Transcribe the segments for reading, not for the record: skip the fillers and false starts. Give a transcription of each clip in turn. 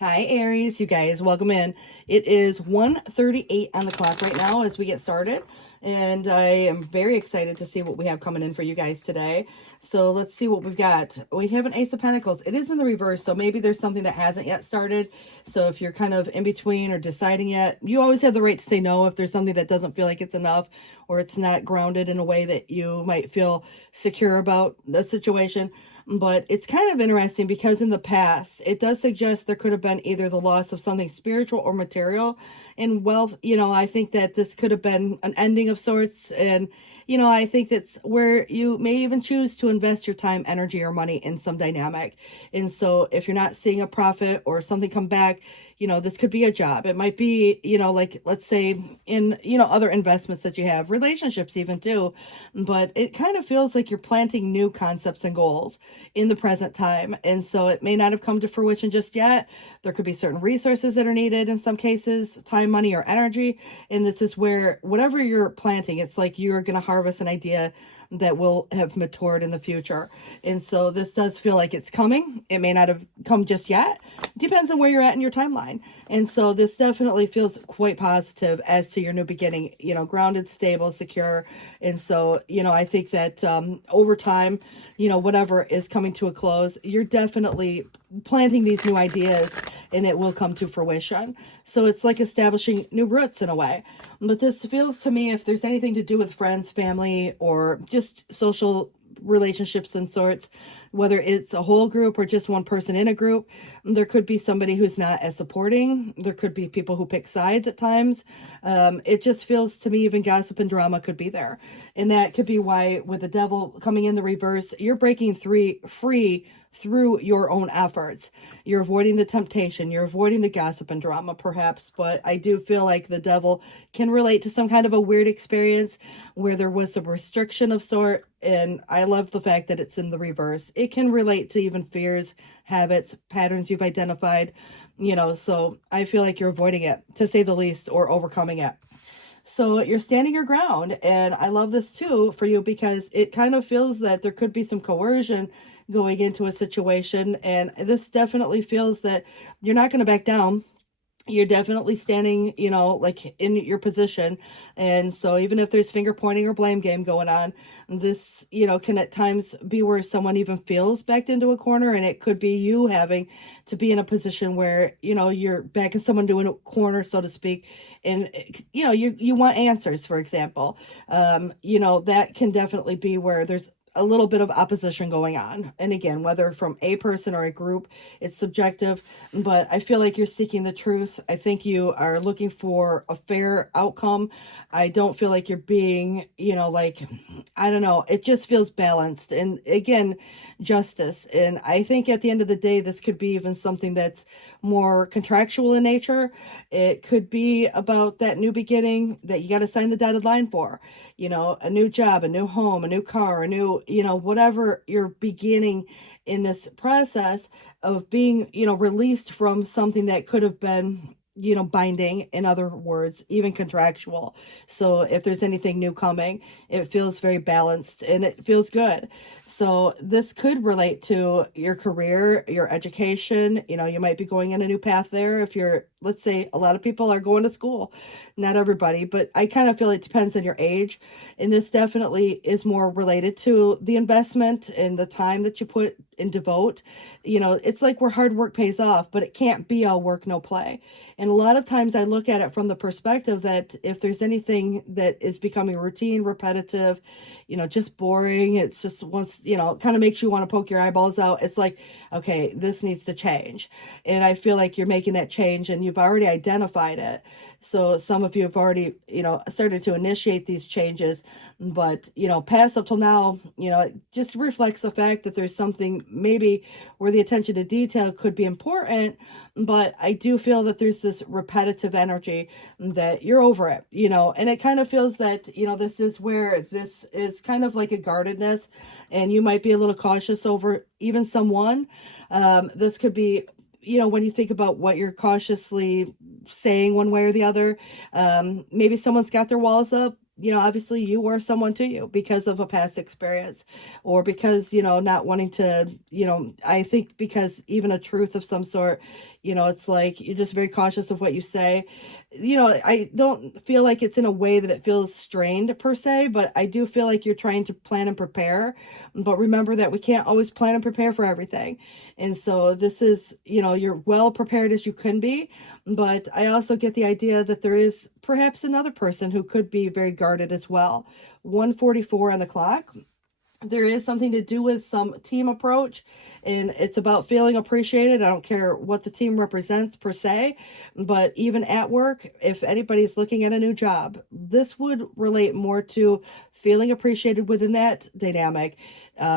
Hi, Aries. You guys, welcome in. It is 1:38 on the clock right now as we get started. And I am very excited to see what we have coming in for you guys today. So let's see what we've got. We have an Ace of Pentacles. It is in the reverse, so maybe there's something that hasn't yet started. So if you're kind of in between or deciding yet, you always have the right to say no if there's something that doesn't feel like it's enough or it's not grounded in a way that you might feel secure about the situation. But it's kind of interesting because in the past, it does suggest there could have been either the loss of something spiritual or material. And wealth, I think that this could have been an ending of sorts. And, I think that's where you may even choose to invest your time, energy, or money in some dynamic. And so if you're not seeing a profit or something come back, this could be a job. It might be, like, let's say in, other investments that you have, relationships even too. But it kind of feels like you're planting new concepts and goals in the present time. And so it may not have come to fruition just yet. There could be certain resources that are needed in some cases, time, money, or energy. And this is where whatever you're planting, it's like you're going to harvest an idea that will have matured in the future. And so this does feel like it's coming. It may not have come just yet. Depends on where you're at in your timeline. And so this definitely feels quite positive as to your new beginning, grounded, stable, secure. And so, I think that over time, whatever is coming to a close, you're definitely planting these new ideas and it will come to fruition. So it's like establishing new roots in a way. But this feels to me, if there's anything to do with friends, family, or just social relationships and sorts, whether it's a whole group or just one person in a group, there could be somebody who's not as supporting. There could be people who pick sides at times. It just feels to me even gossip and drama could be there. And that could be why with the devil coming in the reverse, you're breaking free through your own efforts. You're avoiding the temptation, you're avoiding the gossip and drama perhaps, but I do feel like the devil can relate to some kind of a weird experience where there was some restriction of sort. And I love the fact that it's in the reverse. It can relate to even fears, habits, patterns you've identified, so I feel like you're avoiding it, to say the least, or overcoming it. So you're standing your ground. And I love this too for you because it kind of feels that there could be some coercion going into a situation. And this definitely feels that you're not going to back down. You're definitely standing, like in your position. And so even if there's finger pointing or blame game going on, this, can at times be where someone even feels backed into a corner. And it could be you having to be in a position where, you're backing someone to a corner, so to speak. And, you want answers, for example. That can definitely be where there's a little bit of opposition going on. And again, whether from a person or a group, it's subjective, but I feel like you're seeking the truth. I think you are looking for a fair outcome. I don't feel like you're being, I don't know, it just feels balanced. And again, justice. And I think at the end of the day, this could be even something that's more contractual in nature. It could be about that new beginning that you got to sign the dotted line for, a new job, a new home, a new car, a new, whatever you're beginning in this process of being, released from something that could have been, binding, in other words, even contractual. So if there's anything new coming, it feels very balanced and it feels good. So this could relate to your career, your education. You might be going in a new path there. If you're, let's say, a lot of people are going to school, not everybody, but I kind of feel it depends on your age. And this definitely is more related to the investment and the time that you put and devote. It's like where hard work pays off, but it can't be all work, no play. And a lot of times I look at it from the perspective that if there's anything that is becoming routine, repetitive, just boring, it's just once, kind of makes you want to poke your eyeballs out. It's like, okay, this needs to change. And I feel like you're making that change and you've already identified it. So some of you have already, started to initiate these changes, but, past up till now, it just reflects the fact that there's something maybe where the attention to detail could be important, but I do feel that there's this repetitive energy that you're over it, and it kind of feels that, this is where this is kind of like a guardedness and you might be a little cautious over even someone. This could be, when you think about what you're cautiously saying one way or the other, maybe someone's got their walls up you know, obviously you or someone to you because of a past experience, or because, you know, not wanting to, you know, I think because even a truth of some sort, you know, it's like you're just very cautious of what you say. You know, I don't feel like it's in a way that it feels strained per se, but I do feel like you're trying to plan and prepare. But remember that we can't always plan and prepare for everything. And so this is, you know, you're well prepared as you can be. But I also get the idea that there is perhaps another person who could be very guarded as well. 1:44 on the clock. There is something to do with some team approach, and it's about feeling appreciated. I don't care what the team represents per se, but even at work, if anybody's looking at a new job, this would relate more to feeling appreciated within that dynamic,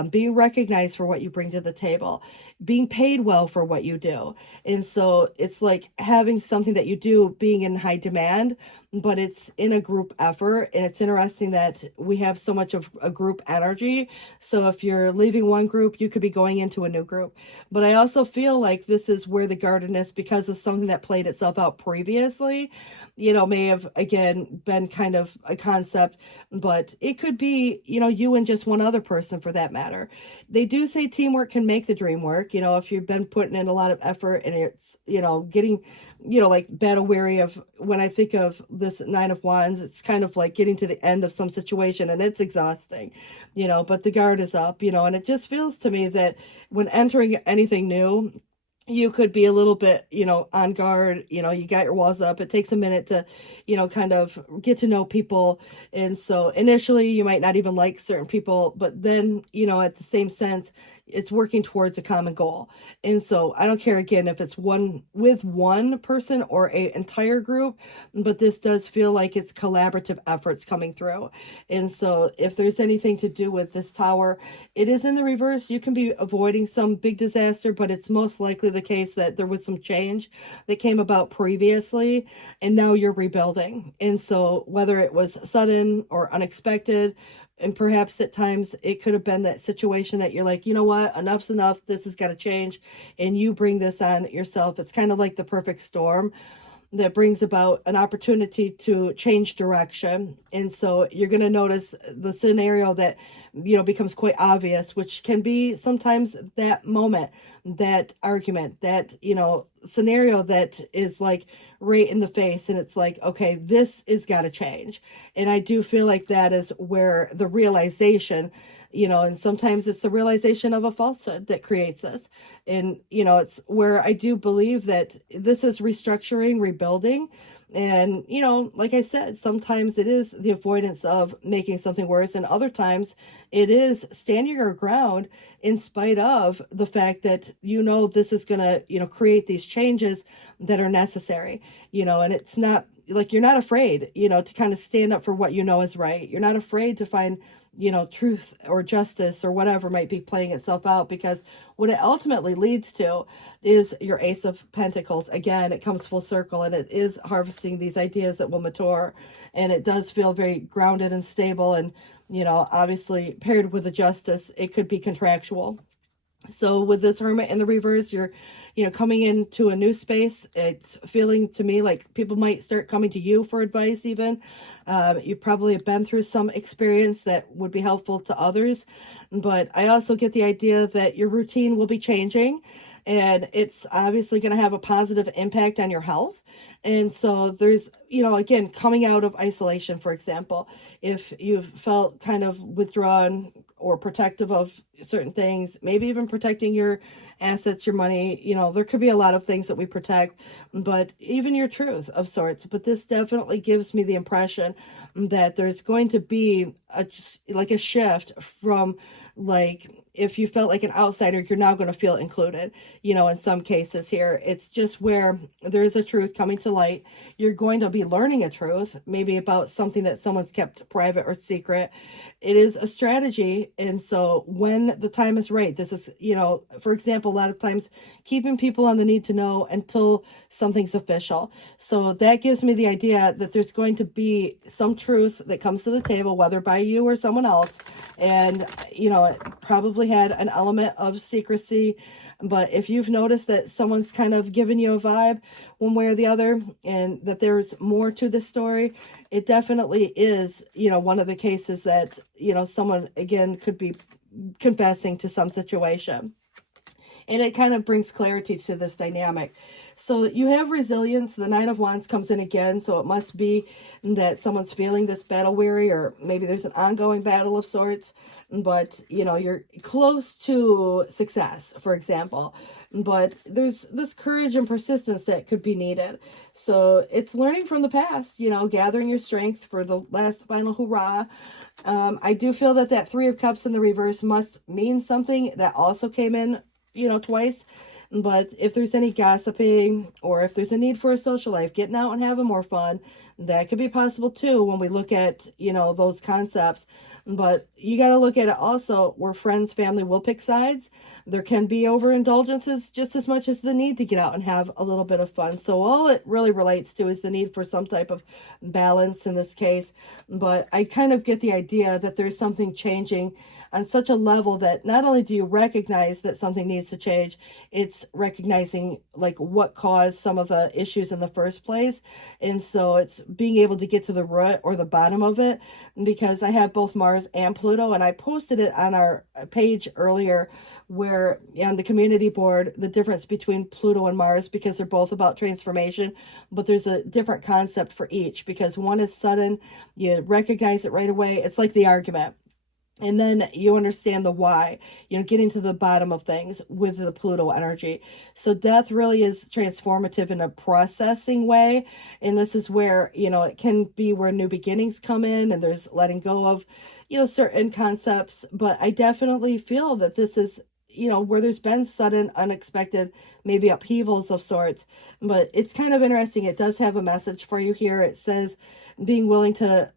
being recognized for what you bring to the table, being paid well for what you do. And so it's like having something that you do being in high demand, but it's in a group effort. And it's interesting that we have so much of a group energy. So if you're leaving one group, you could be going into a new group. But I also feel like this is where the guardedness, because of something that played itself out previously, you know, may have again been kind of a concept, but it could be, you know, you and just one other person for that matter. They do say teamwork can make the dream work. You know, if you've been putting in a lot of effort and it's, you know, getting, you know, like battle weary of, when I think of this Nine of Wands, it's kind of like getting to the end of some situation and it's exhausting, you know, but the guard is up, you know, and it just feels to me that when entering anything new, you could be a little bit, you know, on guard, you know, you got your walls up. It takes a minute to, you know, kind of get to know people. And so initially you might not even like certain people, but then, you know, at the same sense, it's working towards a common goal. And so I don't care again if it's one with one person or a entire group, but this does feel like it's collaborative efforts coming through. And so if there's anything to do with this tower, it is in the reverse. You can be avoiding some big disaster, but it's most likely the case that there was some change that came about previously and now you're rebuilding. And so whether it was sudden or unexpected, and perhaps at times it could have been that situation that you're like, you know what, enough's enough. This has got to change. And you bring this on yourself. It's kind of like the perfect storm that brings about an opportunity to change direction. And so you're going to notice the scenario that, you know, becomes quite obvious, which can be sometimes that moment, that argument, that, you know, scenario that is like right in the face. And it's like, okay, this is got to change. And I do feel like that is where the realization, you know, and sometimes it's the realization of a falsehood that creates this. And, you know, it's where I do believe that this is restructuring, rebuilding. And, you know, like I said, sometimes it is the avoidance of making something worse. And other times it is standing your ground in spite of the fact that, you know, this is going to, you know, create these changes that are necessary, you know, and it's not like you're not afraid, you know, to kind of stand up for what you know is right. You're not afraid to find, you know, truth or justice or whatever might be playing itself out, because what it ultimately leads to is your Ace of Pentacles. Again, it comes full circle, and it is harvesting these ideas that will mature, and it does feel very grounded and stable. And, you know, obviously paired with the Justice, it could be contractual. So with this Hermit in the reverse, you're, you know, coming into a new space. It's feeling to me like people might start coming to you for advice even. You probably have been through some experience that would be helpful to others. But I also get the idea that your routine will be changing, and it's obviously going to have a positive impact on your health. And so there's, you know, again, coming out of isolation, for example, if you've felt kind of withdrawn or protective of certain things, maybe even protecting your assets, your money, you know, there could be a lot of things that we protect, but even your truth of sorts. But this definitely gives me the impression that there's going to be like a shift from, like, if you felt like an outsider, you're now going to feel included, you know, in some cases here. It's just where there is a truth coming to light. You're going to be learning a truth, maybe about something that someone's kept private or secret. It is a strategy. And so when the time is right, this is, you know, for example, a lot of times keeping people on the need to know until something's official. So that gives me the idea that there's going to be some truth that comes to the table, whether by you or someone else. And, you know, it probably had an element of secrecy, But if you've noticed that someone's kind of giving you a vibe one way or the other, and that there's more to the story, it definitely is, one of the cases that, someone, again, could be confessing to some situation. And it kind of brings clarity to this dynamic. So you have resilience. The Nine of Wands comes in again. So it must be that someone's feeling this battle weary, or maybe there's an ongoing battle of sorts. But, you're close to success, for example. But there's this courage and persistence that could be needed. So it's learning from the past, gathering your strength for the last final hurrah. I do feel that Three of Cups in the reverse must mean something that also came in twice. But if there's any gossiping, or if there's a need for a social life, getting out and having more fun, that could be possible too when we look at, those concepts. But you got to look at it also where friends, family will pick sides. There can be overindulgences just as much as the need to get out and have a little bit of fun. So all it really relates to is the need for some type of balance in this case. But I kind of get the idea that there's something changing on such a level that not only do you recognize that something needs to change, it's recognizing like what caused some of the issues in the first place. And so it's being able to get to the root or the bottom of it, because I have both Mars and Pluto, and I posted it on our page earlier, where on the community board, the difference between Pluto and Mars, because they're both about transformation, but there's a different concept for each, because one is sudden, you recognize it right away. It's like the argument. And then you understand the why, getting to the bottom of things with the Pluto energy. So death really is transformative in a processing way. And this is where, it can be where new beginnings come in, and there's letting go of, certain concepts. But I definitely feel that this is, where there's been sudden, unexpected, maybe upheavals of sorts. But it's kind of interesting. It does have a message for you here. It says being willing to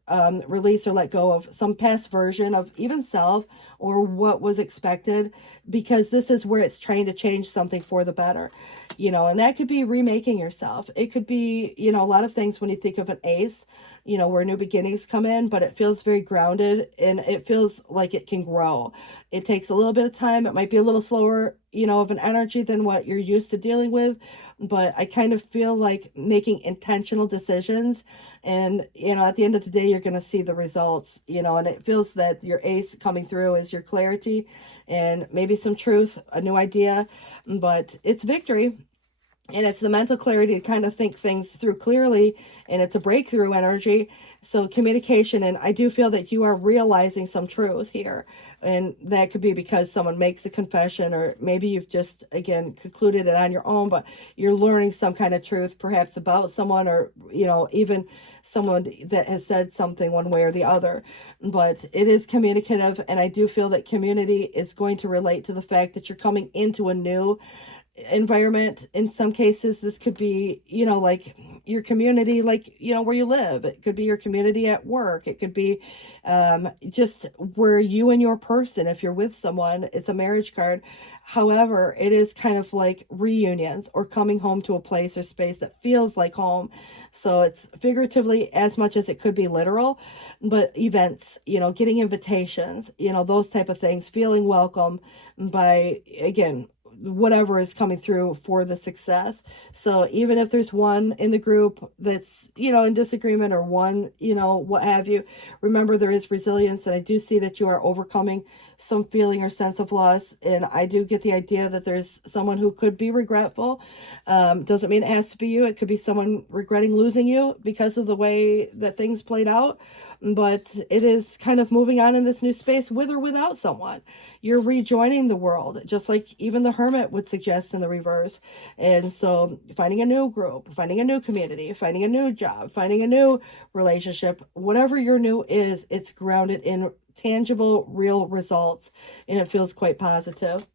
release or let go of some past version of even self or what was expected, because this is where it's trying to change something for the better, and that could be remaking yourself. It could be, a lot of things when you think of an ace, where new beginnings come in, but it feels very grounded and it feels like it can grow. It takes a little bit of time. It might be a little slower, of an energy than what you're used to dealing with, but I kind of feel like making intentional decisions, and, at the end of the day, you're going to see the results, and it feels that your ace coming through is your clarity and maybe some truth, a new idea, but it's victory. And it's the mental clarity to kind of think things through clearly, and it's a breakthrough energy. So communication, and I do feel that you are realizing some truth here. And that could be because someone makes a confession, or maybe you've just, again, concluded it on your own, but you're learning some kind of truth, perhaps about someone, or, even someone that has said something one way or the other. But it is communicative, and I do feel that community is going to relate to the fact that you're coming into a new environment. In some cases, this could be, like your community, like, where you live. It could be your community at work. It could be just where you and your person, if you're with someone, it's a marriage card. However, it is kind of like reunions or coming home to a place or space that feels like home. So it's figuratively as much as it could be literal, but events, getting invitations, those type of things, feeling welcome by, again, whatever is coming through for the success. So even if there's one in the group that's, in disagreement, or one, what have you, remember there is resilience. And I do see that you are overcoming some feeling or sense of loss. And I do get the idea that there's someone who could be regretful. Doesn't mean it has to be you. It could be someone regretting losing you because of the way that things played out. But it is kind of moving on in this new space with or without someone. You're rejoining the world, just like even the Hermit would suggest in the reverse. And so finding a new group, finding a new community, finding a new job, finding a new relationship, whatever your new is, it's grounded in tangible, real results, and it feels quite positive.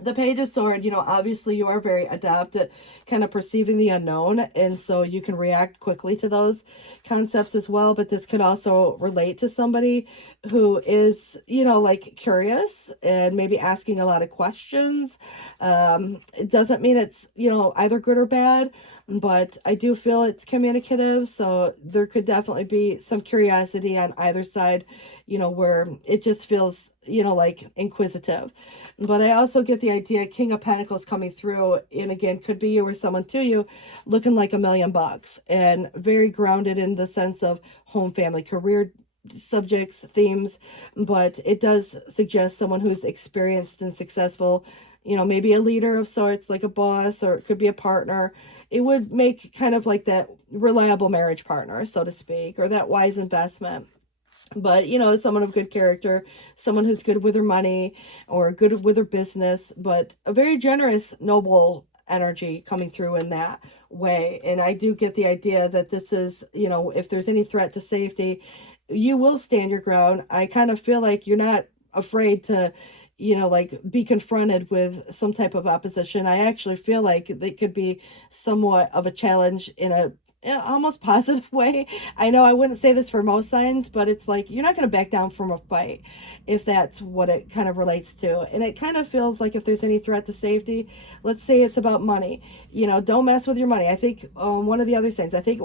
The Page of Swords, obviously you are very adept at kind of perceiving the unknown, and so you can react quickly to those concepts as well. But this could also relate to somebody who is, like curious and maybe asking a lot of questions. It doesn't mean it's, either good or bad, but I do feel it's communicative. So there could definitely be some curiosity on either side, where it just feels, like inquisitive. But I also get the idea King of Pentacles coming through, and again, could be you or someone to you, looking like $1,000,000 and very grounded in the sense of home, family, career subjects, themes. But it does suggest someone who's experienced and successful, maybe a leader of sorts, like a boss, or it could be a partner. It would make kind of like that reliable marriage partner, so to speak, or that wise investment. But, someone of good character, someone who's good with her money or good with her business, but a very generous, noble energy coming through in that way. And I do get the idea that this is, if there's any threat to safety, you will stand your ground. I kind of feel like you're not afraid to, like be confronted with some type of opposition. I actually feel like it could be somewhat of a challenge in a almost positive way. I know I wouldn't say this for most signs, but it's like you're not going to back down from a fight, if that's what it kind of relates to. And it kind of feels like if there's any threat to safety, let's say it's about money, don't mess with your money. I think one of the other signs, I think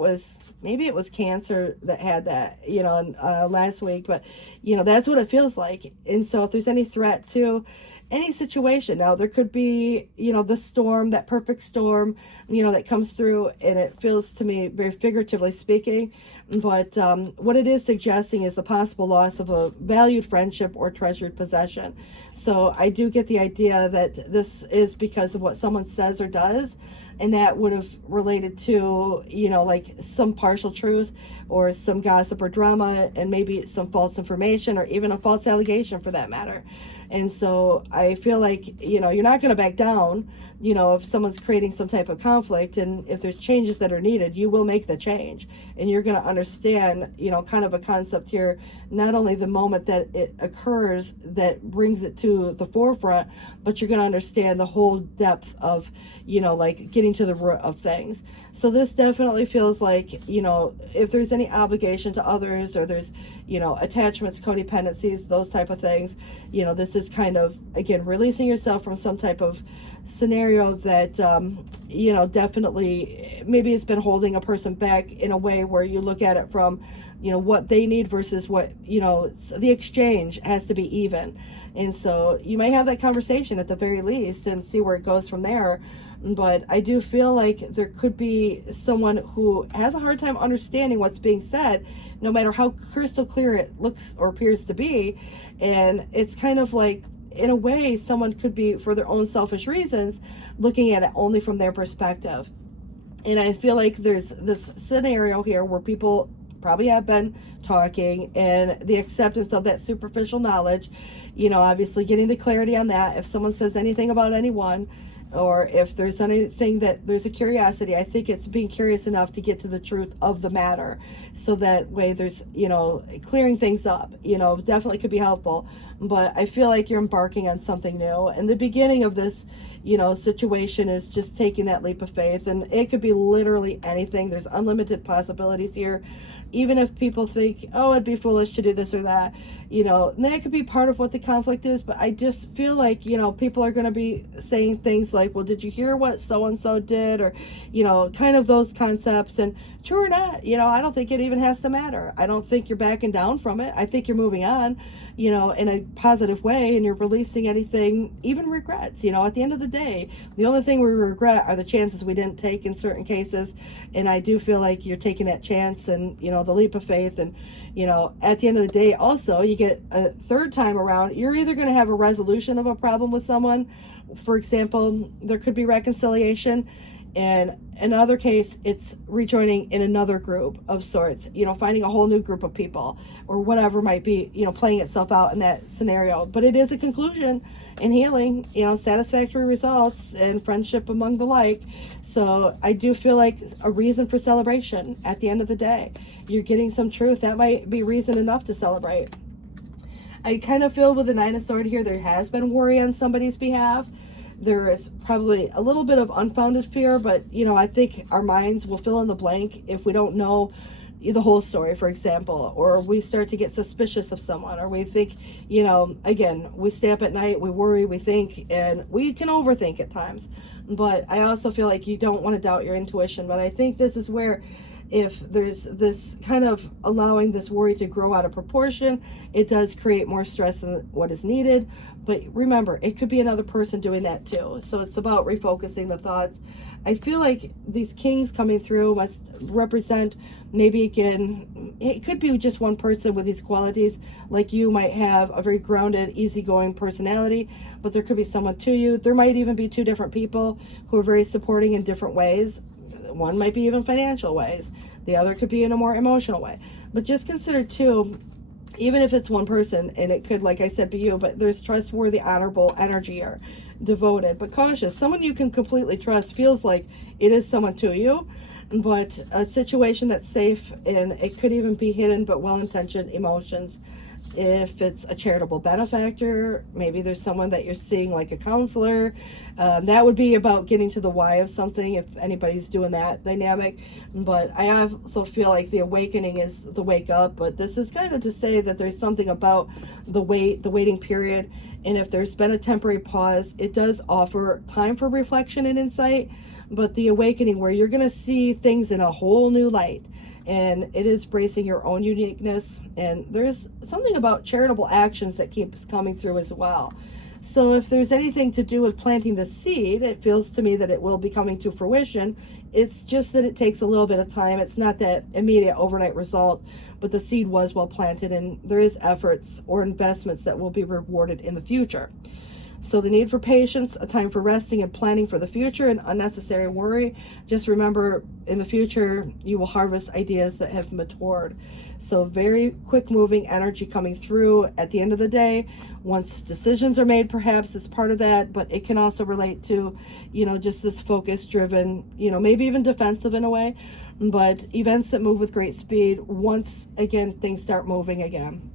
maybe it was Cancer that had that, last week, but that's what it feels like. And so if there's any threat to any situation, now there could be, the storm, that perfect storm, that comes through, and it feels to me very figuratively speaking, but what it is suggesting is the possible loss of a valued friendship or treasured possession. So I do get the idea that this is because of what someone says or does, and that would have related to, like some partial truth or some gossip or drama, and maybe some false information or even a false allegation for that matter. And so I feel like, you're not going to back down, if someone's creating some type of conflict, and if there's changes that are needed, you will make the change, and you're going to understand, kind of a concept here, not only the moment that it occurs that brings it to the forefront, but you're going to understand the whole depth of, like getting to the root of things. So this definitely feels like, if there's any obligation to others, or there's, attachments, codependencies, those type of things, this is kind of, again, releasing yourself from some type of scenario that, definitely maybe it's been holding a person back in a way where you look at it from, what they need versus what, the exchange has to be even. And so you may have that conversation at the very least and see where it goes from there. But I do feel like there could be someone who has a hard time understanding what's being said, no matter how crystal clear it looks or appears to be. And it's kind of like, in a way, someone could be, for their own selfish reasons, looking at it only from their perspective. And I feel like there's this scenario here where people probably have been talking, and the acceptance of that superficial knowledge, obviously getting the clarity on that. If someone says anything about anyone, or if there's anything that there's a curiosity, I think it's being curious enough to get to the truth of the matter. So that way there's, clearing things up, definitely could be helpful. But I feel like you're embarking on something new. And the beginning of this, situation is just taking that leap of faith. And it could be literally anything. There's unlimited possibilities here. Even if people think, oh, it'd be foolish to do this or that, and that could be part of what the conflict is. But I just feel like, people are going to be saying things like, well, did you hear what so-and-so did? Or, kind of those concepts. And true or not, I don't think it even has to matter. I don't think you're backing down from it. I think you're moving on, in a positive way, and you're releasing anything, even regrets. At the end of the day, the only thing we regret are the chances we didn't take in certain cases. And I do feel like you're taking that chance and, the leap of faith. And, at the end of the day, also, you get a third time around, you're either going to have a resolution of a problem with someone. For example, there could be reconciliation. And in another case, it's rejoining in another group of sorts, finding a whole new group of people or whatever might be, playing itself out in that scenario. But it is a conclusion and healing, satisfactory results and friendship among the like. So I do feel like a reason for celebration at the end of the day. You're getting some truth. That might be reason enough to celebrate. I kind of feel with the Nine of Swords here, there has been worry on somebody's behalf. There is probably a little bit of unfounded fear, but, I think our minds will fill in the blank if we don't know the whole story, for example, or we start to get suspicious of someone, or we think, again, we stay up at night, we worry, we think, and we can overthink at times. But I also feel like you don't want to doubt your intuition. But I think this is where, if there's this kind of allowing this worry to grow out of proportion, it does create more stress than what is needed. But remember, it could be another person doing that too. So it's about refocusing the thoughts. I feel like these kings coming through must represent, maybe again, it could be just one person with these qualities. Like you might have a very grounded, easygoing personality, but there could be someone to you. There might even be two different people who are very supporting in different ways. One might be even financial ways. The other could be in a more emotional way. But just consider too, even if it's one person, and it could, like I said, be you, but there's trustworthy, honorable energy here, devoted, but cautious. Someone you can completely trust feels like it is someone to you, but a situation that's safe, and it could even be hidden but well-intentioned emotions. If it's a charitable benefactor, maybe there's someone that you're seeing like a counselor. That would be about getting to the why of something, if anybody's doing that dynamic. But I also feel like the awakening is the wake up, but this is kind of to say that there's something about the waiting period. And if there's been a temporary pause, it does offer time for reflection and insight, but the awakening where you're going to see things in a whole new light. And it is bracing your own uniqueness. And there's something about charitable actions that keeps coming through as well. So if there's anything to do with planting the seed, it feels to me that it will be coming to fruition. It's just that it takes a little bit of time. It's not that immediate overnight result, but the seed was well planted, and there is efforts or investments that will be rewarded in the future. So the need for patience, a time for resting and planning for the future, and unnecessary worry. Just remember, in the future, you will harvest ideas that have matured. So very quick moving energy coming through at the end of the day. Once decisions are made, perhaps it's part of that, but it can also relate to, just this focus driven, maybe even defensive in a way, but events that move with great speed once again things start moving again.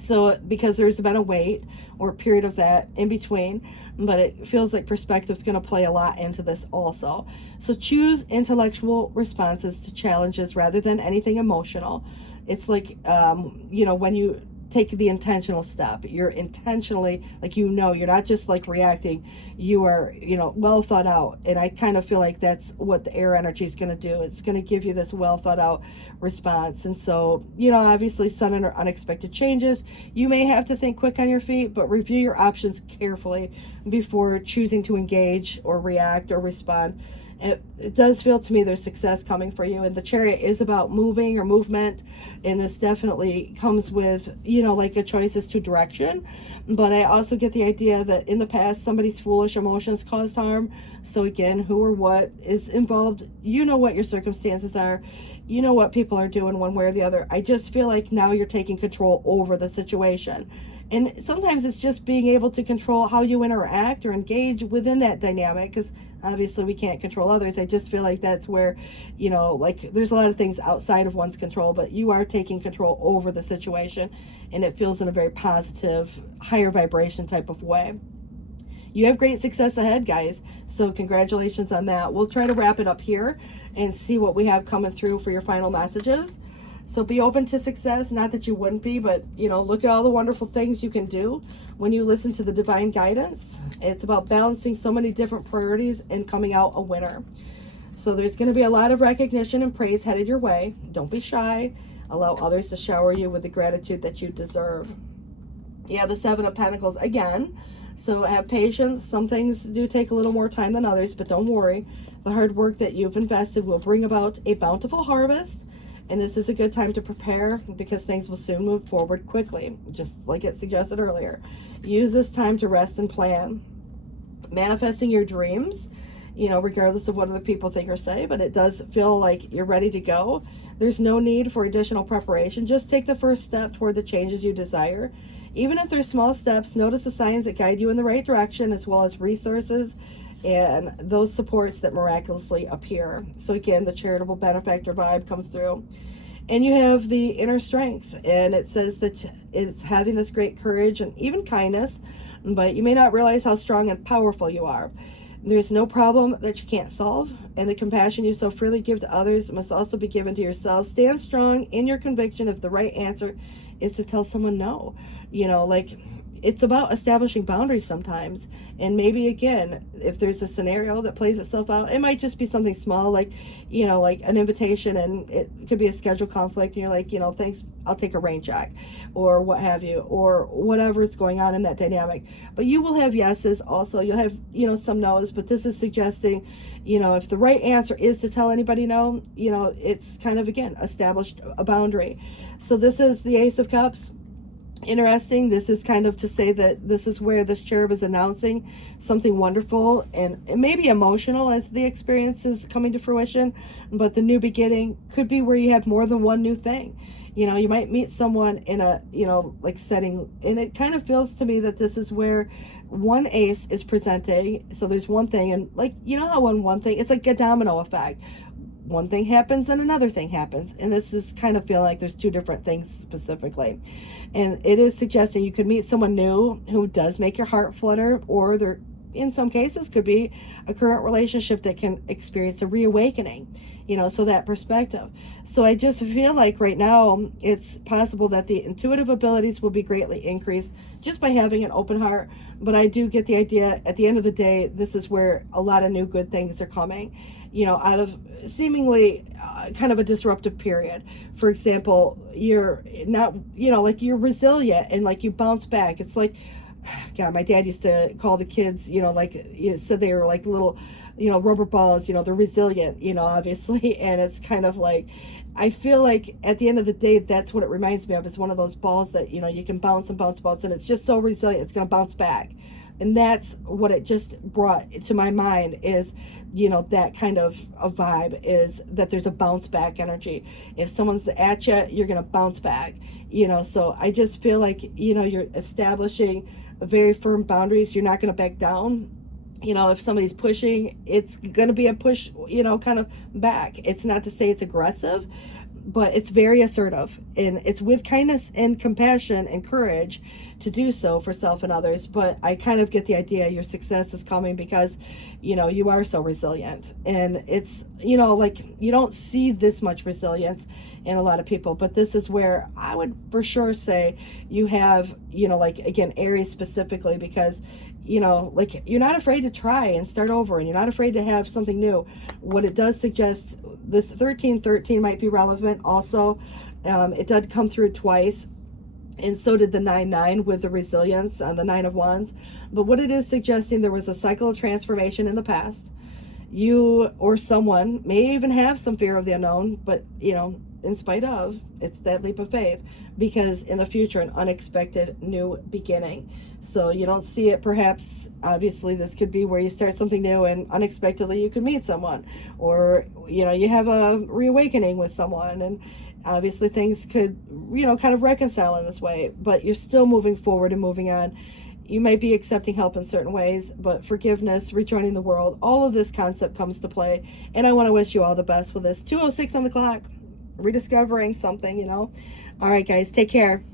So because there's been a wait or a period of that in between, but it feels like perspective is going to play a lot into this also. So choose intellectual responses to challenges rather than anything emotional. It's like, when you take the intentional step, you're intentionally, you're not just reacting, you are, well thought out. And I kind of feel like that's what the air energy is going to do. It's going to give you this well thought out response. And so, obviously sudden or unexpected changes, you may have to think quick on your feet, but review your options carefully before choosing to engage or react or respond. It does feel to me there's success coming for you, and the Chariot is about moving or movement, and this definitely comes with a choice as to direction. But I also get the idea that in the past somebody's foolish emotions caused harm. So again, who or what is involved, what your circumstances are, what people are doing one way or the other. I just feel like now you're taking control over the situation. And sometimes it's just being able to control how you interact or engage within that dynamic, because obviously we can't control others. I just feel like that's where, there's a lot of things outside of one's control, but you are taking control over the situation, and it feels in a very positive, higher vibration type of way. You have great success ahead, guys. So congratulations on that. We'll try to wrap it up here and see what we have coming through for your final messages. So be open to success, not that you wouldn't be, but, look at all the wonderful things you can do when you listen to the divine guidance. It's about balancing so many different priorities and coming out a winner. So there's going to be a lot of recognition and praise headed your way. Don't be shy. Allow others to shower you with the gratitude that you deserve. Yeah, the Seven of Pentacles again. So have patience. Some things do take a little more time than others, but don't worry. The hard work that you've invested will bring about a bountiful harvest. And this is a good time to prepare, because things will soon move forward quickly, just like it suggested earlier. Use this time to rest and plan. Manifesting your dreams, regardless of what other people think or say, but it does feel like you're ready to go. There's no need for additional preparation. Just take the first step toward the changes you desire. Even if they're small steps, notice the signs that guide you in the right direction, as well as resources and those supports that miraculously appear. So again, the charitable benefactor vibe comes through. And you have the inner strength, and it says that it's having this great courage and even kindness, but you may not realize how strong and powerful you are. There's no problem that you can't solve, and the compassion you so freely give to others must also be given to yourself. Stand strong in your conviction if the right answer is to tell someone no. it's about establishing boundaries sometimes. And maybe, again, if there's a scenario that plays itself out, it might just be something small, like, you know, like an invitation, and it could be a schedule conflict, and you're like, you know, thanks, I'll take a rain check, or what have you, or whatever is going on in that dynamic. But you will have yeses also. You'll have, you know, some no's, but this is suggesting, you know, if the right answer is to tell anybody no, you know, it's kind of, again, established a boundary. So this is the Ace of Cups. Interesting. This is kind of to say that this is where this cherub is announcing something wonderful and maybe emotional as the experience is coming to fruition. But the new beginning could be where you have more than one new thing. You know, you might meet someone in a, you know, like setting, and it kind of feels to me that this is where one ace is presenting. So there's one thing, and like, you know how when one thing, it's like a domino effect. One thing happens and another thing happens, and this is kind of feeling like there's two different things specifically. And it is suggesting you could meet someone new who does make your heart flutter, or there, in some cases, could be a current relationship that can experience a reawakening, you know, so that perspective. So I just feel like right now it's possible that the intuitive abilities will be greatly increased just by having an open heart. But I do get the idea, at the end of the day, this is where a lot of new good things are coming, you know, out of seemingly kind of a disruptive period. For example, you're not, you know, like you're resilient and like you bounce back. It's like, God, my dad used to call the kids, you know, like, you said they were like little, you know, rubber balls, you know, they're resilient, you know, obviously. And it's kind of like, I feel like at the end of the day, that's what it reminds me of. It's one of those balls that, you know, you can bounce and bounce, and it's just so resilient, it's going to bounce back. And that's what it just brought to my mind is, you know, that kind of a vibe is that there's a bounce back energy. If someone's at you, you're going to bounce back, you know. So I just feel like, you know, you're establishing very firm boundaries. You're not going to back down. You know, if somebody's pushing, it's going to be a push, you know, kind of back. It's not to say it's aggressive, but it's very assertive, and it's with kindness and compassion and courage to do so for self and others. But I kind of get the idea your success is coming because, you know, you are so resilient, and it's, you know, like you don't see this much resilience in a lot of people, but this is where I would for sure say you have, you know, like, again, Aries specifically, because, you know, like you're not afraid to try and start over, and you're not afraid to have something new. What it does suggest, this 1313 might be relevant also. It did come through twice, and so did the 9-9 with the resilience on the 9 of Wands. But what it is suggesting, there was a cycle of transformation in the past. You or someone may even have some fear of the unknown, but, you know, in spite of, it's that leap of faith, because in the future, an unexpected new beginning. So you don't see it, perhaps, obviously this could be where you start something new and unexpectedly you could meet someone, or, you know, you have a reawakening with someone, and obviously things could, you know, kind of reconcile in this way, but you're still moving forward and moving on. You might be accepting help in certain ways, but forgiveness, rejoining the world, all of this concept comes to play. And I want to wish you all the best with this. 2:06 on the clock, rediscovering something, you know. All right, guys, take care.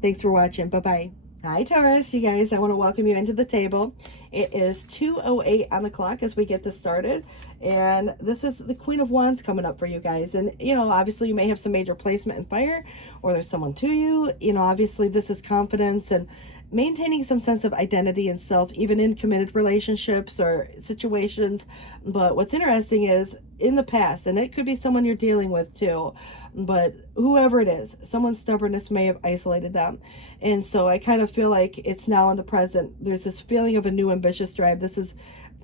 Thanks for watching. Bye-bye. Hi, Taurus. You guys, I want to welcome you into the table. It is 2:08 on the clock as we get this started. And this is the Queen of Wands coming up for you guys. And, you know, obviously you may have some major placement in fire, or there's someone to you. You know, obviously this is confidence and maintaining some sense of identity and self, even in committed relationships or situations. But what's interesting is in the past, and it could be someone you're dealing with too, but whoever it is, someone's stubbornness may have isolated them. And so I kind of feel like it's now in the present. There's this feeling of a new ambitious drive. This is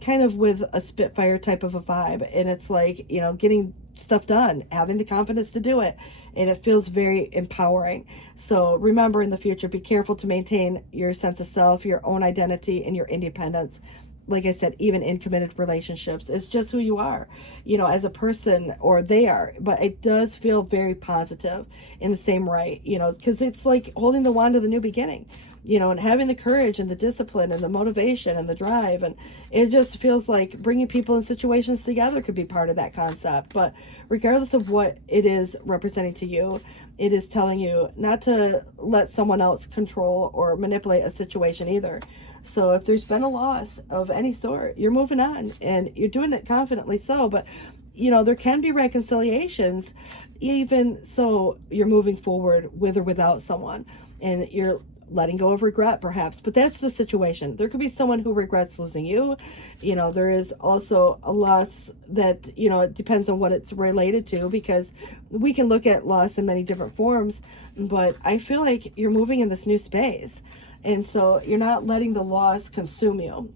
kind of with a Spitfire type of a vibe. And it's like, you know, getting stuff done, having the confidence to do it, and it feels very empowering. So remember, in the future, be careful to maintain your sense of self, your own identity, and your independence. Like I said, even in committed relationships, it's just who you are, you know, as a person, or they are. But it does feel very positive in the same right, you know, because it's like holding the wand of the new beginning, you know, and having the courage and the discipline and the motivation and the drive. And it just feels like bringing people and situations together could be part of that concept. But regardless of what it is representing to you, it is telling you not to let someone else control or manipulate a situation either. So if there's been a loss of any sort, you're moving on and you're doing it confidently so. But, you know, there can be reconciliations, even so you're moving forward with or without someone. And you're letting go of regret perhaps, but that's the situation. There could be someone who regrets losing you. You know, there is also a loss that, you know, it depends on what it's related to, because we can look at loss in many different forms, but I feel like you're moving in this new space, and so you're not letting the loss consume you.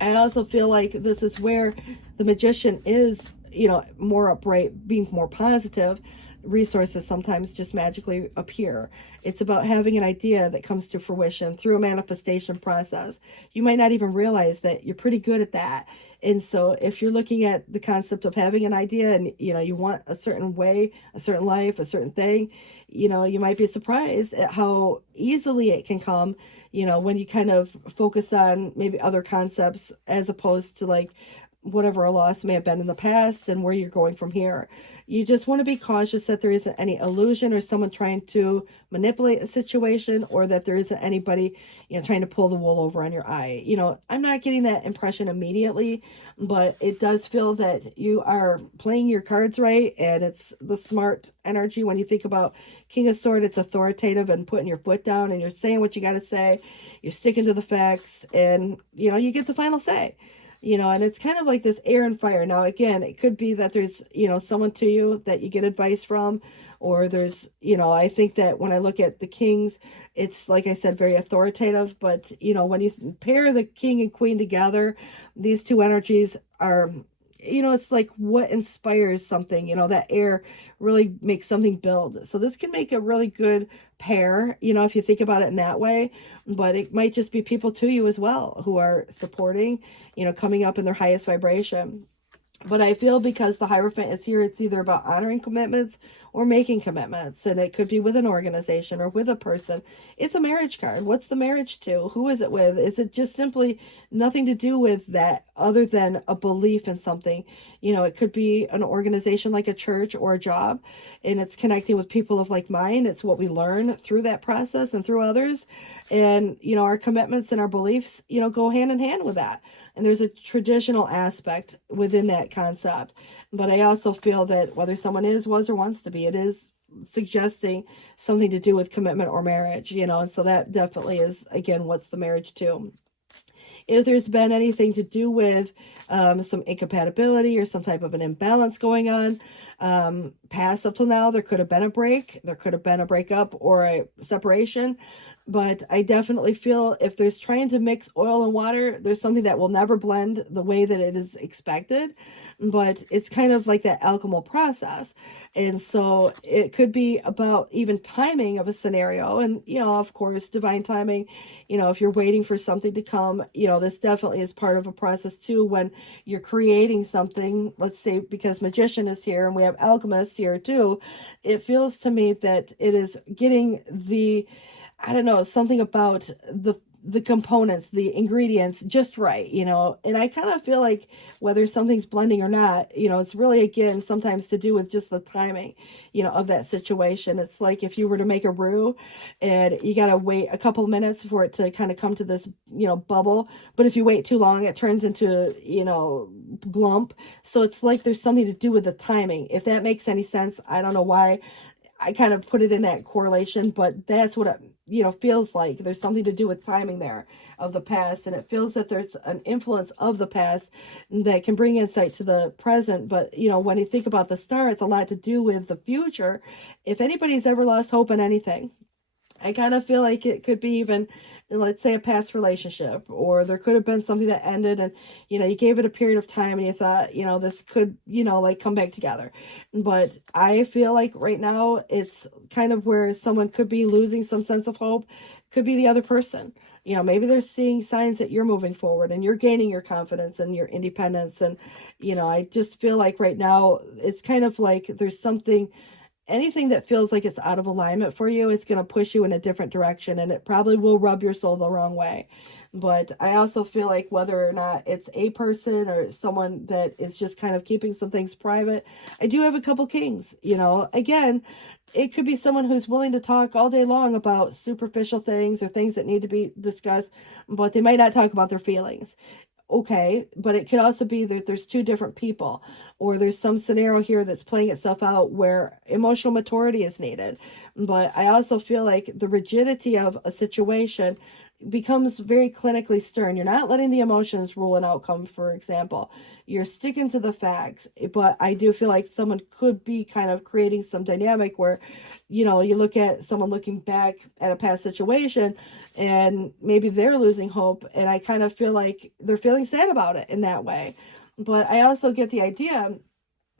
I also feel like this is where the Magician is, you know, more upright, being more positive. Resources sometimes just magically appear. It's about having an idea that comes to fruition through a manifestation process. You might not even realize that you're pretty good at that. And so if you're looking at the concept of having an idea and, you know, you want a certain way, a certain life, a certain thing, you know, you might be surprised at how easily it can come, you know, when you kind of focus on maybe other concepts as opposed to like whatever a loss may have been in the past and where you're going from here. You just want to be cautious that there isn't any illusion or someone trying to manipulate a situation, or that there isn't anybody, you know, trying to pull the wool over on your eye. You know, I'm not getting that impression immediately, but it does feel that you are playing your cards right, and it's the smart energy. When you think about King of Swords, it's authoritative and putting your foot down, and you're saying what you got to say. You're sticking to the facts, and, you know, you get the final say. You know, and it's kind of like this air and fire. Now, again, it could be that there's, you know, someone to you that you get advice from, or there's, you know, I think that when I look at the kings, it's, like I said, very authoritative. But, you know, when you pair the king and queen together, these two energies are, you know, it's like what inspires something, you know, that air really makes something build. So this can make a really good pair, you know, if you think about it in that way. But it might just be people to you as well who are supporting, you know, coming up in their highest vibration. But I feel because the Hierophant is here, it's either about honoring commitments or making commitments. And it could be with an organization or with a person. It's a marriage card. What's the marriage to? Who is it with? Is it just simply nothing to do with that other than a belief in something? You know, it could be an organization like a church or a job. And it's connecting with people of like mind. It's what we learn through that process and through others. And, you know, our commitments and our beliefs, you know, go hand in hand with that. And there's a traditional aspect within that concept. But I also feel that whether someone is, was, or wants to be, it is suggesting something to do with commitment or marriage, you know. And so that definitely is, again, what's the marriage to? If there's been anything to do with some incompatibility or some type of an imbalance going on, past up till now, there could have been a break, there could have been a breakup or a separation. But I definitely feel if there's trying to mix oil and water, there's something that will never blend the way that it is expected. But it's kind of like that alchemical process. And so it could be about even timing of a scenario. And, you know, of course, divine timing, you know, if you're waiting for something to come, you know, this definitely is part of a process too. When you're creating something, let's say, because Magician is here and we have Alchemist here too, it feels to me that it is getting the, I don't know, something about the components, the ingredients just right, you know. And I kind of feel like whether something's blending or not, you know, it's really, again, sometimes to do with just the timing, you know, of that situation. It's like if you were to make a roux and you got to wait a couple minutes for it to kind of come to this, you know, bubble. But if you wait too long, it turns into, you know, glump. So it's like there's something to do with the timing. If that makes any sense, I don't know why I kind of put it in that correlation, but that's what it, you know, feels like. There's something to do with timing there of the past, and it feels that there's an influence of the past that can bring insight to the present. But, you know, when you think about the star, it's a lot to do with the future. If anybody's ever lost hope in anything, I kind of feel like it could be even, let's say, a past relationship, or there could have been something that ended and, you know, you gave it a period of time and you thought, you know, this could, you know, like come back together. But I feel like right now it's kind of where someone could be losing some sense of hope, could be the other person. You know, maybe they're seeing signs that you're moving forward and you're gaining your confidence and your independence. And, you know, I just feel like right now it's kind of like there's something, anything that feels like it's out of alignment for you, it's going to push you in a different direction, and it probably will rub your soul the wrong way. But I also feel like whether or not it's a person or someone that is just kind of keeping some things private, I do have a couple kings, you know. Again, it could be someone who's willing to talk all day long about superficial things or things that need to be discussed, but they might not talk about their feelings. okay, but it could also be that there's two different people, or there's some scenario here that's playing itself out where emotional maturity is needed. But I also feel like the rigidity of a situation becomes very clinically stern. You're not letting the emotions rule an outcome, for example. You're sticking to the facts. But I do feel like someone could be kind of creating some dynamic where, you know, you look at someone looking back at a past situation and maybe they're losing hope. And I kind of feel like they're feeling sad about it in that way. But I also get the idea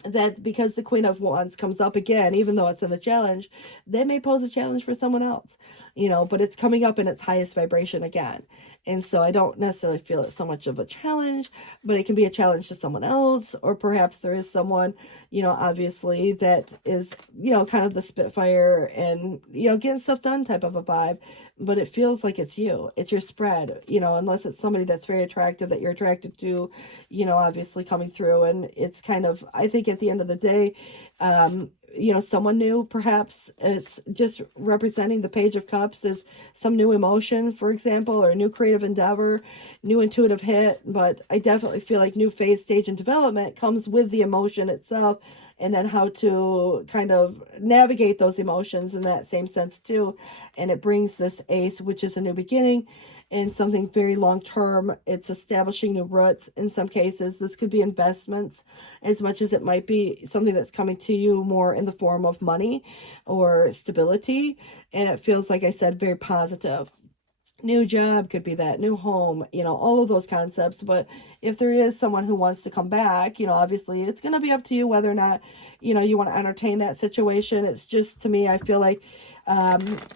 that because the Queen of Wands comes up again, even though it's in the challenge, that may pose a challenge for someone else, you know, but it's coming up in its highest vibration again. And so I don't necessarily feel it's so much of a challenge, but it can be a challenge to someone else, or perhaps there is someone, you know, obviously that is, you know, kind of the Spitfire and, you know, getting stuff done type of a vibe, but it feels like it's you, it's your spread, you know, unless it's somebody that's very attractive that you're attracted to, you know, obviously coming through. And it's kind of, I think at the end of the day, you know, someone new, perhaps it's just representing the Page of Cups as some new emotion, for example, or a new creative endeavor, new intuitive hit. But I definitely feel like new phase, stage, and development comes with the emotion itself, and then how to kind of navigate those emotions in that same sense too. And it brings this Ace, which is a new beginning and something very long term. It's establishing new roots in some cases. This could be investments as much as it might be something that's coming to you more in the form of money or stability. And it feels, like I said, very positive. New job could be that, new home, you know, all of those concepts. But if there is someone who wants to come back, you know, obviously it's going to be up to you whether or not, you know, you want to entertain that situation. It's just, to me, I feel like,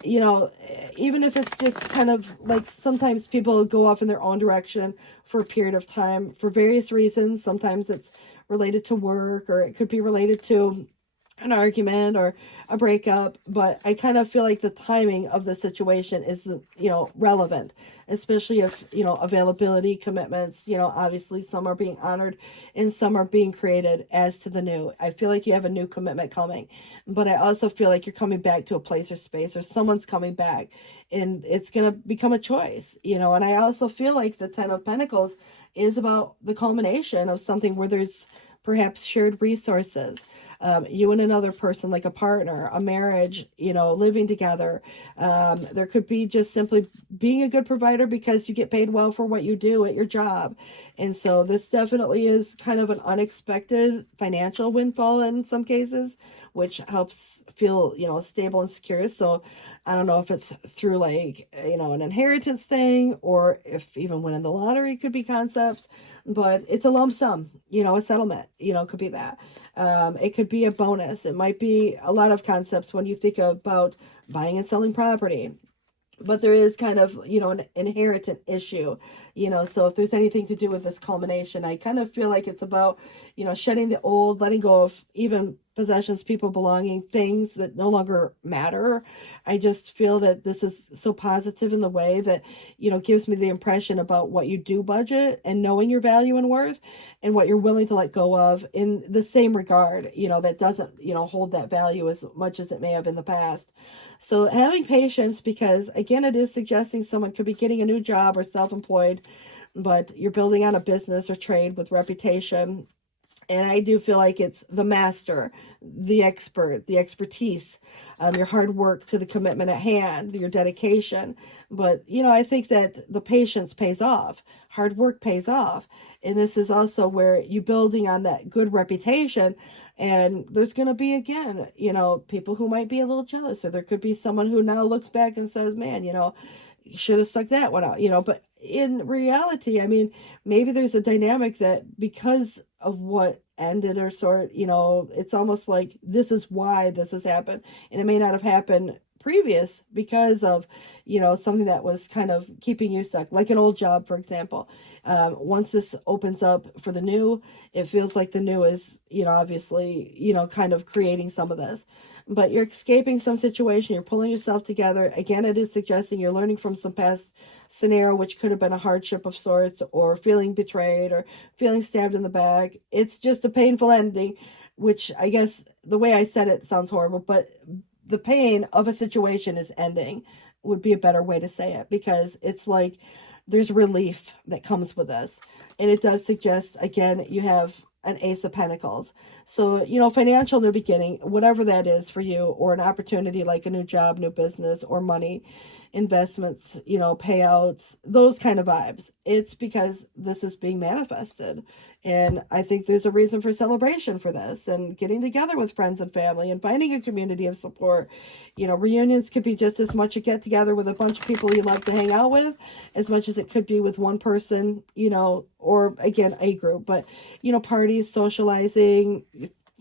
you know, even if it's just kind of like sometimes people go off in their own direction for a period of time for various reasons. Sometimes it's related to work, or it could be related to an argument or a breakup. But I kind of feel like the timing of the situation is, you know, relevant, especially if, you know, availability, commitments, you know, obviously some are being honored and some are being created as to the new. I feel like you have a new commitment coming, but I also feel like you're coming back to a place or space, or someone's coming back, and it's going to become a choice, you know. And I also feel like the Ten of Pentacles is about the culmination of something where there's perhaps shared resources, you and another person, like a partner, a marriage, you know, living together. There could be just simply being a good provider because you get paid well for what you do at your job. And so this definitely is kind of an unexpected financial windfall in some cases, which helps feel, you know, stable and secure. So I don't know if it's through, like, you know, an inheritance thing, or if even winning the lottery could be concepts, but it's a lump sum, you know, a settlement, you know, could be that. It could be a bonus. It might be a lot of concepts when you think about buying and selling property. But there is kind of, you know, an inheritance issue, you know. So if there's anything to do with this culmination, I kind of feel like it's about, you know, shedding the old, letting go of even possessions, people, belonging, things that no longer matter. I just feel that this is so positive in the way that, you know, gives me the impression about what you do budget and knowing your value and worth, and what you're willing to let go of in the same regard, you know, that doesn't, you know, hold that value as much as it may have in the past. So having patience, because again, it is suggesting someone could be getting a new job or self-employed, but you're building on a business or trade with reputation. And I do feel like it's the master, the expert, the expertise, your hard work to the commitment at hand, your dedication. But, you know, I think that the patience pays off. Hard work pays off. And this is also where you're building on that good reputation. And there's going to be, again, you know, people who might be a little jealous, or there could be someone who now looks back and says, man, you know, you should have sucked that one out, you know. But in reality, I mean, maybe there's a dynamic that because of what ended, or sort, you know, it's almost like this is why this has happened, and it may not have happened previous because of, you know, something that was kind of keeping you stuck, like an old job, for example. Once this opens up for the new, it feels like the new is, you know, obviously, you know, kind of creating some of this. But you're escaping some situation, you're pulling yourself together. Again, it is suggesting you're learning from some past scenario, which could have been a hardship of sorts, or feeling betrayed, or feeling stabbed in the back. It's just a painful ending, which I guess the way I said it sounds horrible, but the pain of a situation is ending would be a better way to say it, because it's like there's relief that comes with this. And it does suggest, again, you have an Ace of Pentacles. So, you know, financial new beginning, whatever that is for you, or an opportunity like a new job, new business, or money, investments, you know, payouts, those kind of vibes. It's because this is being manifested. And I think there's a reason for celebration for this, and getting together with friends and family and finding a community of support. You know, reunions could be just as much a get together with a bunch of people you love to hang out with, as much as it could be with one person, you know, or again, a group. But, you know, parties, socializing,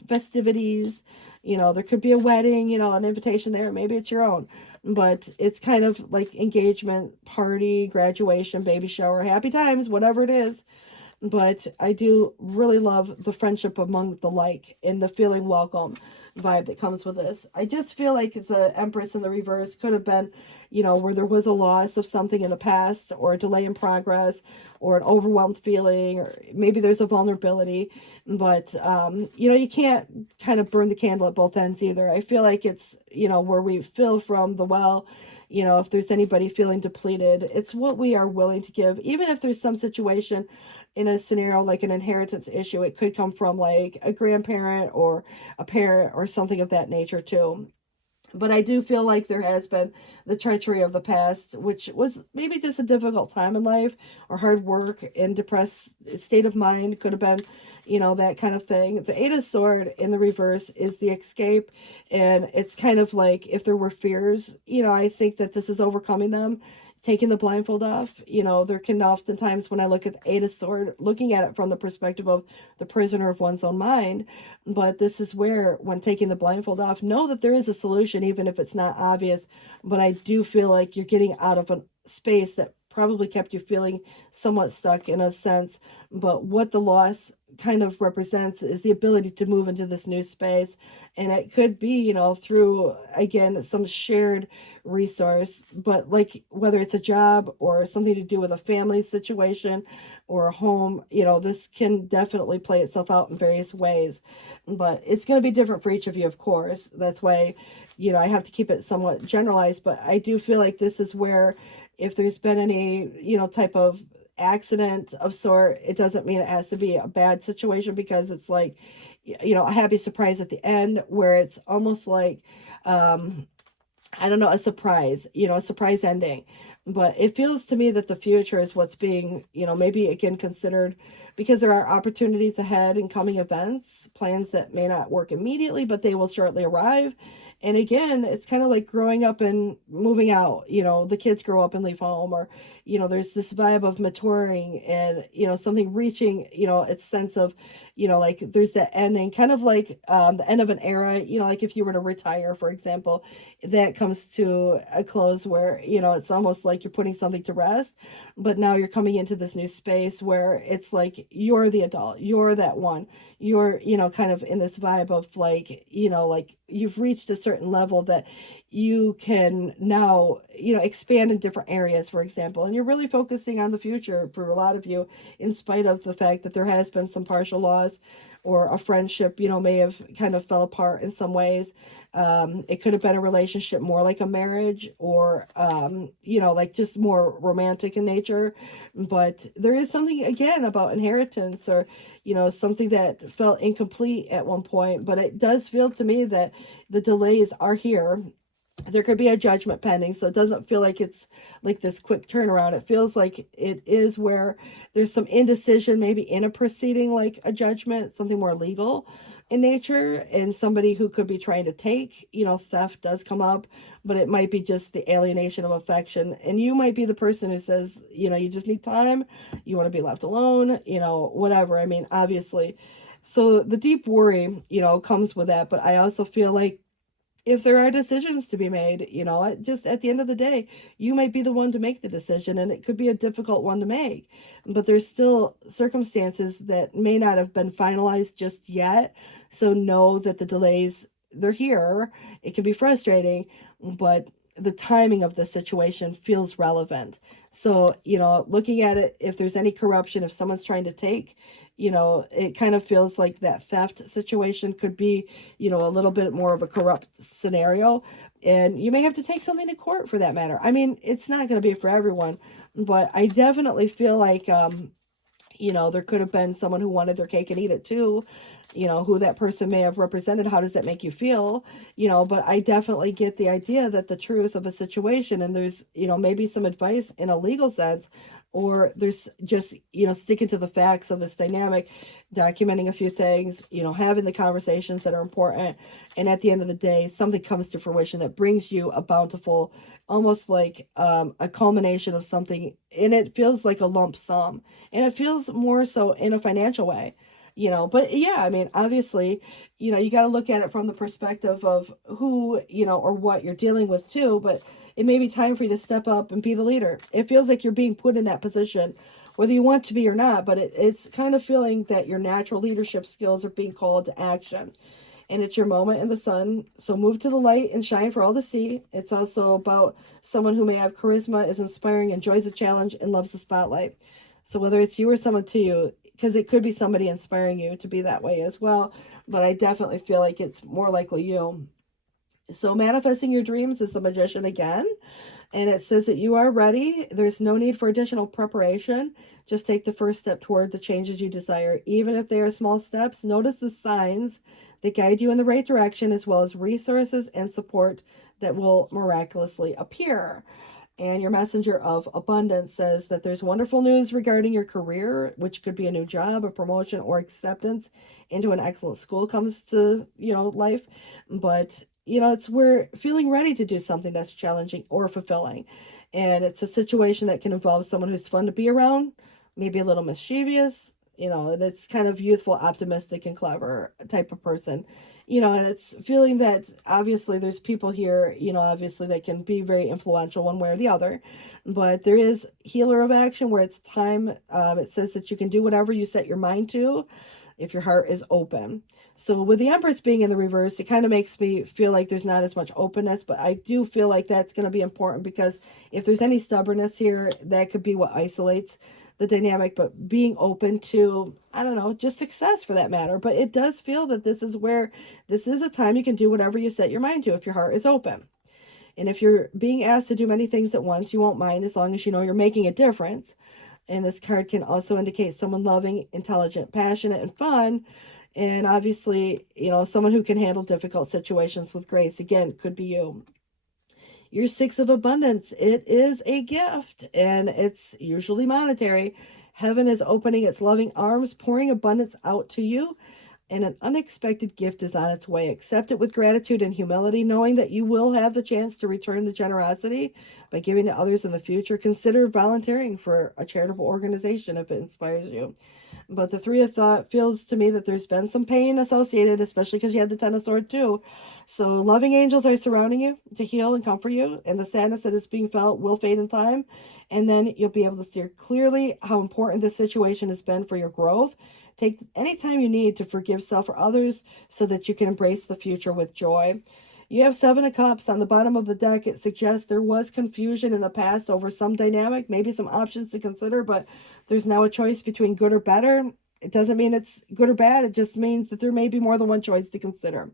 festivities, you know, there could be a wedding, you know, an invitation there. Maybe it's your own. But it's kind of like engagement, party, graduation, baby shower, happy times, whatever it is. But I do really love the friendship among the like and the feeling welcome vibe that comes with this. I just feel like the Empress in the reverse could have been, you know, where there was a loss of something in the past, or a delay in progress, or an overwhelmed feeling, or maybe there's a vulnerability. But, you know, you can't kind of burn the candle at both ends either. I feel like it's, you know, where we fill from the well. You know, if there's anybody feeling depleted, it's what we are willing to give. Even if there's some situation in a scenario like an inheritance issue, it could come from like a grandparent or a parent or something of that nature too. But I do feel like there has been the treachery of the past, which was maybe just a difficult time in life, or hard work and depressed state of mind. Could have been, you know, that kind of thing. The Eight of Swords in the reverse is the escape. And it's kind of like if there were fears, you know, I think that this is overcoming them. Taking the blindfold off, you know, there can oftentimes, when I look at the Eight of Swords, looking at it from the perspective of the prisoner of one's own mind. But this is where, when taking the blindfold off, know that there is a solution, even if it's not obvious. But I do feel like you're getting out of a space that probably kept you feeling somewhat stuck in a sense. But what the loss kind of represents is the ability to move into this new space. And it could be, you know, through, again, some shared resource, but like whether it's a job or something to do with a family situation or a home, you know, this can definitely play itself out in various ways. But it's going to be different for each of you, of course. That's why, you know, I have to keep it somewhat generalized. But I do feel like this is where, if there's been any, you know, type of accident of sort, it doesn't mean it has to be a bad situation, because it's like, you know, a happy surprise at the end, where it's almost like, I don't know, a surprise, you know, a surprise ending. But it feels to me that the future is what's being, you know, maybe again considered, because there are opportunities ahead and coming events, plans that may not work immediately, but they will shortly arrive. And again, it's kind of like growing up and moving out. You know, the kids grow up and leave home, or, you know, there's this vibe of maturing and, you know, something reaching, you know, its sense of, you know, like there's that ending, kind of like the end of an era. You know, like if you were to retire, for example, that comes to a close where, you know, it's almost like you're putting something to rest. But now you're coming into this new space where it's like you're the adult, you're that one, you're, you know, kind of in this vibe of like, you know, like you've reached a certain level that you can now, you know, expand in different areas, for example. And you're really focusing on the future for a lot of you, in spite of the fact that there has been some partial loss, or a friendship, you know, may have kind of fell apart in some ways. It could have been a relationship more like a marriage, or, you know, like just more romantic in nature. But there is something, again, about inheritance, or, you know, something that felt incomplete at one point. But it does feel to me that the delays are here. There could be a judgment pending, so it doesn't feel like it's like this quick turnaround. It feels like it is where there's some indecision, maybe in a proceeding, like a judgment, something more legal in nature, and somebody who could be trying to take, you know, theft does come up, but it might be just the alienation of affection. And you might be the person who says, you know, you just need time, you want to be left alone, you know, whatever. I mean, obviously. So the deep worry, you know, comes with that. But I also feel like if there are decisions to be made, you know, just at the end of the day, you might be the one to make the decision, and it could be a difficult one to make. But there's still circumstances that may not have been finalized just yet. So know that the delays, they're here. It can be frustrating, but the timing of the situation feels relevant. So, you know, looking at it, if there's any corruption, if someone's trying to take, you know, it kind of feels like that theft situation could be, you know, a little bit more of a corrupt scenario. And you may have to take something to court for that matter. I mean, it's not going to be for everyone, but I definitely feel like, You know, there could have been someone who wanted their cake and eat it too. You know, who that person may have represented. How does that make you feel? You know, but I definitely get the idea that the truth of a situation, and there's, you know, maybe some advice in a legal sense, or there's just, you know, sticking to the facts of this dynamic, documenting a few things, you know, having the conversations that are important. And at the end of the day, something comes to fruition that brings you a bountiful, almost like a culmination of something. And it feels like a lump sum. And it feels more so in a financial way, you know. But yeah, I mean, obviously, you know, you got to look at it from the perspective of who, you know, or what you're dealing with too. But it may be time for you to step up and be the leader. It feels like you're being put in that position, whether you want to be or not, but it's kind of feeling that your natural leadership skills are being called to action. And it's your moment in the sun. So move to the light and shine for all to see. It's also about someone who may have charisma, is inspiring, enjoys a challenge, and loves the spotlight. So whether it's you or someone to you, because it could be somebody inspiring you to be that way as well, but I definitely feel like it's more likely you. So manifesting your dreams is the Magician again. And it says that you are ready. There's no need for additional preparation. Just take the first step toward the changes you desire. Even if they are small steps, notice the signs that guide you in the right direction, as well as resources and support that will miraculously appear. And your messenger of abundance says that there's wonderful news regarding your career, which could be a new job, a promotion, or acceptance into an excellent school comes to, you know, life. But, you know, it's we're feeling ready to do something that's challenging or fulfilling. And it's a situation that can involve someone who's fun to be around, maybe a little mischievous, you know, and it's kind of youthful, optimistic, and clever type of person. You know, and it's feeling that obviously there's people here, you know, obviously that can be very influential one way or the other. But there is healer of action where it's time. It says that you can do whatever you set your mind to if your heart is open. So with the Empress being in the reverse, it kind of makes me feel like there's not as much openness, but I do feel like that's going to be important, because if there's any stubbornness here, that could be what isolates the dynamic. But being open to, I don't know, just success for that matter. But it does feel that this is a time you can do whatever you set your mind to if your heart is open. And if you're being asked to do many things at once, you won't mind, as long as you know you're making a difference. And this card can also indicate someone loving, intelligent, passionate, and fun. And obviously, you know, someone who can handle difficult situations with grace. Again, could be you. Your Six of Abundance, it is a gift, and it's usually monetary. Heaven is opening its loving arms, pouring abundance out to you, and an unexpected gift is on its way. Accept it with gratitude and humility, knowing that you will have the chance to return the generosity by giving to others in the future. Consider volunteering for a charitable organization if it inspires you. But the Three of Thought feels to me that there's been some pain associated, especially because you had the Ten of Swords too. So loving angels are surrounding you to heal and comfort you, and the sadness that is being felt will fade in time. And then you'll be able to see clearly how important this situation has been for your growth. Take any time you need to forgive self or others so that you can embrace the future with joy. You have Seven of Cups on the bottom of the deck. It suggests there was confusion in the past over some dynamic, maybe some options to consider, but there's now a choice between good or better. It doesn't mean it's good or bad. It just means that there may be more than one choice to consider.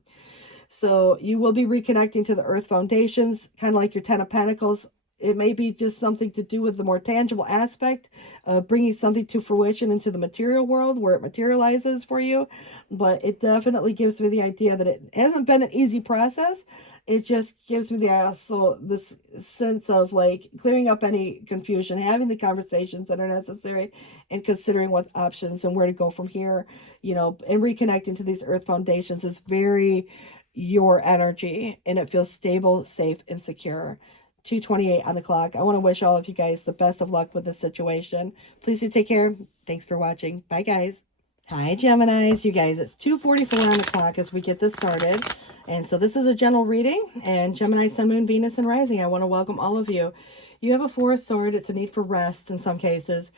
So you will be reconnecting to the earth foundations, kind of like your Ten of Pentacles. It may be just something to do with the more tangible aspect of bringing something to fruition into the material world where it materializes for you. But it definitely gives me the idea that it hasn't been an easy process. It just gives me this sense of like clearing up any confusion, having the conversations that are necessary, and considering what options and where to go from here, you know, and reconnecting to these earth foundations is very your energy, and it feels stable, safe, and secure. 2:28 on the clock. I want to wish all of you guys the best of luck with this situation. Please do take care. Thanks for watching. Bye, guys. Hi, Geminis. You guys, it's 2:44 on the clock as we get this started. And so this is a general reading. And Gemini, Sun, Moon, Venus, and Rising, I want to welcome all of you. You have a Four of Swords. It's a need for rest in some cases.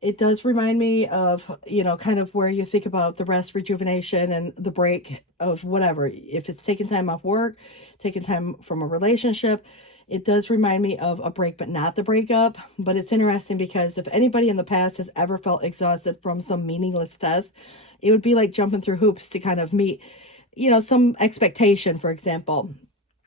It does remind me of, you know, kind of where you think about the rest, rejuvenation, and the break of whatever. If it's taking time off work, taking time from a relationship, it does remind me of a break, but not the breakup. But it's interesting because if anybody in the past has ever felt exhausted from some meaningless test, it would be like jumping through hoops to kind of meet, you know, some expectation, for example.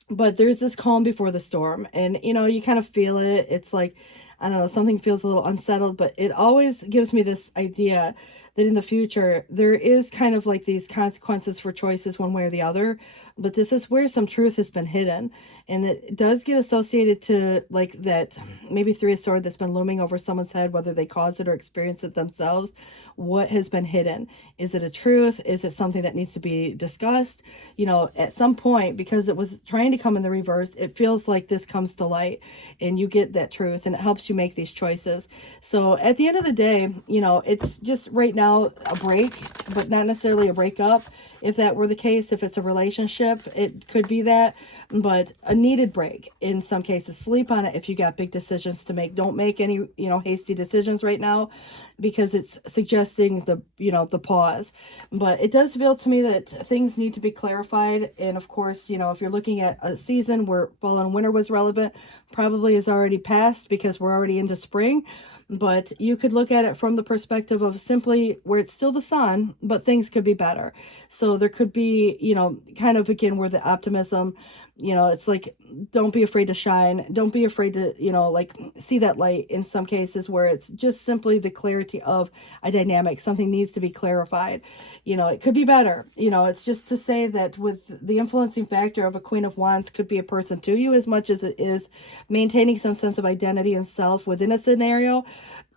But there's this calm before the storm, and, you know, you kind of feel it. It's like, I don't know, something feels a little unsettled, but it always gives me this idea that in the future there is kind of like these consequences for choices one way or the other, but this is where some truth has been hidden, and it does get associated to like that maybe Three of Swords that's been looming over someone's head, whether they caused it or experienced it themselves. What has been hidden? Is it a truth? Is it something that needs to be discussed? You know, at some point, because it was trying to come in the reverse, it feels like this comes to light and you get that truth, and it helps you make these choices. So at the end of the day, you know, it's just right now a break, but not necessarily a breakup. If that were the case, if it's a relationship, it could be that, but a needed break in some cases. Sleep on it if you got big decisions to make. Don't make any, you know, hasty decisions right now, because it's suggesting the, you know, the pause. But it does feel to me that things need to be clarified. And of course, you know, if you're looking at a season where fall and winter was relevant, probably is already past because we're already into spring. But you could look at it from the perspective of simply where it's still the sun, but things could be better. So there could be, you know, kind of again where the optimism, you know, it's like, don't be afraid to shine. Don't be afraid to, you know, like see that light in some cases where it's just simply the clarity of a dynamic. Something needs to be clarified. You know, it could be better. You know, it's just to say that with the influencing factor of a Queen of Wands could be a person to you as much as it is maintaining some sense of identity and self within a scenario,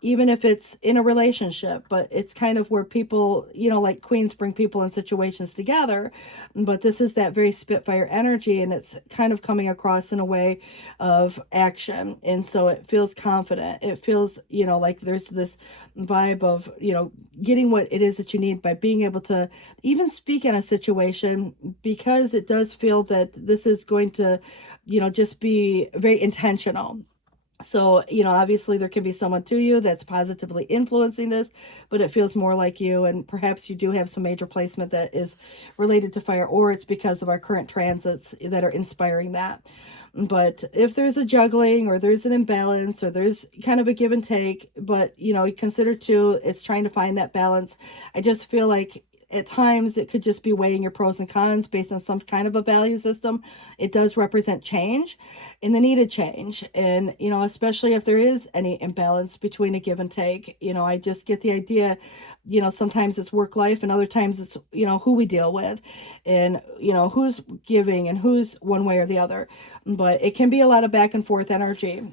even if it's in a relationship. But it's kind of where people, you know, like queens bring people in situations together, but this is that very Spitfire energy, and it's kind of coming across in a way of action. And so it feels confident. It feels, you know, like there's this vibe of, you know, getting what it is that you need by being able to even speak in a situation, because it does feel that this is going to, you know, just be very intentional. So, you know, obviously there can be someone to you that's positively influencing this, but it feels more like you, and perhaps you do have some major placement that is related to fire, or it's because of our current transits that are inspiring that. But if there's a juggling, or there's an imbalance, or there's kind of a give and take, but, you know, consider too, it's trying to find that balance. I just feel like at times it could just be weighing your pros and cons based on some kind of a value system. It does represent change and the needed change. And, you know, especially if there is any imbalance between a give and take, you know, I just get the idea, you know, sometimes it's work life and other times it's, you know, who we deal with and, you know, who's giving and who's one way or the other. But it can be a lot of back and forth energy.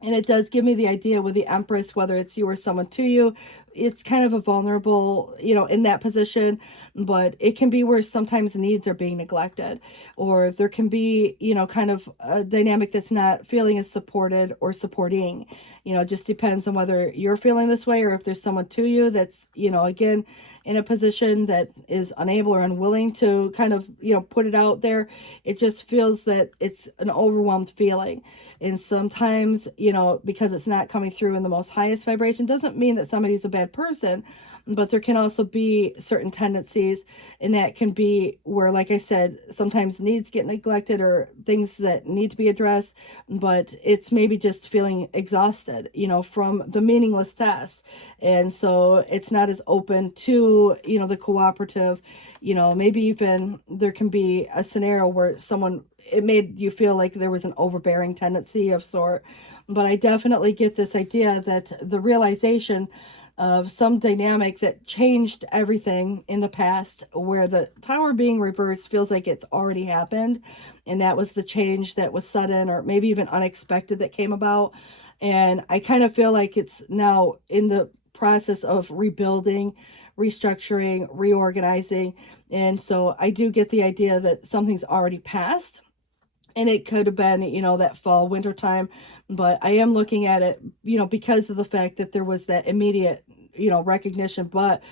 And it does give me the idea with the Empress, whether it's you or someone to you, it's kind of a vulnerable, you know, in that position, but it can be where sometimes needs are being neglected, or there can be, you know, kind of a dynamic that's not feeling as supported or supporting. You know, it just depends on whether you're feeling this way, or if there's someone to you that's, you know, again, in a position that is unable or unwilling to kind of, you know, put it out there. It just feels that it's an overwhelmed feeling. And sometimes, you know, because it's not coming through in the most highest vibration, doesn't mean that somebody's a bad person, but there can also be certain tendencies, and that can be where, like I said, sometimes needs get neglected or things that need to be addressed, but it's maybe just feeling exhausted, you know, from the meaningless test. And so it's not as open to, you know, the cooperative, you know, maybe even there can be a scenario where someone, it made you feel like there was an overbearing tendency of sort. But I definitely get this idea that the realization of some dynamic that changed everything in the past, where the Tower being reversed feels like it's already happened, and that was the change that was sudden or maybe even unexpected that came about. And I kind of feel like it's now in the process of rebuilding, restructuring, reorganizing. And so I do get the idea that something's already passed, and it could have been, you know, that fall winter time. But I am looking at it, you know, because of the fact that there was that immediate, you know, recognition, but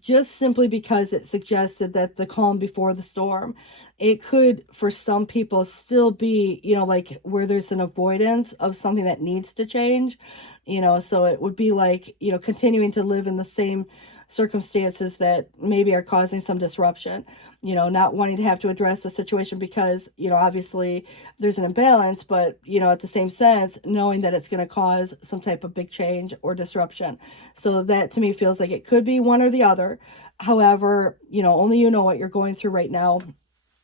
just simply because it suggested that the calm before the storm, it could for some people still be, you know, like where there's an avoidance of something that needs to change, you know. So it would be like, you know, continuing to live in the same circumstances that maybe are causing some disruption, you know, not wanting to have to address the situation because, you know, obviously there's an imbalance, but, you know, at the same sense, knowing that it's going to cause some type of big change or disruption. So that to me feels like it could be one or the other. However, you know, only you know what you're going through right now.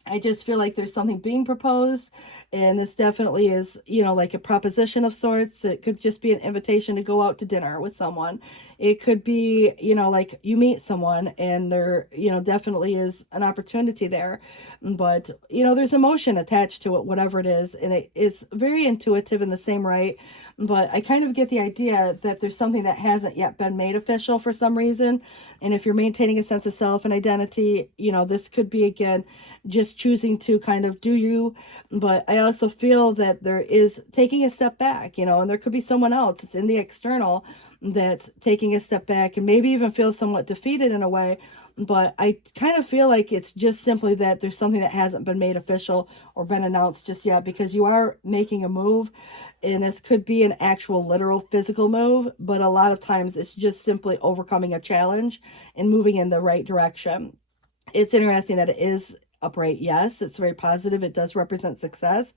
I just feel like there's something being proposed, and this definitely is, like a proposition of sorts. It could just be an invitation to go out to dinner with someone. It could be, like you meet someone and there, definitely is an opportunity there. But, there's emotion attached to it, whatever it is, and it is very intuitive in the same right. But I kind of get the idea that there's something that hasn't yet been made official for some reason. And if you're maintaining a sense of self and identity, this could be, again, just choosing to kind of do you. But I also feel that there is taking a step back, and there could be someone else. It's in the external that's taking a step back and maybe even feel somewhat defeated in a way. But I kind of feel like it's just simply that there's something that hasn't been made official or been announced just yet, because you are making a move, and this could be an actual literal physical move, but a lot of times it's just simply overcoming a challenge and moving in the right direction. It's interesting that it is upright. Yes, it's very positive. It does represent success,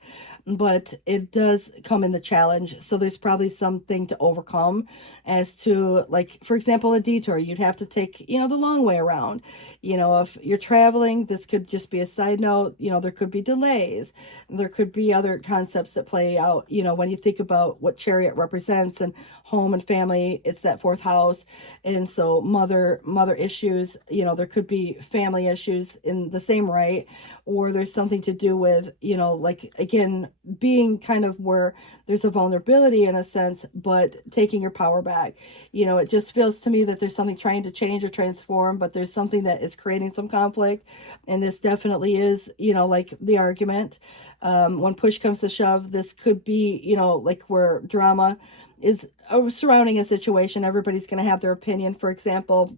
but it does come in the challenge. So there's probably something to overcome as to, like, for example, a detour. You'd have to take, the long way around. If you're traveling, this could just be a side note. There could be delays. There could be other concepts that play out, when you think about what Chariot represents and home and family, it's that fourth house. And so mother issues, there could be family issues in the same right, or there's something to do with, like, again, being kind of where there's a vulnerability in a sense, but taking your power back. It just feels to me that there's something trying to change or transform, but there's something that is creating some conflict. And this definitely is, like the argument. When push comes to shove, this could be, like where drama is surrounding a situation. Everybody's going to have their opinion, for example,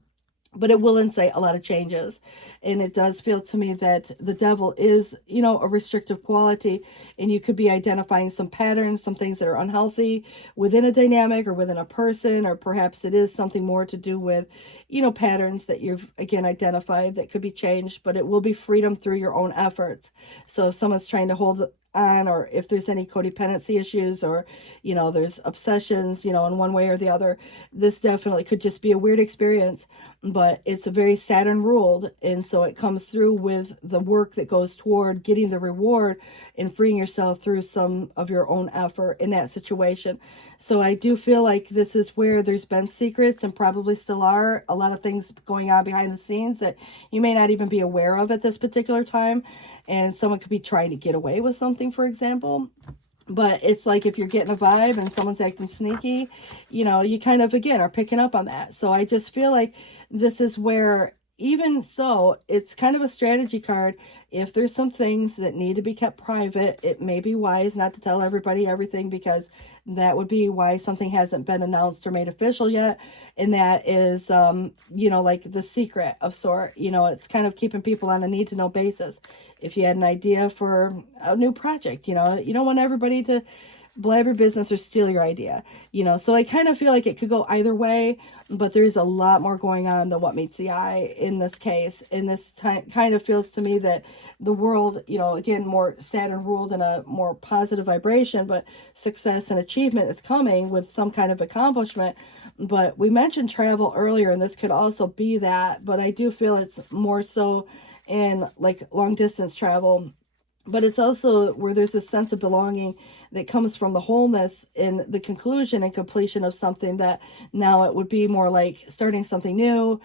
but it will incite a lot of changes. And it does feel to me that the devil is, a restrictive quality, and you could be identifying some patterns, some things that are unhealthy within a dynamic or within a person, or perhaps it is something more to do with, patterns that you've, again, identified that could be changed, but it will be freedom through your own efforts. So if someone's trying to hold on, or if there's any codependency issues, or there's obsessions, in one way or the other, this definitely could just be a weird experience. But it's a very Saturn ruled, and so it comes through with the work that goes toward getting the reward and freeing yourself through some of your own effort in that situation. So I do feel like this is where there's been secrets, and probably still are, a lot of things going on behind the scenes that you may not even be aware of at this particular time. And someone could be trying to get away with something, for example. But it's like if you're getting a vibe and someone's acting sneaky, you kind of, again, are picking up on that. So I just feel like this is where, even so, it's kind of a strategy card. If there's some things that need to be kept private, it may be wise not to tell everybody everything, because that would be why something hasn't been announced or made official yet. And that is, like the secret of sort. It's kind of keeping people on a need to know basis. If you had an idea for a new project, you don't want everybody to blab your business or steal your idea, so I kind of feel like it could go either way, but there's a lot more going on than what meets the eye in this case. And this time kind of feels to me that the world, again, more Saturn ruled in a more positive vibration, but success and achievement is coming with some kind of accomplishment. But we mentioned travel earlier, and this could also be that, but I do feel it's more so in like long distance travel. But it's also where there's a sense of belonging that comes from the wholeness in the conclusion and completion of something, that now it would be more like starting something new,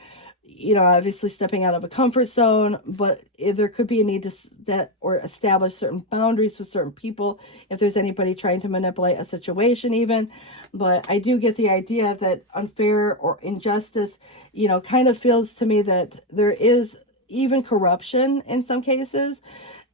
obviously stepping out of a comfort zone, but there could be a need to set or establish certain boundaries with certain people if there's anybody trying to manipulate a situation even. But I do get the idea that unfair or injustice, kind of feels to me that there is even corruption in some cases.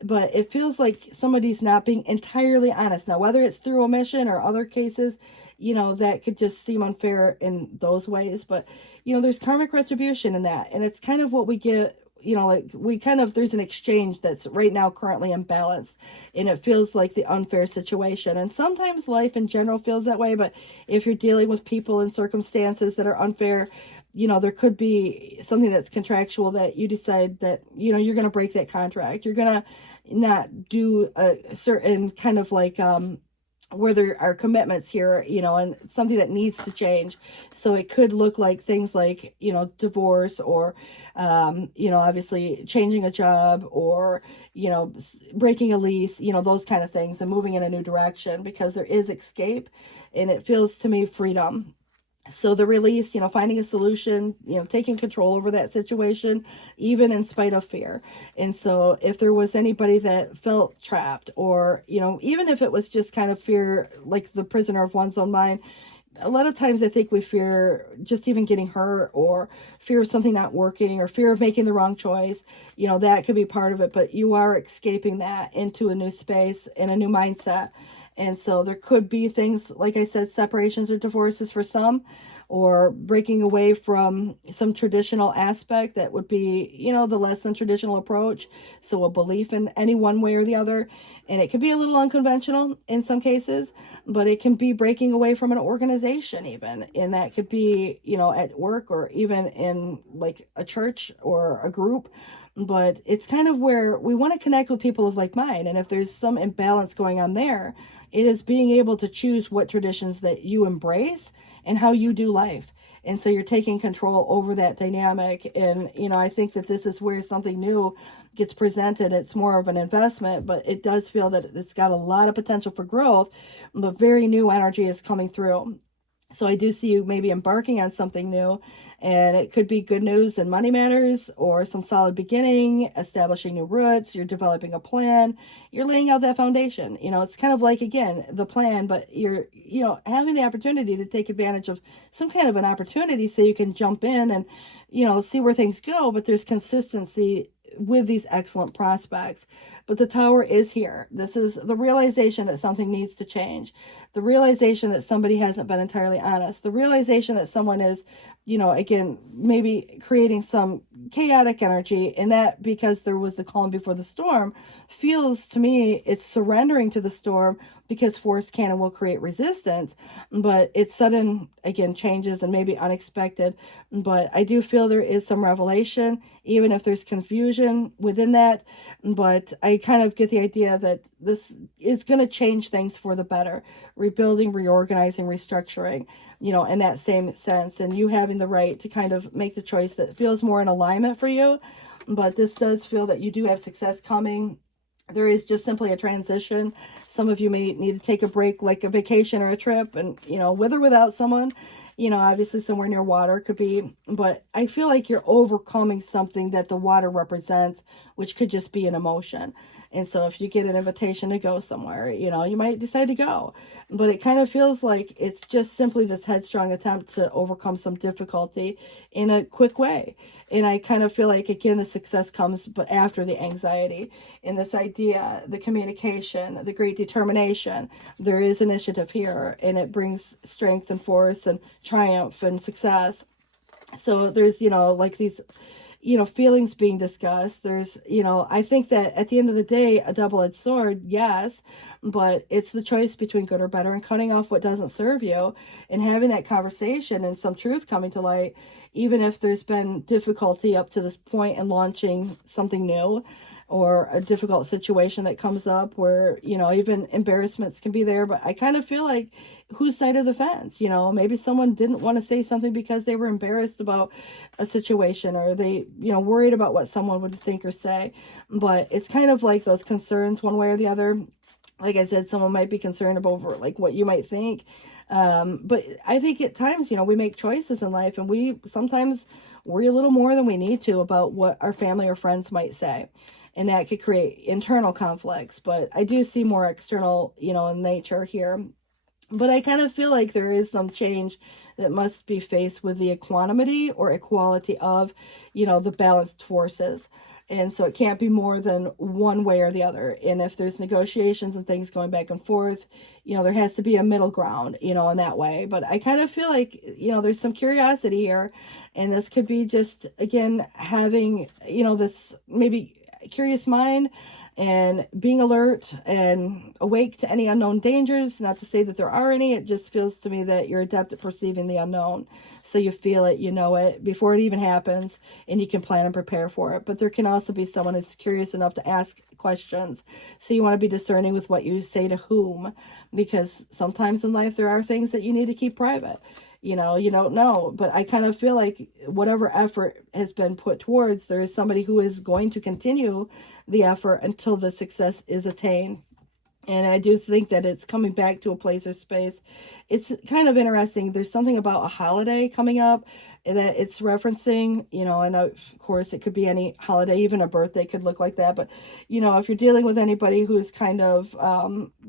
But it feels like somebody's not being entirely honest. Now, whether it's through omission or other cases, that could just seem unfair in those ways. But, there's karmic retribution in that. And it's kind of what we get, there's an exchange that's right now currently imbalanced. And it feels like the unfair situation. And sometimes life in general feels that way. But if you're dealing with people and circumstances that are unfair, there could be something that's contractual that you decide that, you're going to break that contract. You're going to not do a certain kind of like where there are commitments here, you know, and something that needs to change. So it could look like things like, you know, divorce, or, you know, obviously changing a job, or, you know, breaking a lease, you know, those kind of things, and moving in a new direction, because there is escape, and it feels to me freedom. So the release, you know, finding a solution, you know, taking control over that situation, even in spite of fear. And so if there was anybody that felt trapped, or, you know, even if it was just kind of fear, like the prisoner of one's own mind, a lot of times I think we fear just even getting hurt, or fear of something not working, or fear of making the wrong choice. You know, that could be part of it, but you are escaping that into a new space and a new mindset. And so there could be things, like I said, separations or divorces for some, or breaking away from some traditional aspect that would be, you know, the less than traditional approach. So a belief in any one way or the other. And it can be a little unconventional in some cases, but it can be breaking away from an organization even. And that could be, you know, at work, or even in like a church or a group. But it's kind of where we want to connect with people of like mind. And if there's some imbalance going on there, it is being able to choose what traditions that you embrace and how you do life. And so you're taking control over that dynamic. And, you know, I think that this is where something new gets presented. It's more of an investment, but it does feel that it's got a lot of potential for growth, but very new energy is coming through. So I do see you maybe embarking on something new, and it could be good news in money matters, or some solid beginning, establishing new roots. You're developing a plan. You're laying out that foundation. You know, it's kind of like, again, the plan, but you're, you know, having the opportunity to take advantage of some kind of an opportunity so you can jump in and, you know, see where things go. But there's consistency with these excellent prospects. But the Tower is here. This is the realization that something needs to change. The realization that somebody hasn't been entirely honest. The realization that someone is, you know, again, maybe creating some chaotic energy, and that because there was the calm before the storm, feels to me it's surrendering to the storm, because force can and will create resistance, but it's sudden, again, changes and maybe unexpected. But I do feel there is some revelation, even if there's confusion within that. But I kind of get the idea that this is going to change things for the better, rebuilding, reorganizing, restructuring, you know, in that same sense, and you having the right to kind of make the choice that feels more in alignment for you. But this does feel that you do have success coming. There is just simply a transition. Some of you may need to take a break, like a vacation or a trip, and, you know, with or without someone, you know, obviously somewhere near water could be, but I feel like you're overcoming something that the water represents, which could just be an emotion. And so if you get an invitation to go somewhere, you know, you might decide to go, but it kind of feels like it's just simply this headstrong attempt to overcome some difficulty in a quick way. And I kind of feel like, again, the success comes, but after the anxiety, and this idea, the communication, the great determination. There is initiative here, and it brings strength and force and triumph and success. So there's, you know, like these, you know, feelings being discussed. There's, you know, I think that at the end of the day, a double-edged sword, yes, but it's the choice between good or better, and cutting off what doesn't serve you, and having that conversation and some truth coming to light, even if there's been difficulty up to this point in launching something new, or a difficult situation that comes up where, you know, even embarrassments can be there. But I kind of feel like, whose side of the fence? You know, maybe someone didn't want to say something because they were embarrassed about a situation, or they, you know, worried about what someone would think or say. But it's kind of like those concerns one way or the other. Like I said, someone might be concerned about like what you might think. But I think at times, you know, we make choices in life, and we sometimes worry a little more than we need to about what our family or friends might say. And that could create internal conflicts. But I do see more external, you know, in nature here. But I kind of feel like there is some change that must be faced with the equanimity or equality of, you know, the balanced forces. And so it can't be more than one way or the other. And if there's negotiations and things going back and forth, you know, there has to be a middle ground, you know, in that way. But I kind of feel like, you know, there's some curiosity here. And this could be just, again, having, you know, this maybe curious mind, and being alert and awake to any unknown dangers. Not to say that there are any, it just feels to me that you're adept at perceiving the unknown. So you feel it, you know it before it even happens, and you can plan and prepare for it. But there can also be someone who's curious enough to ask questions. So you want to be discerning with what you say to whom, because sometimes in life there are things that you need to keep private. You know, you don't know, but I kind of feel like whatever effort has been put towards, there is somebody who is going to continue the effort until the success is attained. And I do think that it's coming back to a place or space. It's kind of interesting. There's something about a holiday coming up that it's referencing, you know, and of course it could be any holiday, even a birthday could look like that. But, you know, if you're dealing with anybody who's kind of,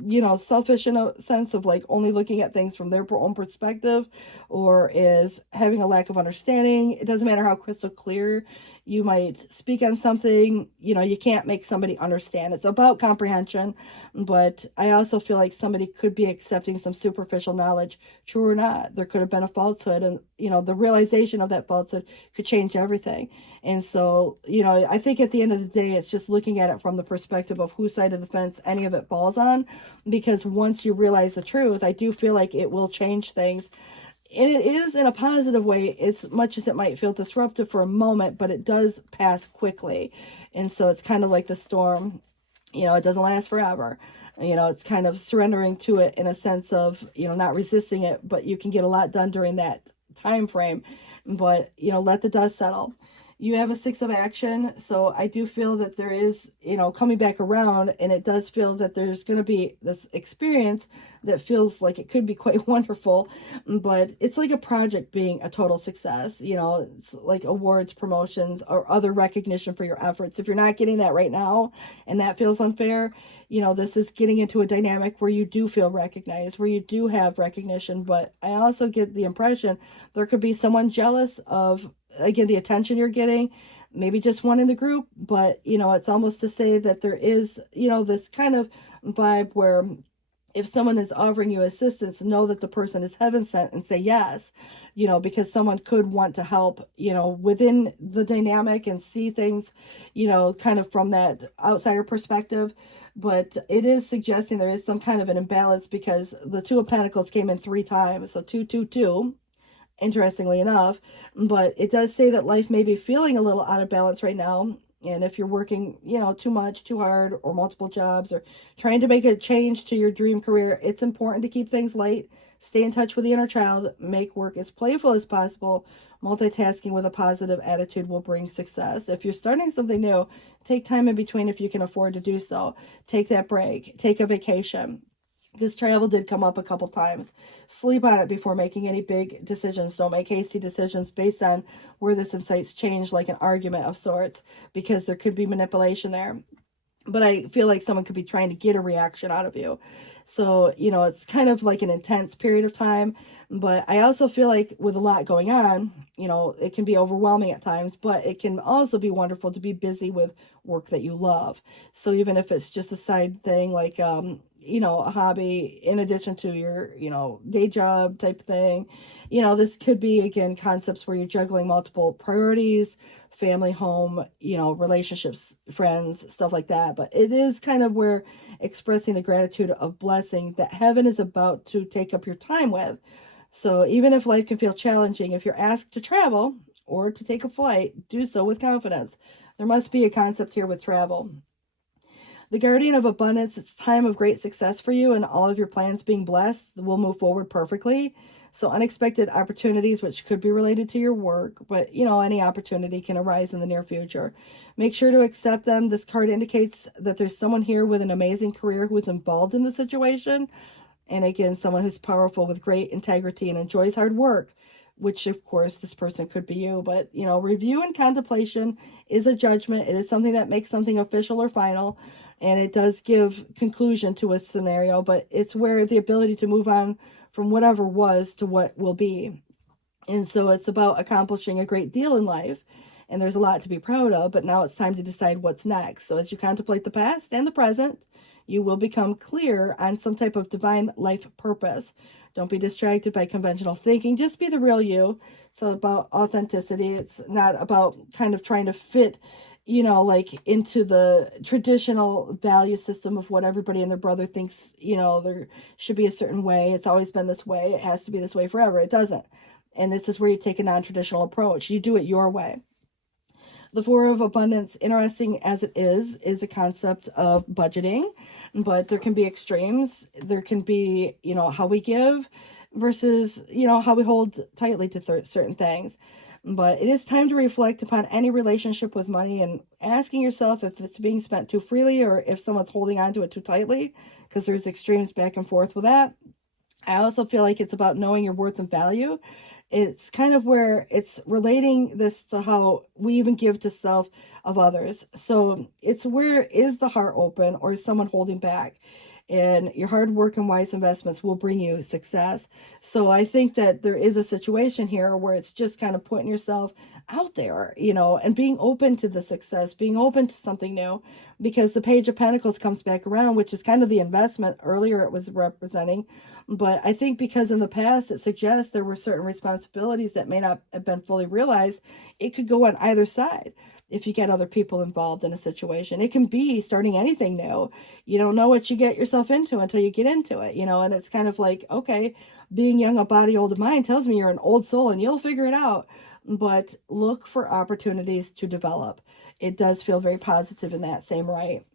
you know, selfish in a sense of like only looking at things from their own perspective, or is having a lack of understanding, it doesn't matter how crystal clear you might speak on something, you know, you can't make somebody understand. It's about comprehension, but I also feel like somebody could be accepting some superficial knowledge, true or not. There could have been a falsehood, and, you know, the realization of that falsehood could change everything. And so, you know, I think at the end of the day, it's just looking at it from the perspective of whose side of the fence any of it falls on, because once you realize the truth, I do feel like it will change things. And it is in a positive way, as much as it might feel disruptive for a moment, but it does pass quickly. And so it's kind of like the storm, you know, it doesn't last forever. You know, it's kind of surrendering to it in a sense of, you know, not resisting it, but you can get a lot done during that time frame. But, you know, let the dust settle. You have a 6 of action, so I do feel that there is, you know, coming back around, and it does feel that there's going to be this experience that feels like it could be quite wonderful, but it's like a project being a total success. You know, it's like awards, promotions, or other recognition for your efforts. If you're not getting that right now and that feels unfair, you know, this is getting into a dynamic where you do feel recognized, where you do have recognition. But I also get the impression there could be someone jealous of, again, the attention you're getting, maybe just one in the group, but, you know, it's almost to say that there is, you know, this kind of vibe where if someone is offering you assistance, know that the person is heaven sent and say yes, you know, because someone could want to help, you know, within the dynamic and see things, you know, kind of from that outsider perspective. But it is suggesting there is some kind of an imbalance, because the 2 of Pentacles came in 3 times, so 2, 2, 2. Interestingly enough, but it does say that life may be feeling a little out of balance right now. And if you're working, you know, too much, too hard, or multiple jobs, or trying to make a change to your dream career, it's important to keep things light, stay in touch with the inner child, make work as playful as possible. Multitasking with a positive attitude will bring success. If you're starting something new, take time in between if you can afford to do so. Take that break, take a vacation. This travel did come up a couple times. Sleep on it before making any big decisions. Don't make hasty decisions based on where this incites change, like an argument of sorts, because there could be manipulation there. But I feel like someone could be trying to get a reaction out of you. So, you know, it's kind of like an intense period of time. But I also feel like with a lot going on, you know, it can be overwhelming at times, but it can also be wonderful to be busy with work that you love. So even if it's just a side thing, like, you know, a hobby in addition to your, you know, day job type thing, you know, this could be, again, concepts where you're juggling multiple priorities, family, home, you know, relationships, friends, stuff like that. But it is kind of where expressing the gratitude of blessing that heaven is about to take up your time with. So even if life can feel challenging, if you're asked to travel or to take a flight, do so with confidence. There must be a concept here with travel. The guardian of abundance, it's time of great success for you, and all of your plans being blessed will move forward perfectly. So unexpected opportunities, which could be related to your work, but, you know, any opportunity can arise in the near future. Make sure to accept them. This card indicates that there's someone here with an amazing career who is involved in the situation. And again, someone who's powerful with great integrity and enjoys hard work, which of course this person could be you. But, you know, review and contemplation is a judgment. It is something that makes something official or final. And it does give conclusion to a scenario, but it's where the ability to move on from whatever was to what will be. And so it's about accomplishing a great deal in life. And there's a lot to be proud of, but now it's time to decide what's next. So as you contemplate the past and the present, you will become clear on some type of divine life purpose. Don't be distracted by conventional thinking. Just be the real you. It's about authenticity. It's not about kind of trying to fit like into the traditional value system of what everybody and their brother thinks, there should be a certain way. It's always been this way. It has to be this way forever. It doesn't. And this is where you take a non-traditional approach. You do it your way. The Four of Abundance, interesting as it is a concept of budgeting, but there can be extremes. There can be, how we give versus, how we hold tightly to certain things. But it is time to reflect upon any relationship with money and asking yourself if it's being spent too freely or if someone's holding on to it too tightly, because there's extremes back and forth with that. I also feel like it's about knowing your worth and value. It's kind of where it's relating this to how we even give to self of others. So it's where is the heart open or is someone holding back? And your hard work and wise investments will bring you success. So I think that there is a situation here where it's just kind of putting yourself out there, and being open to the success, being open to something new, because the Page of Pentacles comes back around, which is kind of the investment. Earlier it was representing, but I think because in the past it suggests there were certain responsibilities that may not have been fully realized. It could go on either side. If you get other people involved in a situation, it can be starting anything new. You don't know what you get yourself into until you get into it, and it's kind of like, okay, being young, a body, old of mind tells me you're an old soul and you'll figure it out. But look for opportunities to develop. It does feel very positive in that same right.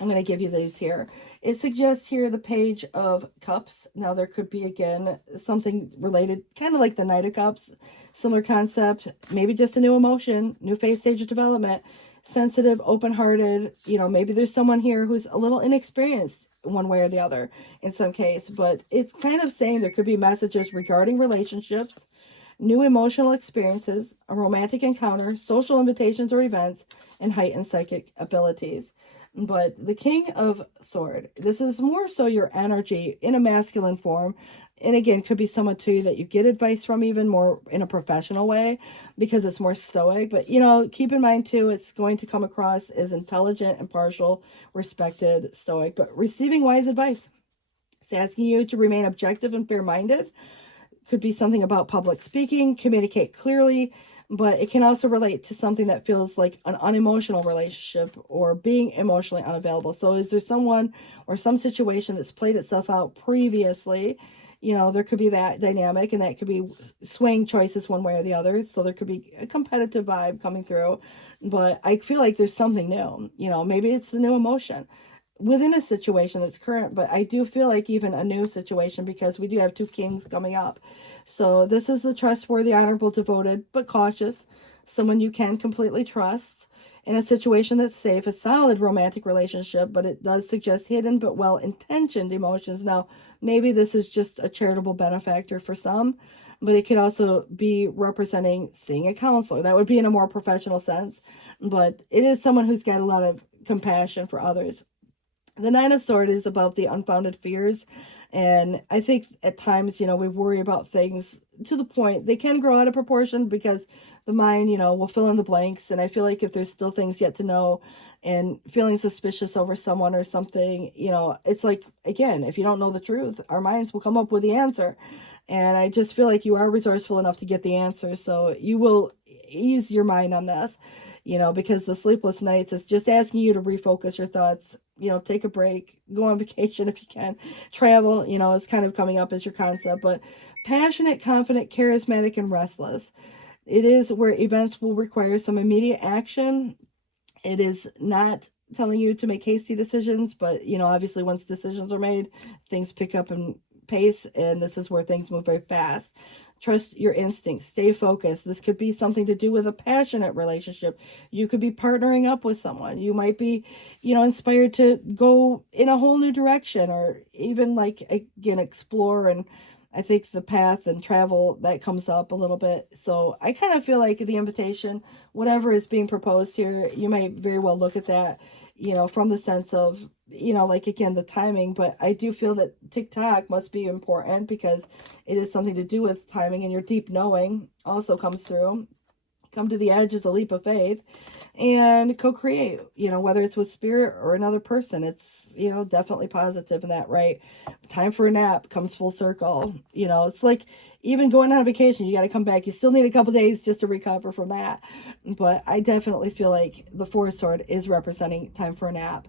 I'm going to give you these here. It suggests here the Page of Cups. Now there could be, again, something related, kind of like the Knight of Cups, similar concept, maybe just a new emotion, new phase, stage of development, sensitive, open-hearted. Maybe there's someone here who's a little inexperienced one way or the other in some case, but it's kind of saying there could be messages regarding relationships, new emotional experiences, a romantic encounter, social invitations or events, and heightened psychic abilities. But the King of Sword, this is more so your energy in a masculine form. And again, could be someone too that you get advice from, even more in a professional way, because it's more stoic. But, keep in mind too, it's going to come across as intelligent, impartial, respected, stoic, but receiving wise advice. It's asking you to remain objective and fair-minded. Could be something about public speaking, communicate clearly, but it can also relate to something that feels like an unemotional relationship or being emotionally unavailable. So is there someone or some situation that's played itself out previously? There could be that dynamic, and that could be swaying choices one way or the other. So there could be a competitive vibe coming through, but I feel like there's something new. Maybe it's the new emotion within a situation that's current, but I do feel like even a new situation, because we do have two kings coming up. So this is the trustworthy, honorable, devoted, but cautious, someone you can completely trust in a situation that's safe, a solid romantic relationship, but it does suggest hidden but well-intentioned emotions. Now, maybe this is just a charitable benefactor for some, but it could also be representing seeing a counselor. That would be in a more professional sense, but it is someone who's got a lot of compassion for others. The Nine of Swords is about the unfounded fears. And I think at times, we worry about things to the point they can grow out of proportion, because the mind, will fill in the blanks. And I feel like if there's still things yet to know and feeling suspicious over someone or something, it's like, again, if you don't know the truth, our minds will come up with the answer. And I just feel like you are resourceful enough to get the answer. So you will ease your mind on this, because the sleepless nights is just asking you to refocus your thoughts, take a break, go on vacation if you can, travel, it's kind of coming up as your concept. But passionate, confident, charismatic, and restless. It is where events will require some immediate action. It is not telling you to make hasty decisions, but, obviously once decisions are made, things pick up in pace, and this is where things move very fast. Trust your instincts. Stay focused. This could be something to do with a passionate relationship. You could be partnering up with someone. You might be, inspired to go in a whole new direction, or even again, explore. And I think the path and travel, that comes up a little bit. So I kind of feel like the invitation, whatever is being proposed here, you might very well look at that, from the sense of, again, the timing. But I do feel that TikTok must be important, because it is something to do with timing, and your deep knowing also comes through. Come to the edge is a leap of faith. and co-create, whether it's with spirit or another person. It's, definitely positive in that, right? Time for a nap comes full circle. It's like even going on a vacation, you got to come back. You still need a couple days just to recover from that. But I definitely feel like the Four of Swords is representing time for a nap.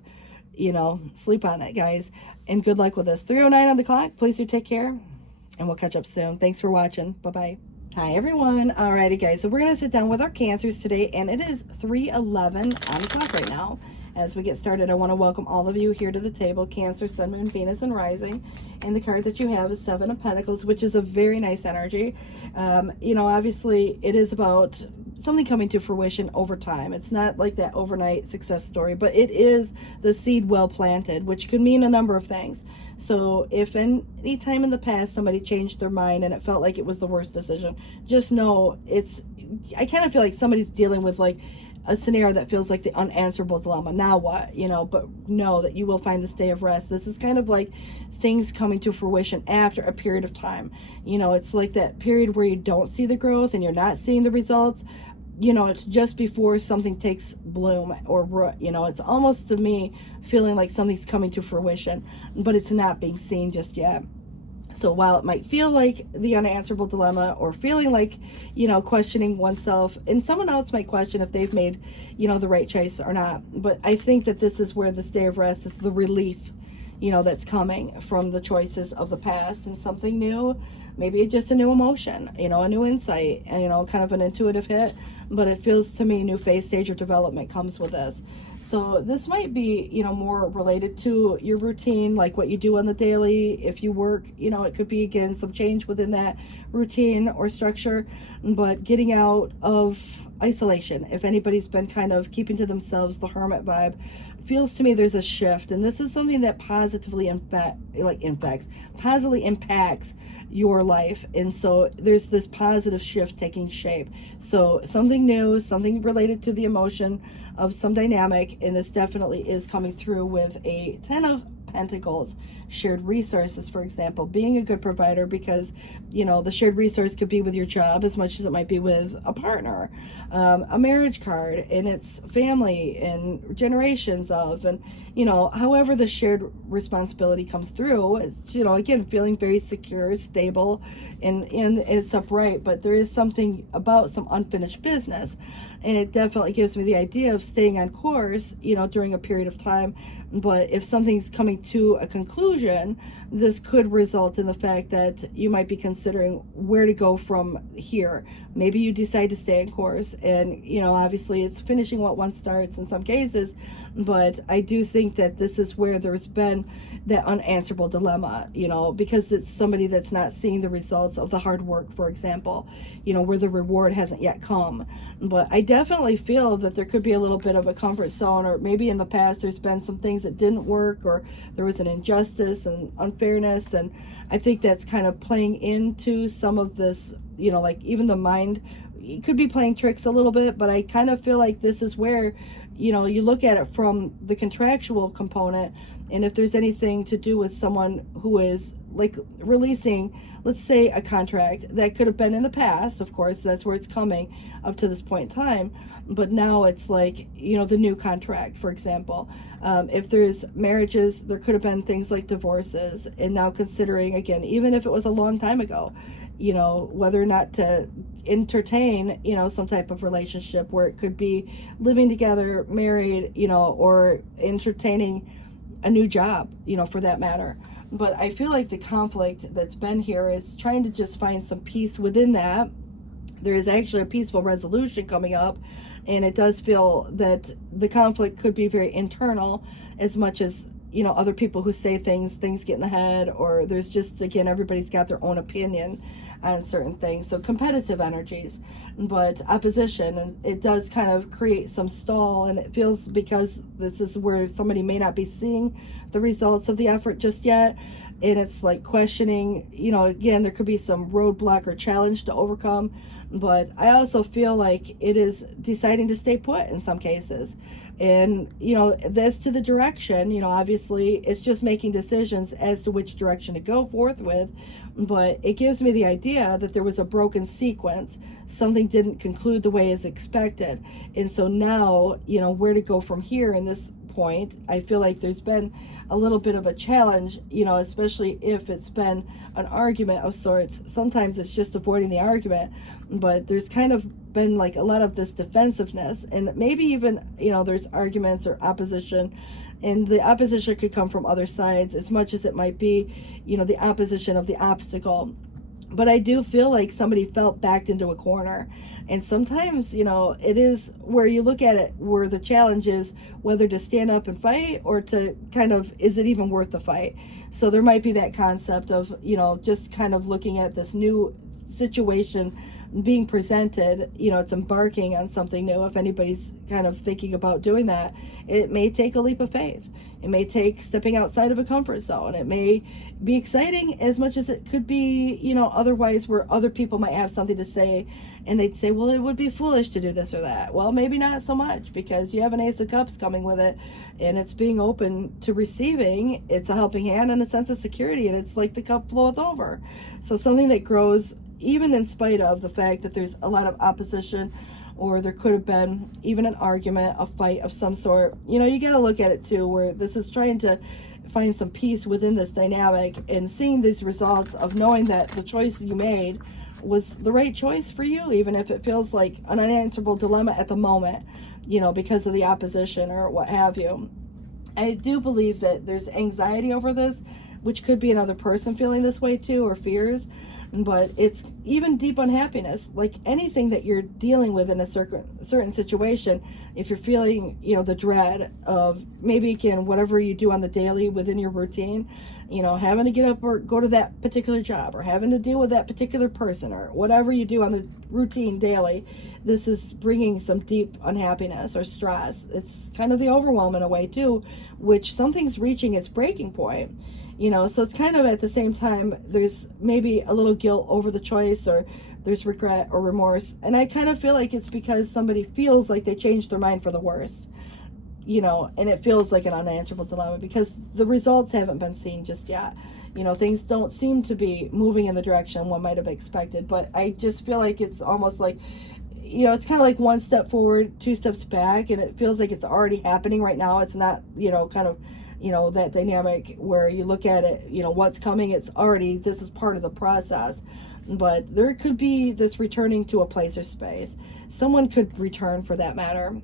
Sleep on it, guys. And good luck with this. 3:09 on the clock. Please do take care. And we'll catch up soon. Thanks for watching. Bye-bye. Hi, everyone. Alrighty, guys. So we're going to sit down with our Cancers today. And it is 3:11 on the clock right now. As we get started, I want to welcome all of you here to the table. Cancer, Sun, Moon, Venus, and Rising. And the card that you have is Seven of Pentacles, which is a very nice energy. Obviously, it is about something coming to fruition over time. It's not like that overnight success story, but it is the seed well planted, which could mean a number of things. So if any time in the past somebody changed their mind and it felt like it was the worst decision, just know I kind of feel like somebody's dealing with like a scenario that feels like the unanswerable dilemma. Now what? But know that you will find this day of rest. This is kind of like things coming to fruition after a period of time. It's like that period where you don't see the growth and you're not seeing the results. It's just before something takes bloom or root. It's almost, to me, feeling like something's coming to fruition, but it's not being seen just yet. So while it might feel like the unanswerable dilemma or feeling like, questioning oneself, and someone else might question if they've made, the right choice or not. But I think that this is where this day of rest is the relief, that's coming from the choices of the past, and something new, maybe just a new emotion, a new insight, and, kind of an intuitive hit. But it feels to me new phase, stage, or development comes with this. So this might be, more related to your routine, like what you do on the daily. If you work, it could be, again, some change within that routine or structure, but getting out of isolation. If anybody's been kind of keeping to themselves, the hermit vibe, feels to me there's a shift. And this is something that positively impacts your life. And so there's this positive shift taking shape. So something new, something related to the emotion of some dynamic, and this definitely is coming through with a 10 of Pentacles. Shared resources, for example, being a good provider, because the shared resource could be with your job as much as it might be with a partner. A marriage card, and it's family and generations of, and however the shared responsibility comes through, it's again feeling very secure, stable, and it's upright. But there is something about some unfinished business, and it definitely gives me the idea of staying on course during a period of time. But if something's coming to a conclusion, this could result in the fact that you might be considering where to go from here. Maybe you decide to stay on course, and obviously it's finishing what one starts in some cases. But I do think that this is where there's been that unanswerable dilemma, because it's somebody that's not seeing the results of the hard work, for example, where the reward hasn't yet come. But I definitely feel that there could be a little bit of a comfort zone, or maybe in the past there's been some things that didn't work, or there was an injustice and unfairness. And I think that's kind of playing into some of this, like even the mind, it could be playing tricks a little bit. But I kind of feel like this is where, you look at it from the contractual component. And if there's anything to do with someone who is like releasing, let's say, a contract that could have been in the past, of course, that's where it's coming up to this point in time. But now it's like, the new contract, for example. If there's marriages, there could have been things like divorces. And now considering, again, even if it was a long time ago, whether or not to entertain, some type of relationship where it could be living together, married, or entertaining a new job, for that matter. But I feel like the conflict that's been here is trying to just find some peace within that. There is actually a peaceful resolution coming up, and it does feel that the conflict could be very internal as much as, other people who say things get in the head, or there's just, again, everybody's got their own opinion on certain things. So competitive energies, but opposition, and it does kind of create some stall. And it feels, because this is where somebody may not be seeing the results of the effort just yet, and it's like questioning, again, there could be some roadblock or challenge to overcome. But I also feel like it is deciding to stay put in some cases. And, you know, that's to the direction, you know, obviously it's just making decisions as to which direction to go forth with. But it gives me the idea that there was a broken sequence. Something didn't conclude the way as expected. And so now, you know, where to go from here in this point, I feel like there's been a little bit of a challenge, you know, especially if it's been an argument of sorts. Sometimes it's just avoiding the argument, but there's kind of been like a lot of this defensiveness, and maybe even, you know, there's arguments or opposition, and the opposition could come from other sides as much as it might be, you know, the opposition of the obstacle. But I do feel like somebody felt backed into a corner. And sometimes, you know, it is where you look at it, where the challenge is whether to stand up and fight or to kind of, is it even worth the fight? So there might be that concept of, you know, just kind of looking at this new situation being presented, you know, it's embarking on something new. If anybody's kind of thinking about doing that, it may take a leap of faith. It may take stepping outside of a comfort zone. It may be exciting as much as it could be, you know, otherwise where other people might have something to say and they'd say, well, it would be foolish to do this or that. Well, maybe not so much, because you have an Ace of Cups coming with it, and it's being open to receiving. It's a helping hand and a sense of security, and it's like the cup floweth over. So something that grows even in spite of the fact that there's a lot of opposition, or there could have been even an argument, a fight of some sort. You know, you got to look at it too, where this is trying to find some peace within this dynamic, and seeing these results of knowing that the choice you made was the right choice for you, even if it feels like an unanswerable dilemma at the moment, you know, because of the opposition or what have you. I do believe that there's anxiety over this, which could be another person feeling this way too, or fears. But it's even deep unhappiness, like anything that you're dealing with in a certain situation. If you're feeling, you know, the dread of maybe, again, whatever you do on the daily within your routine, you know, having to get up or go to that particular job, or having to deal with that particular person, or whatever you do on the routine daily, this is bringing some deep unhappiness or stress. It's kind of the overwhelm in a way too, which something's reaching its breaking point. You know, so it's kind of at the same time, there's maybe a little guilt over the choice, or there's regret or remorse. And I kind of feel like it's because somebody feels like they changed their mind for the worse, you know, and it feels like an unanswerable dilemma because the results haven't been seen just yet. You know, things don't seem to be moving in the direction one might have expected. But I just feel like it's almost like, you know, it's kind of like one step forward, two steps back, and it feels like it's already happening right now. It's not, you know, kind of, you know, that dynamic where you look at it, you know, what's coming, it's already, this is part of the process. But there could be this returning to a place or space. Someone could return, for that matter.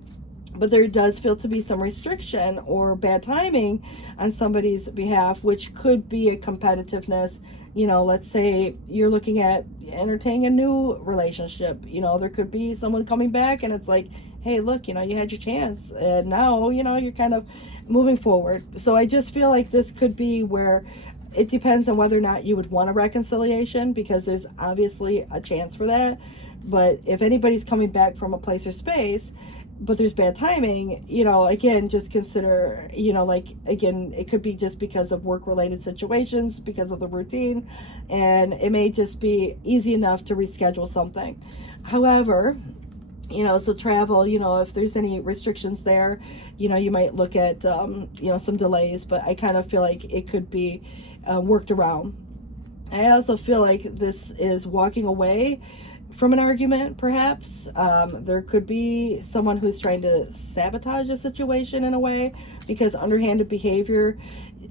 But there does feel to be some restriction or bad timing on somebody's behalf, which could be a competitiveness. You know, let's say you're looking at entertaining a new relationship. You know, there could be someone coming back and it's like, hey, look, you know, you had your chance and now, you know, you're kind of moving forward. So I just feel like this could be where it depends on whether or not you would want a reconciliation, because there's obviously a chance for that. But if anybody's coming back from a place or space, but there's bad timing, you know, again, just consider, you know, like, again, it could be just because of work-related situations, because of the routine, and it may just be easy enough to reschedule something. However, you know, so travel, you know, if there's any restrictions there, you know, you might look at, you know, some delays, but I kind of feel like it could be worked around. I also feel like this is walking away from an argument, perhaps. There could be someone who's trying to sabotage a situation in a way, because underhanded behavior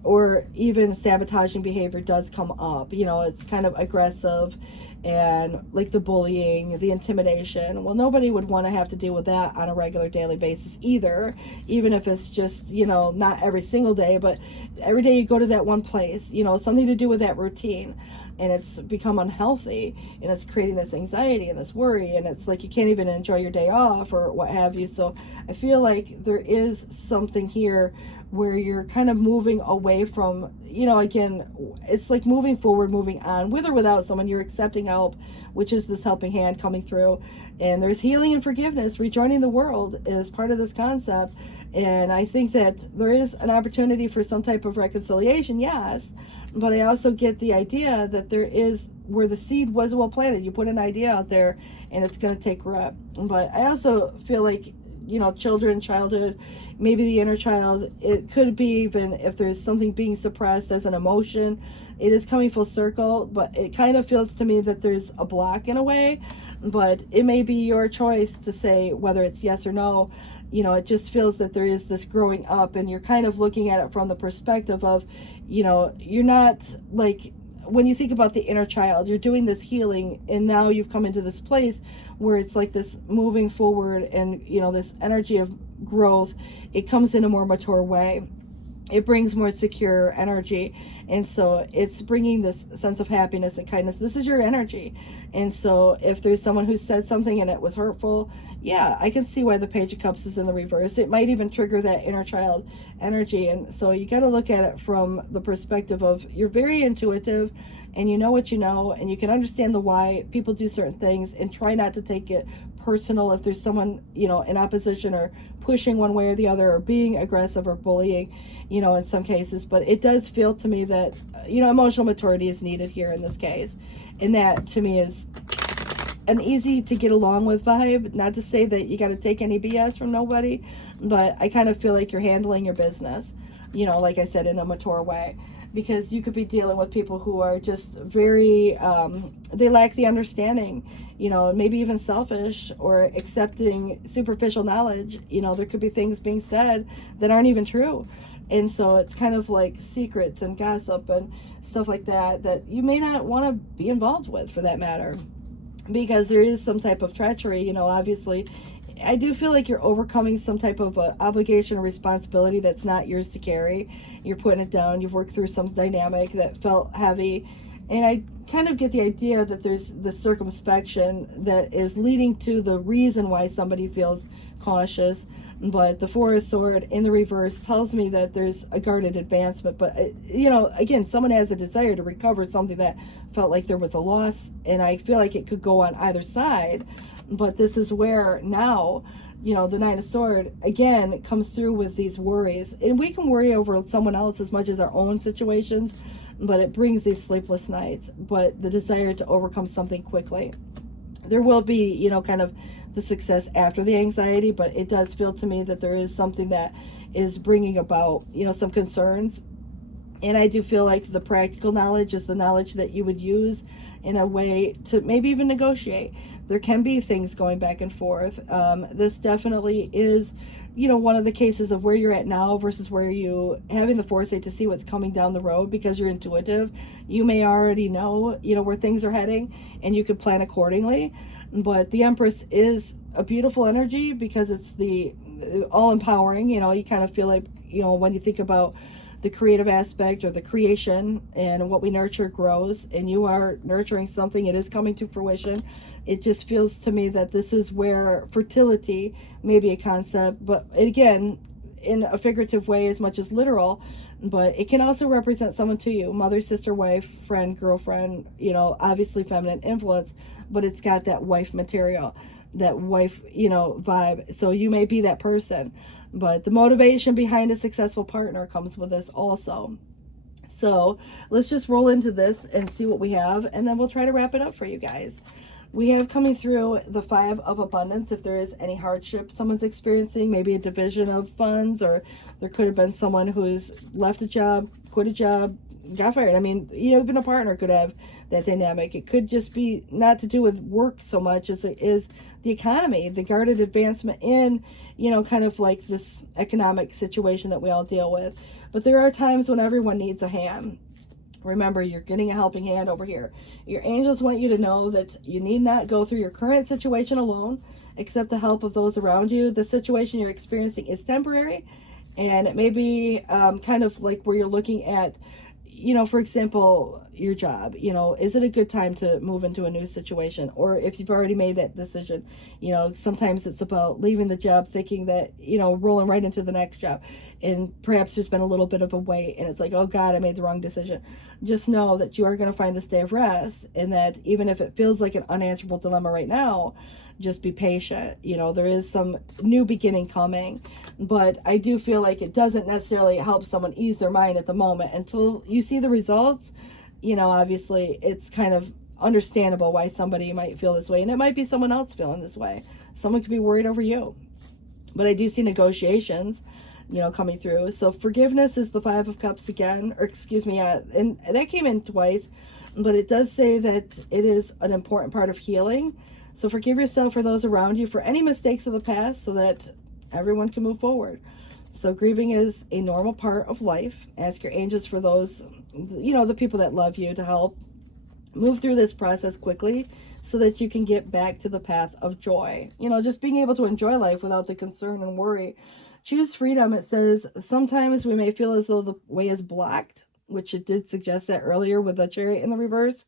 or even sabotaging behavior does come up. You know, it's kind of aggressive, and like the bullying, the intimidation. Well, nobody would want to have to deal with that on a regular daily basis either, even if it's just, you know, not every single day, but every day you go to that one place, you know, something to do with that routine. And it's become unhealthy, and it's creating this anxiety and this worry, and it's like you can't even enjoy your day off or what have you. So I feel like there is something here where you're kind of moving away from, you know, again, it's like moving forward, moving on, with or without someone. You're accepting help, which is this helping hand coming through. And there's healing and forgiveness. Rejoining the world is part of this concept. And I think that there is an opportunity for some type of reconciliation, yes. But I also get the idea that there is, where the seed was well planted, you put an idea out there and it's going to take root. But I also feel like children, childhood, maybe the inner child. It could be even if there's something being suppressed as an emotion. It is coming full circle, but it kind of feels to me that there's a block in a way, but it may be your choice to say whether it's yes or no. It just feels that there is this growing up, and you're kind of looking at it from the perspective of, you're not like, when you think about the inner child, you're doing this healing, and now you've come into this place where it's like this moving forward, and this energy of growth, it comes in a more mature way. It brings more secure energy, and so it's bringing this sense of happiness and kindness. This is your energy. And so if there's someone who said something and it was hurtful, yeah, I can see why the Page of Cups is in the reverse. It might even trigger that inner child energy. And so you got to look at it from the perspective of, you're very intuitive, and you know what you know, and you can understand the why people do certain things, and try not to take it personal if there's someone in opposition, or pushing one way or the other, or being aggressive or bullying, in some cases. But it does feel to me that emotional maturity is needed here in this case, and that to me is an easy to get along with vibe. Not to say that you got to take any BS from nobody, but I kind of feel like you're handling your business, like I said, in a mature way. Because you could be dealing with people who are just very, they lack the understanding, maybe even selfish, or accepting superficial knowledge. There could be things being said that aren't even true. And so it's kind of like secrets and gossip and stuff like that you may not want to be involved with, for that matter, because there is some type of treachery, obviously. I do feel like you're overcoming some type of obligation or responsibility that's not yours to carry. You're putting it down. You've worked through some dynamic that felt heavy. And I kind of get the idea that there's the circumspection that is leading to the reason why somebody feels cautious. But the Four of Swords in the reverse tells me that there's a guarded advancement. But, again, someone has a desire to recover something that felt like there was a loss. And I feel like it could go on either side. But this is where now, the Nine of Swords, again, comes through with these worries. And we can worry over someone else as much as our own situations, but it brings these sleepless nights. But the desire to overcome something quickly. There will be, kind of the success after the anxiety, but it does feel to me that there is something that is bringing about, some concerns. And I do feel like the practical knowledge is the knowledge that you would use in a way to maybe even negotiate. There can be things going back and forth. This definitely is, one of the cases of where you're at now versus where you having the foresight to see what's coming down the road, because you're intuitive. You may already know, where things are heading, and you could plan accordingly. But the Empress is a beautiful energy because it's the all empowering. You kind of feel like, when you think about the creative aspect or the creation, and what we nurture grows, and you are nurturing something, it is coming to fruition. It just feels to me that this is where fertility may be a concept, but again, in a figurative way as much as literal. But it can also represent someone to you, mother, sister, wife, friend, girlfriend, obviously feminine influence, but it's got that wife material, that wife, vibe. So you may be that person. But the motivation behind a successful partner comes with this also. So let's just roll into this and see what we have, and then we'll try to wrap it up for you guys. We have coming through the Five of Abundance. If there is any hardship someone's experiencing, maybe a division of funds, or there could have been someone who's left a job, quit a job, got fired. I mean, even a partner could have that dynamic. It could just be not to do with work so much as it is the economy, the guarded advancement in, kind of like this economic situation that we all deal with. But there are times when everyone needs a hand. Remember, you're getting a helping hand over here. Your angels want you to know that you need not go through your current situation alone. Accept the help of those around you. The situation you're experiencing is temporary, and it may be kind of like where you're looking at, for example, your job. Is it a good time to move into a new situation? Or if you've already made that decision, sometimes it's about leaving the job thinking that, rolling right into the next job. And perhaps there's been a little bit of a wait, and it's like, oh God, I made the wrong decision. Just know that you are going to find this day of rest, and that even if it feels like an unanswerable dilemma right now, just be patient. There is some new beginning coming, but I do feel like it doesn't necessarily help someone ease their mind at the moment until you see the results. Obviously it's kind of understandable why somebody might feel this way, and it might be someone else feeling this way. Someone could be worried over you. But I do see negotiations, coming through. So forgiveness is the Five of Cups again, or excuse me, and that came in twice, but it does say that it is an important part of healing. So forgive yourself or those around you for any mistakes of the past so that everyone can move forward. So grieving is a normal part of life. Ask your angels for those, the people that love you to help move through this process quickly so that you can get back to the path of joy. Just being able to enjoy life without the concern and worry. Choose freedom. It says sometimes we may feel as though the way is blocked, which it did suggest that earlier with the Chariot in the reverse,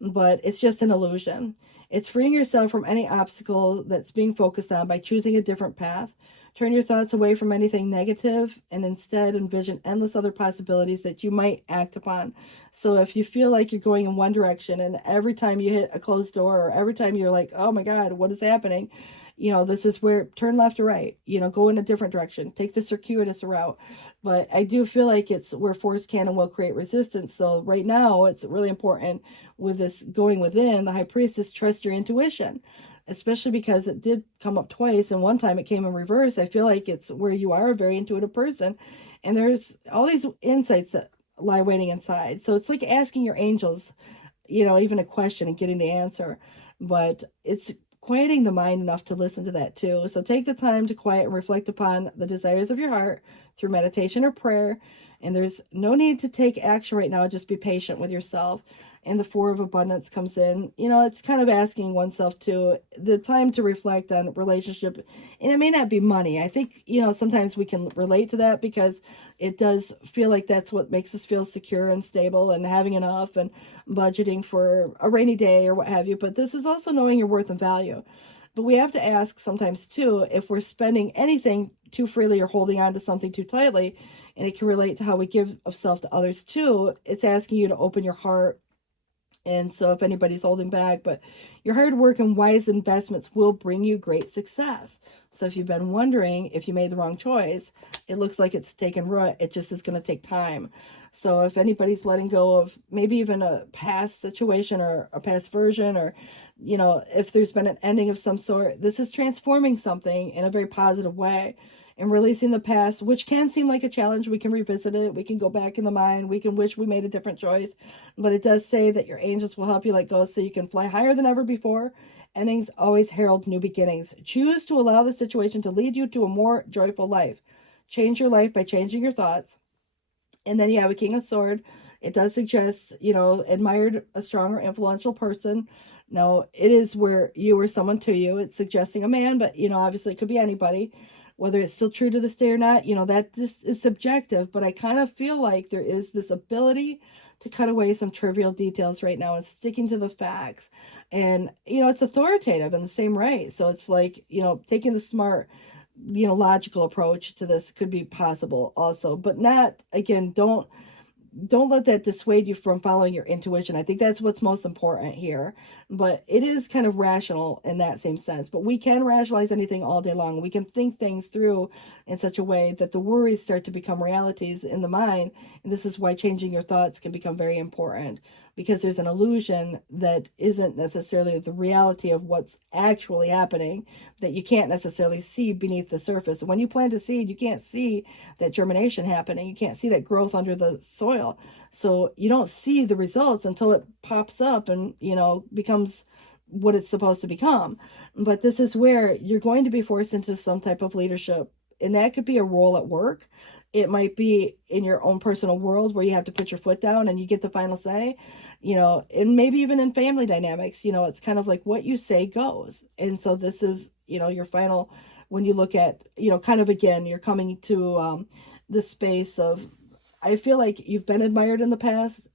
but it's just an illusion. It's freeing yourself from any obstacle that's being focused on by choosing a different path. Turn your thoughts away from anything negative and instead envision endless other possibilities that you might act upon. So if you feel like you're going in one direction and every time you hit a closed door or every time you're like, oh my God, what is happening? This is where turn left or right, go in a different direction, take the circuitous route. But I do feel like it's where force can and will create resistance. So right now it's really important with this going within. The High Priestess, trust your intuition, especially because it did come up twice and one time it came in reverse. I feel like it's where you are a very intuitive person and there's all these insights that lie waiting inside. So it's like asking your angels, even a question and getting the answer, but it's quieting the mind enough to listen to that too. So take the time to quiet and reflect upon the desires of your heart through meditation or prayer. And there's no need to take action right now. Just be patient with yourself. And the Four of Abundance comes in. It's kind of asking oneself to the time to reflect on relationship. And it may not be money. I think, sometimes we can relate to that because it does feel like that's what makes us feel secure and stable and having enough and budgeting for a rainy day or what have you. But this is also knowing your worth and value. But we have to ask sometimes too, if we're spending anything too freely or holding on to something too tightly, and it can relate to how we give of self to others too. It's asking you to open your heart. And so if anybody's holding back, but your hard work and wise investments will bring you great success. So if you've been wondering if you made the wrong choice, it looks like it's taken root. It just is going to take time. So if anybody's letting go of maybe even a past situation or a past version, or, if there's been an ending of some sort, this is transforming something in a very positive way. And releasing the past, which can seem like a challenge. We can revisit it. We can go back in the mind. We can wish we made a different choice. But it does say that your angels will help you let go so you can fly higher than ever before. Endings always herald new beginnings. Choose to allow the situation to lead you to a more joyful life. Change your life by changing your thoughts. And then you have a King of Swords. It does suggest, admired a strong or influential person. Now, it is where you or someone to you. It's suggesting a man, but, obviously it could be anybody. Whether it's still true to this day or not, that just is subjective. But I kind of feel like there is this ability to cut away some trivial details right now and sticking to the facts. And, it's authoritative in the same way. So it's like, taking the smart, logical approach to this could be possible also. But not, again, don't let that dissuade you from following your intuition. I think that's what's most important here. But it is kind of rational in that same sense. But we can rationalize anything all day long. We can think things through in such a way that the worries start to become realities in the mind. And this is why changing your thoughts can become very important, because there's an illusion that isn't necessarily the reality of what's actually happening, that you can't necessarily see beneath the surface. When you plant a seed, you can't see that germination happening. You can't see that growth under the soil. So you don't see the results until it pops up and, becomes what it's supposed to become. But this is where you're going to be forced into some type of leadership. And that could be a role at work. It might be in your own personal world where you have to put your foot down and you get the final say, and maybe even in family dynamics, it's kind of like what you say goes. And so this is, your final, when you look at, kind of, again, you're coming to the space of, I feel like you've been admired in the past,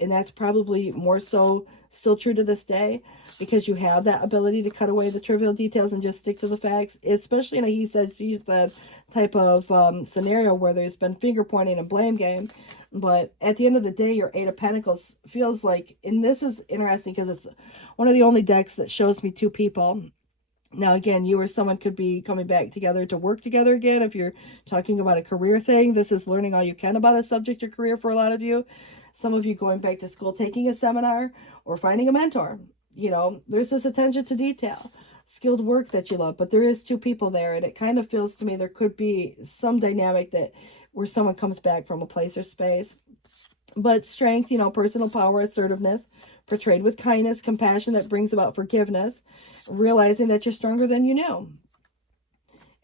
and that's probably more so still true to this day, because you have that ability to cut away the trivial details and just stick to the facts, especially in a he said, she said type of scenario where there's been finger pointing and blame game. But at the end of the day, your Eight of Pentacles feels like, and this is interesting because it's one of the only decks that shows me two people. Now, again, you or someone could be coming back together to work together again. If you're talking about a career thing, this is learning all you can about a subject or career for a lot of you. Some of you going back to school, taking a seminar, or finding a mentor. There's this attention to detail. skilled work that you love, but there is two people there, and it kind of feels to me there could be some dynamic that where someone comes back from a place or space. But strength, personal power, assertiveness, portrayed with kindness, compassion that brings about forgiveness, realizing that you're stronger than you knew.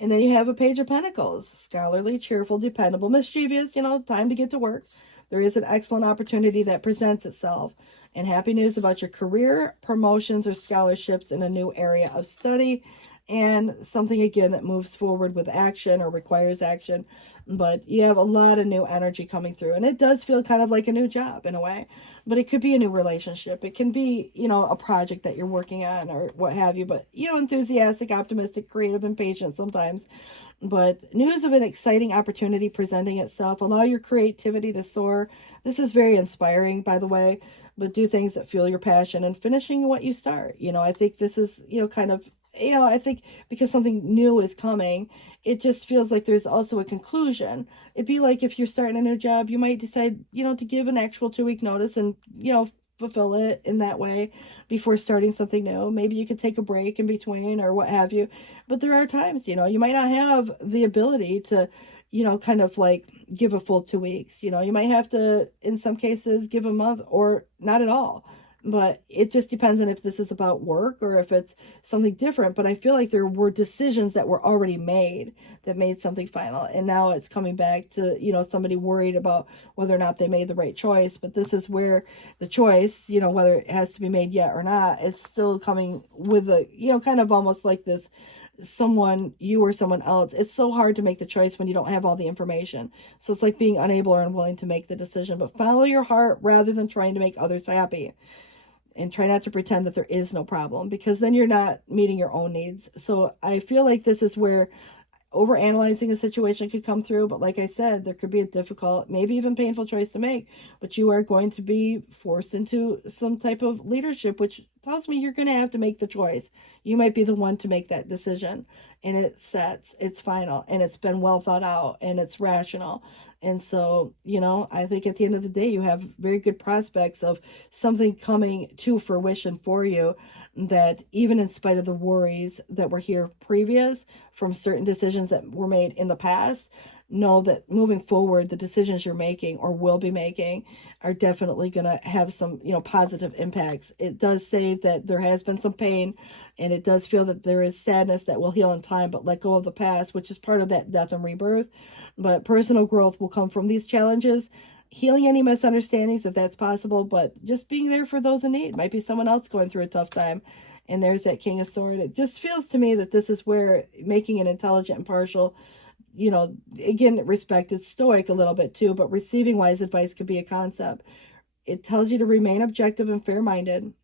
And then you have a Page of Pentacles, scholarly, cheerful, dependable, mischievous, time to get to work. There is an excellent opportunity that presents itself. And happy news about your career, promotions, or scholarships in a new area of study. And something, again, that moves forward with action or requires action. But you have a lot of new energy coming through. And it does feel kind of like a new job in a way. But it could be a new relationship. It can be, a project that you're working on or what have you. But, enthusiastic, optimistic, creative, and patient sometimes. But news of an exciting opportunity presenting itself. Allow your creativity to soar. This is very inspiring, by the way. But do things that fuel your passion and finishing what you start. I think this is, kind of, I think because something new is coming, it just feels like there's also a conclusion. It'd be like if you're starting a new job, you might decide, to give an actual 2-week notice and, fulfill it in that way before starting something new. Maybe you could take a break in between or what have you. But there are times, you might not have the ability to, kind of like give a full 2 weeks. You might have to, in some cases, give a month or not at all. But it just depends on if this is about work or if it's something different. But I feel like there were decisions that were already made that made something final. And now it's coming back to, somebody worried about whether or not they made the right choice. But this is where the choice, whether it has to be made yet or not, it's still coming with a, kind of almost like this someone, you or someone else. It's so hard to make the choice when you don't have all the information. So it's like being unable or unwilling to make the decision. But follow your heart rather than trying to make others happy. And try not to pretend that there is no problem, because then you're not meeting your own needs. So I feel like this is where overanalyzing a situation could come through. But like I said, there could be a difficult, maybe even painful choice to make. But you are going to be forced into some type of leadership, which tells me you're going to have to make the choice. You might be the one to make that decision. And it's final, and it's been well thought out, and it's rational. And so, I think at the end of the day, you have very good prospects of something coming to fruition for you, that even in spite of the worries that were here previous from certain decisions that were made in the past, know that moving forward, the decisions you're making or will be making are definitely going to have some, positive impacts. It does say that there has been some pain, and it does feel that there is sadness that will heal in time, but let go of the past, which is part of that death and rebirth. But personal growth will come from these challenges, healing any misunderstandings if that's possible, but just being there for those in need. Might be someone else going through a tough time. And there's that King of Swords. It just feels to me that this is where making an intelligent, impartial, again, respect is stoic a little bit too, but receiving wise advice could be a concept. It tells you to remain objective and fair-minded.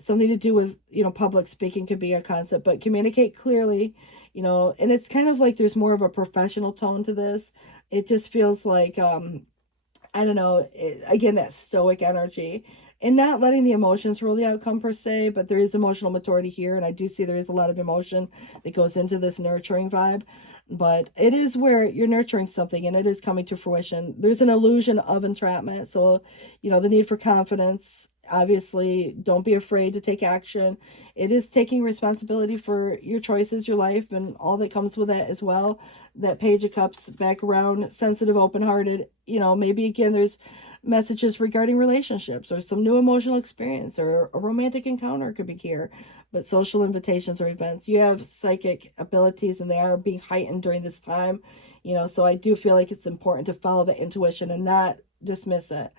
Something to do with, public speaking could be a concept, but communicate clearly, and it's kind of like there's more of a professional tone to this. It just feels like, I don't know, again, that stoic energy, and not letting the emotions rule the outcome per se, but there is emotional maturity here. And I do see there is a lot of emotion that goes into this nurturing vibe, but it is where you're nurturing something and it is coming to fruition. There's an illusion of entrapment. So, the need for confidence. Obviously, don't be afraid to take action. It is taking responsibility for your choices, your life, and all that comes with that as well. That Page of Cups back around, sensitive, open-hearted. Maybe again, there's messages regarding relationships or some new emotional experience or a romantic encounter could be here. But social invitations or events. You have psychic abilities, and they are being heightened during this time. So I do feel like it's important to follow the intuition and not dismiss it.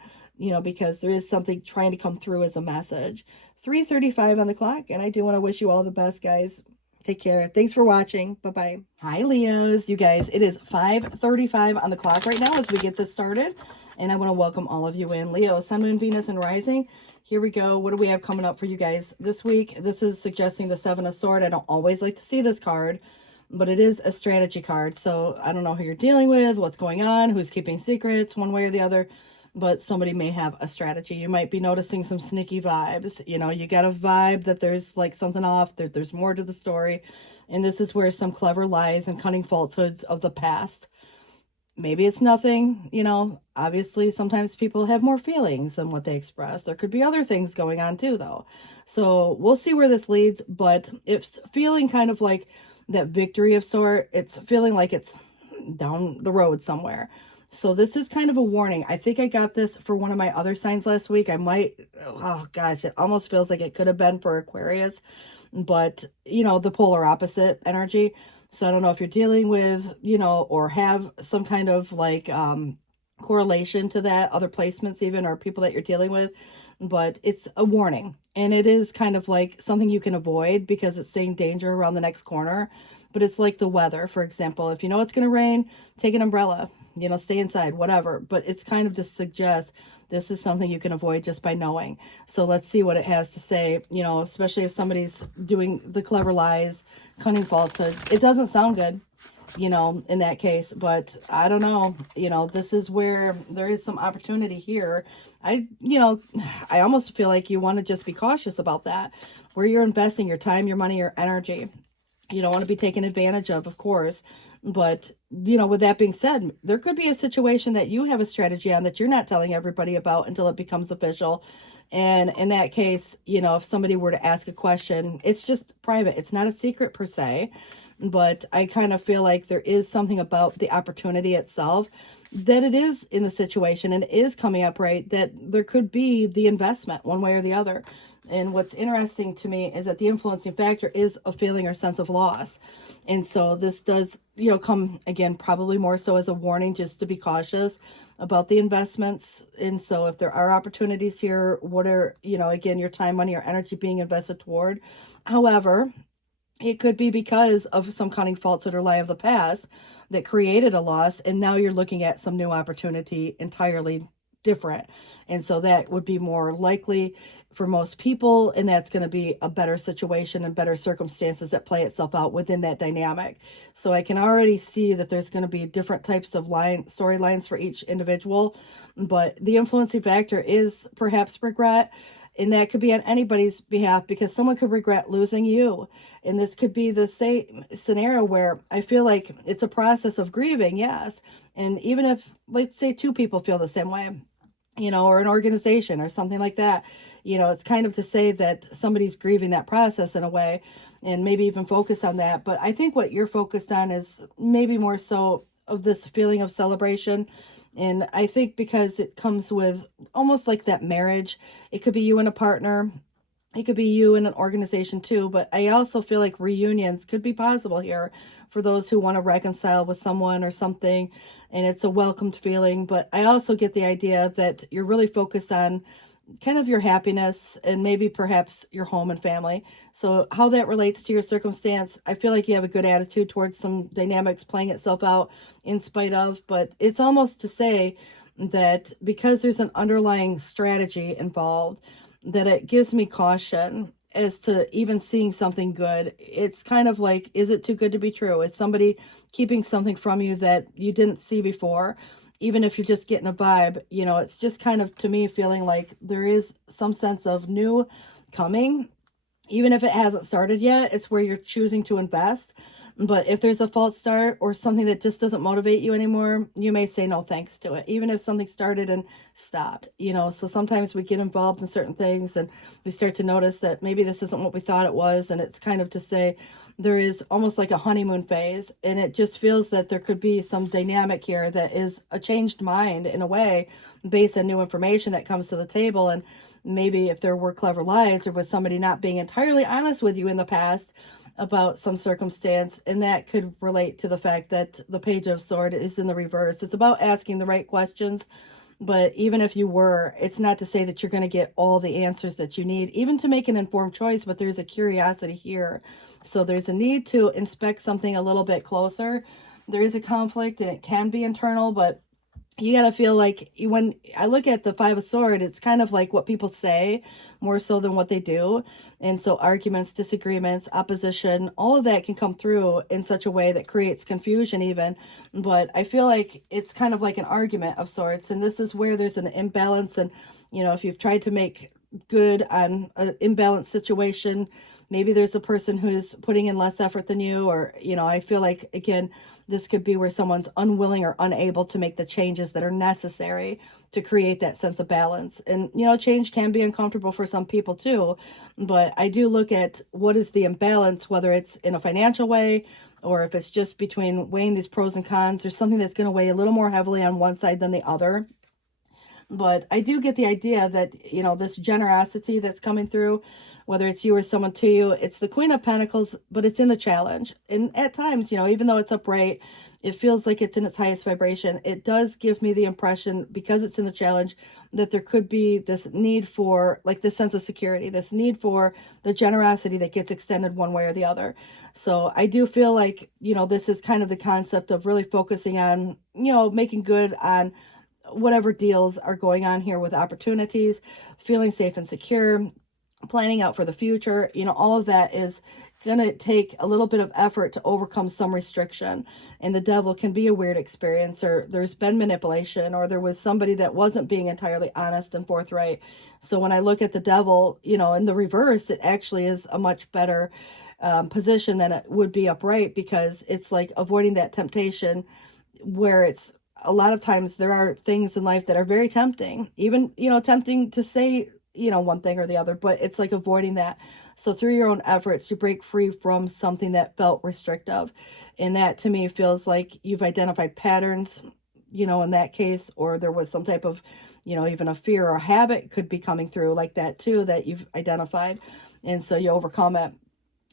Because there is something trying to come through as a message. 3:35 on the clock, and I do want to wish you all the best, guys. Take care. Thanks for watching. Bye-bye. Hi, Leos. You guys, it is 5:35 on the clock right now as we get this started, and I want to welcome all of you in. Leo, Sun, Moon, Venus, and Rising. Here we go. What do we have coming up for you guys this week? This is suggesting the Seven of Swords. I don't always like to see this card, but it is a strategy card, so I don't know who you're dealing with, what's going on, who's keeping secrets, one way or the other. But somebody may have a strategy. You might be noticing some sneaky vibes. You got a vibe that there's like something off, that there's more to the story. And this is where some clever lies and cunning falsehoods of the past maybe it's nothing, you know. Obviously, sometimes people have more feelings than what they express. There could be other things going on too, though. So we'll see where this leads, but it's feeling kind of like that victory of sort. It's feeling like it's down the road somewhere. So this is kind of a warning. I think I got this for one of my other signs last week. I might, oh gosh, it almost feels like it could have been for Aquarius, but you know, the polar opposite energy. So I don't know if you're dealing with, you know, or have some kind of like correlation to that, other placements even, or people that you're dealing with, but it's a warning. And it is kind of like something you can avoid because it's saying danger around the next corner. But it's like the weather, for example. If you know it's going to rain, take an umbrella, you know, stay inside, whatever. But it's kind of to suggest this is something you can avoid just by knowing. So let's see what it has to say, you know, especially if somebody's doing the clever lies, cunning falsehood. It doesn't sound good, you know, in that case, but I don't know, you know, this is where there is some opportunity here. You know, I almost feel like you want to just be cautious about that, where you're investing your time, your money, your energy. You don't want to be taken advantage of course. But, you know, with that being said, there could be a situation that you have a strategy on that you're not telling everybody about until it becomes official. And in that case, you know, if somebody were to ask a question, it's just private. It's not a secret per se. But I kind of feel like there is something about the opportunity itself that it is in the situation and it is coming up, right? That there could be the investment one way or the other. And what's interesting to me is that the influencing factor is a feeling or sense of loss. And so this does, you know, come again, probably more so as a warning, just to be cautious about the investments. And so if there are opportunities here, what are, you know, again, your time, money, or energy being invested toward. However, it could be because of some cunning falsehood or lie of the past that created a loss. And now you're looking at some new opportunity entirely different. And so that would be more likely for most people. And that's going to be a better situation and better circumstances that play itself out within that dynamic. So I can already see that there's going to be different types of storylines for each individual. But the influencing factor is perhaps regret. And that could be on anybody's behalf because someone could regret losing you. And this could be the same scenario where I feel like it's a process of grieving, yes. And even if, let's say, two people feel the same way, you know, or an organization or something like that, you know, it's kind of to say that somebody's grieving that process in a way and maybe even focus on that. But I think what you're focused on is maybe more so of this feeling of celebration. And I think because it comes with almost like that marriage, it could be you and a partner. It could be you and an organization too. But I also feel like reunions could be possible here for those who want to reconcile with someone or something. And it's a welcomed feeling. But I also get the idea that you're really focused on kind of your happiness and maybe perhaps your home and family. So how that relates to your circumstance, I feel like you have a good attitude towards some dynamics playing itself out in spite of, but it's almost to say that because there's an underlying strategy involved, that it gives me caution as to even seeing something good. It's kind of like, is it too good to be true? Is somebody keeping something from you that you didn't see before? Even if you're just getting a vibe, you know, it's just kind of, to me, feeling like there is some sense of new coming. Even if it hasn't started yet, it's where you're choosing to invest. But if there's a false start or something that just doesn't motivate you anymore, you may say no thanks to it, even if something started and stopped, you know. So sometimes we get involved in certain things and we start to notice that maybe this isn't what we thought it was. And it's kind of to say, there is almost like a honeymoon phase, and it just feels that there could be some dynamic here that is a changed mind in a way based on new information that comes to the table. And maybe if there were clever lies or was somebody not being entirely honest with you in the past about some circumstance, and that could relate to the fact that the Page of Swords is in the reverse. It's about asking the right questions. But even if you were, it's not to say that you're going to get all the answers that you need, even to make an informed choice, but there's a curiosity here. So there's a need to inspect something a little bit closer. There is a conflict and it can be internal, but you got to feel like when I look at the Five of Swords, it's kind of like what people say more so than what they do. And so arguments, disagreements, opposition, all of that can come through in such a way that creates confusion even. But I feel like it's kind of like an argument of sorts. And this is where there's an imbalance. And, you know, if you've tried to make good on an imbalanced situation, maybe there's a person who's putting in less effort than you, or, you know, I feel like, again, This could be where someone's unwilling or unable to make the changes that are necessary to create that sense of balance. And, change can be uncomfortable for some people too, but I do look at what is the imbalance, whether it's in a financial way or if it's just between weighing these pros and cons. There's something that's going to weigh a little more heavily on one side than the other. But I do get the idea that, this generosity that's coming through, whether it's you or someone to you, it's the Queen of Pentacles, but it's in the challenge. And at times, even though it's upright, it feels like it's in its highest vibration. It does give me the impression, because it's in the challenge, that there could be this need for, like, this sense of security, this need for the generosity that gets extended one way or the other. So I do feel like, this is kind of the concept of really focusing on, making good on whatever deals are going on here with opportunities, feeling safe and secure, planning out for the future. All of that is going to take a little bit of effort to overcome some restriction. And the devil can be a weird experience, or there's been manipulation, or there was somebody that wasn't being entirely honest and forthright. So when I look at the devil, in the reverse, it actually is a much better position than it would be upright, because it's like avoiding that temptation, where it's a lot of times there are things in life that are very tempting, even, tempting to say, one thing or the other, but it's like avoiding that. So through your own efforts, you break free from something that felt restrictive. And that to me feels like you've identified patterns, in that case, or there was some type of, even a fear or habit could be coming through like that too, that you've identified. And so you overcome it.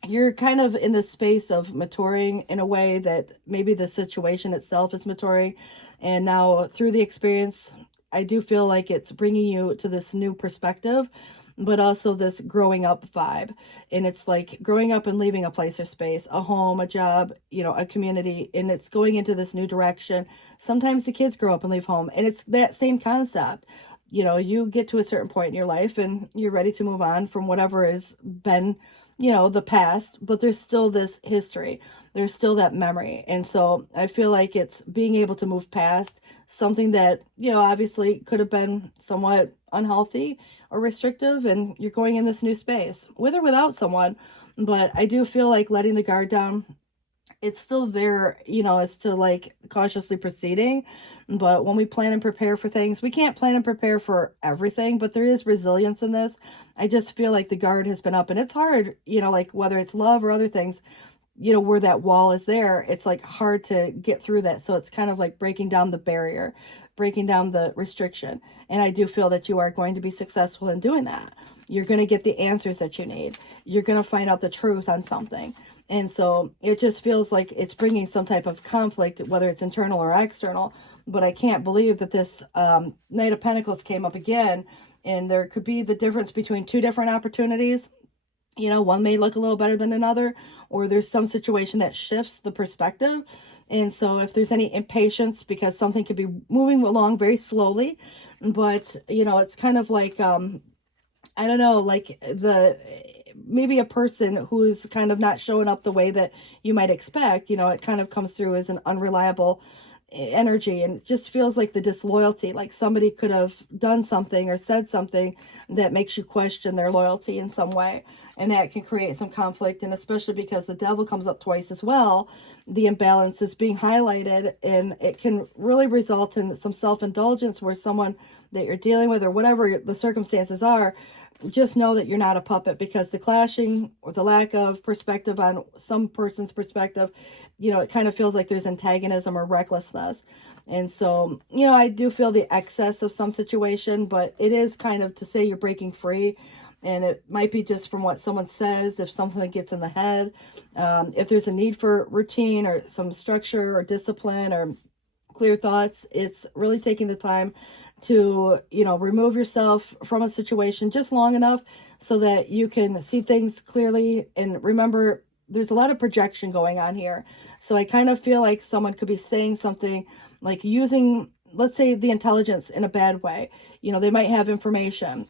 You're kind of in the space of maturing in a way that maybe the situation itself is maturing. And now through the experience, I do feel like it's bringing you to this new perspective, but also this growing up vibe. And it's like growing up and leaving a place or space, a home, a job, a community, and it's going into this new direction. Sometimes the kids grow up and leave home, and it's that same concept. You get to a certain point in your life and you're ready to move on from whatever has been, the past, but there's still this history. There's still that memory. And so I feel like it's being able to move past something that, obviously could have been somewhat unhealthy or restrictive, and you're going in this new space with or without someone. But I do feel like letting the guard down, it's still there, it's to like cautiously proceeding. But when we plan and prepare for things, we can't plan and prepare for everything, but there is resilience in this. I just feel like the guard has been up, and it's hard, like whether it's love or other things, where that wall is there, it's like hard to get through that. So it's kind of like breaking down the barrier, breaking down the restriction. And I do feel that you are going to be successful in doing that. You're going to get the answers that you need. You're going to find out the truth on something. And so it just feels like it's bringing some type of conflict, whether it's internal or external. But I can't believe that this Knight of Pentacles came up again. And there could be the difference between two different opportunities. One may look a little better than another, or there's some situation that shifts the perspective. And so if there's any impatience, because something could be moving along very slowly, but, it's kind of like, I don't know, like maybe a person who's kind of not showing up the way that you might expect, it kind of comes through as an unreliable energy, and it just feels like the disloyalty, like somebody could have done something or said something that makes you question their loyalty in some way, and that can create some conflict. And especially because the devil comes up twice as well, the imbalance is being highlighted, and it can really result in some self-indulgence where someone that you're dealing with, or whatever the circumstances are, just know that you're not a puppet, because the clashing or the lack of perspective on some person's perspective, it kind of feels like there's antagonism or recklessness. And so, I do feel the excess of some situation, but it is kind of to say you're breaking free. And it might be just from what someone says, if something gets in the head, if there's a need for routine or some structure or discipline or clear thoughts, it's really taking the time to, remove yourself from a situation just long enough so that you can see things clearly. And remember, there's a lot of projection going on here. So I kind of feel like someone could be saying something like using, let's say, the intelligence in a bad way. They might have information,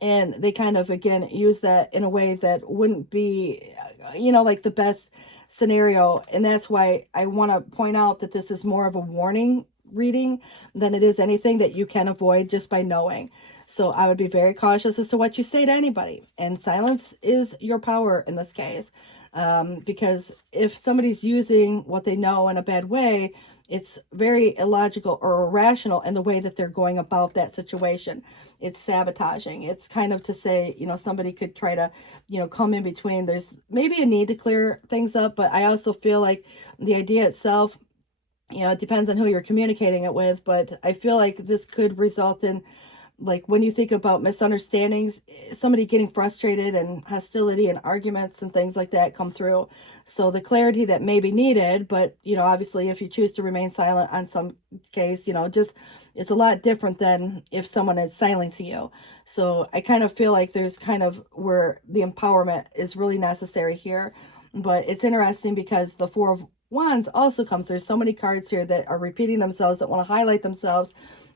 and they kind of, again, use that in a way that wouldn't be, like the best scenario. And that's why I want to point out that this is more of a warning reading than it is anything that you can avoid just by knowing. So I would be very cautious as to what you say to anybody, and silence is your power in this case. Because if somebody's using what they know in a bad way, it's very illogical or irrational in the way that they're going about that situation. It's sabotaging. It's kind of to say, somebody could try to, come in between. There's maybe a need to clear things up, but I also feel like the idea itself, it depends on who you're communicating it with, but I feel like this could result in, like, when you think about misunderstandings, somebody getting frustrated and hostility and arguments and things like that come through. So the clarity that may be needed, but, obviously if you choose to remain silent on some case, just, it's a lot different than if someone is silencing you. So I kind of feel like there's kind of where the empowerment is really necessary here. But it's interesting because the Four of Wands also comes. There's so many cards here that are repeating themselves, that want to highlight themselves,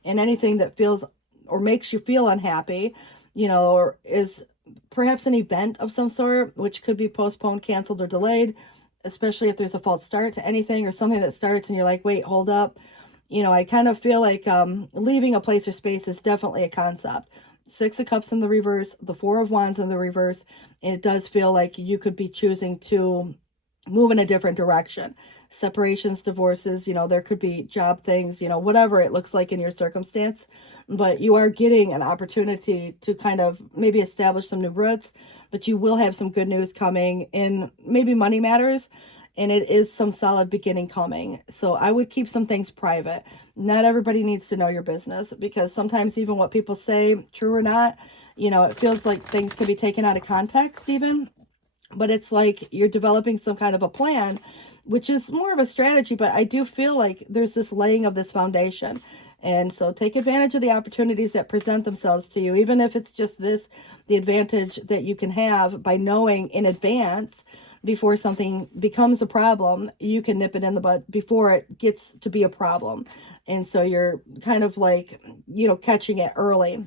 and anything that feels or makes you feel unhappy, or is perhaps an event of some sort, which could be postponed, canceled, or delayed, especially if there's a false start to anything or something that starts and you're like, wait, hold up. I kind of feel like leaving a place or space is definitely a concept. Six of Cups in the reverse, the Four of Wands in the reverse, and it does feel like you could be choosing to move in a different direction. Separations, divorces, there could be job things, whatever it looks like in your circumstance, but you are getting an opportunity to kind of maybe establish some new roots, but you will have some good news coming in, maybe money matters, and it is some solid beginning coming. So I would keep some things private. Not everybody needs to know your business, because sometimes even what people say, true or not, it feels like things can be taken out of context even. But it's like you're developing some kind of a plan, which is more of a strategy. But I do feel like there's this laying of this foundation. And so take advantage of the opportunities that present themselves to you, even if it's just this, the advantage that you can have by knowing in advance before something becomes a problem, you can nip it in the bud before it gets to be a problem. And so you're kind of like, catching it early.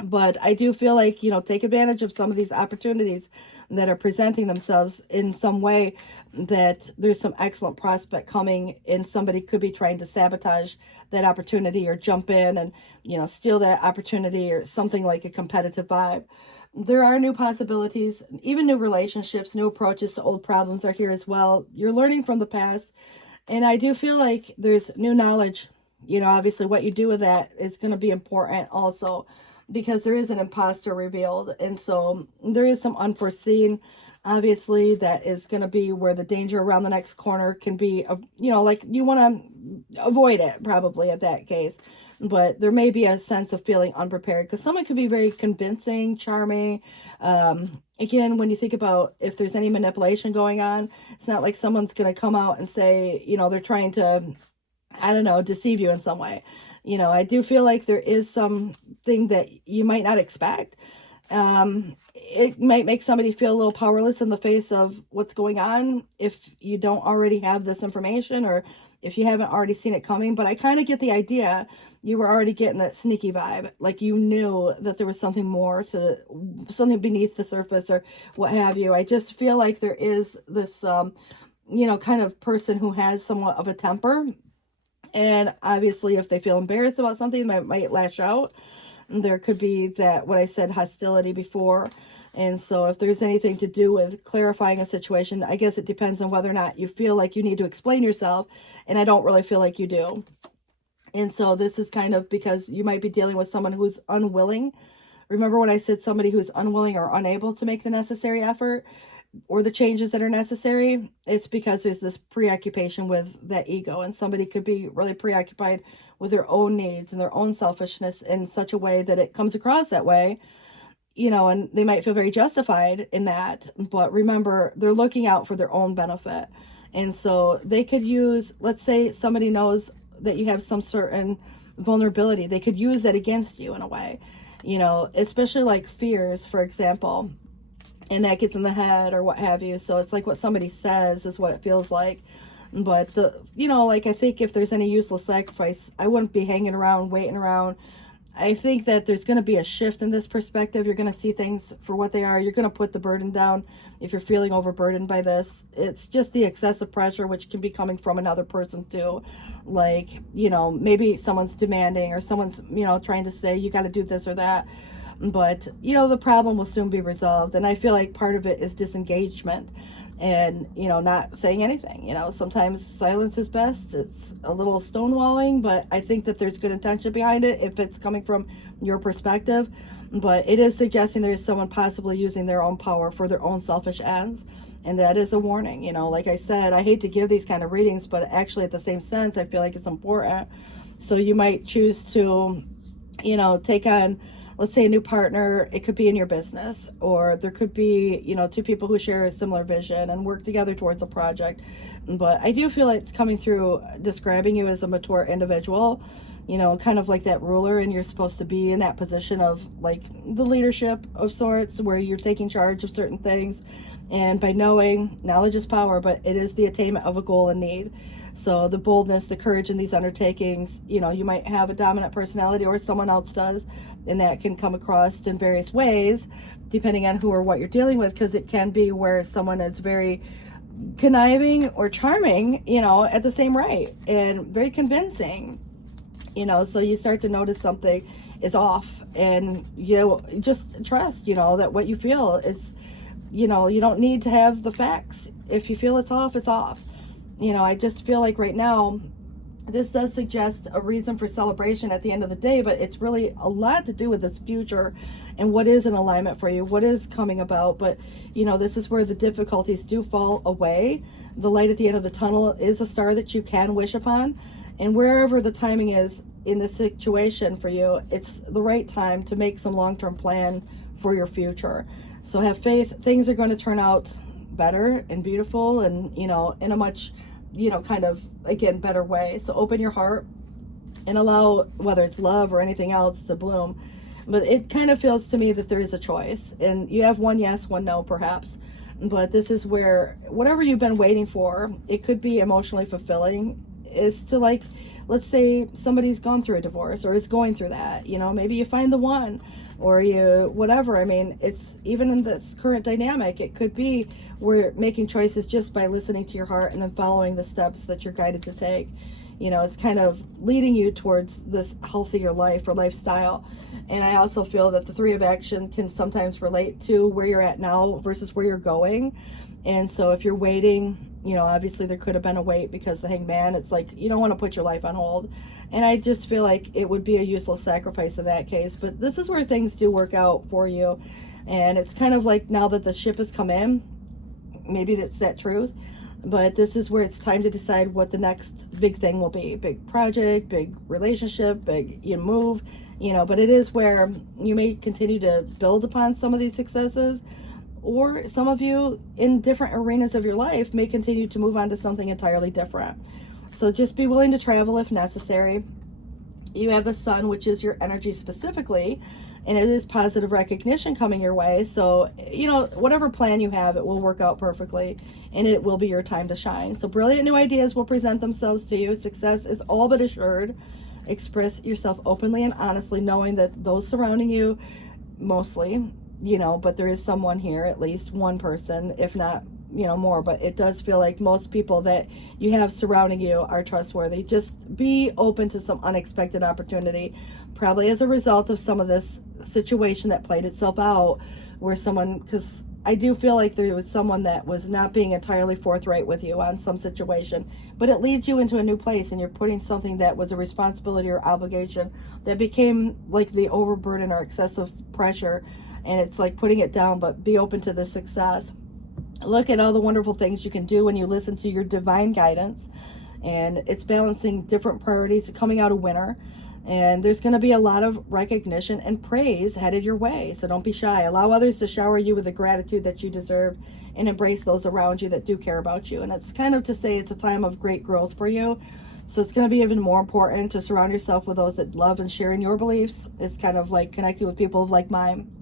But I do feel like, take advantage of some of these opportunities that are presenting themselves in some way, that there's some excellent prospect coming, and somebody could be trying to sabotage that opportunity or jump in and, steal that opportunity, or something like a competitive vibe. There are new possibilities, even new relationships, new approaches to old problems are here as well. You're learning from the past. And I do feel like there's new knowledge. Obviously what you do with that is going to be important also, because there is an imposter revealed. And so there is some unforeseen, obviously, that is going to be where the danger around the next corner can be, like you want to avoid it probably at that case. But there may be a sense of feeling unprepared, because someone could be very convincing, charming. Again, when you think about if there's any manipulation going on, it's not like someone's going to come out and say, they're trying to, deceive you in some way. I do feel like there is something that you might not expect. It might make somebody feel a little powerless in the face of what's going on if you don't already have this information, or if you haven't already seen it coming. But I kind of get the idea you were already getting that sneaky vibe, like you knew that there was something more, to something beneath the surface or what have you. I just feel like there is this kind of person who has somewhat of a temper. And obviously, if they feel embarrassed about something, they might lash out. There could be that, what I said, hostility before. And so if there's anything to do with clarifying a situation, I guess it depends on whether or not you feel like you need to explain yourself. And I don't really feel like you do. And so this is kind of because you might be dealing with someone who's unwilling. Remember when I said somebody who's unwilling or unable to make the necessary effort or the changes that are necessary? It's because there's this preoccupation with that ego, and somebody could be really preoccupied with their own needs and their own selfishness in such a way that it comes across that way, and they might feel very justified in that. But remember, they're looking out for their own benefit. And so they could use, let's say somebody knows that you have some certain vulnerability. They could use that against you in a way, especially like fears, for example, and that gets in the head or what have you. So it's like what somebody says is what it feels like. But I think if there's any useless sacrifice, I wouldn't be hanging around, waiting around. I think that there's going to be a shift in this perspective. You're going to see things for what they are. You're going to put the burden down if you're feeling overburdened by this. It's just the excessive pressure, which can be coming from another person too. Like, maybe someone's demanding, or someone's, trying to say you got to do this or that. But, the problem will soon be resolved. And I feel like part of it is disengagement. and, you know, not saying anything. You know, sometimes silence is best. It's a little stonewalling, but I think that there's good intention behind it if it's coming from your perspective. But it is suggesting there is someone possibly using their own power for their own selfish ends. And that is a warning. You know, like I said, I hate to give these kind of readings, but actually at the same sense, I feel like it's important. So you might choose to, you know, take on, let's say, a new partner. It could be in your business, or there could be, you know, two people who share a similar vision and work together towards a project. But I do feel like it's coming through describing you as a mature individual, you know, kind of like that ruler, and you're supposed to be in that position of like the leadership of sorts where you're taking charge of certain things. And by knowing, knowledge is power, but it is the attainment of a goal and need. So the boldness, the courage in these undertakings, you know, you might have a dominant personality or someone else does, and that can come across in various ways depending on who or what you're dealing with, because it can be where someone is very conniving or charming, you know, at the same rate, and very convincing, you know. So you start to notice something is off, and you just trust, you know, that what you feel is, you know, you don't need to have the facts. If you feel it's off, it's off. You know, I just feel like right now, this does suggest a reason for celebration at the end of the day, but it's really a lot to do with this future and what is in alignment for you, what is coming about. But, you know, this is where the difficulties do fall away. The light at the end of the tunnel is a star that you can wish upon. And wherever the timing is in this situation for you, it's the right time to make some long-term plan for your future. So have faith. Things are going to turn out better and beautiful, and, you know, in a much, you know, kind of, again, better way. So open your heart and allow, whether it's love or anything else, to bloom. But it kind of feels to me that there is a choice, and you have one yes, one no, perhaps. But this is where whatever you've been waiting for, it could be emotionally fulfilling, is to, like, let's say somebody's gone through a divorce or is going through that, you know, maybe you find the one, or you, whatever. I mean, it's even in this current dynamic, it could be we're making choices just by listening to your heart and then following the steps that you're guided to take. You know, it's kind of leading you towards this healthier life or lifestyle. And I also feel that the three of action can sometimes relate to where you're at now versus where you're going. And so if you're waiting, you know, obviously there could have been a wait, because the Hangman, it's like you don't want to put your life on hold. And I just feel like it would be a useless sacrifice in that case. But this is where things do work out for you. And it's kind of like, now that the ship has come in, maybe that's that truth. But this is where it's time to decide what the next big thing will be. Big project, big relationship, big, you know, move, you know. But it is where you may continue to build upon some of these successes, or some of you in different arenas of your life may continue to move on to something entirely different. So just be willing to travel if necessary. You have the Sun, which is your energy specifically, and it is positive recognition coming your way. So, you know, whatever plan you have, it will work out perfectly, and it will be your time to shine. So brilliant new ideas will present themselves to you. Success is all but assured. Express yourself openly and honestly, knowing that those surrounding you, mostly, you know, but there is someone here, at least one person, if not, you know, more. But it does feel like most people that you have surrounding you are trustworthy. Just be open to some unexpected opportunity, probably as a result of some of this situation that played itself out, where someone, because I do feel like there was someone that was not being entirely forthright with you on some situation, but it leads you into a new place, and you're putting something that was a responsibility or obligation that became like the overburden or excessive pressure, and it's like putting it down. But be open to the success. Look at all the wonderful things you can do when you listen to your divine guidance, and it's balancing different priorities coming out of winter. And there's going to be a lot of recognition and praise headed your way. So don't be shy. Allow others to shower you with the gratitude that you deserve, and embrace those around you that do care about you. And it's kind of to say it's a time of great growth for you. So it's going to be even more important to surround yourself with those that love and share in your beliefs. It's kind of like connecting with people of like mind.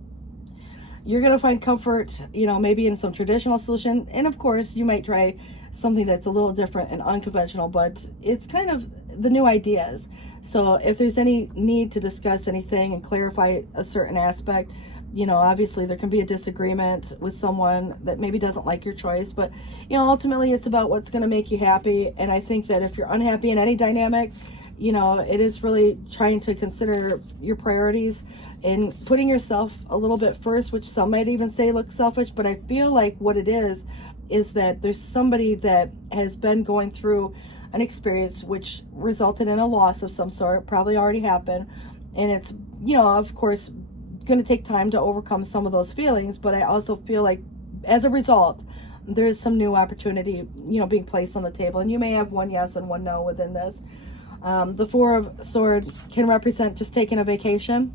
You're going to find comfort, you know, maybe in some traditional solution. And of course, you might try something that's a little different and unconventional, but it's kind of the new ideas. So if there's any need to discuss anything and clarify a certain aspect, you know, obviously there can be a disagreement with someone that maybe doesn't like your choice, but, you know, ultimately it's about what's going to make you happy. And I think that if you're unhappy in any dynamic, you know, it is really trying to consider your priorities and putting yourself a little bit first, which some might even say looks selfish, but I feel like what it is is that there's somebody that has been going through an experience which resulted in a loss of some sort, probably already happened, and it's, you know, of course, going to take time to overcome some of those feelings. But I also feel like as a result, there is some new opportunity, you know, being placed on the table, and you may have one yes and one no within this. The Four of Swords can represent just taking a vacation.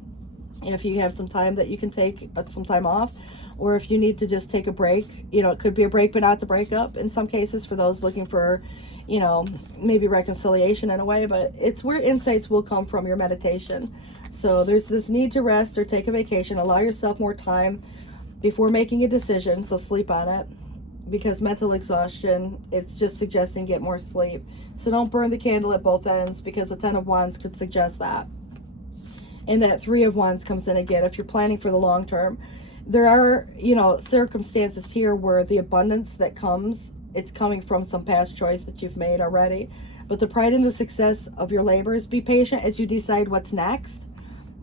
If you have some time that you can take some time off, or if you need to just take a break, you know, it could be a break, but not to break up in some cases for those looking for, you know, maybe reconciliation in a way. But it's where insights will come from your meditation. So there's this need to rest or take a vacation. Allow yourself more time before making a decision. So sleep on it, because mental exhaustion, it's just suggesting get more sleep. So don't burn the candle at both ends, because the Ten of Wands could suggest that. And that Three of Wands comes in again if you're planning for the long term. There are, you know, circumstances here where the abundance that comes, it's coming from some past choice that you've made already. But the pride in the success of your labors, be patient as you decide what's next.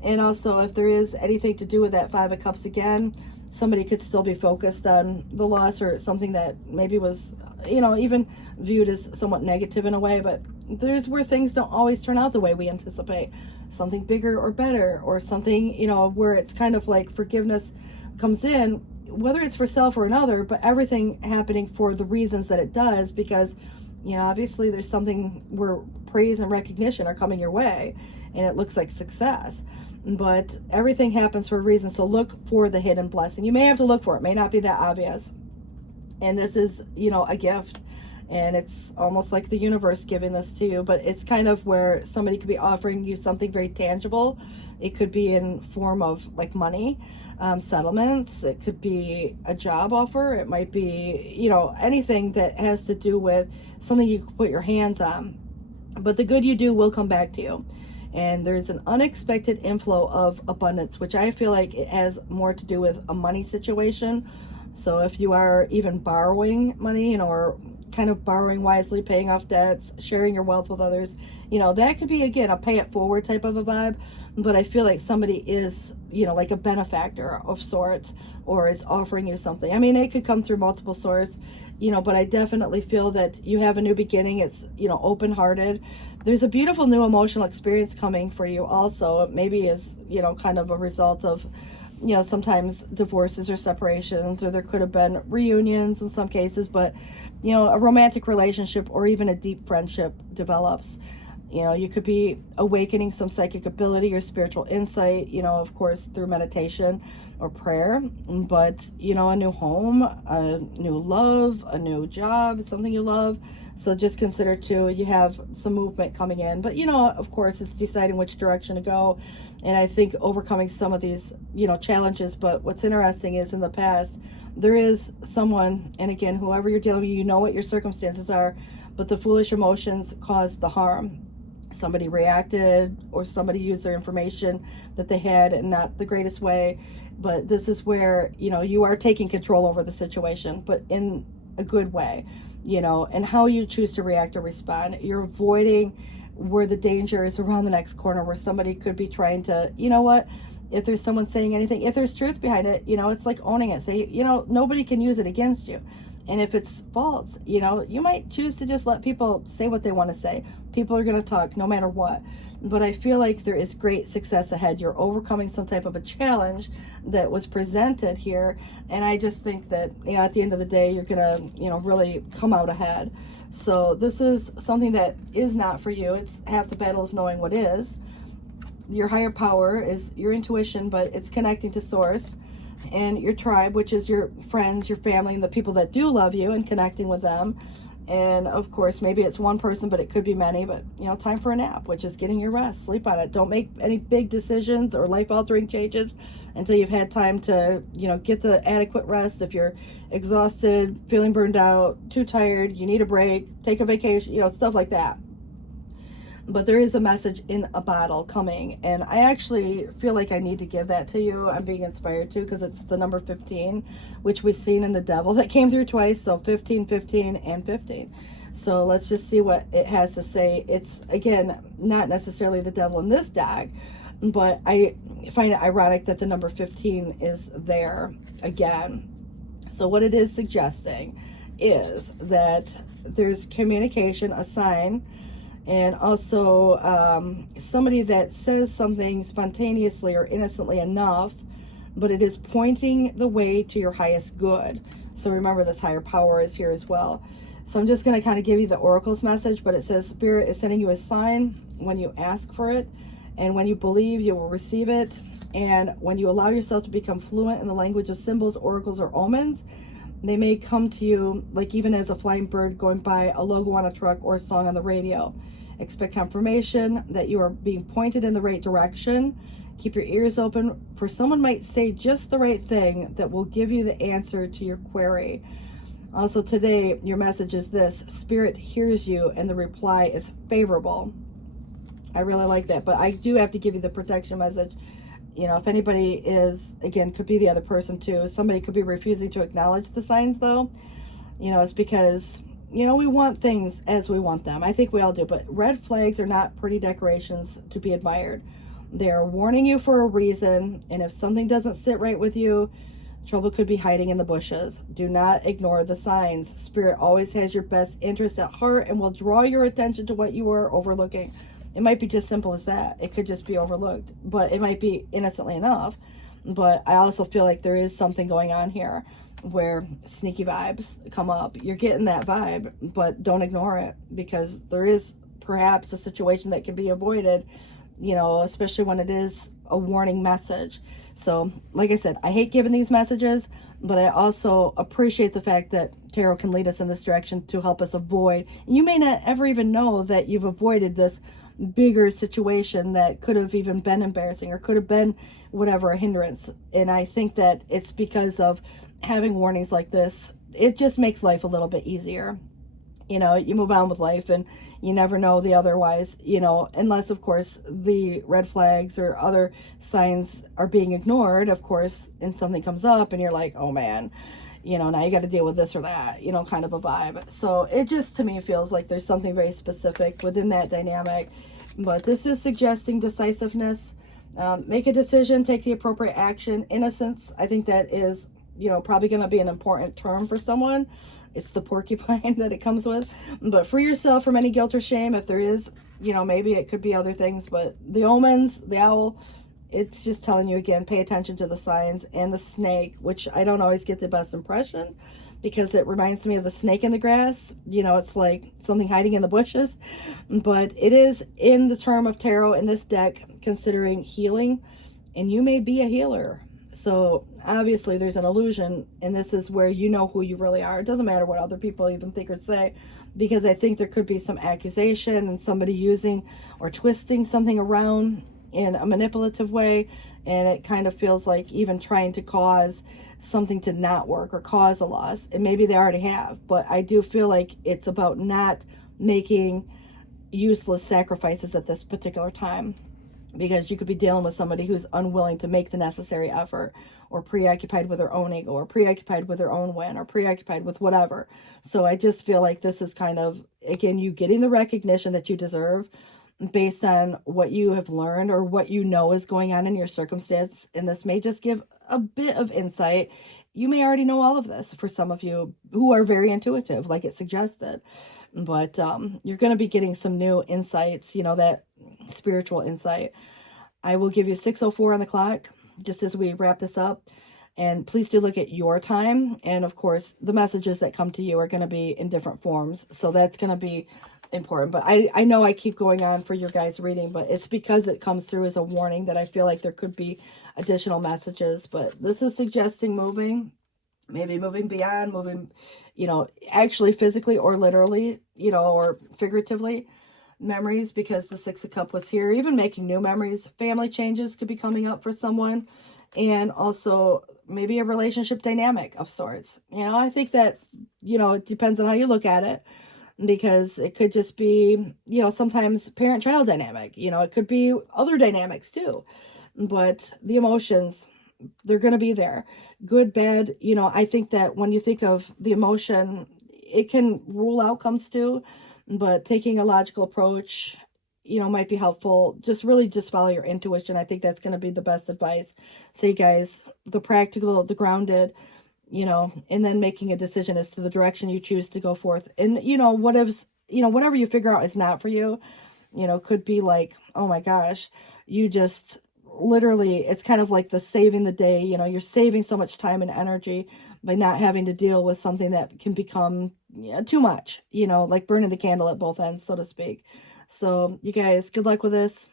And also, if there is anything to do with that Five of Cups again, somebody could still be focused on the loss or something that maybe was, you know, even viewed as somewhat negative in a way. But there's where things don't always turn out the way we anticipate. Something bigger or better, or something, you know, where it's kind of like forgiveness comes in, whether it's for self or another, but everything happening for the reasons that it does, because, you know, obviously there's something where praise and recognition are coming your way and it looks like success. But everything happens for a reason. So look for the hidden blessing. You may have to look for it. It may not be that obvious. And this is, you know, a gift. And it's almost like the universe giving this to you. But it's kind of where somebody could be offering you something very tangible. It could be in form of like money, settlements. It could be a job offer. It might be, you know, anything that has to do with something you can put your hands on. But the good you do will come back to you. And there's an unexpected inflow of abundance, which I feel like it has more to do with a money situation. So if you are even borrowing money, you know, or kind of borrowing wisely, paying off debts, sharing your wealth with others, you know, that could be, again, a pay it forward type of a vibe. But I feel like somebody is, you know, like a benefactor of sorts, or is offering you something. I mean, it could come through multiple sources, you know, but I definitely feel that you have a new beginning. It's, you know, open-hearted. There's a beautiful new emotional experience coming for you also. It maybe is, you know, kind of a result of, you know, sometimes divorces or separations, or there could have been reunions in some cases, but, you know, a romantic relationship or even a deep friendship develops. You know, you could be awakening some psychic ability or spiritual insight, you know, of course, through meditation or prayer. But, you know, a new home, a new love, a new job, something you love. So just consider too, you have some movement coming in. But, you know, of course, it's deciding which direction to go. And I think overcoming some of these, you know, challenges. But what's interesting is in the past, there is someone, and again, whoever you're dealing with, you know what your circumstances are, but the foolish emotions caused the harm. Somebody reacted, or somebody used their information that they had in not the greatest way. But this is where, you know, you are taking control over the situation, but in a good way, you know, and how you choose to react or respond. You're avoiding where the danger is around the next corner, where somebody could be trying to, you know what, if there's someone saying anything, if there's truth behind it, you know, it's like owning it. Say, you know, nobody can use it against you. And if it's false, you know, you might choose to just let people say what they want to say. People are going to talk no matter what. But I feel like there is great success ahead. You're overcoming some type of a challenge that was presented here. And I just think that, you know, at the end of the day, you're going to, you know, really come out ahead. So this is something that is not for you. It's half the battle of knowing what is. Your higher power is your intuition, but it's connecting to source. And your tribe, which is your friends, your family, and the people that do love you, and connecting with them. And of course, maybe it's one person, but it could be many. But, you know, time for a nap, which is getting your rest. Sleep on it. Don't make any big decisions or life-altering changes until you've had time to, you know, get the adequate rest. If you're exhausted, feeling burned out, too tired, you need a break, take a vacation, you know, stuff like that. But there is a message in a bottle coming, and I actually feel like I need to give that to you. I'm being inspired to, because it's the number 15, which we've seen in the devil that came through twice. So 15, 15, and 15. So let's just see what it has to say. It's, again, not necessarily the devil in this deck, but I find it ironic that the number 15 is there again. So what it is suggesting is that there's communication, a sign, and also somebody that says something spontaneously or innocently enough, but it is pointing the way to your highest good. So remember, this higher power is here as well. So I'm just going to kind of give you the oracle's message, but it says Spirit is sending you a sign when you ask for it, and when you believe, you will receive it. And when you allow yourself to become fluent in the language of symbols, oracles, or omens, they may come to you like even as a flying bird going by, a logo on a truck, or a song on the radio. Expect confirmation that you are being pointed in the right direction. Keep your ears open, for someone might say just the right thing that will give you the answer to your query. Also today, your message is this: Spirit hears you and the reply is favorable. I really like that, but I do have to give you the protection message. You know, if anybody is, again, could be the other person too. Somebody could be refusing to acknowledge the signs though. You know, it's because, you know, we want things as we want them. I think we all do, but red flags are not pretty decorations to be admired. They're warning you for a reason, and if something doesn't sit right with you, trouble could be hiding in the bushes. Do not ignore the signs. Spirit always has your best interest at heart and will draw your attention to what you are overlooking. It might be just simple as that. It could just be overlooked, but it might be innocently enough. But I also feel like there is something going on here where sneaky vibes come up. You're getting that vibe, but don't ignore it, because there is perhaps a situation that can be avoided, you know, especially when it is a warning message. So like I said, I hate giving these messages, but I also appreciate the fact that tarot can lead us in this direction to help us avoid. You may not ever even know that you've avoided this bigger situation that could have even been embarrassing or could have been whatever, a hindrance. And I think that it's because of having warnings like this. It just makes life a little bit easier. You know, you move on with life and you never know the otherwise, you know, unless of course the red flags or other signs are being ignored, of course, and something comes up and you're like, oh man, you know, now you got to deal with this or that, you know, kind of a vibe. So it just, to me, feels like there's something very specific within that dynamic. But this is suggesting decisiveness. Make a decision, take the appropriate action. Innocence, I think that is, you know, probably going to be an important term for someone. It's the porcupine that it comes with. But free yourself from any guilt or shame. If there is, you know, maybe it could be other things. But the omens, the owl, it's just telling you again, pay attention to the signs. And the snake, which I don't always get the best impression, because it reminds me of the snake in the grass. You know, it's like something hiding in the bushes. But it is in the term of tarot in this deck, considering healing. And you may be a healer. So obviously there's an illusion, and this is where you know who you really are. It doesn't matter what other people even think or say, because I think there could be some accusation and somebody using or twisting something around in a manipulative way, and it kind of feels like even trying to cause something to not work or cause a loss. And maybe they already have, but I do feel like it's about not making useless sacrifices at this particular time, because you could be dealing with somebody who's unwilling to make the necessary effort, or preoccupied with their own ego, or preoccupied with their own win, or preoccupied with whatever. So I just feel like this is kind of, again, you getting the recognition that you deserve based on what you have learned or what you know is going on in your circumstance. And this may just give a bit of insight. You may already know all of this for some of you who are very intuitive, like it suggested. But you're going to be getting some new insights, you know, that spiritual insight. I will give you 6:04 on the clock just as we wrap this up. And please do look at your time. And of course, the messages that come to you are going to be in different forms. So that's going to be important. But I know I keep going on for your guys' reading, but it's because it comes through as a warning that I feel like there could be additional messages. But this is suggesting moving, maybe moving beyond, moving, you know, actually physically or literally, you know, or figuratively, memories, because the Six of Cups was here. Even making new memories. Family changes could be coming up for someone. And also maybe a relationship dynamic of sorts. You know, I think that, you know, it depends on how you look at it, because it could just be, you know, sometimes parent-child dynamic. You know, it could be other dynamics too. But the emotions, they're going to be there. Good, bad, you know, I think that when you think of the emotion, it can rule outcomes too. But taking a logical approach, you know, might be helpful. Just really just follow your intuition. I think that's going to be the best advice. So you guys, the practical, the grounded, you know, and then making a decision as to the direction you choose to go forth. And, you know, what if, you know, whatever you figure out is not for you, you know, could be like, oh my gosh, you just literally, it's kind of like the saving the day, you know, you're saving so much time and energy by not having to deal with something that can become too much, you know, like burning the candle at both ends, so to speak. So you guys, good luck with this.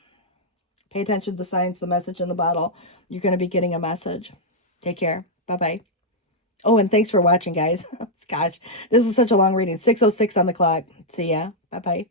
Pay attention to the signs, the message in the bottle. You're going to be getting a message. Take care. Bye-bye. Oh, and thanks for watching, guys. Gosh, this is such a long reading. 6:06 on the clock. See ya. Bye-bye.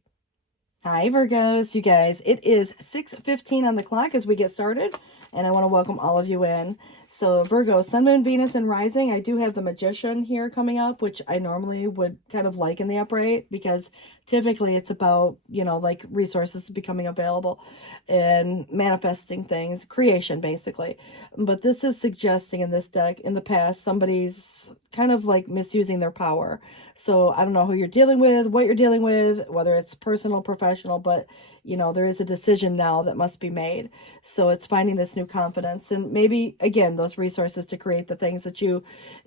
Hi, Virgos. You guys, it is 6:15 on the clock as we get started, and I want to welcome all of you in. So, Virgo, Sun, Moon, Venus, and Rising. I do have the Magician here coming up, which I normally would kind of like in the upright because typically it's about, you know, like resources becoming available and manifesting things, creation, basically. But this is suggesting in this deck, in the past, somebody's kind of like misusing their power. So I don't know who you're dealing with, what you're dealing with, whether it's personal, professional, but, you know, there is a decision now that must be made. So it's finding this new confidence and maybe, again, those resources to create the things that you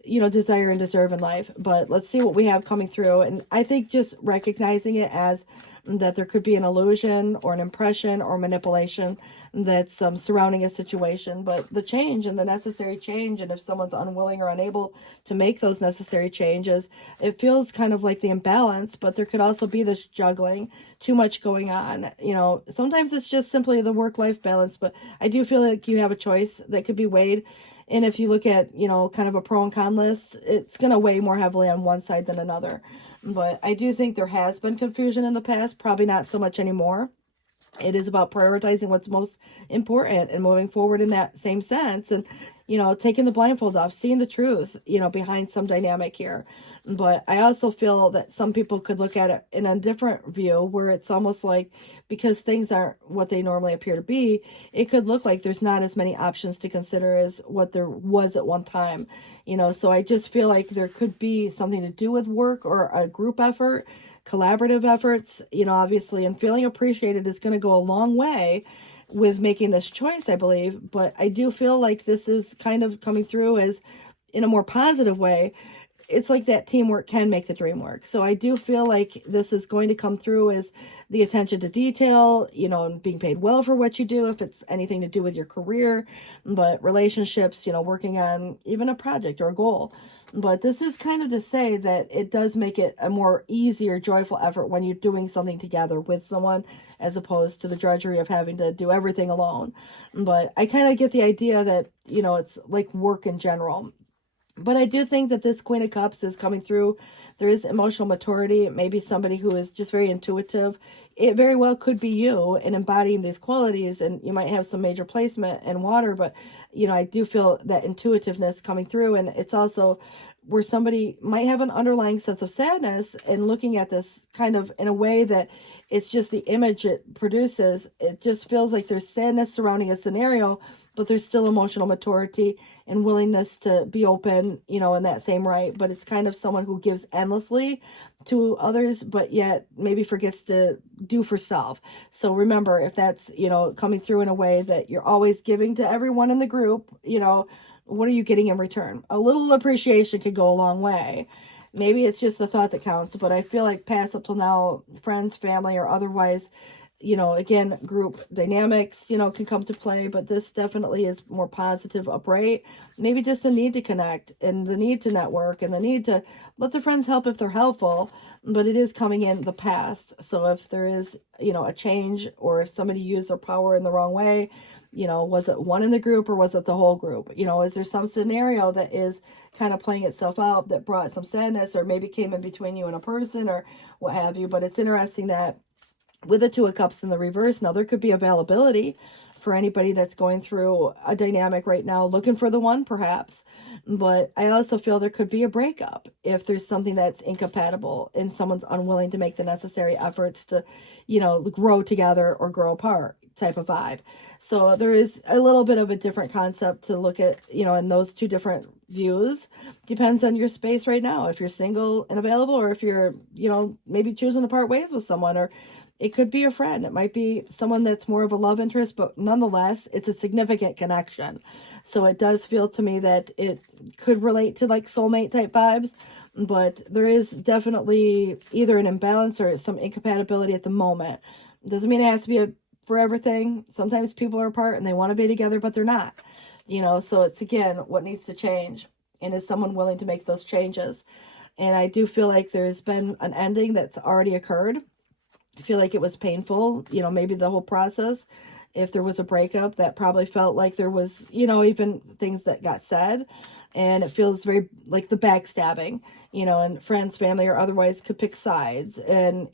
know, desire and deserve in life. But let's see what we have coming through. And I think just recognizing it as that there could be an illusion or an impression or manipulation that's surrounding a situation, but the change and the necessary change, and if someone's unwilling or unable to make those necessary changes, it feels kind of like the imbalance, but there could also be this juggling, too much going on. You know, sometimes it's just simply the work-life balance, but I do feel like you have a choice that could be weighed. And if you look at, you know, kind of a pro and con list, it's going to weigh more heavily on one side than another. But I do think there has been confusion in the past, probably not so much anymore. It is about prioritizing what's most important and moving forward in that same sense. And, you know, taking the blindfold off, seeing the truth, you know, behind some dynamic here. But I also feel that some people could look at it in a different view where it's almost like because things aren't what they normally appear to be, it could look like there's not as many options to consider as what there was at one time. You know, so I just feel like there could be something to do with work or a group effort, collaborative efforts, you know, obviously, and feeling appreciated is going to go a long way with making this choice, I believe. But I do feel like this is kind of coming through as in a more positive way. It's like that teamwork can make the dream work. So I do feel like this is going to come through as the attention to detail, you know, and being paid well for what you do, if it's anything to do with your career, but relationships, you know, working on even a project or a goal. But this is kind of to say that it does make it a more easier, joyful effort when you're doing something together with someone, as opposed to the drudgery of having to do everything alone. But I kind of get the idea that, you know, it's like work in general. But I do think that this Queen of Cups is coming through. There is emotional maturity. It may be somebody who is just very intuitive. It very well could be you in embodying these qualities, and you might have some major placement in water, but, you know, I do feel that intuitiveness coming through. And it's also where somebody might have an underlying sense of sadness and looking at this kind of in a way that it's just the image it produces. It just feels like there's sadness surrounding a scenario, but there's still emotional maturity and willingness to be open, you know, in that same right. But it's kind of someone who gives endlessly to others, but yet maybe forgets to do for self. So remember, if that's, you know, coming through in a way that you're always giving to everyone in the group, you know, what are you getting in return? A little appreciation could go a long way. Maybe it's just the thought that counts, but I feel like past up till now, friends, family, or otherwise, you know, again, group dynamics, you know, can come to play, but this definitely is more positive, upright. Maybe just the need to connect and the need to network and the need to let the friends help if they're helpful, but it is coming in the past. So if there is, you know, a change, or if somebody used their power in the wrong way, you know, was it one in the group or was it the whole group? You know, is there some scenario that is kind of playing itself out that brought some sadness, or maybe came in between you and a person or what have you? But it's interesting that with the Two of Cups in the reverse, now there could be availability for anybody that's going through a dynamic right now, looking for the one perhaps. But I also feel there could be a breakup if there's something that's incompatible and someone's unwilling to make the necessary efforts to, you know, grow together or grow apart type of vibe. So there is a little bit of a different concept to look at, you know, in those two different views. Depends on your space right now. If you're single and available, or if you're, you know, maybe choosing to part ways with someone, or It could be a friend. It might be someone that's more of a love interest, but nonetheless, it's a significant connection. So it does feel to me that it could relate to like soulmate type vibes, but there is definitely either an imbalance or some incompatibility at the moment. Doesn't mean it has to be a forever thing. Sometimes people are apart and they want to be together, but they're not. So it's again, what needs to change? And is someone willing to make those changes? And I do feel like there's been an ending that's already occurred. I feel like it was painful, maybe the whole process. If there was a breakup, that probably felt like there was, even things that got said. And it feels very like the backstabbing, and friends, family, or otherwise could pick sides. And,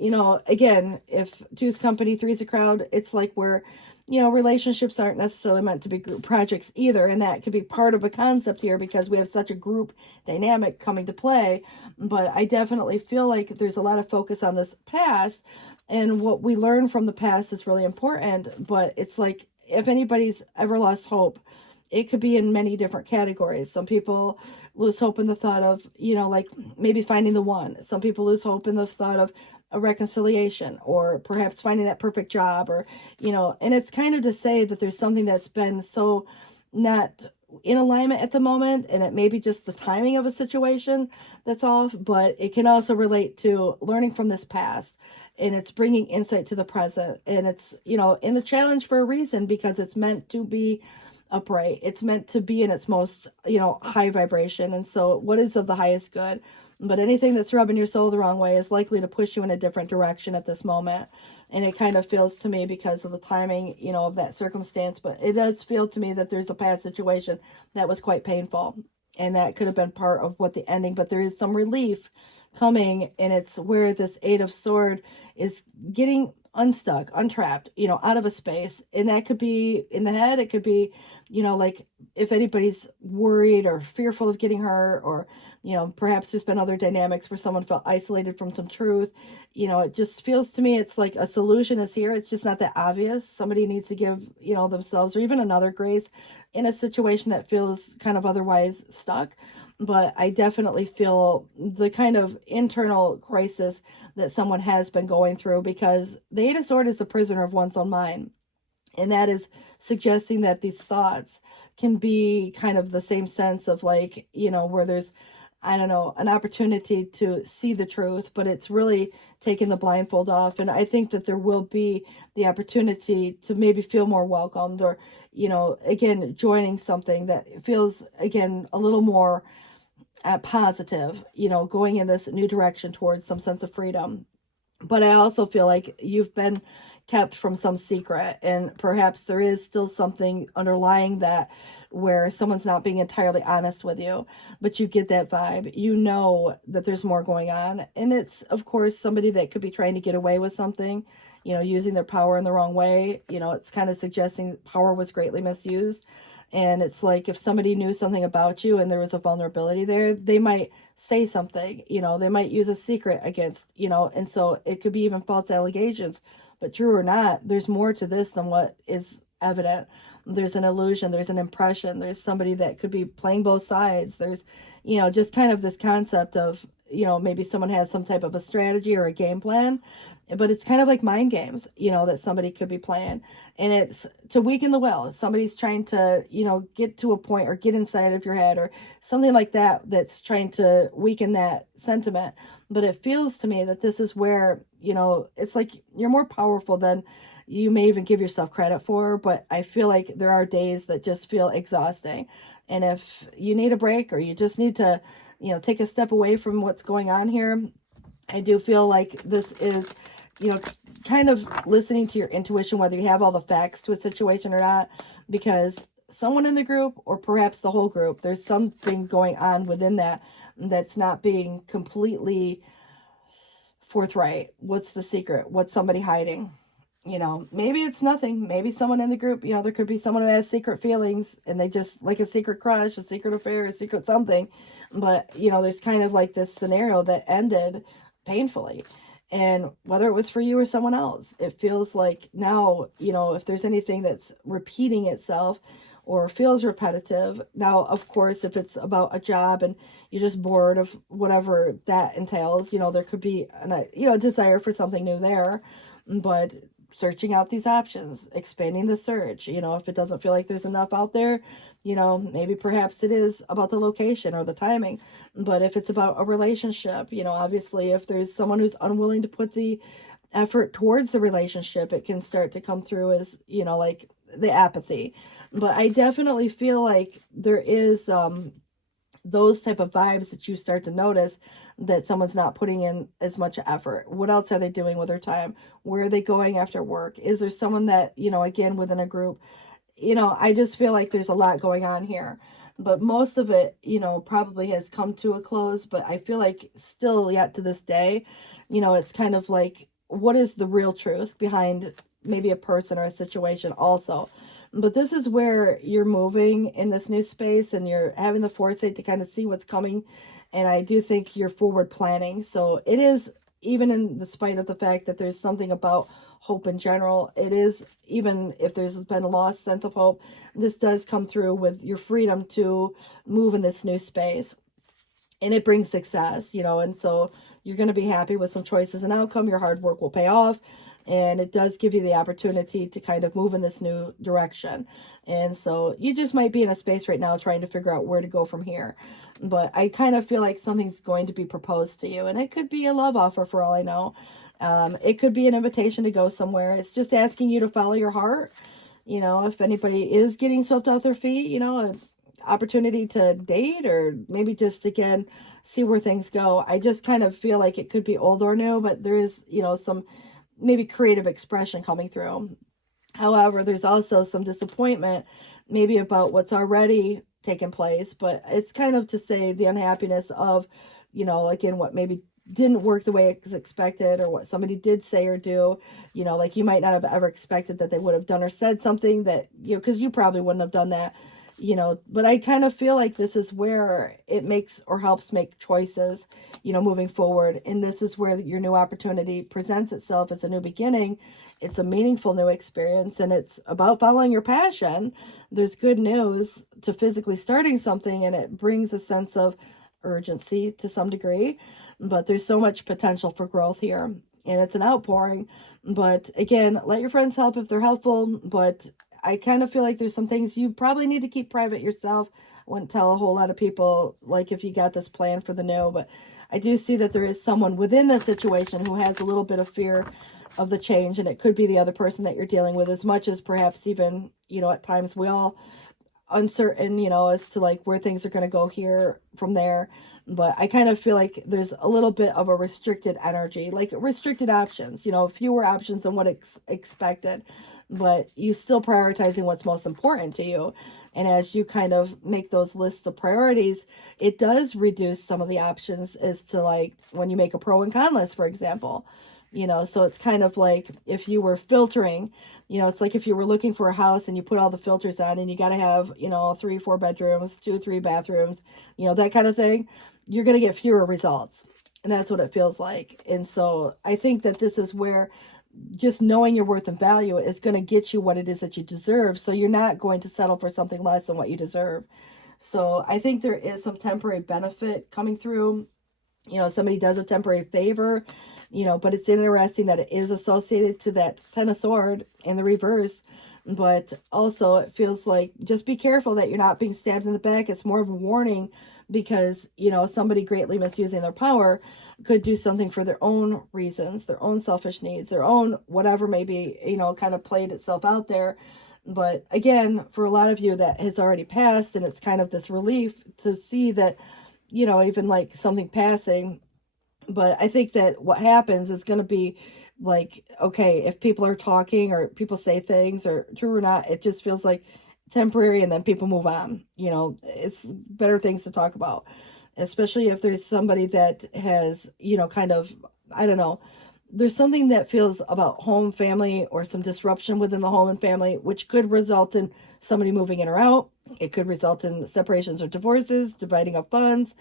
again, if two's company, three's a crowd, it's like where, relationships aren't necessarily meant to be group projects either. And that could be part of a concept here because we have such a group dynamic coming to play. But I definitely feel like there's a lot of focus on this past. And what we learn from the past is really important. But it's like if anybody's ever lost hope, it could be in many different categories. Some people lose hope in the thought of, like maybe finding the one. Some people lose hope in the thought of a reconciliation or perhaps finding that perfect job or, and it's kind of to say that there's something that's been so not in alignment at the moment, and it may be just the timing of a situation that's off, but it can also relate to learning from this past, and it's bringing insight to the present, and it's, in the challenge for a reason, because it's meant to be upright. It's meant to be in its most, high vibration. And so what is of the highest good? But anything that's rubbing your soul the wrong way is likely to push you in a different direction at this moment. And it kind of feels to me because of the timing, of that circumstance. But it does feel to me that there's a past situation that was quite painful. And that could have been part of what the ending. But there is some relief coming. And it's where this Eight of Swords is getting unstuck, untrapped, out of a space. And that could be in the head. It could be, like if anybody's worried or fearful of getting hurt, or, perhaps there's been other dynamics where someone felt isolated from some truth. It just feels to me it's like a solution is here. It's just not that obvious. Somebody needs to give, themselves or even another grace in a situation that feels kind of otherwise stuck. But I definitely feel the kind of internal crisis that someone has been going through, because the Eight of Swords is a prisoner of one's own mind. And that is suggesting that these thoughts can be kind of the same sense of like, where there's, I don't know, an opportunity to see the truth, but it's really taking the blindfold off. And I think that there will be the opportunity to maybe feel more welcomed, or, again, joining something that feels, again, a little more positive, going in this new direction towards some sense of freedom. But I also feel like you've been kept from some secret, and perhaps there is still something underlying that where someone's not being entirely honest with you, but you get that vibe, that there's more going on. And it's, of course, somebody that could be trying to get away with something, using their power in the wrong way. It's kind of suggesting power was greatly misused. And it's like if somebody knew something about you and there was a vulnerability there, they might say something, they might use a secret against, and so it could be even false allegations. But true or not, there's more to this than what is evident. There's an illusion, there's an impression, there's somebody that could be playing both sides. There's, just kind of this concept of, maybe someone has some type of a strategy or a game plan, but it's kind of like mind games, that somebody could be playing. And it's to weaken the will. Somebody's trying to, get to a point or get inside of your head or something like that, that's trying to weaken that sentiment. But it feels to me that this is where, it's like you're more powerful than you may even give yourself credit for. But I feel like there are days that just feel exhausting. And if you need a break, or you just need to, take a step away from what's going on here, I do feel like this is, kind of listening to your intuition, whether you have all the facts to a situation or not, because someone in the group, or perhaps the whole group, there's something going on within that's not being completely forthright. What's the secret? What's somebody hiding? Maybe it's nothing. Maybe someone in the group, there could be someone who has secret feelings, and they just like a secret crush, a secret affair, a secret something. But, there's kind of like this scenario that ended painfully. And whether it was for you or someone else, it feels like now, if there's anything that's repeating itself or feels repetitive. Now, of course, if it's about a job and you're just bored of whatever that entails, there could be a desire for something new there. but searching out these options, expanding the search. You know, if it doesn't feel like there's enough out there, you know, maybe perhaps it is about the location or the timing. But if it's about a relationship, you know, obviously if there's someone who's unwilling to put the effort towards the relationship, it can start to come through as, you know, like the apathy. But I definitely feel like there is those type of vibes that you start to notice that someone's not putting in as much effort. What else are they doing with their time? Where are they going after work? Is there someone that, you know, again, within a group, you know, I just feel like there's a lot going on here. But most of it, you know, probably has come to a close. But I feel like still yet to this day, you know, it's kind of like, what is the real truth behind maybe a person or a situation also? But this is where you're moving in this new space and you're having the foresight to kind of see what's coming. And I do think you're forward planning. So it is, even in the spite of the fact that there's something about hope in general, it is, even if there's been a lost sense of hope, this does come through with your freedom to move in this new space. And it brings success, you know, and so you're going to be happy with some choices and outcome. Your hard work will pay off. And it does give you the opportunity to kind of move in this new direction. And so you just might be in a space right now trying to figure out where to go from here. But I kind of feel like something's going to be proposed to you. And it could be a love offer for all I know. It could be an invitation to go somewhere. It's just asking you to follow your heart. You know, if anybody is getting swept off their feet, you know, an opportunity to date or maybe just, again, see where things go. I just kind of feel like it could be old or new, but there is, you know, some maybe creative expression coming through. However, there's also some disappointment maybe about what's already taken place, but it's kind of to say the unhappiness of, you know, again, what maybe didn't work the way it was expected, or what somebody did say or do, you know, like you might not have ever expected that they would have done or said something that, you know, because you probably wouldn't have done that, you know. But I kind of feel like this is where it makes or helps make choices, you know, moving forward. And this is where your new opportunity presents itself as a new beginning. It's a meaningful new experience, and it's about following your passion. There's good news to physically starting something, and it brings a sense of urgency to some degree, but there's so much potential for growth here, and it's an outpouring. But again, let your friends help if they're helpful, but I kind of feel like there's some things you probably need to keep private yourself. I wouldn't tell a whole lot of people, like, if you got this plan for the new, but I do see that there is someone within this situation who has a little bit of fear of the change, and it could be the other person that you're dealing with, as much as perhaps even, you know, at times we all uncertain, you know, as to like where things are going to go here from there. But I kind of feel like there's a little bit of a restricted energy, like restricted options, you know, fewer options than what expected, but you still prioritizing what's most important to you. And as you kind of make those lists of priorities, it does reduce some of the options as to like when you make a pro and con list, for example. You know, so it's kind of like if you were filtering, you know, it's like if you were looking for a house and you put all the filters on and you got to have, you know, 3-4 bedrooms, 2-3 bathrooms, you know, that kind of thing, you're going to get fewer results. And that's what it feels like. And so I think that this is where just knowing your worth and value is going to get you what it is that you deserve. So you're not going to settle for something less than what you deserve. So I think there is some temporary benefit coming through. You know, somebody does a temporary favor, you know, but it's interesting that it is associated to that Ten of Swords in the reverse. But also it feels like just be careful that you're not being stabbed in the back. It's more of a warning because, you know, somebody greatly misusing their power could do something for their own reasons, their own selfish needs, their own whatever maybe, you know, kind of played itself out there. But again, for a lot of you that has already passed, and it's kind of this relief to see that, you know, even like something passing. But I think that what happens is going to be like, okay, if people are talking or people say things or true or not, it just feels like temporary and then people move on. You know, it's better things to talk about, especially if there's somebody that has, you know, kind of, I don't know, there's something that feels about home, family, or some disruption within the home and family, which could result in somebody moving in or out. It could result in separations or divorces, dividing up funds.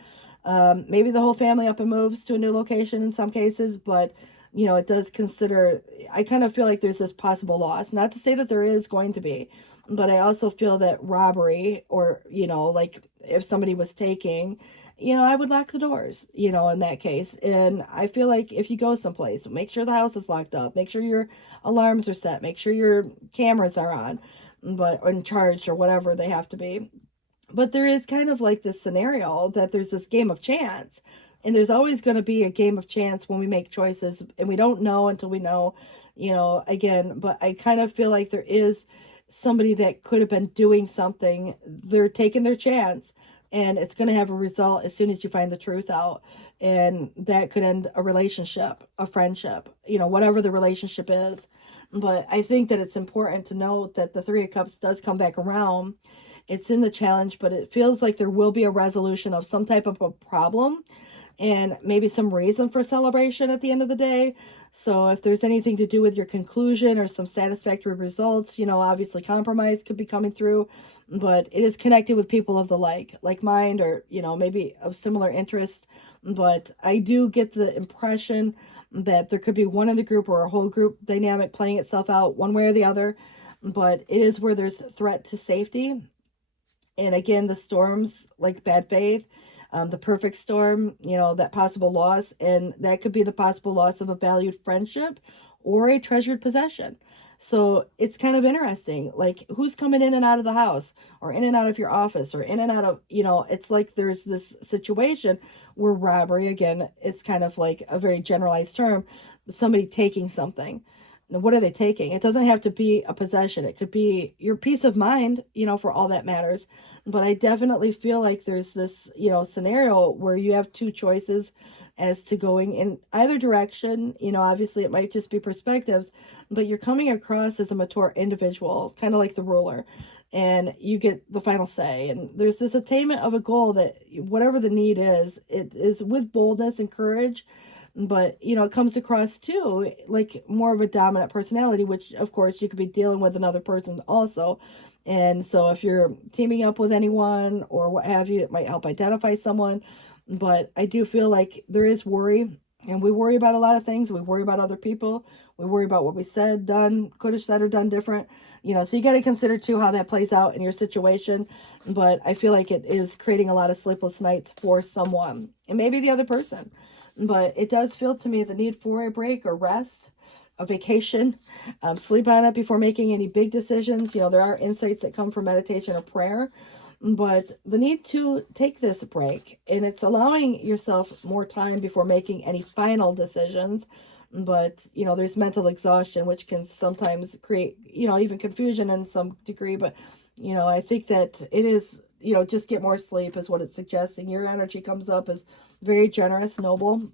Maybe the whole family up and moves to a new location in some cases, but, you know, it does consider, I kind of feel like there's this possible loss. Not to say that there is going to be, but I also feel that robbery or, you know, like if somebody was taking, I would lock the doors, in that case. And I feel like if you go someplace, make sure the house is locked up, make sure your alarms are set, make sure your cameras are on, but and charged or whatever they have to be. But there is kind of like this scenario that there's this game of chance. And there's always going to be a game of chance when we make choices, and we don't know until we know, again. But I kind of feel like there is somebody that could have been doing something. They're taking their chance, and it's going to have a result as soon as you find the truth out. And that could end a relationship, a friendship, whatever the relationship is. But I think that it's important to note that the Three of Cups does come back around. It's in the challenge, but it feels like there will be a resolution of some type of a problem and maybe some reason for celebration at the end of the day. So if there's anything to do with your conclusion or some satisfactory results, obviously compromise could be coming through, but it is connected with people of the like mind, or, maybe of similar interest. But I do get the impression that there could be one in the group or a whole group dynamic playing itself out one way or the other. But it is where there's threat to safety. And again, the storms, like bad faith, the perfect storm, that possible loss, and that could be the possible loss of a valued friendship or a treasured possession. So it's kind of interesting, like who's coming in and out of the house or in and out of your office or in and out of, it's like there's this situation where robbery, again, it's kind of like a very generalized term, somebody taking something. Now, what are they taking? It doesn't have to be a possession. It could be your peace of mind, for all that matters. But I definitely feel like there's this, scenario where you have two choices as to going in either direction. Obviously it might just be perspectives, but you're coming across as a mature individual, kind of like the ruler, and you get the final say. And there's this attainment of a goal that whatever the need is, it is with boldness and courage. But, it comes across too like more of a dominant personality, which of course you could be dealing with another person also. And so if you're teaming up with anyone or what have you, it might help identify someone. But I do feel like there is worry, and we worry about a lot of things. We worry about other people. We worry about what we said, done, could have said or done different. So you got to consider too how that plays out in your situation. But I feel like it is creating a lot of sleepless nights for someone, and maybe the other person. But it does feel to me the need for a break or rest, a vacation, sleep on it before making any big decisions. There are insights that come from meditation or prayer, but the need to take this break, and it's allowing yourself more time before making any final decisions. But, there's mental exhaustion, which can sometimes create, even confusion in some degree. But, I think that it is, just get more sleep is what it's suggesting. Your energy comes up as very generous, noble,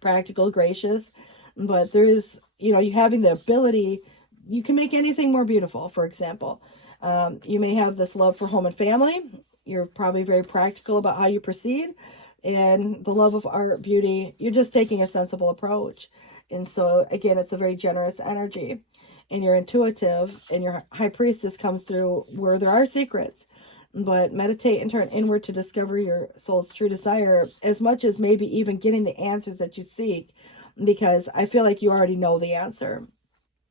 practical, gracious. But there is, you having the ability, you can make anything more beautiful. For example, you may have this love for home and family. You're probably very practical about how you proceed. And the love of art, beauty, you're just taking a sensible approach. And so, again, it's a very generous energy. And you're intuitive, and your high priestess comes through where there are secrets. But meditate and turn inward to discover your soul's true desire, as much as maybe even getting the answers that you seek, because I feel like you already know the answer,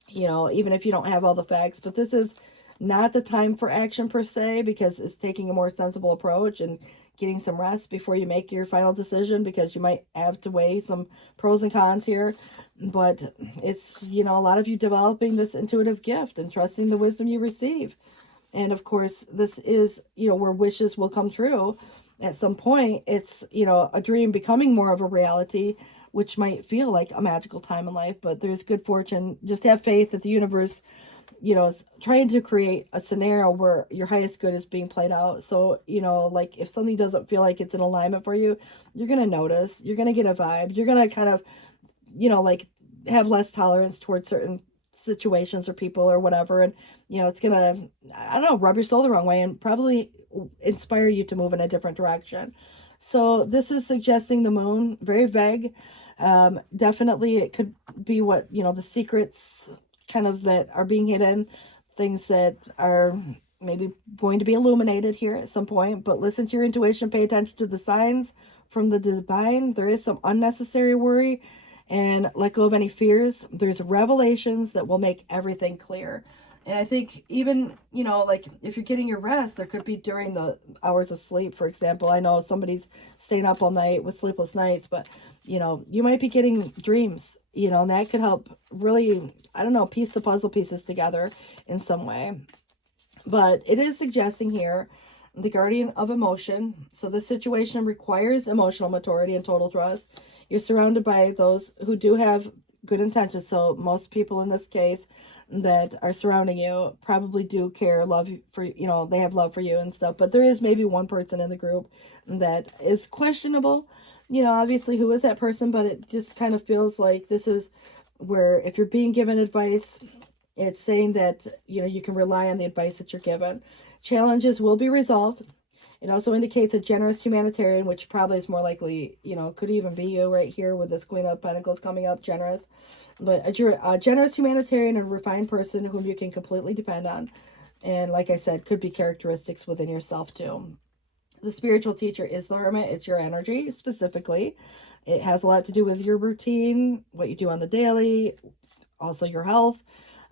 even if you don't have all the facts. But this is not the time for action per se, because it's taking a more sensible approach and getting some rest before you make your final decision, because you might have to weigh some pros and cons here. But it's, a lot of you developing this intuitive gift and trusting the wisdom you receive. And of course, this is, where wishes will come true. At some point, it's, a dream becoming more of a reality, which might feel like a magical time in life. But there's good fortune. Just have faith that the universe, is trying to create a scenario where your highest good is being played out. So, like if something doesn't feel like it's in alignment for you, you're going to notice, you're going to get a vibe, you're going to kind of, like have less tolerance towards certain situations or people or whatever. And, it's going to, I don't know, rub your soul the wrong way and probably inspire you to move in a different direction. So this is suggesting the moon, very vague. Definitely it could be what, the secrets kind of that are being hidden, things that are maybe going to be illuminated here at some point. But listen to your intuition, pay attention to the signs from the divine. There is some unnecessary worry, and let go of any fears. There's revelations that will make everything clear. And I think even, you know, like if you're getting your rest, there could be during the hours of sleep, for example. I know somebody's staying up all night with sleepless nights, but, you know, you might be getting dreams, you know, and that could help really, I don't know, piece the puzzle pieces together in some way. But it is suggesting here the guardian of emotion. So this situation requires emotional maturity and total trust. You're surrounded by those who do have good intentions. So most people in this case that are surrounding you probably do care, love you for, you know, they have love for you and stuff. But there is maybe one person in the group that is questionable. You know, obviously who is that person, but it just kind of feels like this is where if you're being given advice, it's saying that, you know, you can rely on the advice that you're given. Challenges will be resolved. It also indicates a generous humanitarian, which probably is more likely, you know, could even be you right here with this Queen of Pentacles coming up, generous. But a generous humanitarian and refined person whom you can completely depend on. And like I said, could be characteristics within yourself too. The spiritual teacher is the Hermit. It's your energy specifically. It has a lot to do with your routine, what you do on the daily, also your health.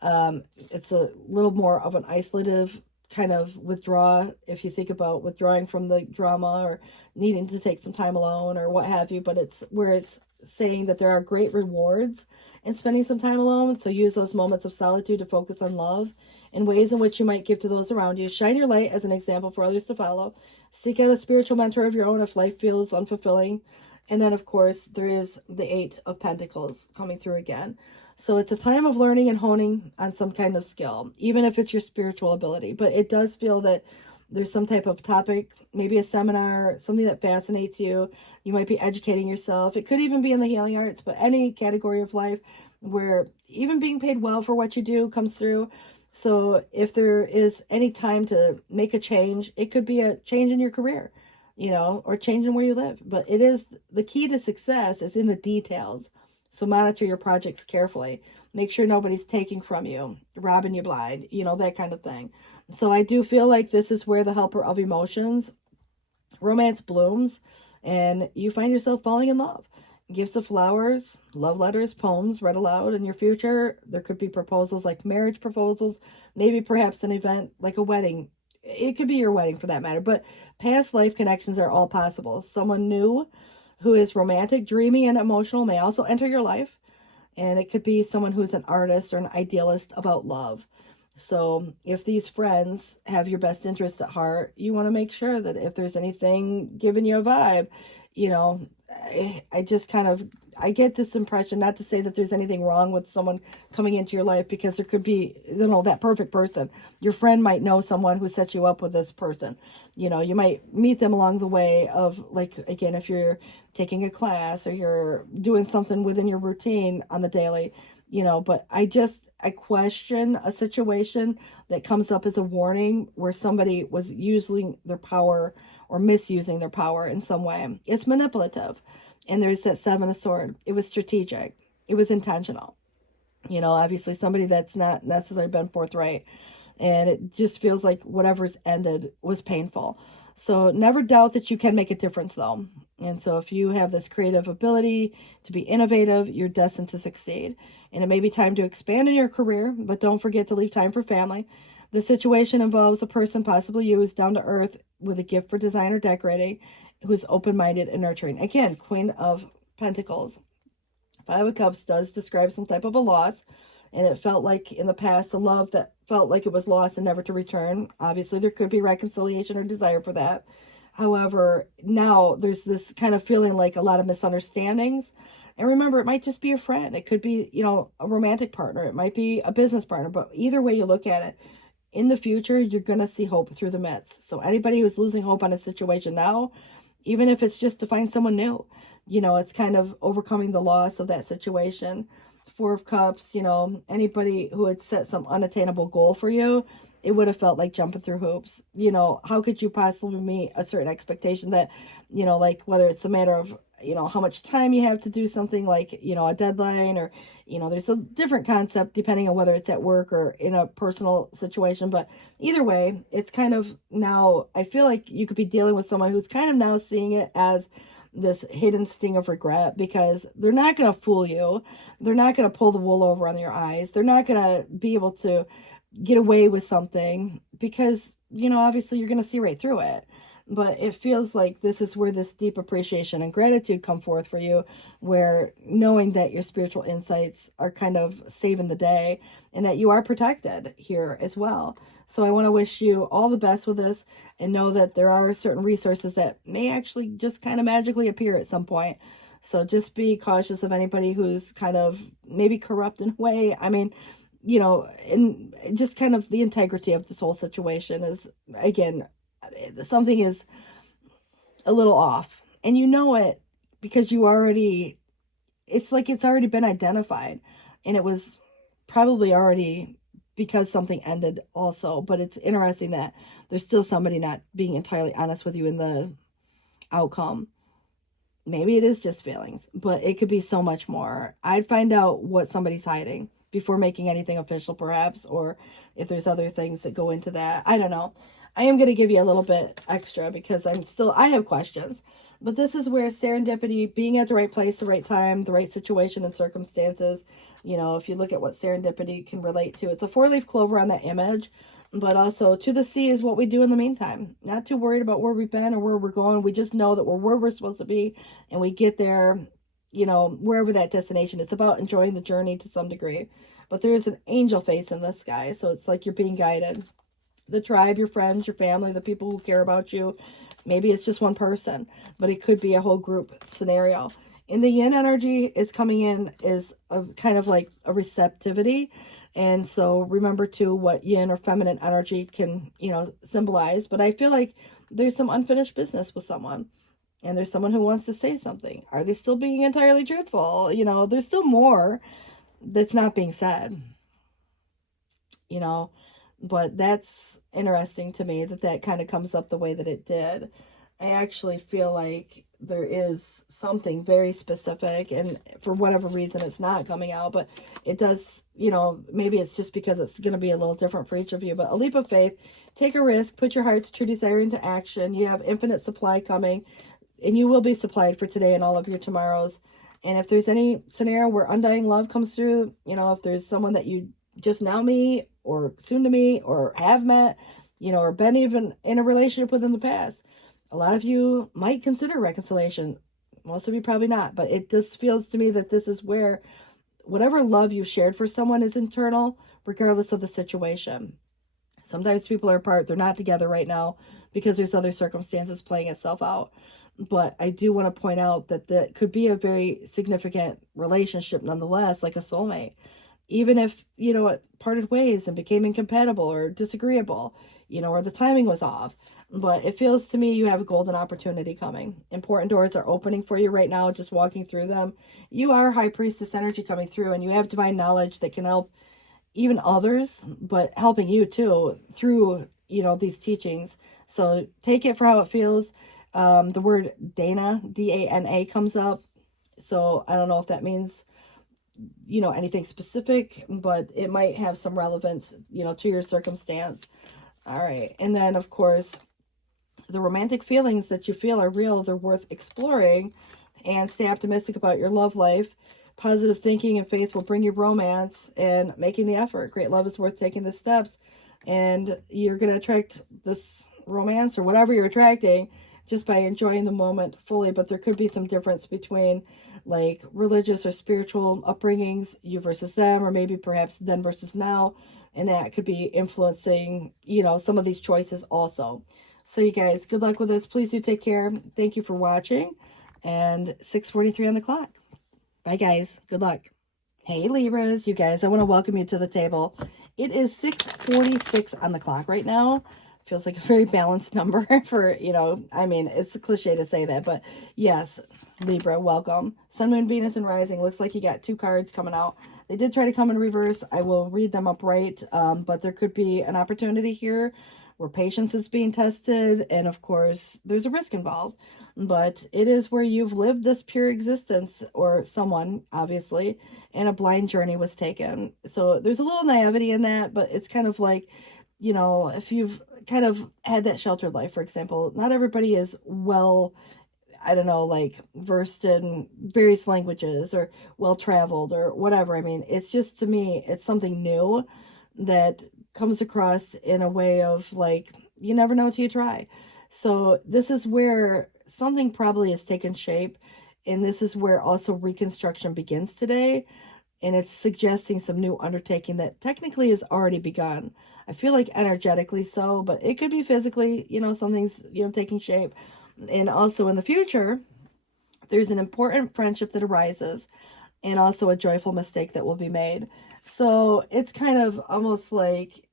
It's a little more of an isolative kind of withdraw if you think about withdrawing from the drama or needing to take some time alone or what have you, but it's where it's saying that there are great rewards in spending some time alone. So use those moments of solitude to focus on love and ways in which you might give to those around you. Shine your light as an example for others to follow. Seek out a spiritual mentor of your own if life feels unfulfilling. And then, of course, there is the Eight of Pentacles coming through again. So it's a time of learning and honing on some kind of skill, even if it's your spiritual ability. But it does feel that there's some type of topic, maybe a seminar, something that fascinates you. You might be educating yourself. It could even be in the healing arts, but any category of life where even being paid well for what you do comes through. So if there is any time to make a change, it could be a change in your career, you know, or changing where you live. But it is the key to success is in the details. So monitor your projects carefully. Make sure nobody's taking from you, robbing you blind, you know, that kind of thing. So I do feel like this is where the helper of emotions, romance blooms, and you find yourself falling in love. Gifts of flowers, love letters, poems read aloud in your future. There could be proposals like marriage proposals, maybe perhaps an event like a wedding. It could be your wedding for that matter, but past life connections are all possible. Someone new who is romantic, dreamy, and emotional may also enter your life. And it could be someone who's an artist or an idealist about love. So if these friends have your best interest at heart, you want to make sure that if there's anything giving you a vibe, you know, I just kind of, I get this impression, not to say that there's anything wrong with someone coming into your life, because there could be, you know, that perfect person. Your friend might know someone who sets you up with this person. You know, you might meet them along the way of, like, again, if you're taking a class or you're doing something within your routine on the daily, you know, but I question a situation that comes up as a warning where somebody was using their power or misusing their power in some way. It's manipulative. And there's that Seven of Swords. It was strategic. It was intentional. You know, obviously somebody that's not necessarily been forthright. And it just feels like whatever's ended was painful. So never doubt that you can make a difference, though. And so if you have this creative ability to be innovative, you're destined to succeed. And it may be time to expand in your career, but don't forget to leave time for family. The situation involves a person, possibly you, who's down to earth with a gift for design or decorating, who's open-minded and nurturing. Again, Queen of Pentacles. Five of Cups does describe some type of a loss, and it felt like in the past, a love that felt like it was lost and never to return. Obviously, there could be reconciliation or desire for that. However, now there's this kind of feeling like a lot of misunderstandings. And remember, it might just be a friend. It could be, you know, a romantic partner. It might be a business partner. But either way you look at it, in the future, you're going to see hope through the midst. So anybody who's losing hope on a situation now, even if it's just to find someone new, you know, it's kind of overcoming the loss of that situation. Four of Cups, you know, anybody who had set some unattainable goal for you, it would have felt like jumping through hoops. You know, how could you possibly meet a certain expectation that, you know, like whether it's a matter of, you know, how much time you have to do something like, you know, a deadline, or, you know, there's a different concept depending on whether it's at work or in a personal situation. But either way, it's kind of now, I feel like you could be dealing with someone who's kind of now seeing it as this hidden sting of regret, because they're not going to fool you. They're not going to pull the wool over on your eyes. They're not going to be able to get away with something because, you know, obviously you're going to see right through it. But it feels like this is where this deep appreciation and gratitude come forth for you, where knowing that your spiritual insights are kind of saving the day and that you are protected here as well. So I want to wish you all the best with this, and know that there are certain resources that may actually just kind of magically appear at some point. So just be cautious of anybody who's kind of maybe corrupt in a way. I mean, you know, and just kind of the integrity of this whole situation is, again, something is a little off, and you know it because you already, it's like it's already been identified, and it was probably already because something ended also. But it's interesting that there's still somebody not being entirely honest with you in the outcome. Maybe it is just feelings, but it could be so much more. I'd find out what somebody's hiding before making anything official, perhaps, or if there's other things that go into that. I don't know. I am going to give you a little bit extra because I have questions. But this is where serendipity, being at the right place, the right time, the right situation and circumstances, you know, if you look at what serendipity can relate to, it's a 4-leaf clover on that image. But also, to the sea is what we do in the meantime. Not too worried about where we've been or where we're going. We just know that we're where we're supposed to be, and we get there, you know, wherever that destination. It's about enjoying the journey to some degree. But there is an angel face in the sky, so it's like you're being guided. The tribe, your friends, your family, the people who care about you. Maybe it's just one person, but it could be a whole group scenario. And the yin energy is coming in is a kind of like a receptivity. And so remember too what yin or feminine energy can, you know, symbolize. But I feel like there's some unfinished business with someone, and there's someone who wants to say something. Are they still being entirely truthful? You know, there's still more that's not being said, you know. But that's interesting to me that that kind of comes up the way that it did. I actually feel like there is something very specific, and for whatever reason it's not coming out, but it does, you know, maybe it's just because it's going to be a little different for each of you. But a leap of faith, take a risk, put your heart's true desire into action. You have infinite supply coming, and you will be supplied for today and all of your tomorrows. And if there's any scenario where undying love comes through, you know, if there's someone that you just now meet or soon to meet or have met, you know, or been even in a relationship with in the past, a lot of you might consider reconciliation. Most of you probably not, but it just feels to me that this is where whatever love you've shared for someone is internal, regardless of the situation. Sometimes people are apart, they're not together right now because there's other circumstances playing itself out. But I do want to point out that that could be a very significant relationship nonetheless, like a soulmate. Even if, you know, it parted ways and became incompatible or disagreeable, you know, or the timing was off. But it feels to me you have a golden opportunity coming. Important doors are opening for you right now, just walking through them. You are high priestess energy coming through, and you have divine knowledge that can help even others, but helping you too through, you know, these teachings. So take it for how it feels. The word Dana, D-A-N-A, comes up. So I don't know if that means, you know, anything specific, but it might have some relevance, you know, to your circumstance. All right. And then, of course, the romantic feelings that you feel are real. They're worth exploring, and stay optimistic about your love life. Positive thinking and faith will bring you romance and making the effort. Great love is worth taking the steps, and you're going to attract this romance or whatever you're attracting just by enjoying the moment fully. But there could be some difference between like religious or spiritual upbringings, you versus them, or maybe perhaps then versus now, and that could be influencing, you know, some of these choices also. So you guys, good luck with this. Please do take care. Thank you for watching. And 6:43 on the clock. Bye, guys. Good luck. Hey, Libras. You guys, I want to welcome you to the table. It is 6:46 on the clock right now. Feels like a very balanced number for, you know, I mean, it's a cliche to say that, but yes, Libra, welcome. Sun, Moon, Venus, and Rising. Looks like you got 2 cards coming out. They did try to come in reverse. I will read them upright, but there could be an opportunity here where patience is being tested, and of course, there's a risk involved. But it is where you've lived this pure existence, or someone, obviously, and a blind journey was taken. So there's a little naivety in that, but it's kind of like, you know, if you've kind of had that sheltered life, for example, not everybody is well, I don't know, like versed in various languages or well traveled or whatever. I mean, it's just, to me, it's something new that comes across in a way of like, you never know till you try. So this is where something probably has taken shape. And this is where also reconstruction begins today. And it's suggesting some new undertaking that technically has already begun. I feel like energetically so, but it could be physically, something's, taking shape. And also in the future, there's an important friendship that arises and also a joyful mistake that will be made. So it's kind of almost like,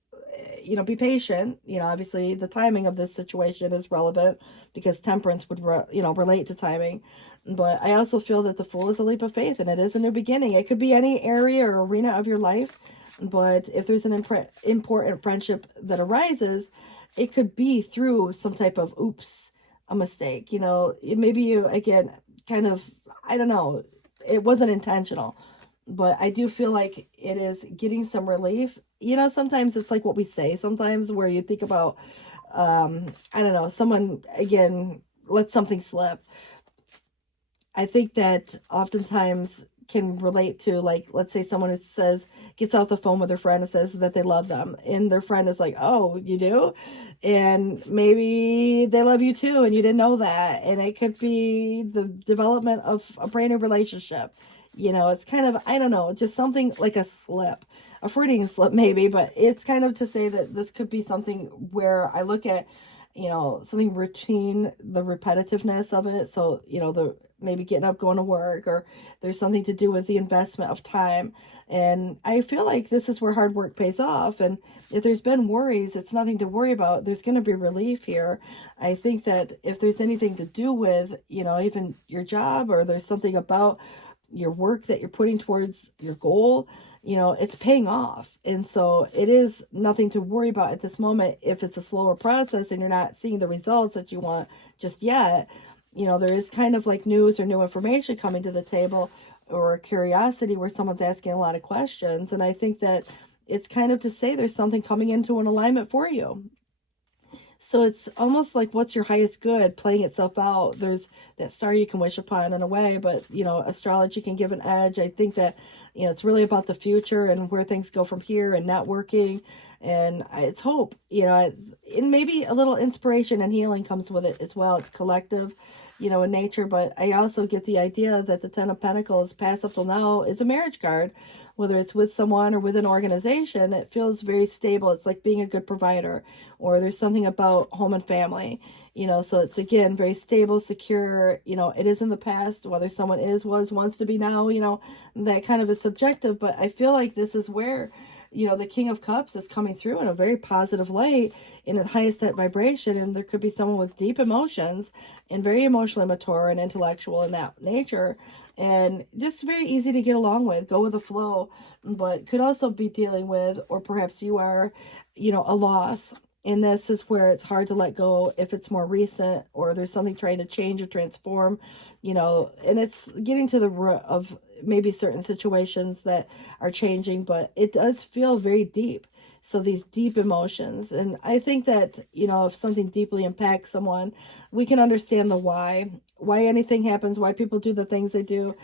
be patient. Obviously the timing of this situation is relevant because temperance would, relate to timing. But I also feel that the Fool is a leap of faith and it is a new beginning. It could be any area or arena of your life. But if there's an important friendship that arises, it could be through some type of oops, a mistake. Maybe you, again, kind of, I don't know, it wasn't intentional. But I do feel like it is getting some relief. Sometimes it's like what we say sometimes where you think about, I don't know, someone, again, lets something slip. I think that oftentimes can relate to, like, let's say someone who gets off the phone with their friend and says that they love them. And their friend is like, oh, you do? And maybe they love you too, and you didn't know that. And it could be the development of a brand new relationship. It's kind of, I don't know, just something like a slip, a Freudian slip maybe, but it's kind of to say that this could be something where I look at, something routine, the repetitiveness of it. So, the maybe getting up, going to work, or there's something to do with the investment of time. And I feel like this is where hard work pays off. And if there's been worries, it's nothing to worry about. There's going to be relief here. I think that if there's anything to do with, even your job, or there's something about your work that you're putting towards your goal, it's paying off. And so it is nothing to worry about at this moment. If it's a slower process and you're not seeing the results that you want just yet, there is kind of like news or new information coming to the table, or a curiosity where someone's asking a lot of questions. And I think that it's kind of to say there's something coming into an alignment for you. So it's almost like what's your highest good playing itself out. There's that star you can wish upon in a way, but, astrology can give an edge. I think that, it's really about the future and where things go from here, and networking. And it's hope, and maybe a little inspiration and healing comes with it as well. It's collective, in nature. But I also get the idea that the Ten of Pentacles, past up till now, is a marriage card. Whether it's with someone or with an organization, it feels very stable. It's like being a good provider, or there's something about home and family, so it's, again, very stable, secure. It is in the past, whether someone wants to be now, that kind of is subjective. But I feel like this is where, the King of Cups is coming through in a very positive light, in the highest vibration. And there could be someone with deep emotions and very emotionally mature and intellectual in that nature, and just very easy to get along with, go with the flow. But could also be dealing with, or perhaps you are, a loss. And this is where it's hard to let go if it's more recent, or there's something trying to change or transform, and it's getting to the root of maybe certain situations that are changing. But it does feel very deep. So these deep emotions. And I think that, if something deeply impacts someone, we can understand the why anything happens, why people do the things they do.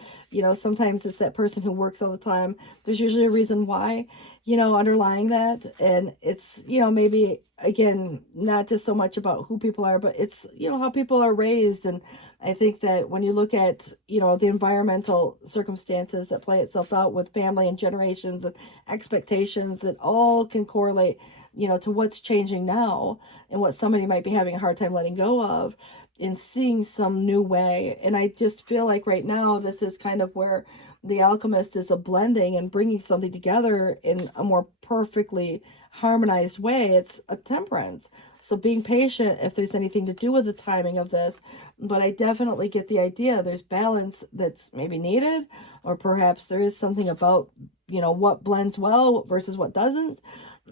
Sometimes it's that person who works all the time. There's usually a reason why, underlying that. And it's, maybe, again, not just so much about who people are, but it's, how people are raised. And I think that when you look at, the environmental circumstances that play itself out with family and generations and expectations, it all can correlate, to what's changing now and what somebody might be having a hard time letting go of, in seeing some new way. And I just feel like right now, this is kind of where the alchemist is a blending and bringing something together in a more perfectly harmonized way. It's a temperance. So being patient if there's anything to do with the timing of this. But I definitely get the idea there's balance that's maybe needed, or perhaps there is something about, what blends well versus what doesn't.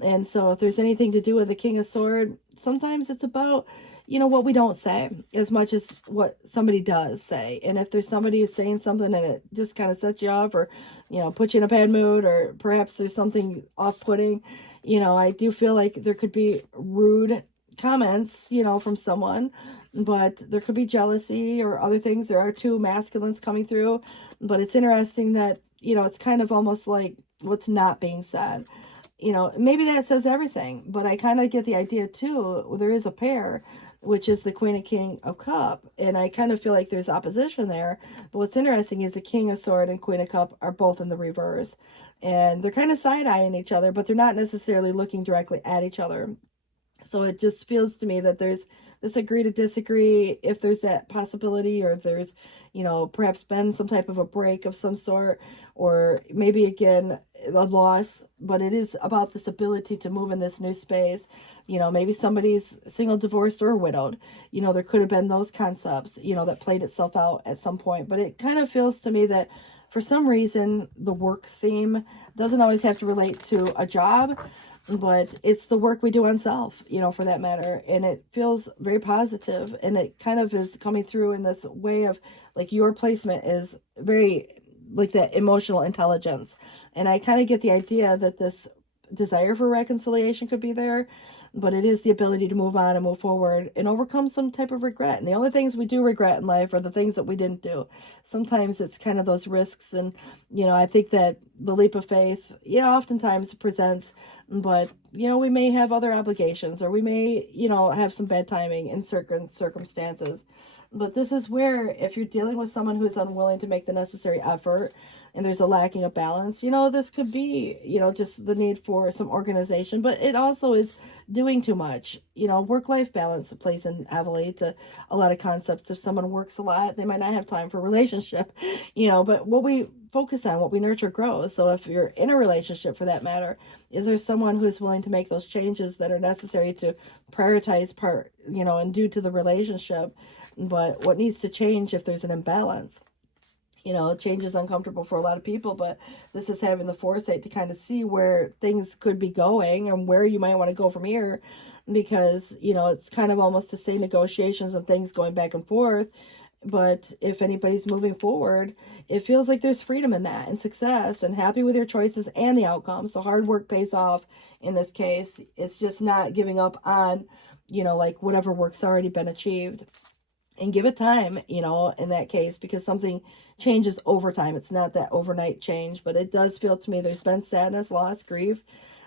And so if there's anything to do with the King of Swords, sometimes it's about, what we don't say as much as what somebody does say. And if there's somebody who's saying something and it just kind of sets you off, or, puts you in a bad mood, or perhaps there's something off-putting, I do feel like there could be rude comments, from someone, but there could be jealousy or other things. There are two masculines coming through, but it's interesting that, it's kind of almost like what's not being said. you know, maybe that says everything, but I kind of get the idea too. There is a pair, which is the Queen and King of Cup, and I kind of feel like there's opposition there. But what's interesting is the King of Sword and Queen of Cup are both in the reverse, and they're kind of side-eyeing each other, but they're not necessarily looking directly at each other. So it just feels to me that there's this agree to disagree, if there's that possibility, or if there's, you know, perhaps been some type of a break of some sort, or maybe again a loss. But it is about this ability to move in this new space. You know, maybe somebody's single, divorced, or widowed. You know, there could have been those concepts, you know, that played itself out at some point. But it kind of feels to me that for some reason the work theme doesn't always have to relate to a job, but it's the work we do on self, you know, for that matter. And it feels very positive, and it kind of is coming through in this way of like your placement is very like that emotional intelligence. And I kind of get the idea that this desire for reconciliation could be there, but it is the ability to move on and move forward and overcome some type of regret. And the only things we do regret in life are the things that we didn't do. Sometimes it's kind of those risks. And, you know, I think that the leap of faith, you know, oftentimes presents, but, you know, we may have other obligations, or we may, you know, have some bad timing in certain circumstances. But this is where, if you're dealing with someone who's unwilling to make the necessary effort and there's a lacking of balance, you know, this could be, you know, just the need for some organization. But it also is doing too much. You know, work-life balance plays in heavily to a lot of concepts. If someone works a lot, they might not have time for a relationship, you know, but what we focus on, what we nurture grows. So if you're in a relationship, for that matter, is there someone who's willing to make those changes that are necessary to prioritize you know, and due to the relationship? But what needs to change if there's an imbalance? You know, change is uncomfortable for a lot of people, but this is having the foresight to kind of see where things could be going and where you might want to go from here, because, you know, it's kind of almost to say negotiations and things going back and forth. But if anybody's moving forward, it feels like there's freedom in that, and success, and happy with your choices and the outcome. So hard work pays off in this case. It's just not giving up on, you know, like whatever work's already been achieved. And give it time, you know, in that case, because something changes over time. It's not that overnight change, but it does feel to me there's been sadness, loss, grief.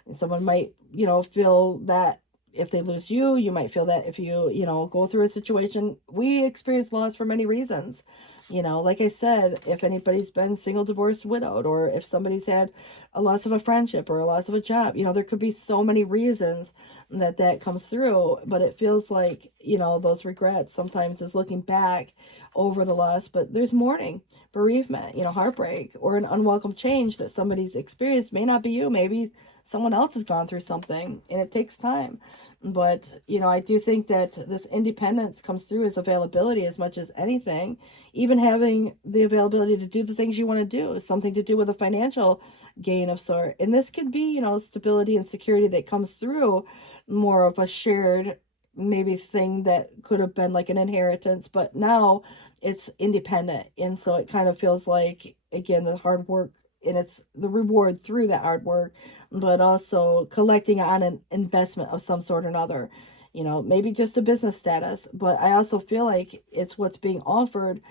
And someone might, you know, feel that if they lose you, you might feel that if you, you know, go through a situation. We experience loss for many reasons. You know, like I said, if anybody's been single, divorced, widowed, or if somebody's had a loss of a friendship or a loss of a job, you know, there could be so many reasons that comes through. But it feels like, you know, those regrets sometimes is looking back over the loss. But there's mourning, bereavement, you know, heartbreak, or an unwelcome change that somebody's experienced. May not be you, maybe someone else has gone through something, and it takes time. But, you know, I do think that this independence comes through as availability as much as anything. Even having the availability to do the things you want to do, something to do with a financial gain of sort. And this could be, you know, stability and security that comes through more of a shared maybe thing that could have been like an inheritance, but now it's independent. And so it kind of feels like, again, the hard work, and it's the reward through that hard work, but also collecting on an investment of some sort or another, you know, maybe just a business status. But I also feel like it's what's being offered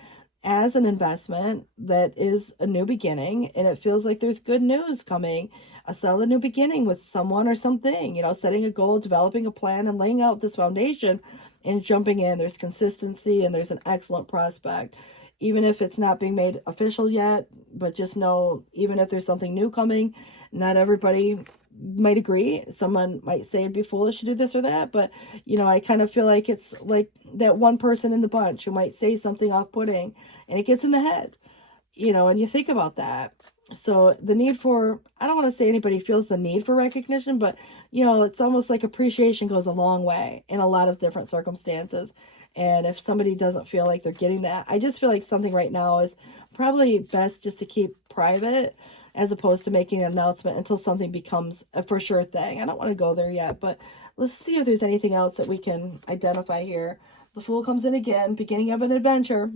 as an investment that is a new beginning, and it feels like there's good news coming, a solid new beginning with someone or something, you know, setting a goal, developing a plan, and laying out this foundation and jumping in. There's consistency, and there's an excellent prospect. Even if it's not being made official yet, but just know, even if there's something new coming, not everybody might agree. Someone might say it'd be foolish to do this or that, but, you know, I kind of feel like it's like that one person in the bunch who might say something off-putting, and it gets in the head, you know, and you think about that. So the need for, I don't want to say anybody feels the need for recognition, but, you know, it's almost like appreciation goes a long way in a lot of different circumstances. And if somebody doesn't feel like they're getting that, I just feel like something right now is probably best just to keep private, as opposed to making an announcement until something becomes a for sure thing. I don't want to go there yet, but let's see if there's anything else that we can identify here. The Fool comes in again, beginning of an adventure,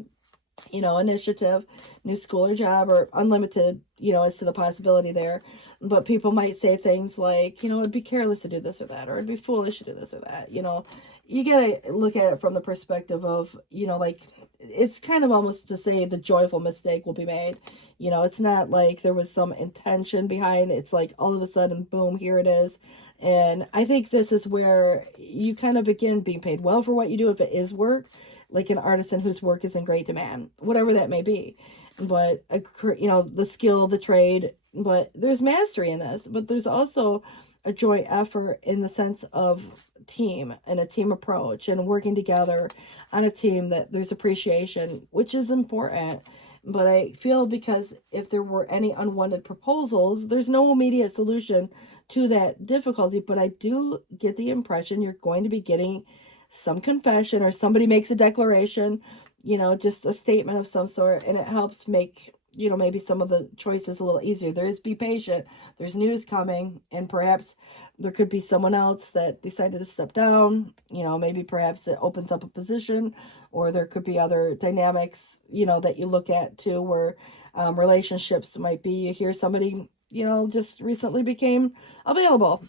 you know, initiative, new school or job, or unlimited, you know, as to the possibility there. But people might say things like, you know, it'd be careless to do this or that, or it'd be foolish to do this or that. You know, you got to look at it from the perspective of, you know, like it's kind of almost to say the joyful mistake will be made. You know, it's not like there was some intention behind. It's like all of a sudden, boom, here it is. And I think this is where you kind of, again, being paid well for what you do, if it is work, like an artisan whose work is in great demand, whatever that may be. But, you know, the skill, the trade, but there's mastery in this. But there's also a joint effort in the sense of team and a team approach and working together on a team, that there's appreciation, which is important. But I feel, because if there were any unwanted proposals, there's no immediate solution to that difficulty. But I do get the impression you're going to be getting some confession, or somebody makes a declaration, you know, just a statement of some sort, and it helps make, you know, maybe some of the choices a little easier. Be patient. There's news coming, and perhaps there could be someone else that decided to step down. You know, maybe perhaps it opens up a position, or there could be other dynamics, you know, that you look at too, where relationships might be. You hear somebody, you know, just recently became available,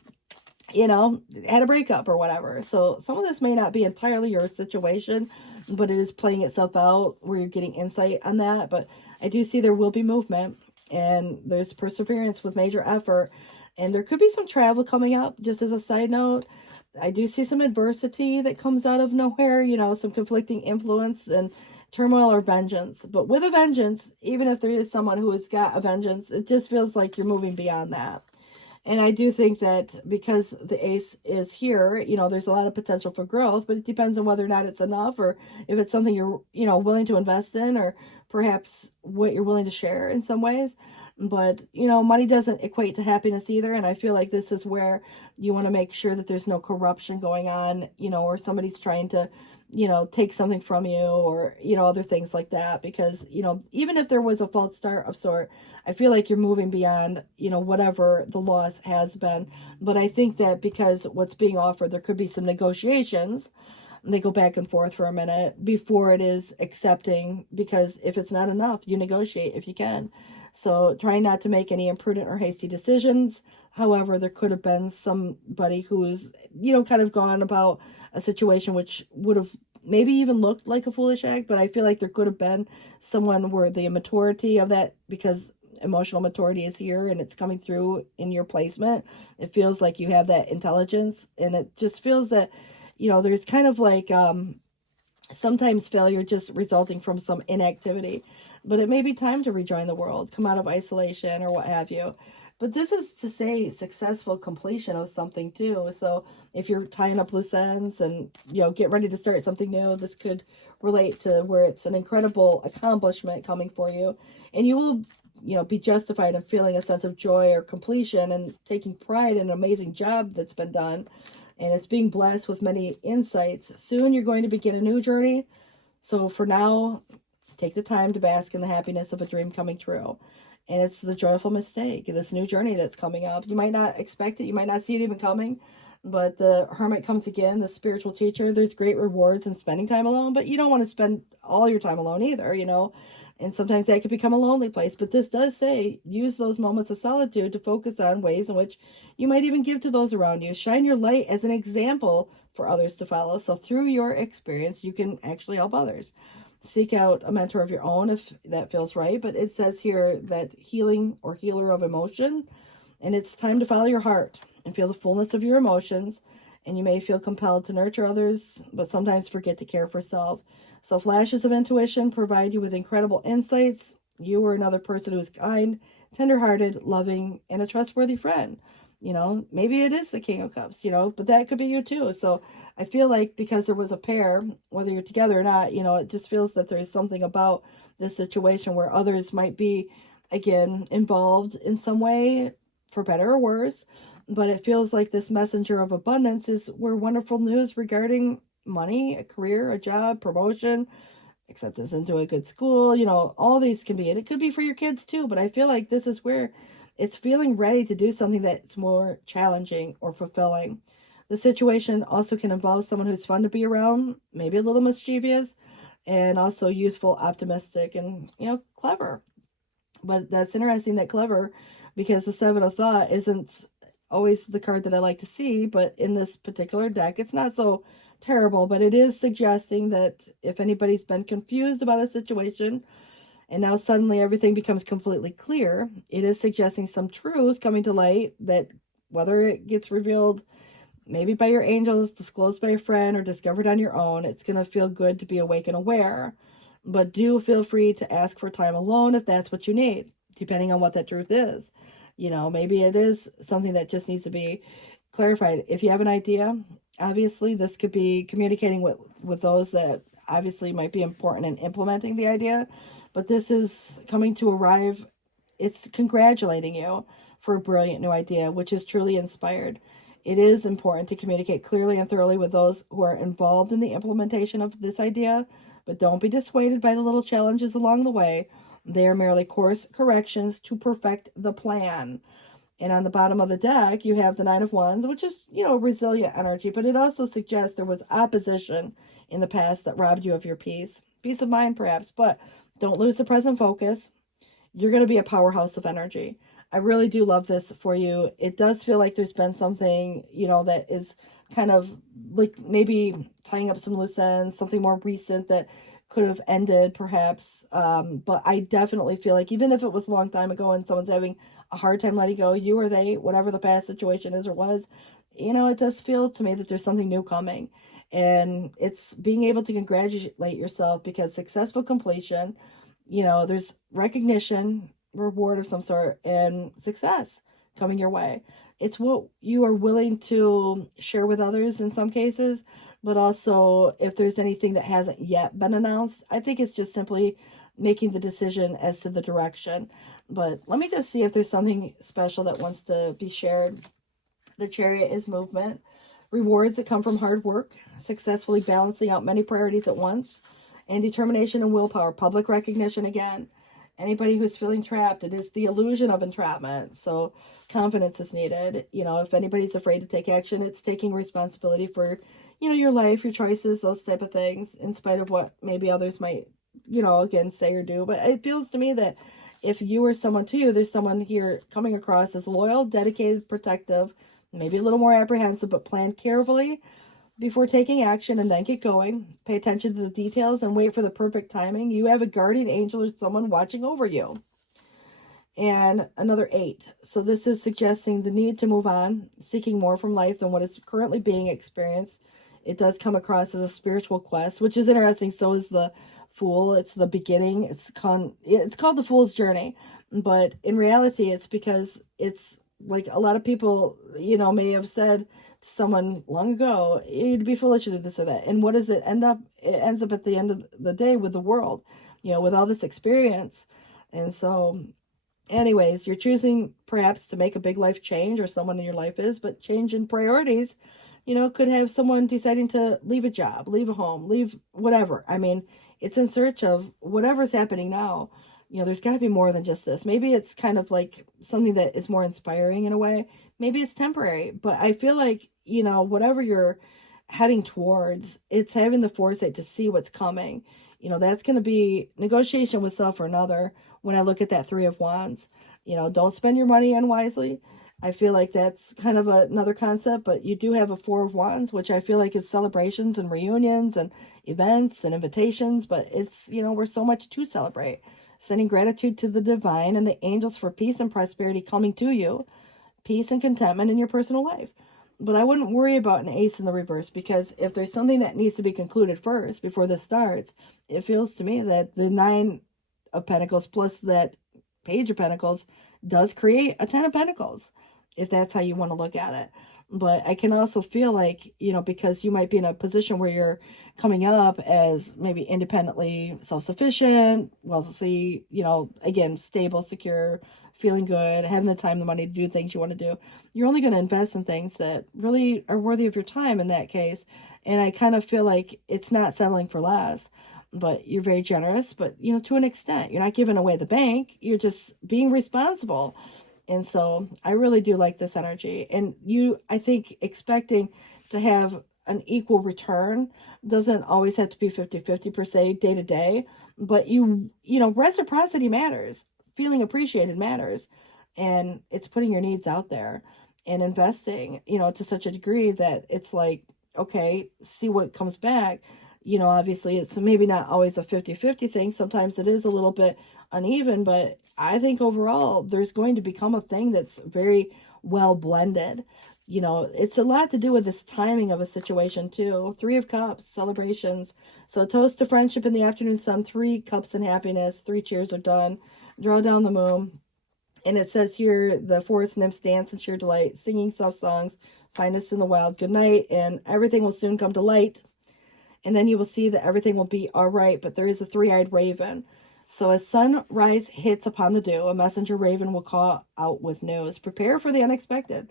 you know, had a breakup or whatever. So some of this may not be entirely your situation, but it is playing itself out where you're getting insight on that. But I do see there will be movement, and there's perseverance with major effort, and there could be some travel coming up. Just as a side note, I do see some adversity that comes out of nowhere, you know, some conflicting influence and turmoil or vengeance. But with a vengeance, even if there is someone who has got a vengeance, it just feels like you're moving beyond that. And I do think that because the ace is here, you know, there's a lot of potential for growth, but it depends on whether or not it's enough, or if it's something you're, you know, willing to invest in, or perhaps what you're willing to share in some ways. But, you know, money doesn't equate to happiness either. And I feel like this is where you want to make sure that there's no corruption going on, you know, or somebody's trying to, you know, take something from you, or, you know, other things like that. Because, you know, even if there was a false start of sort, I feel like you're moving beyond, you know, whatever the loss has been. But I think that because what's being offered, there could be some negotiations, and they go back and forth for a minute before it is accepting, because if it's not enough, you negotiate if you can. So try not to make any imprudent or hasty decisions. However, there could have been somebody who's, you know, kind of gone about a situation which would have maybe even looked like a foolish act, but I feel like there could have been someone where the immaturity of that, because emotional maturity is here and it's coming through in your placement. It feels like you have that intelligence, and it just feels that, you know, there's kind of like sometimes failure just resulting from some inactivity, but it may be time to rejoin the world, come out of isolation or what have you. But this is to say successful completion of something too. So if you're tying up loose ends and, you know, get ready to start something new, this could relate to where it's an incredible accomplishment coming for you, and you will, you know, be justified in feeling a sense of joy or completion and taking pride in an amazing job that's been done. And it's being blessed with many insights. Soon you're going to begin a new journey. So for now, take the time to bask in the happiness of a dream coming true. And it's the joyful mistake, this new journey that's coming up. You might not expect it. You might not see it even coming. But the hermit comes again, the spiritual teacher. There's great rewards in spending time alone, but you don't want to spend all your time alone either, you know. And sometimes that can become a lonely place. But this does say, use those moments of solitude to focus on ways in which you might even give to those around you. Shine your light as an example for others to follow. So through your experience, you can actually help others. Seek out a mentor of your own if that feels right. But it says here that healing or healer of emotion. And it's time to follow your heart and feel the fullness of your emotions. And you may feel compelled to nurture others, but sometimes forget to care for self. So flashes of intuition provide you with incredible insights. You or another person who is kind, tenderhearted, loving, and a trustworthy friend. You know, maybe it is the King of Cups, you know, but that could be you too. So I feel like because there was a pair, whether you're together or not, you know, it just feels that there's something about this situation where others might be, again, involved in some way, for better or worse. But it feels like this messenger of abundance is where wonderful news regarding money, a career, a job, promotion, acceptance into a good school, you know, all these can be, and it could be for your kids too. But I feel like this is where it's feeling ready to do something that's more challenging or fulfilling. The situation also can involve someone who's fun to be around, maybe a little mischievous, and also youthful, optimistic, and, you know, clever. But that's interesting, that clever, because the Seven of Thought isn't always the card that I like to see, but in this particular deck, it's not so terrible, but it is suggesting that if anybody's been confused about a situation and now suddenly everything becomes completely clear, it is suggesting some truth coming to light that whether it gets revealed maybe by your angels, disclosed by a friend, or discovered on your own, it's going to feel good to be awake and aware. But do feel free to ask for time alone if that's what you need, depending on what that truth is. Maybe it is something that just needs to be clarified. If you have an idea, obviously this could be communicating with those that obviously might be important in implementing the idea. But this is coming to arrive. It's congratulating you for a brilliant new idea, which is truly inspired. It is important to communicate clearly and thoroughly with those who are involved in the implementation of this idea, but don't be dissuaded by the little challenges along the way. They are merely course corrections to perfect the plan. And on the bottom of the deck, you have the Nine of Wands, which is, resilient energy, but it also suggests there was opposition in the past that robbed you of your peace of mind, perhaps, but don't lose the present focus. You're going to be a powerhouse of energy. I really do love this for you. It does feel like there's been something, that is kind of like maybe tying up some loose ends, something more recent that could have ended perhaps. But I definitely feel like even if it was a long time ago and someone's having a hard time letting go, you or they, whatever the past situation is or was, it does feel to me that there's something new coming. And it's being able to congratulate yourself because successful completion, there's recognition, reward of some sort, and success coming your way. It's what you are willing to share with others in some cases, but also if there's anything that hasn't yet been announced, I think it's just simply making the decision as to the direction. But let me just see if there's something special that wants to be shared. The Chariot is movement, rewards that come from hard work, successfully balancing out many priorities at once, and determination and willpower. Public recognition again. Anybody who's feeling trapped, it is the illusion of entrapment. So confidence is needed. If anybody's afraid to take action, it's taking responsibility for, your life, your choices, those type of things, in spite of what maybe others might, again, say or do. But it feels to me that if you or someone too, there's someone here coming across as loyal, dedicated, protective, maybe a little more apprehensive, but plan carefully before taking action and then get going. Pay attention to the details and wait for the perfect timing. You have a guardian angel or someone watching over you. And another 8. So this is suggesting the need to move on, seeking more from life than what is currently being experienced. It does come across as a spiritual quest, which is interesting. So is the Fool. It's the beginning. It's called the Fool's Journey. But in reality, it's because it's like a lot of people, may have said to someone long ago, you'd be foolish to do this or that. And what does it end up? It ends up at the end of the day with the world, with all this experience. And so anyways, you're choosing perhaps to make a big life change, or someone in your life is, but change in priorities, could have someone deciding to leave a job, leave a home, leave whatever. I mean, it's in search of whatever's happening now. There's got to be more than just this. Maybe it's kind of like something that is more inspiring in a way. Maybe it's temporary, but I feel like, whatever you're heading towards, it's having the foresight to see what's coming. That's going to be negotiation with self or another. When I look at that 3 of Wands, don't spend your money unwisely. I feel like that's kind of another concept, but you do have a 4 of Wands, which I feel like is celebrations and reunions and events and invitations, but it's, we're so much to celebrate. Sending gratitude to the divine and the angels for peace and prosperity coming to you, peace and contentment in your personal life. But I wouldn't worry about an ace in the reverse, because if there's something that needs to be concluded first before this starts, it feels to me that the 9 of Pentacles plus that Page of Pentacles does create a 10 of Pentacles, if that's how you want to look at it. But I can also feel like, because you might be in a position where you're coming up as maybe independently self-sufficient, wealthy, again, stable, secure, feeling good, having the time, the money to do things you want to do. You're only going to invest in things that really are worthy of your time in that case. And I kind of feel like it's not settling for less, but you're very generous, but, to an extent. You're not giving away the bank. You're just being responsible. And so I really do like this energy. And I think expecting to have an equal return doesn't always have to be 50-50 per se, day to day. But reciprocity matters. Feeling appreciated matters. And it's putting your needs out there and investing, to such a degree that it's like okay, see what comes back. You know, obviously it's maybe not always a 50-50 thing. Sometimes it is a little bit uneven, but I think overall there's going to become a thing that's very well blended. You know, it's a lot to do with this timing of a situation too. 3 of Cups, celebrations. So toast to friendship in the afternoon sun, 3 cups and happiness, 3 cheers are done. Draw down the moon. And it says here, the forest nymphs dance in sheer delight, singing soft songs, find us in the wild, good night, and everything will soon come to light. And then you will see that everything will be all right, but there is a 3-eyed raven. So as sunrise hits upon the dew, a messenger raven will call out with news. Prepare for the unexpected.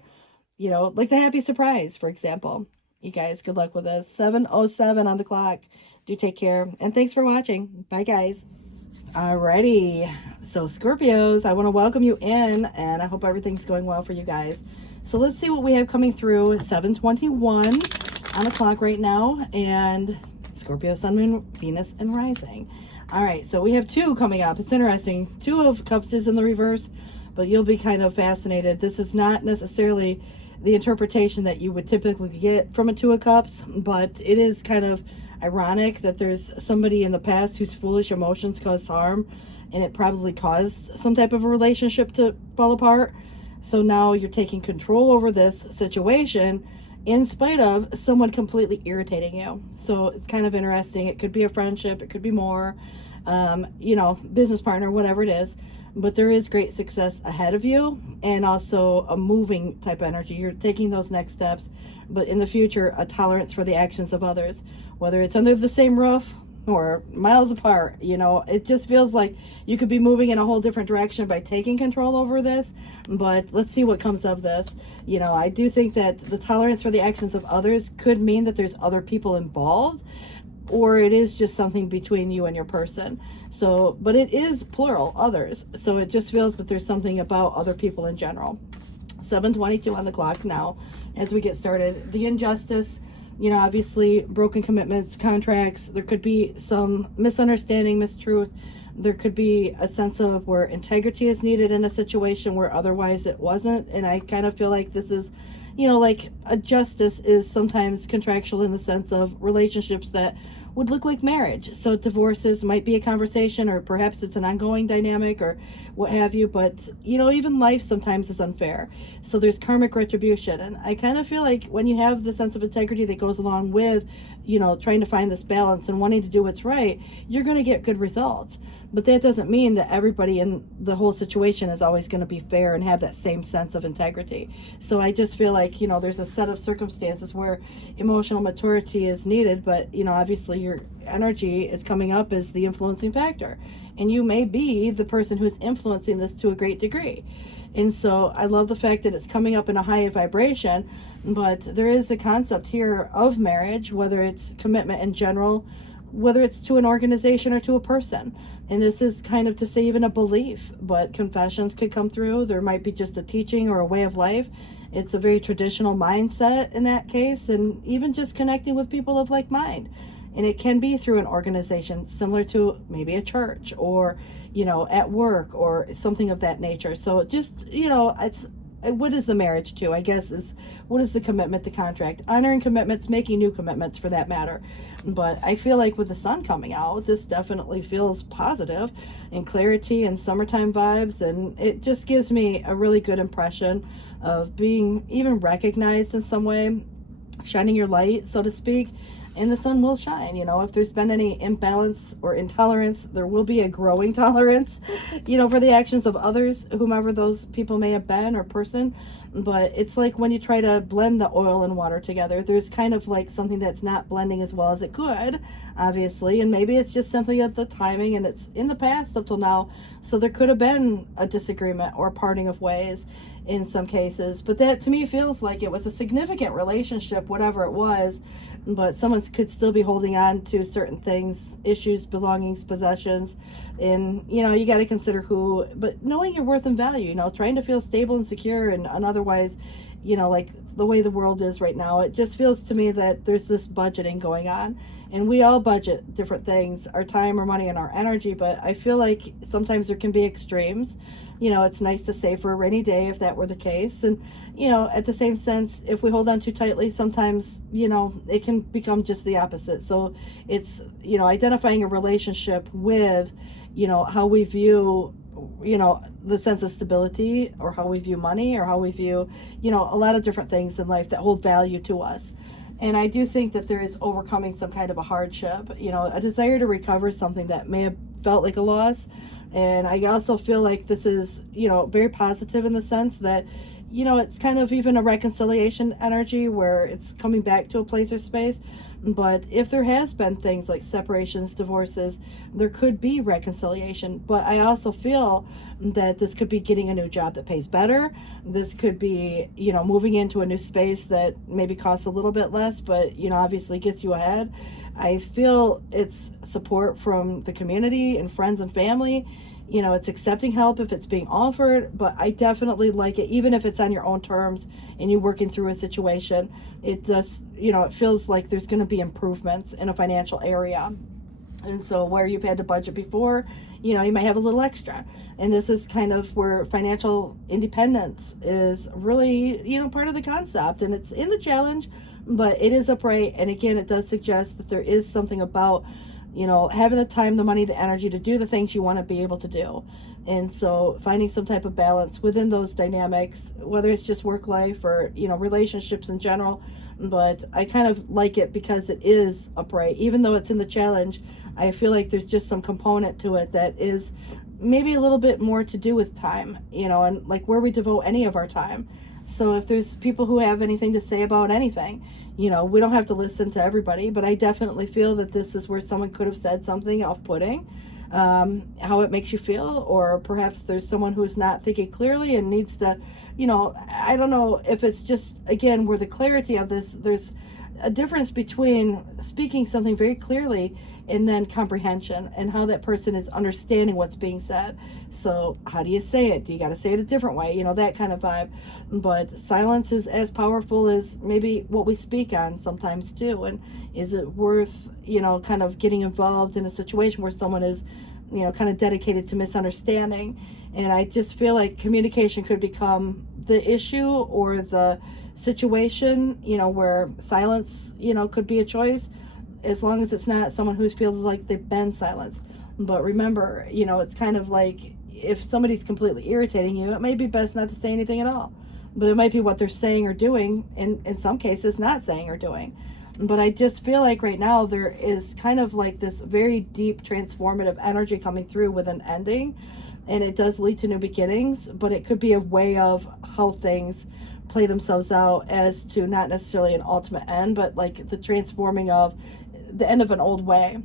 You know, like the happy surprise, for example. You guys, good luck with this. 7:07 on the clock. Do take care. And thanks for watching. Bye, guys. Alrighty. So, Scorpios, I want to welcome you in, and I hope everything's going well for you guys. So, let's see what we have coming through. 7:21 on the clock right now. And Scorpio, Sun, Moon, Venus, and Rising. All right. So, we have 2 coming up. It's interesting. 2 of Cups is in the reverse, but you'll be kind of fascinated. This is not necessarily the interpretation that you would typically get from a 2 of Cups, but it is kind of ironic that there's somebody in the past whose foolish emotions caused harm, and it probably caused some type of a relationship to fall apart. So now you're taking control over this situation in spite of someone completely irritating you. So it's kind of interesting. It could be a friendship, it could be more, you know, business partner, whatever it is. But there is great success ahead of you, and also a moving type of energy. You're taking those next steps, but in the future, a tolerance for the actions of others, whether it's under the same roof or miles apart. You know, it just feels like you could be moving in a whole different direction by taking control over this. But let's see what comes of this. You know, I do think that the tolerance for the actions of others could mean that there's other people involved, or it is just something between you and your person. So, but it is plural, others. So it just feels that there's something about other people in general. 7:22 on the clock now as we get started. The injustice, you know, obviously broken commitments, contracts. There could be some misunderstanding, mistruth. There could be a sense of where integrity is needed in a situation where otherwise it wasn't. And I kind of feel like this is, you know, like a justice is sometimes contractual in the sense of relationships that would look like marriage. So divorces might be a conversation, or perhaps it's an ongoing dynamic or what have you. But, you know, even life sometimes is unfair. So there's karmic retribution. And I kind of feel like when you have the sense of integrity that goes along with, you know, trying to find this balance and wanting to do what's right, you're going to get good results. But that doesn't mean that everybody in the whole situation is always going to be fair and have that same sense of integrity. So I just feel like, you know, there's a set of circumstances where emotional maturity is needed, but, you know, obviously your energy is coming up as the influencing factor. And you may be the person who's influencing this to a great degree. And so I love the fact that it's coming up in a high vibration, but there is a concept here of marriage, whether it's commitment in general, whether it's to an organization or to a person. And this is kind of to say even a belief, but confessions could come through. There might be just a teaching or a way of life. It's a very traditional mindset in that case, and even just connecting with people of like mind. And it can be through an organization similar to maybe a church, or, you know, at work or something of that nature. So just, you know, it's, what is the marriage to, I guess, is what is the commitment, the contract, honoring commitments, making new commitments for that matter. But I feel like with the sun coming out, this definitely feels positive and clarity and summertime vibes. And it just gives me a really good impression of being even recognized in some way, shining your light, so to speak. And the sun will shine. You know, if there's been any imbalance or intolerance, there will be a growing tolerance, you know, for the actions of others, whomever those people may have been or person. But it's like when you try to blend the oil and water together, there's kind of like something that's not blending as well as it could, obviously. And maybe it's just something of the timing, and it's in the past up till now. So there could have been a disagreement or a parting of ways in some cases. But that to me feels like it was a significant relationship, whatever it was. But someone could still be holding on to certain things, issues, belongings, possessions. And, you know, you got to consider who, but knowing your worth and value, you know, trying to feel stable and secure and otherwise, you know, like the way the world is right now, it just feels to me that there's this budgeting going on, and we all budget different things, our time, our money, and our energy, but I feel like sometimes there can be extremes. It's nice to save for a rainy day if that were the case, and at the same sense, if we hold on too tightly, sometimes it can become just the opposite. So it's identifying a relationship with how we view the sense of stability, or how we view money, or how we view a lot of different things in life that hold value to us. And I do think that there is overcoming some kind of a hardship, a desire to recover something that may have felt like a loss. And I also feel like this is very positive in the sense that it's kind of even a reconciliation energy where it's coming back to a place or space. But if there has been things like separations, divorces, there could be reconciliation. But I also feel that this could be getting a new job that pays better. This could be, moving into a new space that maybe costs a little bit less, but, obviously gets you ahead. I feel it's support from the community and friends and family. It's accepting help if it's being offered, but I definitely like it, even if it's on your own terms and you're working through a situation. It does, it feels like there's going to be improvements in a financial area. And so where you've had to budget before, you might have a little extra. And this is kind of where financial independence is really, part of the concept. And it's in the challenge, but it is upright. And again, it does suggest that there is something about having the time, the money, the energy to do the things you want to be able to do. And so finding some type of balance within those dynamics, whether it's just work life or, relationships in general. But I kind of like it because it is upright. Even though it's in the challenge, I feel like there's just some component to it that is maybe a little bit more to do with time, and like where we devote any of our time. So if there's people who have anything to say about anything, we don't have to listen to everybody, but I definitely feel that this is where someone could have said something off-putting, how it makes you feel, or perhaps there's someone who's not thinking clearly and needs to, I don't know if it's just, again, where the clarity of this, there's a difference between speaking something very clearly and then comprehension and how that person is understanding what's being said. So how do you say it? Do you got to say it a different way? That kind of vibe. But silence is as powerful as maybe what we speak on sometimes too. And is it worth, kind of getting involved in a situation where someone is, kind of dedicated to misunderstanding? And I just feel like communication could become the issue or the situation, where silence, could be a choice, as long as it's not someone who feels like they've been silenced. But remember, it's kind of like if somebody's completely irritating you, it may be best not to say anything at all. But it might be what they're saying or doing, and in some cases not saying or doing. But I just feel like right now there is kind of like this very deep transformative energy coming through with an ending. And it does lead to new beginnings, but it could be a way of how things play themselves out as to not necessarily an ultimate end, but like the transforming of the end of an old way.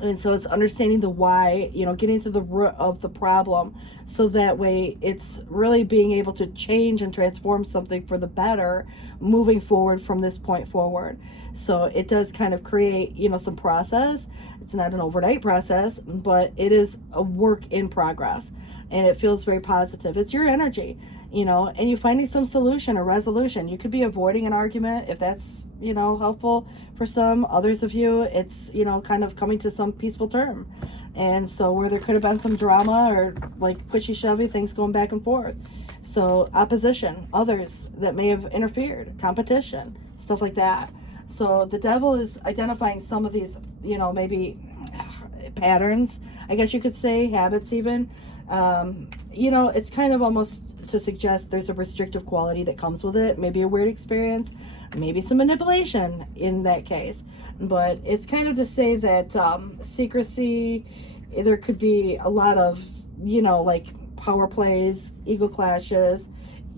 And so it's understanding the why, getting to the root of the problem, so that way it's really being able to change and transform something for the better moving forward from this point forward. So it does kind of create, some process. It's not an overnight process, but it is a work in progress, and it feels very positive. It's your energy, and you're finding some solution or resolution. You could be avoiding an argument if that's, helpful for some. Others of you, it's, kind of coming to some peaceful term. And so where there could have been some drama or like pushy shovey, things going back and forth. So opposition, others that may have interfered, competition, stuff like that. So the devil is identifying some of these, maybe patterns, I guess you could say, habits even. It's kind of almost to suggest there's a restrictive quality that comes with it, maybe a weird experience, maybe some manipulation in that case. But it's kind of to say that secrecy, there could be a lot of, like power plays, ego clashes.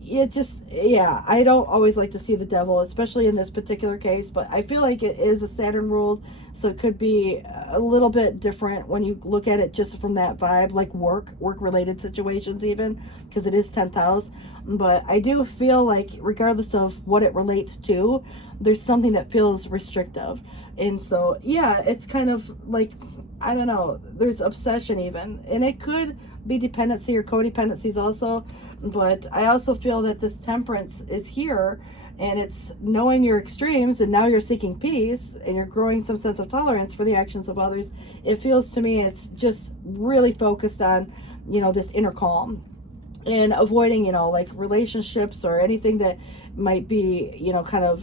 It just, I don't always like to see the devil, especially in this particular case, but I feel like it is a Saturn ruled, so it could be a little bit different when you look at it just from that vibe, like work related situations even, because it is 10th house. But I do feel like regardless of what it relates to, there's something that feels restrictive. And so, it's kind of like, I don't know, there's obsession even, and it could be dependency or codependencies also. But I also feel that this temperance is here, And it's knowing your extremes, and now you're seeking peace, and you're growing some sense of tolerance for the actions of others. It feels to me it's just really focused on, this inner calm, and avoiding, like relationships or anything that might be, kind of,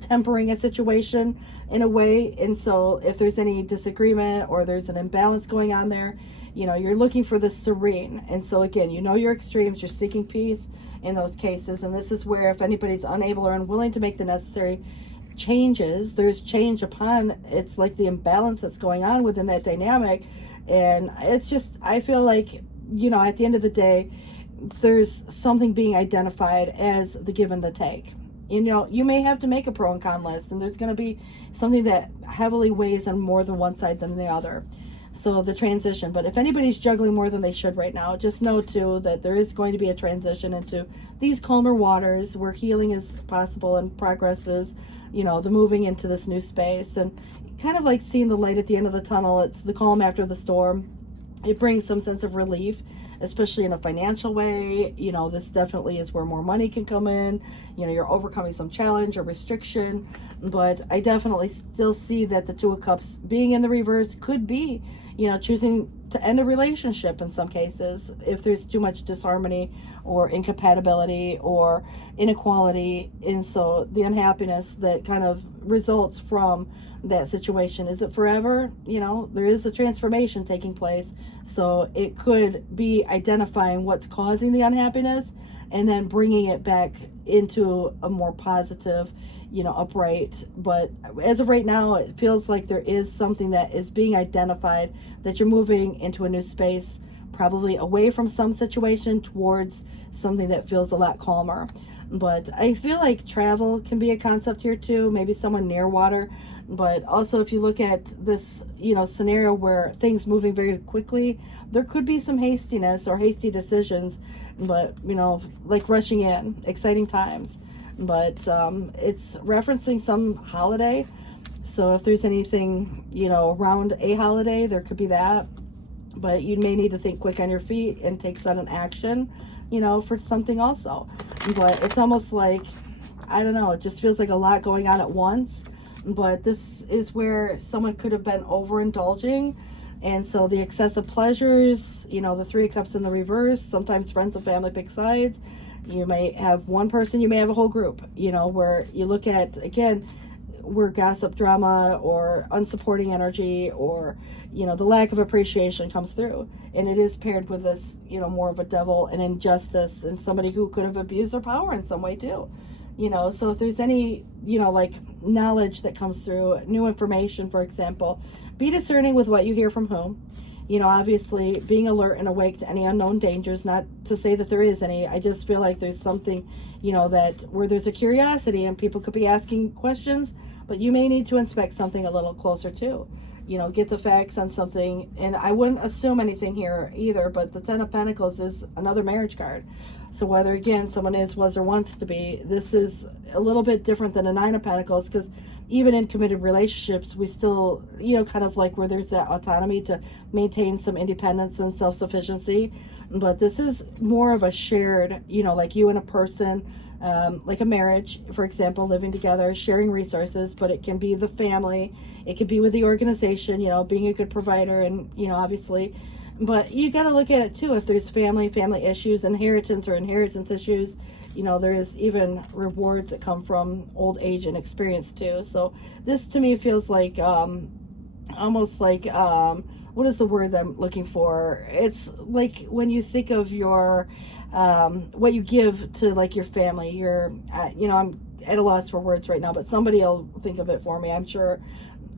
tempering a situation in a way. And so if there's any disagreement or there's an imbalance going on there, you're looking for the serene. And so again, your extremes, you're seeking peace in those cases. And this is where, if anybody's unable or unwilling to make the necessary changes, there's change upon, it's like the imbalance that's going on within that dynamic. And it's just, I feel like, at the end of the day, there's something being identified as the give and the take. You may have to make a pro and con list, and there's going to be something that heavily weighs on more than one side than the other. So the transition, but if anybody's juggling more than they should right now, just know too that there is going to be a transition into these calmer waters where healing is possible and progress is, the moving into this new space, and kind of like seeing the light at the end of the tunnel. It's the calm after the storm. It brings some sense of relief, especially in a financial way. This definitely is where more money can come in. You're overcoming some challenge or restriction. But I definitely still see that the Two of Cups being in the reverse could be, choosing to end a relationship in some cases if there's too much disharmony or incompatibility or inequality. And so the unhappiness that kind of results from that situation, is it forever? There is a transformation taking place, so it could be identifying what's causing the unhappiness and then bringing it back into a more positive, upright. But as of right now, it feels like there is something that is being identified, that you're moving into a new space, probably away from some situation towards something that feels a lot calmer. But I feel like travel can be a concept here too, maybe someone near water. But also, if you look at this, scenario where things moving very quickly, there could be some hastiness or hasty decisions, but, like rushing in, exciting times. But it's referencing some holiday. So if there's anything, around a holiday, there could be that. But you may need to think quick on your feet and take sudden action, for something also. But it's almost like, I don't know, it just feels like a lot going on at once. But this is where someone could have been overindulging. And so the excessive pleasures, the Three of Cups in the reverse, sometimes friends and family pick sides. You may have one person, you may have a whole group, where you look at, again, where gossip, drama, or unsupporting energy, or, the lack of appreciation comes through. And it is paired with this, more of a devil and injustice, and somebody who could have abused their power in some way too. So if there's any, like knowledge that comes through, new information, for example, be discerning with what you hear from whom. Obviously being alert and awake to any unknown dangers, not to say that there is any. I just feel like there's something, that where there's a curiosity and people could be asking questions, but you may need to inspect something a little closer too. Get the facts on something. And I wouldn't assume anything here either, but the Ten of Pentacles is another marriage card. So whether, again, someone is, was, or wants to be, this is a little bit different than a Nine of Pentacles, because even in committed relationships, we still, kind of like where there's that autonomy to maintain some independence and self-sufficiency. But this is more of a shared, like you and a person, like a marriage, for example, living together, sharing resources. But it can be the family, it could be with the organization, being a good provider, and, obviously. But you got to look at it too. If there's family issues, inheritance issues, there is even rewards that come from old age and experience too. So this to me feels like almost like what is the word that I'm looking for? It's like when you think of your what you give to like your family. I'm at a loss for words right now, but somebody will think of it for me. I'm sure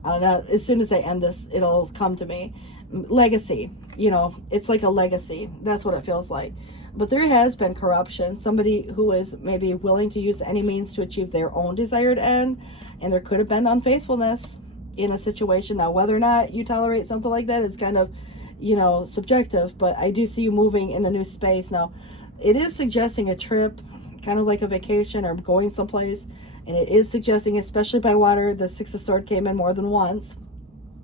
as soon as I end this, it'll come to me. Legacy, it's like a legacy. That's what it feels like. But there has been corruption, somebody who is maybe willing to use any means to achieve their own desired end, and there could have been unfaithfulness in a situation. Now, whether or not you tolerate something like that is kind of, subjective, but I do see you moving in a new space. Now, it is suggesting a trip, kind of like a vacation or going someplace, and it is suggesting, especially by water, the Six of Swords came in more than once,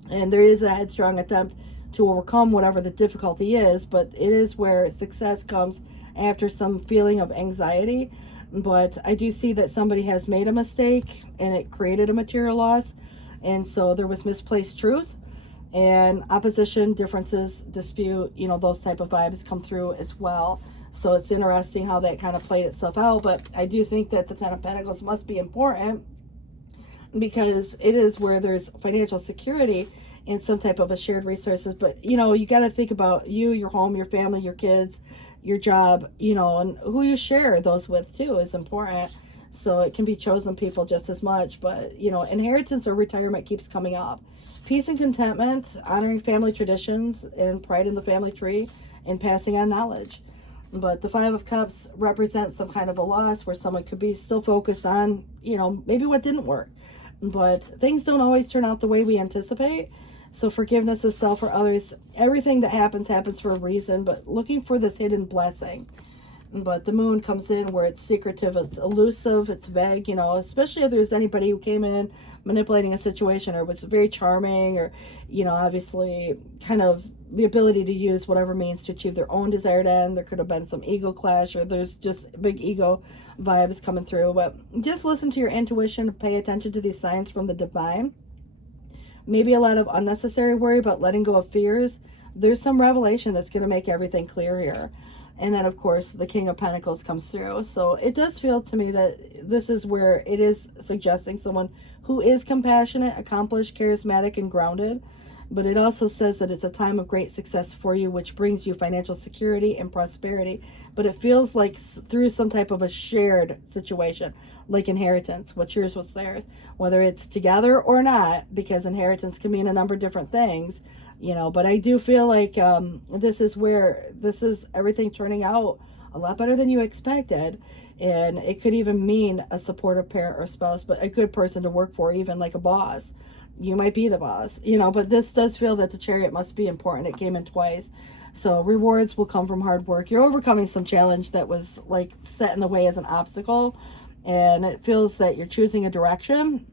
and there is a headstrong attempt to overcome whatever the difficulty is, but it is where success comes after some feeling of anxiety. But I do see that somebody has made a mistake and it created a material loss. And so there was misplaced truth and opposition, differences, dispute, those type of vibes come through as well. So it's interesting how that kind of played itself out. But I do think that the Ten of Pentacles must be important because it is where there's financial security and some type of a shared resources. But, you got to think about you, your home, your family, your kids, your job, and who you share those with too is important. So it can be chosen people just as much. But, inheritance or retirement keeps coming up. Peace and contentment, honoring family traditions and pride in the family tree, and passing on knowledge. But the Five of Cups represents some kind of a loss where someone could be still focused on, maybe what didn't work. But things don't always turn out the way we anticipate. So forgiveness of self or others, everything that happens for a reason, but looking for this hidden blessing. But the moon comes in where it's secretive, it's elusive, it's vague, especially if there's anybody who came in manipulating a situation or was very charming or, obviously kind of the ability to use whatever means to achieve their own desired end. There could have been some ego clash or there's just big ego vibes coming through. But just listen to your intuition, pay attention to these signs from the divine. Maybe a lot of unnecessary worry about letting go of fears. There's some revelation that's going to make everything clear here. And then, of course, the King of Pentacles comes through. So it does feel to me that this is where it is suggesting someone who is compassionate, accomplished, charismatic, and grounded. But it also says that it's a time of great success for you, which brings you financial security and prosperity. But it feels like through some type of a shared situation, like inheritance. What's yours, what's theirs. Whether it's together or not, because inheritance can mean a number of different things. But I do feel like this is everything turning out a lot better than you expected. And it could even mean a supportive parent or spouse, but a good person to work for, even like a boss. You might be the boss, but this does feel that the Chariot must be important. It came in twice. So rewards will come from hard work. You're overcoming some challenge that was like set in the way as an obstacle. And it feels that you're choosing a direction,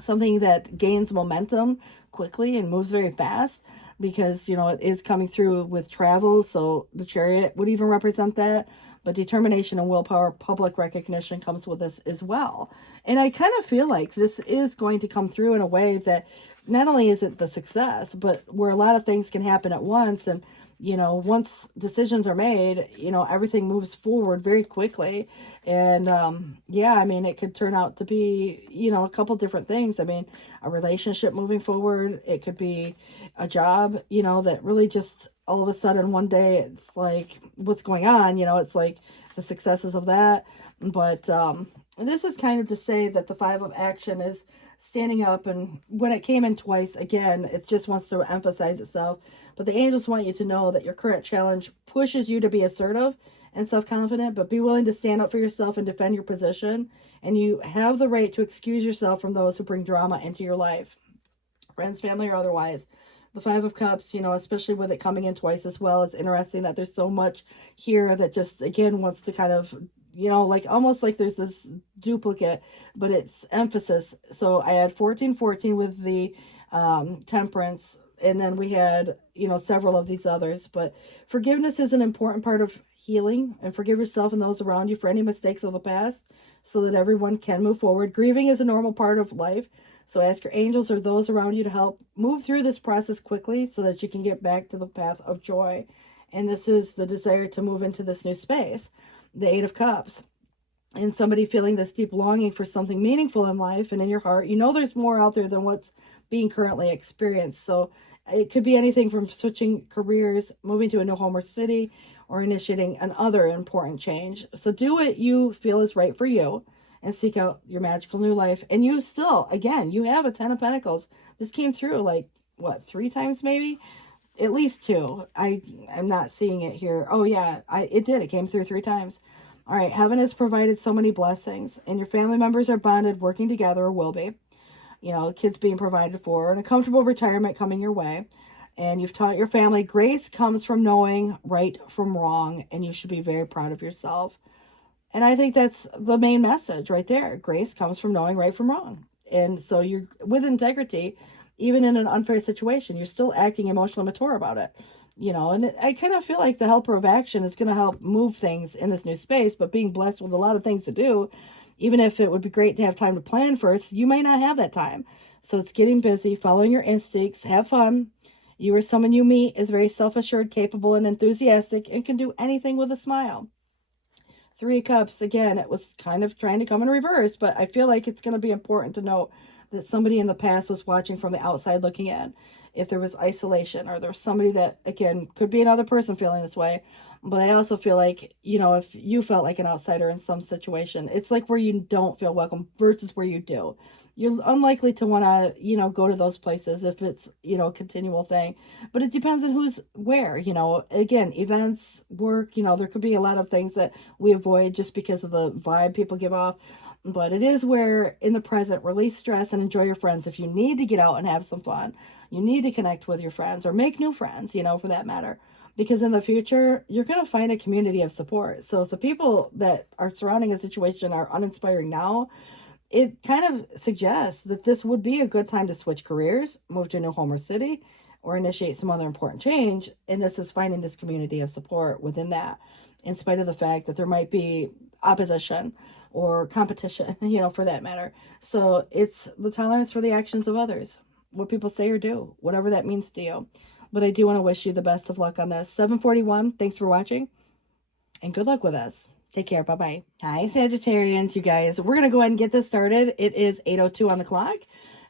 something that gains momentum quickly and moves very fast because, it is coming through with travel. So the Chariot would even represent that. But determination and willpower, public recognition comes with this as well. And I kind of feel like this is going to come through in a way that not only is it the success, but where a lot of things can happen at once. And, once decisions are made, everything moves forward very quickly. And, it could turn out to be, a couple different things. A relationship moving forward. It could be a job, that really just all of a sudden one day it's like, what's going on? It's like the successes of that. But this is kind of to say that the Five of Action is standing up. And when it came in twice, again, it just wants to emphasize itself. But the angels want you to know that your current challenge pushes you to be assertive and self-confident, but be willing to stand up for yourself and defend your position. And you have the right to excuse yourself from those who bring drama into your life, friends, family, or otherwise. The Five of Cups, especially with it coming in twice as well, it's interesting that there's so much here that just, again, wants to kind of, like almost like there's this duplicate, but it's emphasis. So I had 1414 with the Temperance, and then we had, several of these others. But forgiveness is an important part of healing, and forgive yourself and those around you for any mistakes of the past so that everyone can move forward. Grieving is a normal part of life. So ask your angels or those around you to help move through this process quickly so that you can get back to the path of joy. And this is the desire to move into this new space, the Eight of Cups. And somebody feeling this deep longing for something meaningful in life and in your heart. There's more out there than what's being currently experienced. So it could be anything from switching careers, moving to a new home or city, or initiating another important change. So do what you feel is right for you and seek out your magical new life. And you still, again, you have a Ten of Pentacles. This came through like, 3 times maybe? At least 2. I'm not seeing it here. Oh yeah, it did. It came through 3 times. All right, heaven has provided so many blessings, and your family members are bonded, working together, or will be. Kids being provided for, and a comfortable retirement coming your way. And you've taught your family grace comes from knowing right from wrong, and you should be very proud of yourself. And I think that's the main message right there. Grace comes from knowing right from wrong. And so you're with integrity, even in an unfair situation, you're still acting emotionally mature about it. And I kind of feel like the helper of action is going to help move things in this new space, but being blessed with a lot of things to do, even if it would be great to have time to plan first, you may not have that time. So it's getting busy, following your instincts, have fun. You or someone you meet is very self-assured, capable, and enthusiastic, and can do anything with a smile. Three of Cups, again, it was kind of trying to come in reverse, but I feel like it's going to be important to note that somebody in the past was watching from the outside looking in. If there was isolation, or there was somebody that, again, could be another person feeling this way. But I also feel like, if you felt like an outsider in some situation, it's like where you don't feel welcome versus where you do. You're unlikely to want to, go to those places if it's, a continual thing. But it depends on who's where, Again, events, work, there could be a lot of things that we avoid just because of the vibe people give off. But it is where, in the present, release stress and enjoy your friends. If you need to get out and have some fun, you need to connect with your friends or make new friends, for that matter. Because in the future, you're going to find a community of support. So if the people that are surrounding a situation are uninspiring now, it kind of suggests that this would be a good time to switch careers, move to a new home or city, or initiate some other important change. And this is finding this community of support within that, in spite of the fact that there might be opposition or competition, for that matter. So it's the tolerance for the actions of others, what people say or do, whatever that means to you. But I do want to wish you the best of luck on this. 741, thanks for watching, and good luck with us. Take care. Bye-bye. Hi, Sagittarians, you guys. We're going to go ahead and get this started. It is 8:02 on the clock,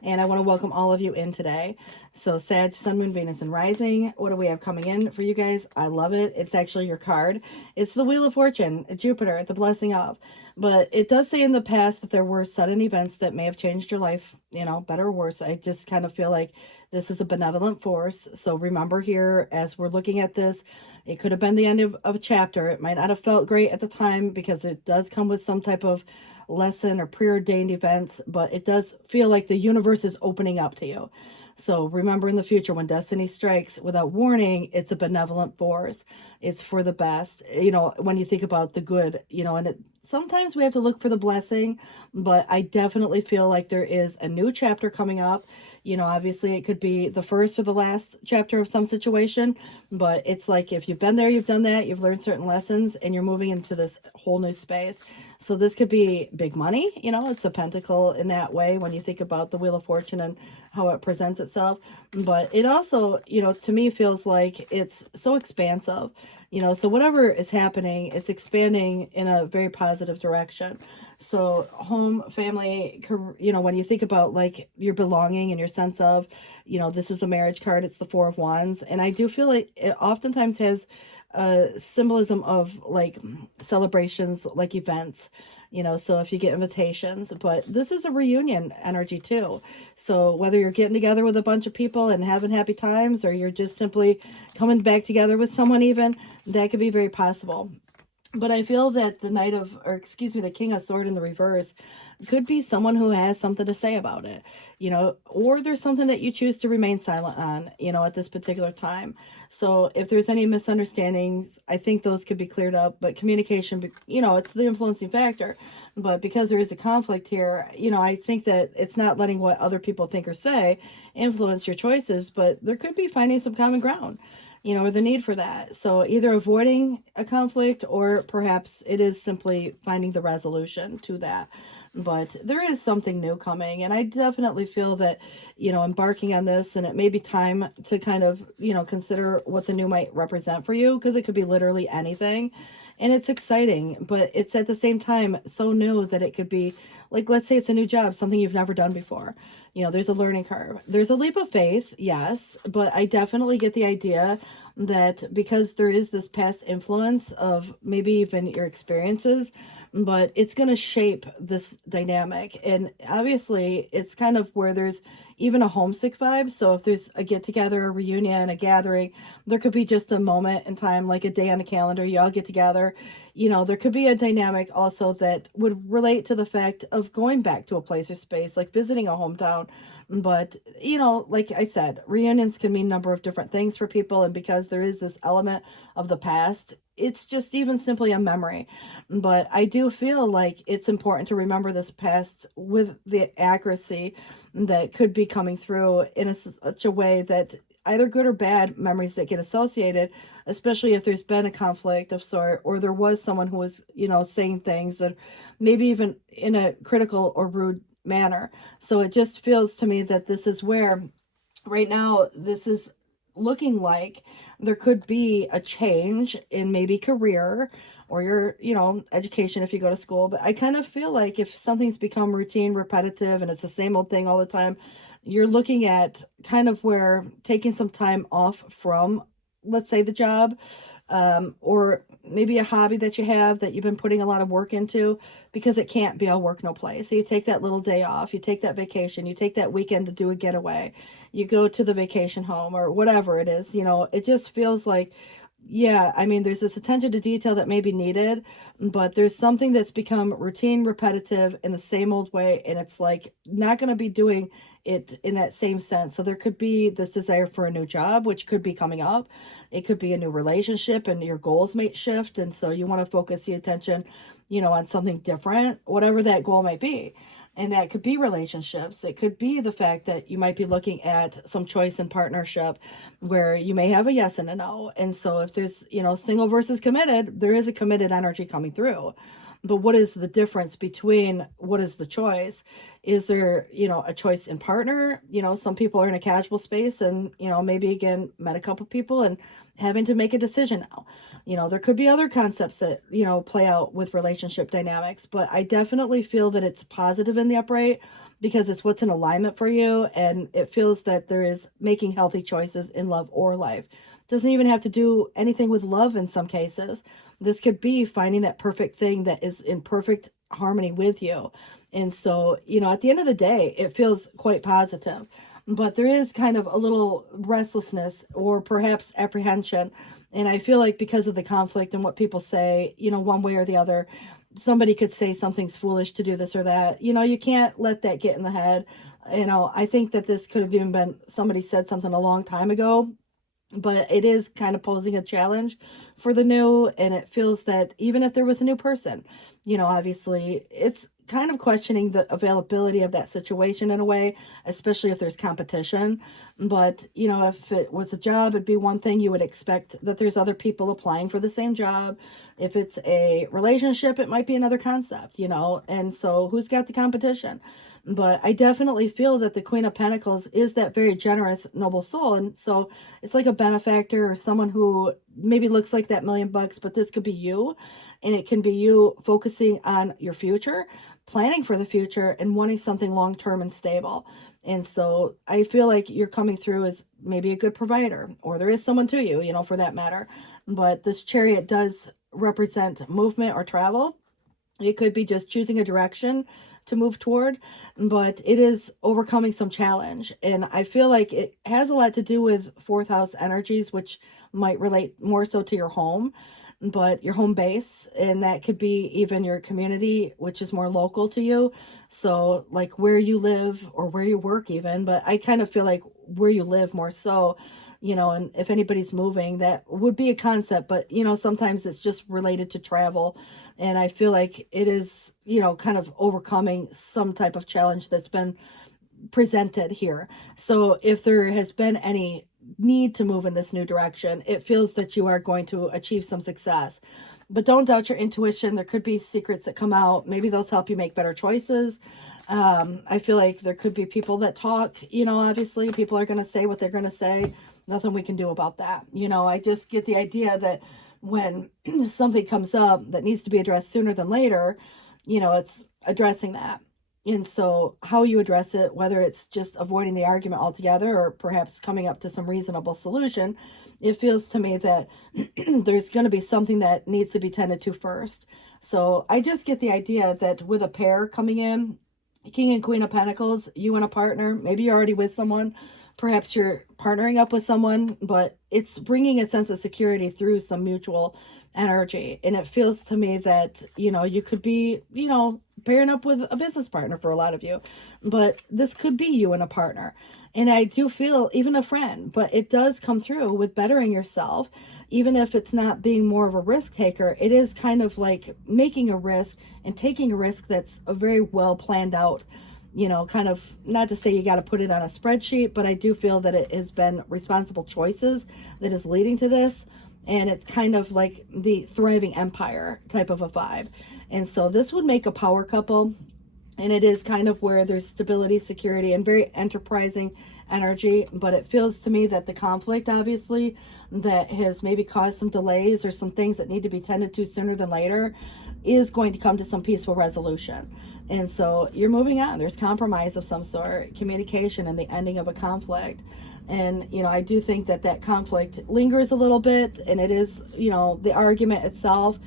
and I want to welcome all of you in today. So Sag, Sun, Moon, Venus, and Rising. What do we have coming in for you guys? I love it. It's actually your card. It's the Wheel of Fortune, Jupiter, the blessing of. But it does say in the past that there were sudden events that may have changed your life, better or worse. I just kind of feel like this is a benevolent force. So remember here, as we're looking at this, it could have been the end of a chapter. It might not have felt great at the time because it does come with some type of lesson or preordained events, but it does feel like the universe is opening up to you. So remember, in the future, when destiny strikes without warning, it's a benevolent force. It's for the best. When you think about the good, and sometimes we have to look for the blessing, but I definitely feel like there is a new chapter coming up. Obviously it could be the first or the last chapter of some situation, but it's like if you've been there, you've done that, you've learned certain lessons, and you're moving into this whole new space. So this could be big money, it's a pentacle in that way when you think about the Wheel of Fortune and how it presents itself. But it also, to me feels like it's so expansive, so whatever is happening, it's expanding in a very positive direction. So home, family, when you think about like your belonging and your sense of, this is a marriage card, it's the Four of Wands. And I do feel like it oftentimes has symbolism of like celebrations, like events, so if you get invitations, but this is a reunion energy too. So whether you're getting together with a bunch of people and having happy times, or you're just simply coming back together with someone, even that could be very possible. But I feel that the King of Swords in the reverse could be someone who has something to say about it, or there's something that you choose to remain silent on, at this particular time. So if there's any misunderstandings, I think those could be cleared up, but communication, it's the influencing factor. But because there is a conflict here, I think that it's not letting what other people think or say influence your choices, but there could be finding some common ground, or the need for that. So either avoiding a conflict, or perhaps it is simply finding the resolution to that. But there is something new coming, and I definitely feel that, embarking on this, and it may be time to kind of, consider what the new might represent for you, because it could be literally anything. And it's exciting, but it's at the same time so new that it could be like, let's say it's a new job, something you've never done before. There's a learning curve. There's a leap of faith, yes, but I definitely get the idea that because there is this past influence of maybe even your experiences, but it's going to shape this dynamic. And obviously it's kind of where there's even a homesick vibe. So if there's a get together, a reunion, a gathering, there could be just a moment in time, like a day on the calendar, you all get together. There could be a dynamic also that would relate to the fact of going back to a place or space, like visiting a hometown. But, like I said, reunions can mean a number of different things for people. And because there is this element of the past, it's just even simply a memory. But I do feel like it's important to remember this past with the accuracy that could be coming through in such a way that either good or bad memories that get associated, especially if there's been a conflict of sort, or there was someone who was, saying things that maybe even in a critical or rude manner. So it just feels to me that this is where right now this is looking like there could be a change in maybe career or your, education if you go to school. But I kind of feel like if something's become routine, repetitive, and it's the same old thing all the time, you're looking at kind of where taking some time off from, let's say, the job, or maybe a hobby that you have that you've been putting a lot of work into, because it can't be all work, no play. So you take that little day off, you take that vacation, you take that weekend to do a getaway, you go to the vacation home or whatever it is, it just feels like, yeah, I mean, there's this attention to detail that may be needed, but there's something that's become routine, repetitive in the same old way. And it's like not going to be doing it in that same sense. So there could be this desire for a new job, which could be coming up. It could be a new relationship and your goals may shift. And so you want to focus the attention, on something different, whatever that goal might be. And that could be relationships. It could be the fact that you might be looking at some choice in partnership where you may have a yes and a no. And so if there's, single versus committed, there is a committed energy coming through. But what is the difference between what is the choice? Is there, a choice in partner? Some people are in a casual space and, maybe again, met a couple people and having to make a decision now. There could be other concepts that, play out with relationship dynamics, but I definitely feel that it's positive in the upright because it's what's in alignment for you. And it feels that there is making healthy choices in love or life. It doesn't even have to do anything with love in some cases. This could be finding that perfect thing that is in perfect harmony with you. And so, at the end of the day, it feels quite positive, but there is kind of a little restlessness or perhaps apprehension. And I feel like because of the conflict and what people say, one way or the other, somebody could say something's foolish to do this or that. You can't let that get in the head. I think that this could have even been somebody said something a long time ago, but it is kind of posing a challenge for the new. And it feels that even if there was a new person, obviously it's kind of questioning the availability of that situation in a way, especially if there's competition. But, if it was a job, it'd be one thing. You would expect that there's other people applying for the same job. If it's a relationship, it might be another concept, and so who's got the competition? But I definitely feel that the Queen of Pentacles is that very generous, noble soul. And so it's like a benefactor or someone who maybe looks like that $1,000,000, but this could be you. And it can be you focusing on your future, planning for the future, and wanting something long-term and stable. And so I feel like you're coming through as maybe a good provider, or there is someone to you, for that matter. But this Chariot does represent movement or travel. It could be just choosing a direction to move toward, but it is overcoming some challenge. And I feel like it has a lot to do with fourth house energies, which might relate more so to your home, but your home base. And that could be even your community, which is more local to you. So like where you live or where you work even, but I kind of feel like where you live more so, and if anybody's moving, that would be a concept, but, sometimes it's just related to travel. And I feel like it is, kind of overcoming some type of challenge that's been presented here. So if there has been any need to move in this new direction, it feels that you are going to achieve some success. But don't doubt your intuition. There could be secrets that come out. Maybe those help you make better choices. I feel like there could be people that talk, obviously people are going to say what they're going to say. Nothing we can do about that. I just get the idea that when something comes up that needs to be addressed sooner than later, it's addressing that. And so how you address it, whether it's just avoiding the argument altogether or perhaps coming up to some reasonable solution, it feels to me that there's going to be something that needs to be tended to first. So I just get the idea that with a pair coming in, King and Queen of Pentacles, you and a partner, maybe you're already with someone, perhaps you're partnering up with someone, but it's bringing a sense of security through some mutual energy. And it feels to me that, you could be, pairing up with a business partner for a lot of you, but this could be you and a partner. And I do feel even a friend, but it does come through with bettering yourself. Even if it's not being more of a risk taker, it is kind of like making a risk and taking a risk that's a very well planned out kind of, not to say you got to put it on a spreadsheet, but I do feel that it has been responsible choices that is leading to this. And it's kind of like the thriving empire type of a vibe. And so this would make a power couple. And it is kind of where there's stability, security, and very enterprising energy. But it feels to me that the conflict, obviously, that has maybe caused some delays or some things that need to be tended to sooner than later, is going to come to some peaceful resolution. And so you're moving on. There's compromise of some sort, communication, and the ending of a conflict. And, I do think that that conflict lingers a little bit, and it is, the argument itself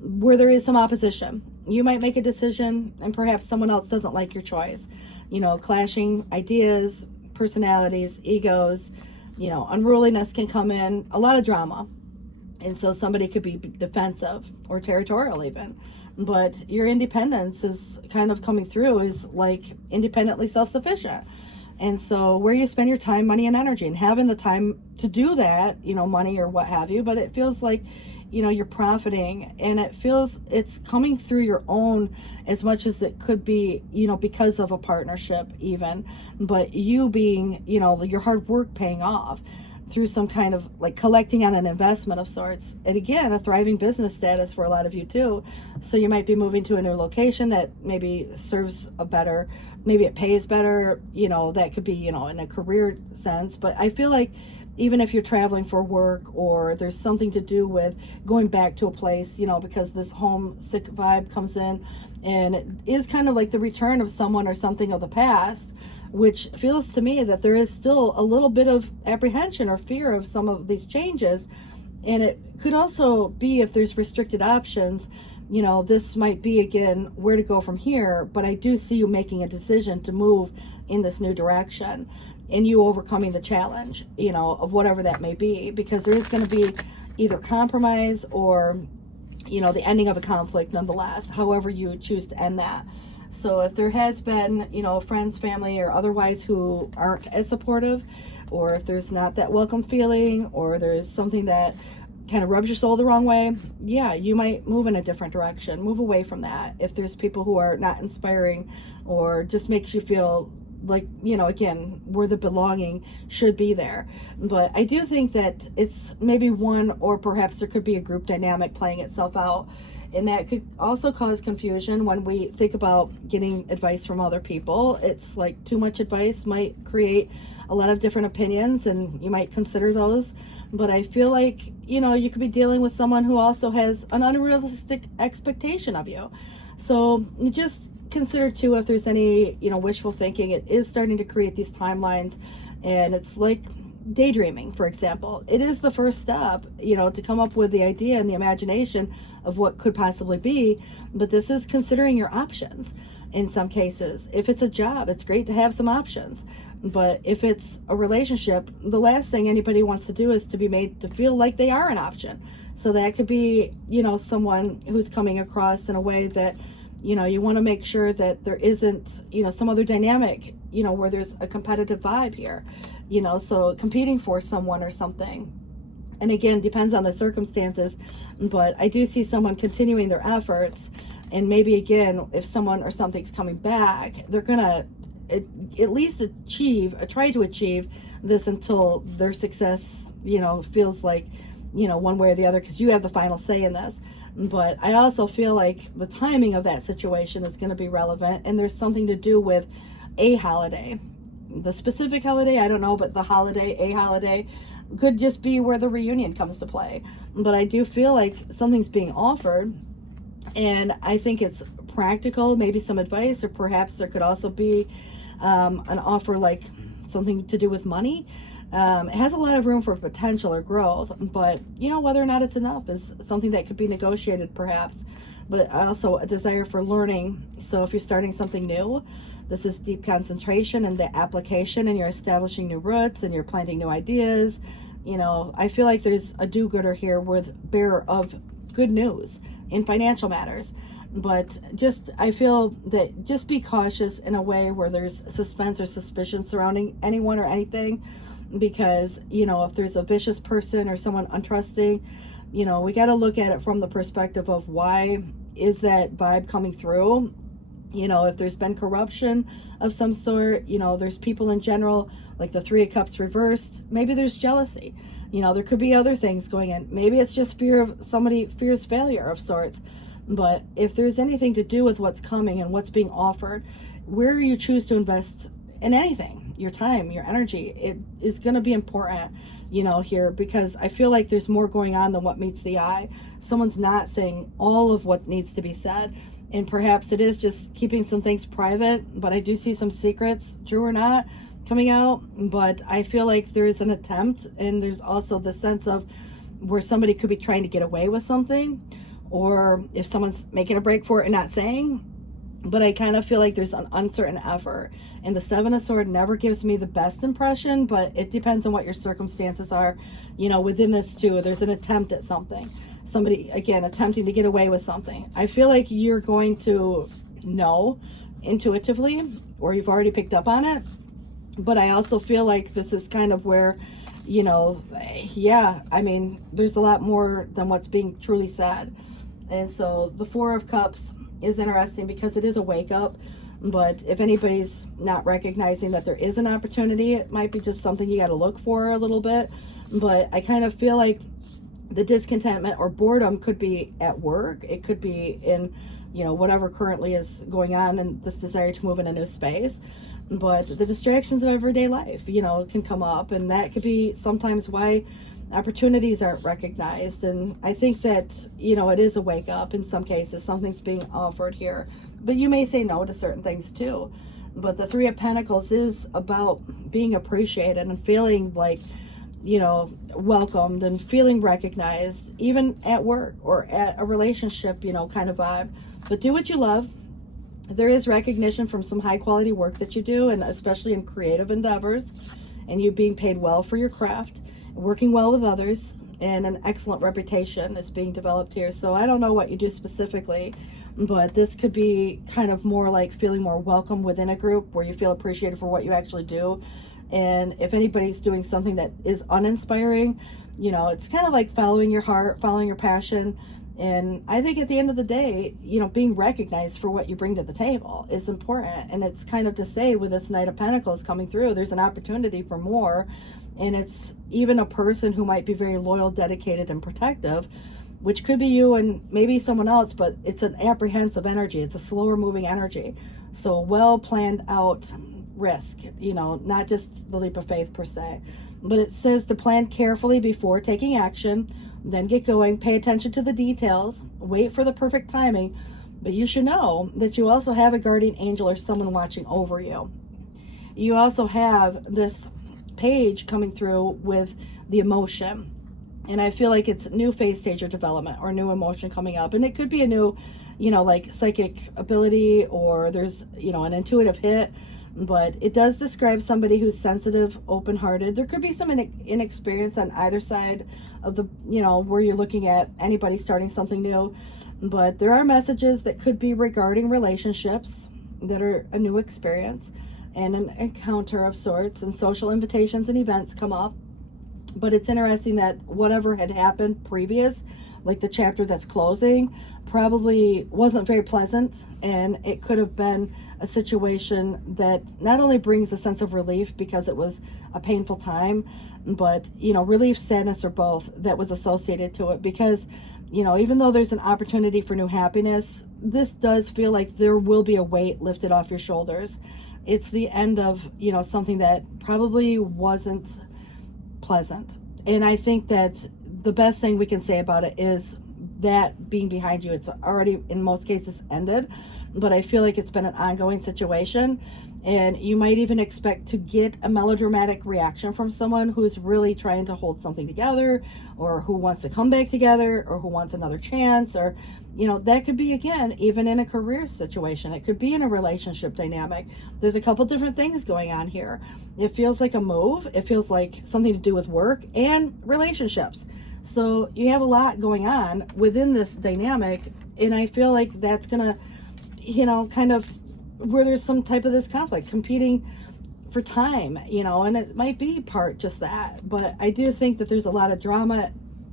where there is some opposition. You might make a decision and perhaps someone else doesn't like your choice. Clashing ideas, personalities, egos, unruliness can come in, a lot of drama. And so somebody could be defensive or territorial even. But your independence is kind of coming through is like independently self-sufficient. And so where you spend your time, money, and energy, and having the time to do that, money or what have you, but it feels like, you're profiting, and it feels it's coming through your own as much as it could be, because of a partnership even, but you being, your hard work paying off through some kind of like collecting on an investment of sorts. And again, a thriving business status for a lot of you too. So you might be moving to a new location that maybe serves a better, maybe it pays better, that could be, in a career sense. But I feel like even if you're traveling for work or there's something to do with going back to a place, because this homesick vibe comes in, and it is kind of like the return of someone or something of the past, which feels to me that there is still a little bit of apprehension or fear of some of these changes. And it could also be, if there's restricted options, this might be, again, where to go from here. But I do see you making a decision to move in this new direction, and you overcoming the challenge, of whatever that may be, because there is going to be either compromise or, the ending of a conflict nonetheless, however you choose to end that. So if there has been, friends, family, or otherwise who aren't as supportive, or if there's not that welcome feeling, or there's something that kind of rubs your soul the wrong way, yeah, you might move in a different direction, move away from that. If there's people who are not inspiring or just makes you feel like, again, where the belonging should be there. But I do think that it's maybe one, or perhaps there could be a group dynamic playing itself out. And that could also cause confusion when we think about getting advice from other people. It's like too much advice might create a lot of different opinions, and you might consider those. But I feel like, you could be dealing with someone who also has an unrealistic expectation of you. So just consider too, if there's any, wishful thinking. It is starting to create these timelines, and it's like daydreaming, for example. It is the first step, to come up with the idea and the imagination of what could possibly be. But this is considering your options in some cases. If it's a job, it's great to have some options. But if it's a relationship, the last thing anybody wants to do is to be made to feel like they are an option. So that could be, someone who's coming across in a way that, you want to make sure that there isn't, some other dynamic, where there's a competitive vibe here, so competing for someone or something. And again, depends on the circumstances, but I do see someone continuing their efforts. And maybe again, if someone or something's coming back, they're gonna at least try to achieve this until their success, feels like, one way or the other, because you have the final say in this. But I also feel like the timing of that situation is going to be relevant, and there's something to do with a holiday. The specific holiday, I don't know, but a holiday could just be where the reunion comes to play. But I do feel like something's being offered, and I think it's practical, maybe some advice, or perhaps there could also be an offer like something to do with money. It has a lot of room for potential or growth, but whether or not it's enough is something that could be negotiated perhaps. But also a desire for learning. So if you're starting something new, this is deep concentration and the application, and you're establishing new roots and you're planting new ideas. I feel like there's a do-gooder here with bearer of good news in financial matters. But I feel that just be cautious in a way where there's suspense or suspicion surrounding anyone or anything. Because, if there's a vicious person or someone untrusting, we got to look at it from the perspective of why is that vibe coming through? You know, if there's been corruption of some sort, you know, there's people in general, like the Three of Cups reversed, maybe there's jealousy. You know, there could be other things going in. Maybe it's just fear of somebody fears failure of sorts. But if there's anything to do with what's coming and what's being offered, where you choose to invest in anything, your time, your energy, it is going to be important, you know, here, because I feel like there's more going on than what meets the eye. Someone's not saying all of what needs to be said. And perhaps it is just keeping some things private, but I do see some secrets, true or not, coming out. But I feel like there's an attempt, and there's also the sense of where somebody could be trying to get away with something, or if someone's making a break for it and not saying. But I kind of feel like there's an uncertain effort. And the Seven of Swords never gives me the best impression, but it depends on what your circumstances are. You know, within this too, there's an attempt at something. Somebody, again, attempting to get away with something. I feel like you're going to know intuitively, or you've already picked up on it. But I also feel like this is kind of where, you know, yeah, I mean, there's a lot more than what's being truly said. And so the Four of Cups is interesting because it is a wake up. But if anybody's not recognizing that there is an opportunity, it might be just something you got to look for a little bit. But I kind of feel like the discontentment or boredom could be at work. It could be in, you know, whatever currently is going on, and this desire to move in a new space. But the distractions of everyday life, you know, can come up, and that could be sometimes why opportunities aren't recognized. And I think that, you know, it is a wake up in some cases. Something's being offered here, but you may say no to certain things too. But the Three of Pentacles is about being appreciated and feeling like, you know, welcomed and feeling recognized, even at work or at a relationship, you know, kind of vibe. But do what you love. There is recognition from some high quality work that you do, and especially in creative endeavors, and you being paid well for your craft, working well with others, and an excellent reputation is being developed here. So I don't know what you do specifically, but this could be kind of more like feeling more welcome within a group where you feel appreciated for what you actually do. And if anybody's doing something that is uninspiring, you know, it's kind of like following your heart, following your passion. And I think at the end of the day, you know, being recognized for what you bring to the table is important. And it's kind of to say, with this Knight of Pentacles coming through, there's an opportunity for more. And it's even a person who might be very loyal, dedicated, and protective, which could be you and maybe someone else, but it's an apprehensive energy. It's a slower moving energy. So well planned out risk, you know, not just the leap of faith per se. But it says to plan carefully before taking action, then get going, pay attention to the details, wait for the perfect timing. But you should know that you also have a guardian angel or someone watching over you. You also have this page coming through with the emotion. And I feel like it's new phase stage or development or new emotion coming up. And it could be a new, you know, like psychic ability, or there's, you know, an intuitive hit. But it does describe somebody who's sensitive, open-hearted. There could be some inexperience on either side of the, you know, where you're looking at anybody starting something new. But there are messages that could be regarding relationships that are a new experience and an encounter of sorts, and social invitations and events come up. But it's interesting that whatever had happened previous, like the chapter that's closing, probably wasn't very pleasant, and it could have been a situation that not only brings a sense of relief because it was a painful time, but, you know, relief, sadness, or both that was associated to it. Because, you know, even though there's an opportunity for new happiness, this does feel like there will be a weight lifted off your shoulders. It's the end of, you know, something that probably wasn't pleasant. And I think that the best thing we can say about it is that being behind you, it's already in most cases ended, but I feel like it's been an ongoing situation, and you might even expect to get a melodramatic reaction from someone who's really trying to hold something together, or who wants to come back together, or who wants another chance, or, you know, that could be, again, even in a career situation. It could be in a relationship dynamic. There's a couple different things going on here. It feels like a move. It feels like something to do with work and relationships. So you have a lot going on within this dynamic, and I feel like that's gonna, you know, kind of where there's some type of this conflict, competing for time, you know, and it might be part just that. But I do think that there's a lot of drama,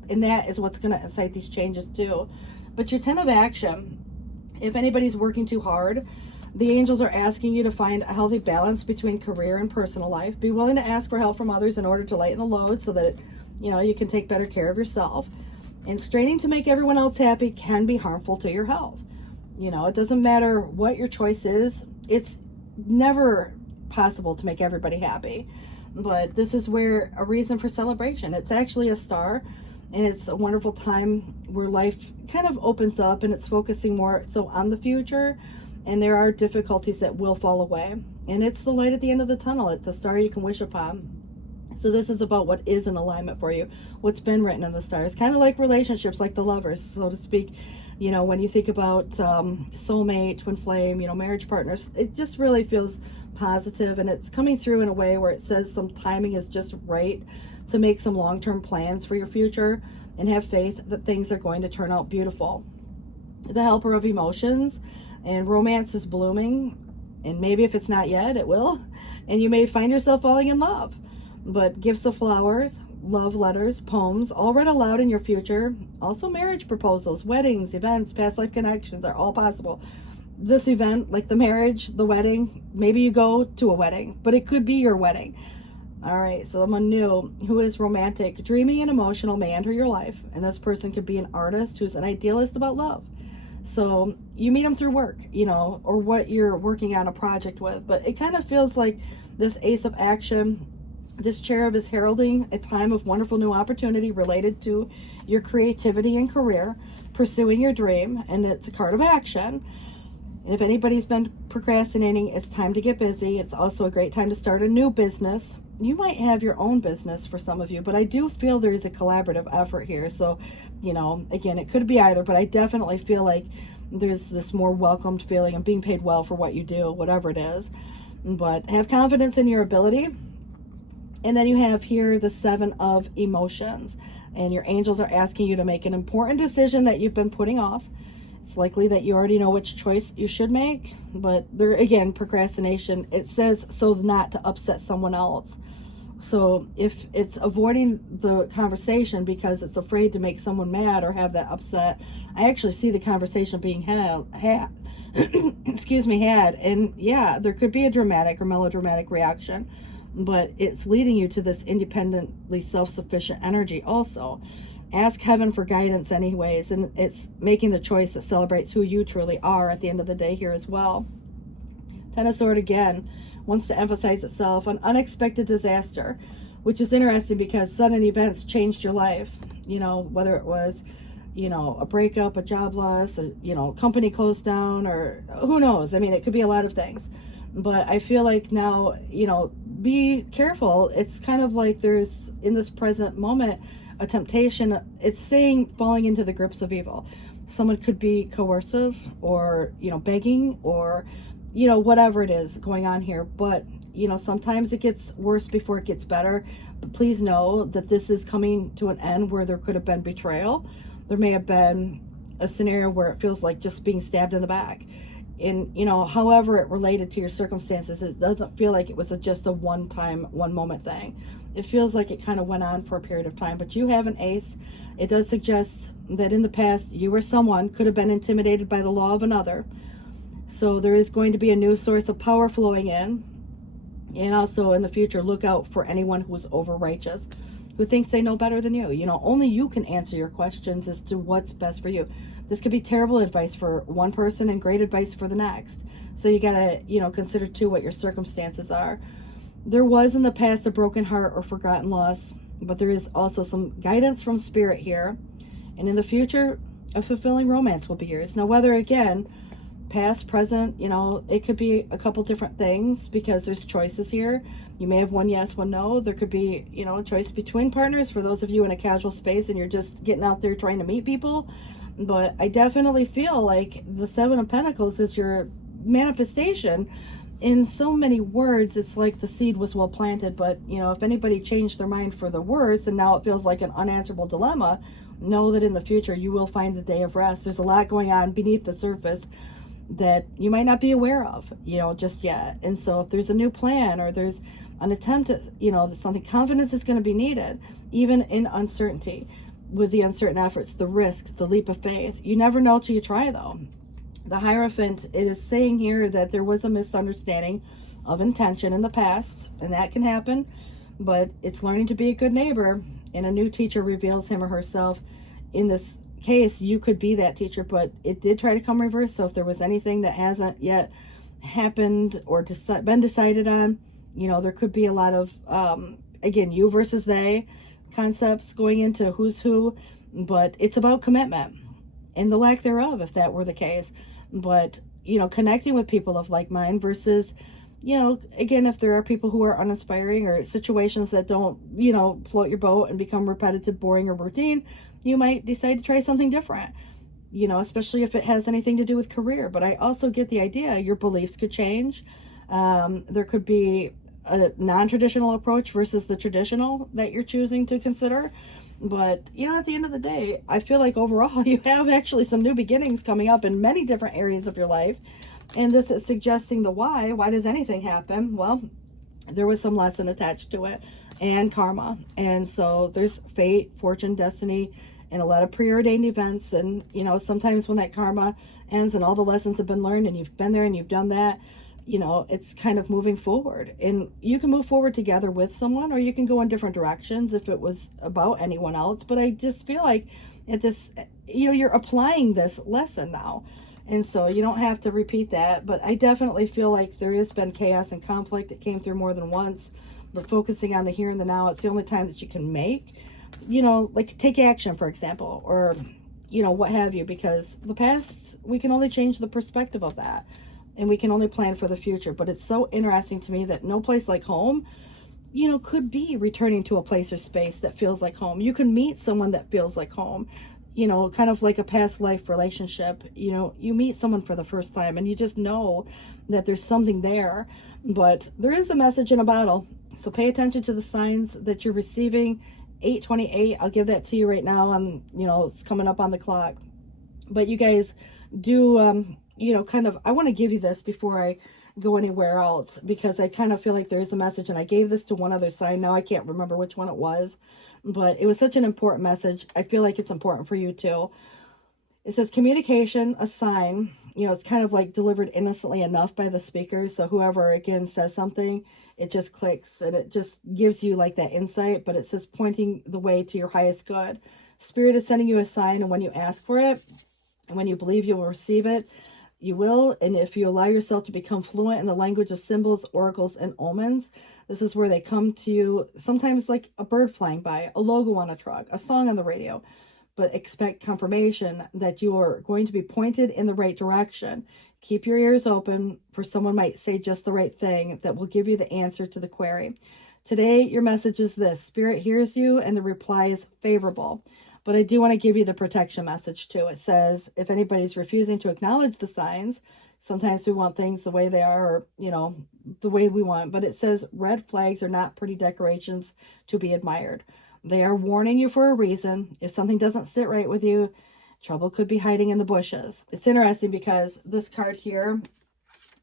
and that is what's going to incite these changes too. But your 10 of action, if anybody's working too hard, The angels are asking you to find a healthy balance between career and personal life. Be willing to ask for help from others in order to lighten the load so that, you can take better care of yourself. And straining to make everyone else happy can be harmful to your health. It doesn't matter what your choice is. It's never possible to make everybody happy. But this is where a reason for celebration. It's actually a star, and it's a wonderful time where life kind of opens up and it's focusing more so on the future, and there are difficulties that will fall away. And it's the light at the end of the tunnel. It's a star you can wish upon. So this is about what is in alignment for you, what's been written in the stars. Kind of like relationships, like the lovers, so to speak. When you think about soulmate, twin flame, marriage partners, it just really feels positive, and it's coming through in a way where it says some timing is just right to make some long-term plans for your future and have faith that things are going to turn out beautiful. The helper of emotions, and romance is blooming, and maybe if it's not yet, it will, and you may find yourself falling in love. But gifts of flowers, love letters, poems, all read aloud in your future. Also marriage proposals, weddings, events, past life connections are all possible. This event, like the marriage, the wedding, maybe you go to a wedding, but it could be your wedding. All right, someone new who is romantic, dreamy, and emotional may enter your life, and this person could be an artist who's an idealist about love. So you meet them through work, or what you're working on a project with, but it kind of feels like this Ace of Action. This cherub is heralding a time of wonderful new opportunity related to your creativity and career, pursuing your dream, and it's a card of action. And if anybody's been procrastinating, it's time to get busy. It's also a great time to start a new business. You might have your own business for some of you, but I do feel there is a collaborative effort here. So, again, it could be either, but I definitely feel like there's this more welcomed feeling of being paid well for what you do, whatever it is. But have confidence in your ability. And then you have here the Seven of Emotions, and your angels are asking you to make an important decision that you've been putting off. It's likely that you already know which choice you should make, but there again, procrastination, it says so not to upset someone else. So if it's avoiding the conversation because it's afraid to make someone mad or have that upset, I actually see the conversation being had and yeah, there could be a dramatic or melodramatic reaction, but it's leading you to this independently self-sufficient energy also. Ask heaven for guidance anyways, and it's making the choice that celebrates who you truly are at the end of the day here as well. Ten of Swords again wants to emphasize itself on unexpected disaster, which is interesting because sudden events changed your life. Whether it was, a breakup, a job loss, company closed down, or who knows. I mean, it could be a lot of things. But I feel like now, be careful. It's kind of like there's, in this present moment, a temptation. It's saying falling into the grips of evil. Someone could be coercive or, begging or, whatever it is going on here. But, sometimes it gets worse before it gets better. But please know that this is coming to an end where there could have been betrayal. There may have been a scenario where it feels like just being stabbed in the back. And, however it related to your circumstances, it doesn't feel like it was just a one-time, one-moment thing. It feels like it kind of went on for a period of time. But you have an ace. It does suggest that in the past, you or someone could have been intimidated by the law of another. So there is going to be a new source of power flowing in. And also in the future, look out for anyone who's over-righteous, who thinks they know better than you. Only you can answer your questions as to what's best for you. This could be terrible advice for one person and great advice for the next. So you got to, consider too what your circumstances are. There was in the past a broken heart or forgotten loss, but there is also some guidance from spirit here. And in the future, a fulfilling romance will be yours. Now, whether, again, past, present, it could be a couple different things because there's choices here. You may have one yes, one no. There could be, a choice between partners for those of you in a casual space and you're just getting out there trying to meet people. But I definitely feel like the Seven of Pentacles is your manifestation. In so many words, it's like the seed was well planted, but if anybody changed their mind for the words and now it feels like an unanswerable dilemma, know that in the future you will find the day of rest. There's a lot going on beneath the surface that you might not be aware of, just yet. And so if there's a new plan or there's an attempt at, something, confidence is going to be needed, even in uncertainty. With the uncertain efforts, the risk, the leap of faith. You never know till you try, though. The Hierophant, it is saying here that there was a misunderstanding of intention in the past, and that can happen, but it's learning to be a good neighbor, and a new teacher reveals him or herself. In this case, you could be that teacher, but it did try to come reverse. So if there was anything that hasn't yet happened or been decided on, you know, there could be a lot of, again, you versus they concepts going into who's who, but it's about commitment and the lack thereof, if that were the case. But, you know, connecting with people of like mind versus, you know, again, if there are people who are uninspiring or situations that don't, you know, float your boat and become repetitive, boring, or routine, you might decide to try something different, you know, especially if it has anything to do with career. But I also get the idea your beliefs could change. There could be a non-traditional approach versus the traditional that you're choosing to consider. But, you know, at the end of the day, I feel like overall you have actually some new beginnings coming up in many different areas of your life. And this is suggesting the why. Why does anything happen? Well, there was some lesson attached to it and karma. And so there's fate, fortune, destiny, and a lot of preordained events. And, you know, sometimes when that karma ends and all the lessons have been learned and you've been there and you've done that, you know, it's kind of moving forward. And you can move forward together with someone, or you can go in different directions if it was about anyone else. But I just feel like at this, you know, you're applying this lesson now. And so you don't have to repeat that. But I definitely feel like there has been chaos and conflict. It came through more than once. But focusing on the here and the now, it's the only time that you can make, you know, like take action, for example, or, you know, what have you. Because the past, we can only change the perspective of that. And we can only plan for the future. But it's so interesting to me that no place like home, you know, could be returning to a place or space that feels like home. You can meet someone that feels like home. You know, kind of like a past life relationship. You know, you meet someone for the first time and you just know that there's something there. But there is a message in a bottle. So pay attention to the signs that you're receiving. 828, I'll give that to you right now. And, you know, it's coming up on the clock. But you guys do, you know, kind of, I want to give you this before I go anywhere else, because I kind of feel like there is a message. And I gave this to one other sign. Now I can't remember which one it was. But it was such an important message. I feel like it's important for you too. It says communication, a sign. You know, it's kind of like delivered innocently enough by the speaker. So whoever, again, says something, it just clicks and it just gives you like that insight. But it says pointing the way to your highest good. Spirit is sending you a sign, and when you ask for it, and when you believe you will receive it, you will. And if you allow yourself to become fluent in the language of symbols, oracles, and omens, this is where they come to you, sometimes like a bird flying by, a logo on a truck, a song on the radio. But expect confirmation that you are going to be pointed in the right direction. Keep your ears open, for someone might say just the right thing that will give you the answer to the query. Today, your message is this: Spirit hears you and the reply is favorable. But I do want to give you the protection message too. It says, if anybody's refusing to acknowledge the signs, sometimes we want things the way they are, or, you know, the way we want. But it says red flags are not pretty decorations to be admired. They are warning you for a reason. If something doesn't sit right with you, trouble could be hiding in the bushes. It's interesting because this card here,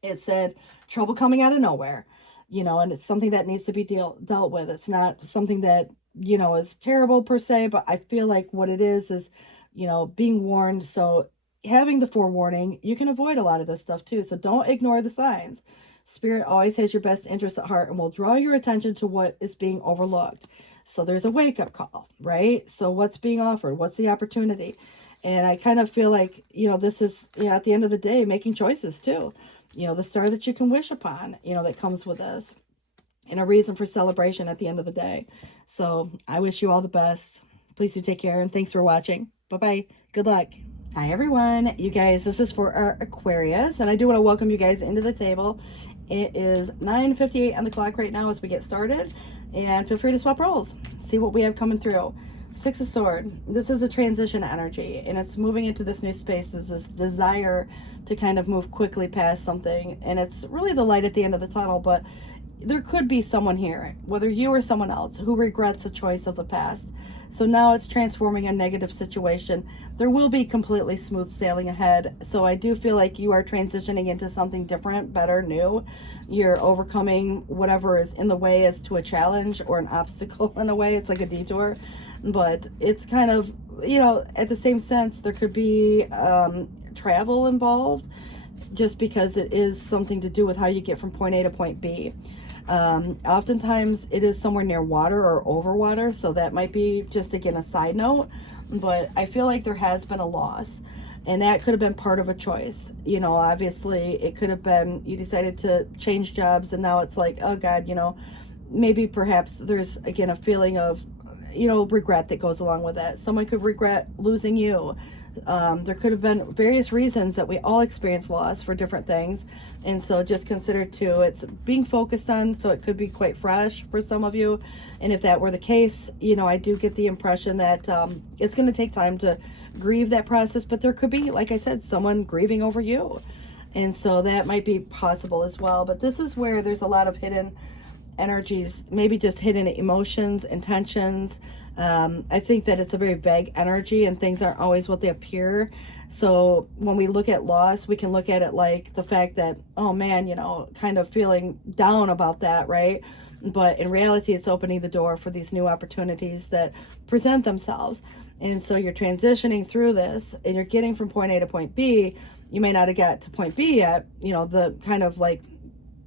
it said trouble coming out of nowhere, you know, and it's something that needs to be dealt with. It's not something that, you know, is terrible per se, but I feel like what it is, you know, being warned. So having the forewarning, you can avoid a lot of this stuff too. So don't ignore the signs. Spirit always has your best interest at heart and will draw your attention to what is being overlooked. So there's a wake-up call, right? So what's being offered? What's the opportunity? And I kind of feel like, you know, this is, you know, at the end of the day, making choices too. You know, the star that you can wish upon, you know, that comes with this. And a reason for celebration at the end of the day. So I wish you all the best. Please do take care, and thanks for watching. Bye-bye. Good luck. Hi, everyone. You guys, this is for our Aquarius, and I do want to welcome you guys into the table. It is 9:58 on the clock right now as we get started, and feel free to swap roles. See what we have coming through. Six of Swords. This is a transition energy, and it's moving into this new space. There's this desire to kind of move quickly past something, and it's really the light at the end of the tunnel, but there could be someone here, whether you or someone else, who regrets a choice of the past. So now it's transforming a negative situation. There will be completely smooth sailing ahead. So I do feel like you are transitioning into something different, better, new. You're overcoming whatever is in the way as to a challenge or an obstacle in a way. It's like a detour. But it's kind of, you know, at the same sense, there could be travel involved, just because it is something to do with how you get from point A to point B. Oftentimes it is somewhere near water or over water, so that might be just, again, a side note, but I feel like there has been a loss, and that could have been part of a choice. You know, obviously it could have been you decided to change jobs, and now it's like, oh God, you know, maybe perhaps there's, again, a feeling of, you know, regret that goes along with that. Someone could regret losing you. There could have been various reasons that we all experience loss for different things. And so just consider too, it's being focused on, so it could be quite fresh for some of you. And if that were the case, you know, I do get the impression that it's going to take time to grieve that process, but there could be, like I said, someone grieving over you. And so that might be possible as well. But this is where there's a lot of hidden energies, maybe just hidden emotions, intentions. I think that it's a very vague energy, and things aren't always what they appear. So when we look at loss, we can look at it like the fact that, oh man, you know, kind of feeling down about that, right? But in reality, it's opening the door for these new opportunities that present themselves. And so you're transitioning through this, and you're getting from point A to point B. You may not have got to point B yet, you know, the kind of like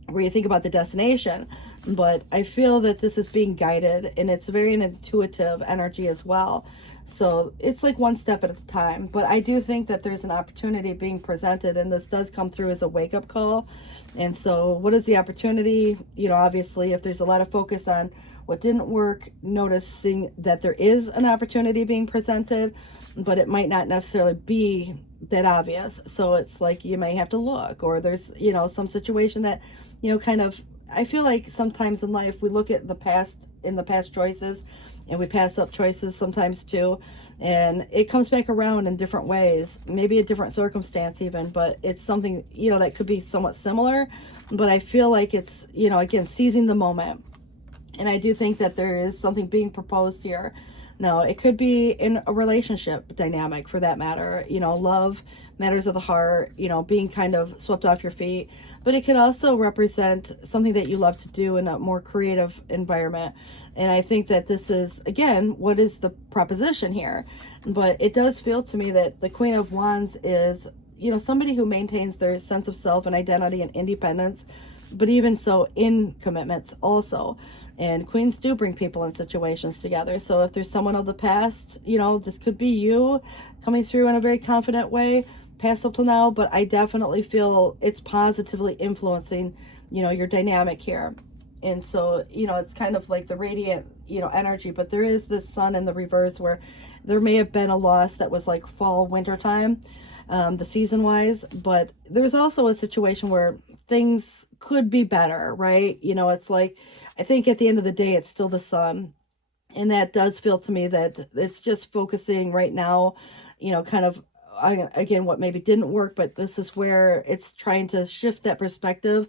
where you think about the destination. But I feel that this is being guided, and it's very an intuitive energy as well. So it's like one step at a time. But I do think that there's an opportunity being presented, and this does come through as a wake-up call. And so what is the opportunity? You know, obviously, if there's a lot of focus on what didn't work, noticing that there is an opportunity being presented, but it might not necessarily be that obvious. So it's like you may have to look, or there's, you know, some situation that, you know, kind of, I feel like sometimes in life we look at the past choices, and we pass up choices sometimes too, and it comes back around in different ways, maybe a different circumstance even, but it's something, you know, that could be somewhat similar. But I feel like it's, you know, again, seizing the moment. And I do think that there is something being proposed here. Now, it could be in a relationship dynamic, for that matter, you know, love, matters of the heart, you know, being kind of swept off your feet. But it could also represent something that you love to do in a more creative environment. And I think that this is, again, what is the proposition here? But it does feel to me that the Queen of Wands is, you know, somebody who maintains their sense of self and identity and independence, but even so in commitments also. And queens do bring people in situations together. So if there's someone of the past, you know, this could be you coming through in a very confident way, past up till now, but I definitely feel it's positively influencing, you know, your dynamic here. And so, you know, it's kind of like the radiant, you know, energy, but there is this sun in the reverse where there may have been a loss that was like fall, winter time, the season wise, but there's also a situation where things could be better, right? You know, it's like, I think at the end of the day, it's still the sun. And that does feel to me that it's just focusing right now, you know, kind of, again, what maybe didn't work, but this is where it's trying to shift that perspective.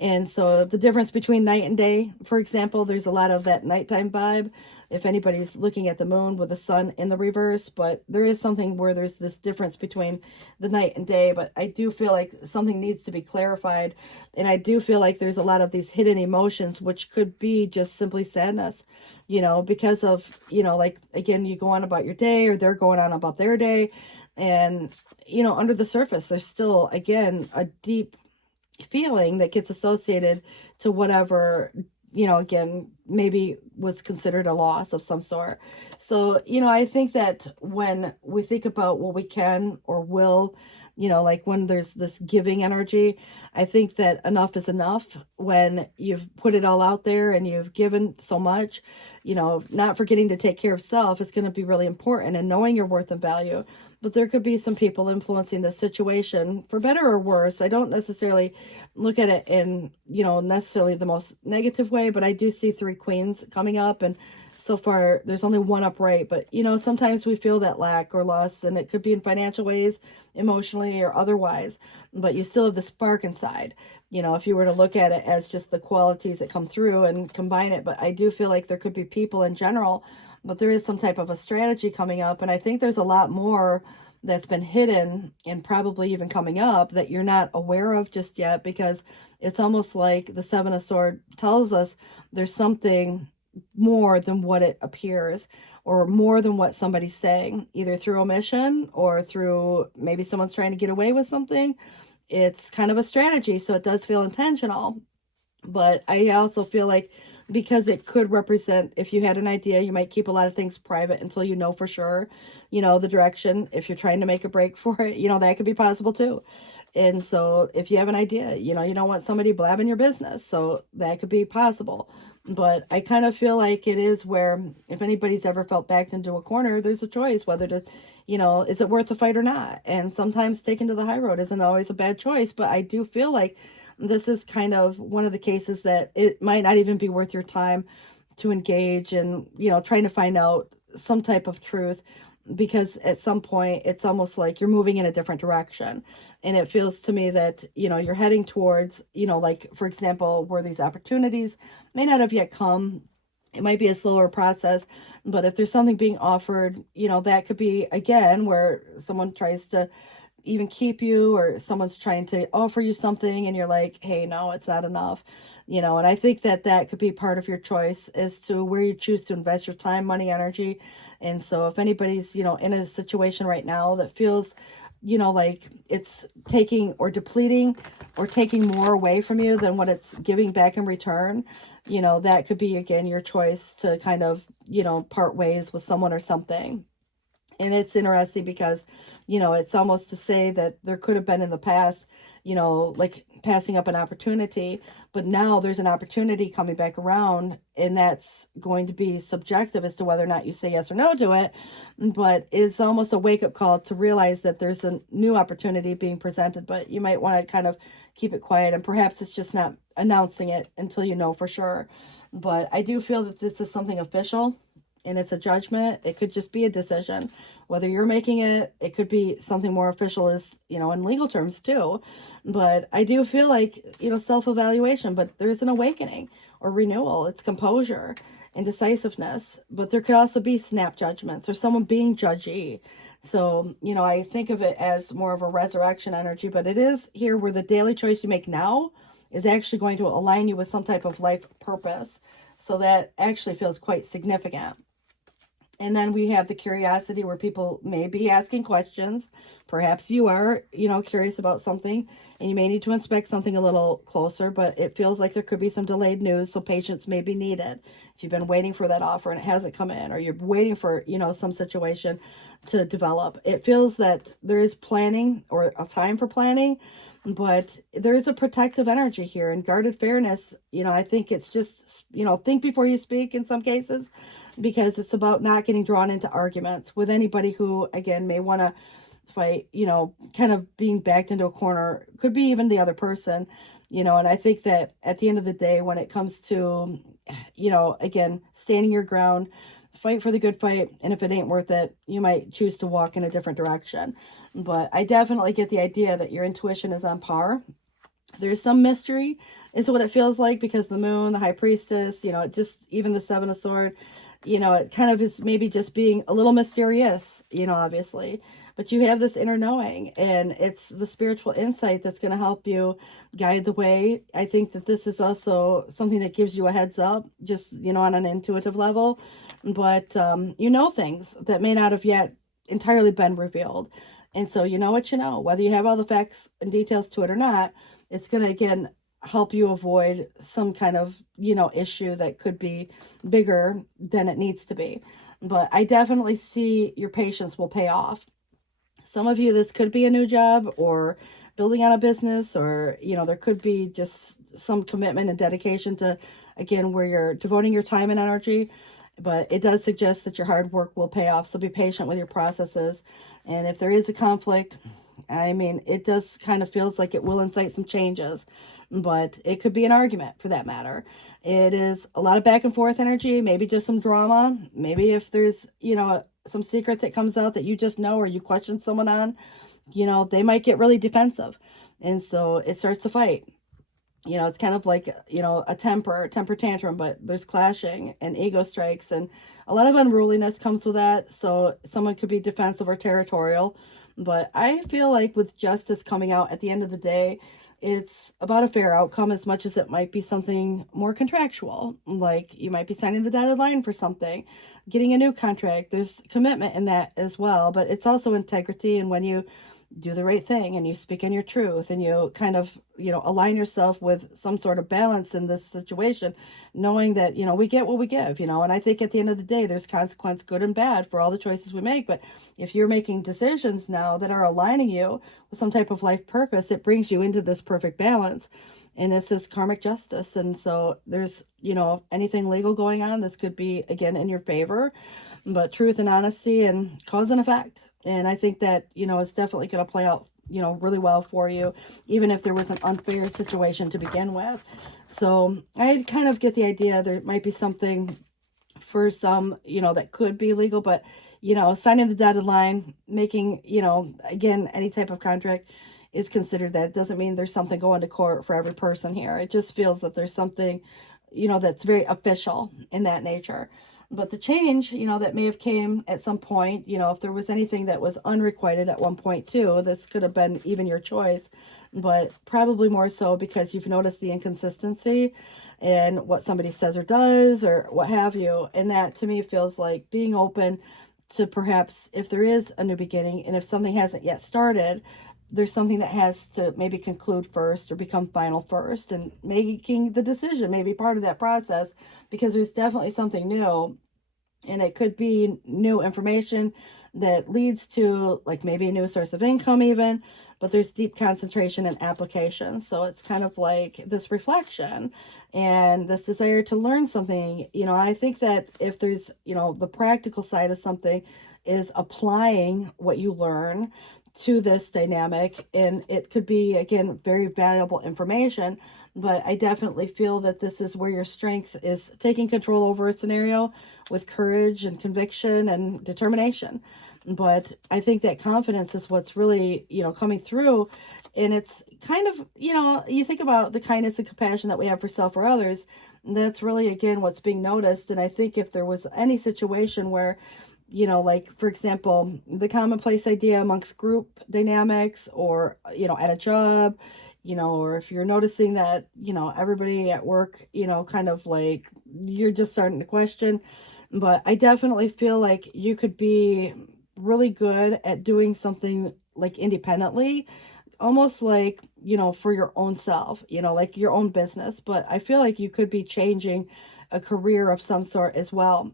And so the difference between night and day, for example, there's a lot of that nighttime vibe, if anybody's looking at the moon with the sun in the reverse, but there is something where there's this difference between the night and day. But I do feel like something needs to be clarified. And I do feel like there's a lot of these hidden emotions, which could be just simply sadness, you know, because of, you know, like, again, you go on about your day, or they're going on about their day. And, you know, under the surface, there's still, again, a deep feeling that gets associated to whatever, you know, again, maybe was considered a loss of some sort. So, you know, I think that when we think about what we can or will, you know, like when there's this giving energy, I think that enough is enough. When you've put it all out there and you've given so much, you know, not forgetting to take care of self is going to be really important, and knowing your worth and value. But there could be some people influencing the situation for better or worse. I don't necessarily look at it in, you know, necessarily the most negative way, but I do see 3 queens coming up, and so far there's only one upright. But, you know, sometimes we feel that lack or loss, and it could be in financial ways, emotionally, or otherwise, but you still have the spark inside, you know, if you were to look at it as just the qualities that come through and combine it. But I do feel like there could be people in general, but there is some type of a strategy coming up. And I think there's a lot more that's been hidden and probably even coming up that you're not aware of just yet, because it's almost like the 7 of Swords tells us there's something more than what it appears. or more than what somebody's saying, either through omission or through maybe someone's trying to get away with something. It's kind of a strategy, so it does feel intentional. But I also feel like because it could represent, if you had an idea, you might keep a lot of things private until you know for sure, the direction. If you're trying to make a break for it, that could be possible too. And so if you have an idea, you don't want somebody blabbing your business. So that could be possible. But I kind of feel like it is where if anybody's ever felt backed into a corner, there's a choice whether to, is it worth the fight or not? And sometimes taking to the high road isn't always a bad choice. But I do feel like this is kind of one of the cases that it might not even be worth your time to engage in, trying to find out some type of truth, because at some point it's almost like you're moving in a different direction. And it feels to me that, you're heading towards, like, for example, where these opportunities may not have yet come. It might be a slower process, but if there's something being offered, that could be, again, where someone tries to even keep you, or someone's trying to offer you something and you're like, hey, no, it's not enough, and I think that could be part of your choice as to where you choose to invest your time, money, energy. And so if anybody's, in a situation right now that feels, like it's taking or depleting or taking more away from you than what it's giving back in return, that could be, again, your choice to kind of, part ways with someone or something. And it's interesting because, it's almost to say that there could have been in the past, like passing up an opportunity, but now there's an opportunity coming back around, and that's going to be subjective as to whether or not you say yes or no to it. But it's almost a wake-up call to realize that there's a new opportunity being presented, but you might want to kind of keep it quiet, and perhaps it's just not announcing it until you know for sure. But I do feel that this is something official, and it's a judgment. It could just be a decision, whether you're making it. It could be something more official, as in legal terms too. But I do feel like, self-evaluation, but there's an awakening or renewal. It's composure and decisiveness, but there could also be snap judgments or someone being judgy. So, I think of it as more of a resurrection energy, but it is here where the daily choice you make now is actually going to align you with some type of life purpose. So that actually feels quite significant. And then we have the curiosity, where people may be asking questions. Perhaps you are, curious about something, and you may need to inspect something a little closer, but it feels like there could be some delayed news, so patience may be needed. If you've been waiting for that offer and it hasn't come in, or you're waiting for, some situation to develop, it feels that there is planning, or a time for planning, but there is a protective energy here and guarded fairness. I think it's just, think before you speak in some cases, because it's about not getting drawn into arguments with anybody who, again, may want to fight, kind of being backed into a corner. Could be even the other person, and I think that at the end of the day, when it comes to, again, standing your ground, fight for the good fight, and if it ain't worth it, you might choose to walk in a different direction. But I definitely get the idea that your intuition is on par. There's some mystery is what it feels like, because the moon, the high priestess, just even the seven of swords, it kind of is maybe just being a little mysterious, obviously, but you have this inner knowing, and it's the spiritual insight that's going to help you guide the way. I think that this is also something that gives you a heads up, just, on an intuitive level, but, things that may not have yet entirely been revealed. And so, what whether you have all the facts and details to it or not, it's going to, again, help you avoid some kind of, issue that could be bigger than it needs to be. But I definitely see your patience will pay off. Some of you, this could be a new job or building on a business, or, there could be just some commitment and dedication to, again, where you're devoting your time and energy. But it does suggest that your hard work will pay off. So be patient with your processes. And if there is a conflict, it does kind of feels like it will incite some changes, but it could be an argument for that matter. It is a lot of back and forth energy, maybe just some drama. Maybe if there's, some secret that comes out that you just know, or you question someone on, they might get really defensive. And so it starts to fight. It's kind of like, a temper tantrum, but there's clashing and ego strikes, and a lot of unruliness comes with that. So someone could be defensive or territorial. But I feel like with justice coming out at the end of the day, it's about a fair outcome as much as it might be something more contractual. Like you might be signing the dotted line for something, getting a new contract. There's commitment in that as well, but it's also integrity. And when you do the right thing and you speak in your truth and you kind of, align yourself with some sort of balance in this situation, knowing that, we get what we give, and I think at the end of the day, there's consequence, good and bad, for all the choices we make. But if you're making decisions now that are aligning you with some type of life purpose, it brings you into this perfect balance. And it's this karmic justice. And so there's, anything legal going on, this could be, again, in your favor, but truth and honesty and cause and effect. And I think that, it's definitely going to play out, really well for you, even if there was an unfair situation to begin with. So I kind of get the idea there might be something for some, that could be legal, but, signing the dotted line, making, again, any type of contract is considered that. It doesn't mean there's something going to court for every person here. It just feels that there's something, that's very official in that nature. But the change, that may have came at some point, if there was anything that was unrequited at one point too, this could have been even your choice, but probably more so because you've noticed the inconsistency in what somebody says or does or what have you. And that to me feels like being open to perhaps if there is a new beginning and if something hasn't yet started, there's something that has to maybe conclude first or become final first, and making the decision may be part of that process because there's definitely something new. And it could be new information that leads to like maybe a new source of income even, but there's deep concentration and application. So it's kind of like this reflection and this desire to learn something. I think that if there's, the practical side of something is applying what you learn to this dynamic, and it could be, again, very valuable information. But I definitely feel that this is where your strength is, taking control over a scenario with courage and conviction and determination. But I think that confidence is what's really, coming through. And it's kind of, you think about the kindness and compassion that we have for self or others. And that's really, again, what's being noticed. And I think if there was any situation where, like, for example, the commonplace idea amongst group dynamics or, at a job, or if you're noticing that, everybody at work, kind of like you're just starting to question. But I definitely feel like you could be really good at doing something like independently, almost like, for your own self, like your own business. But I feel like you could be changing a career of some sort as well.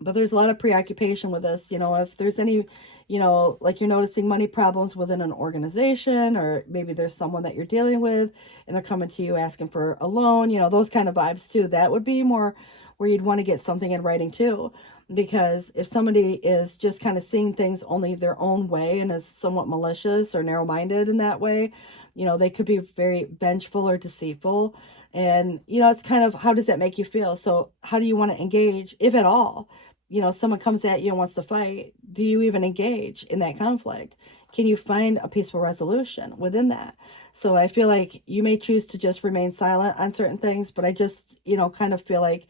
But there's a lot of preoccupation with this, if there's any, like you're noticing money problems within an organization, or maybe there's someone that you're dealing with and they're coming to you asking for a loan, those kind of vibes too. That would be more where you'd want to get something in writing too. Because if somebody is just kind of seeing things only their own way and is somewhat malicious or narrow-minded in that way, they could be very vengeful or deceitful. And, it's kind of, how does that make you feel? So how do you want to engage, if at all? Someone comes at you and wants to fight. Do you even engage in that conflict? Can you find a peaceful resolution within that? So I feel like you may choose to just remain silent on certain things, but I just, kind of feel like,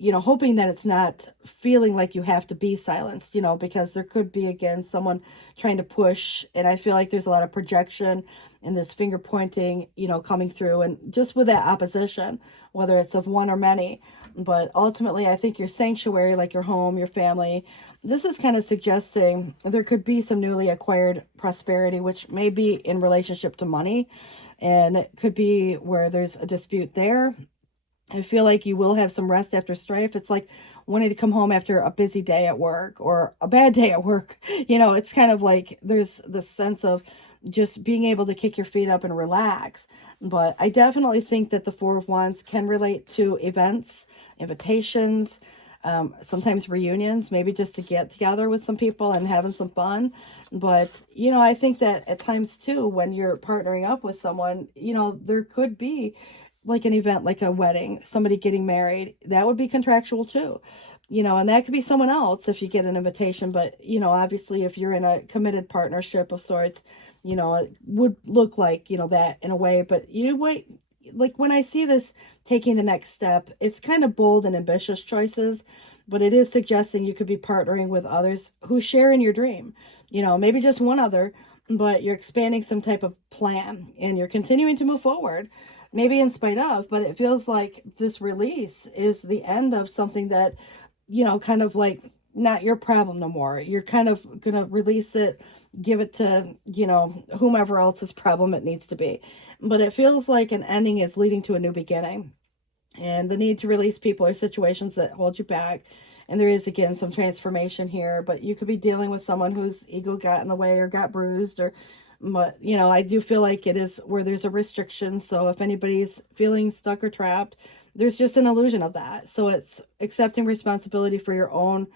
hoping that it's not feeling like you have to be silenced, because there could be, again, someone trying to push. And I feel like there's a lot of projection and this finger pointing, coming through, and just with that opposition, whether it's of one or many. But ultimately, I think your sanctuary, like your home, your family, this is kind of suggesting there could be some newly acquired prosperity, which may be in relationship to money. And it could be where there's a dispute there. I feel like you will have some rest after strife. It's like wanting to come home after a busy day at work or a bad day at work. It's kind of like there's this sense of just being able to kick your feet up and relax. But I definitely think that the Four of Wands can relate to events, invitations, sometimes reunions, maybe just to get together with some people and having some fun. But, I think that at times too, when you're partnering up with someone, there could be like an event, like a wedding, somebody getting married, that would be contractual too, and that could be someone else if you get an invitation. But, obviously if you're in a committed partnership of sorts, it would look like, that in a way. But what, like when I see this taking the next step, it's kind of bold and ambitious choices. but it is suggesting you could be partnering with others who share in your dream. You know, maybe just one other, but you're expanding some type of plan and you're continuing to move forward, maybe in spite of, but it feels like this release is the end of something that, you know, kind of like not your problem no more. You're kind of going to release it, give it to, you know, whomever else's problem it needs to be. But it feels like an ending is leading to a new beginning. And the need to release people or situations that hold you back. And there is, again, some transformation here, but you could be dealing with someone whose ego got in the way or got bruised, or, but, you know, I do feel like it is where there's a restriction. So if anybody's feeling stuck or trapped, there's just an illusion of that. So it's accepting responsibility for your own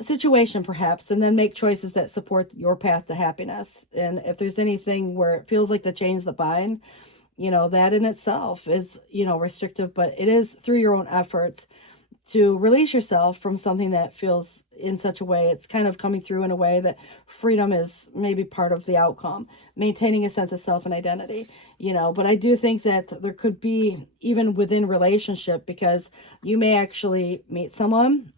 situation, perhaps, and then make choices that support your path to happiness. And if there's anything where it feels like the chains that bind, you know, that in itself is, you know, restrictive, but it is through your own efforts to release yourself from something that feels in such a way. It's kind of coming through in a way that freedom is maybe part of the outcome, maintaining a sense of self and identity, you know. But I do think that there could be, even within relationship, because you may actually meet someone,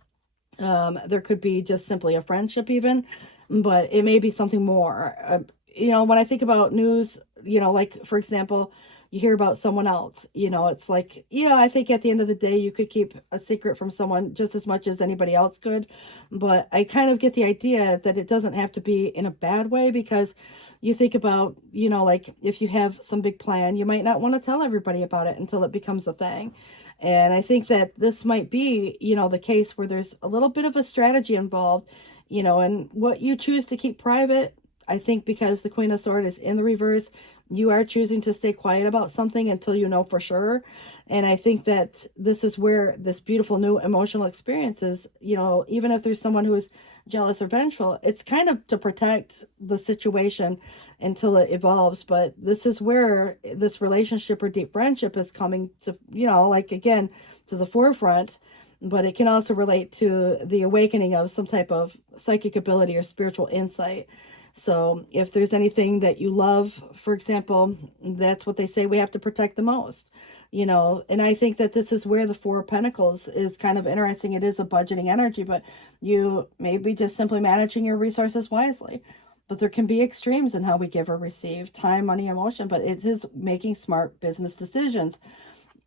there could be just simply a friendship even, but it may be something more. You know, when I think about news, you know, like, for example, you hear about someone else, you know, it's like, you know, I think at the end of the day, you could keep a secret from someone just as much as anybody else could. But I kind of get the idea that it doesn't have to be in a bad way, because you think about, you know, like if you have some big plan, you might not want to tell everybody about it until it becomes a thing. And I think that this might be, you know, the case where there's a little bit of a strategy involved, you know, and what you choose to keep private. I think because the Queen of Swords is in the reverse, you are choosing to stay quiet about something until you know for sure. And I think that this is where this beautiful new emotional experience is, you know, even if there's someone who is jealous or vengeful, it's kind of to protect the situation until it evolves. But this is where this relationship or deep friendship is coming to, you know, like, again, to the forefront. But it can also relate to the awakening of some type of psychic ability or spiritual insight. So if there's anything that you love, for example, that's what they say we have to protect the most, you know. And I think that this is where the Four of Pentacles is kind of interesting. It is a budgeting energy, but you may be just simply managing your resources wisely. But there can be extremes in how we give or receive time, money, emotion, but it is making smart business decisions.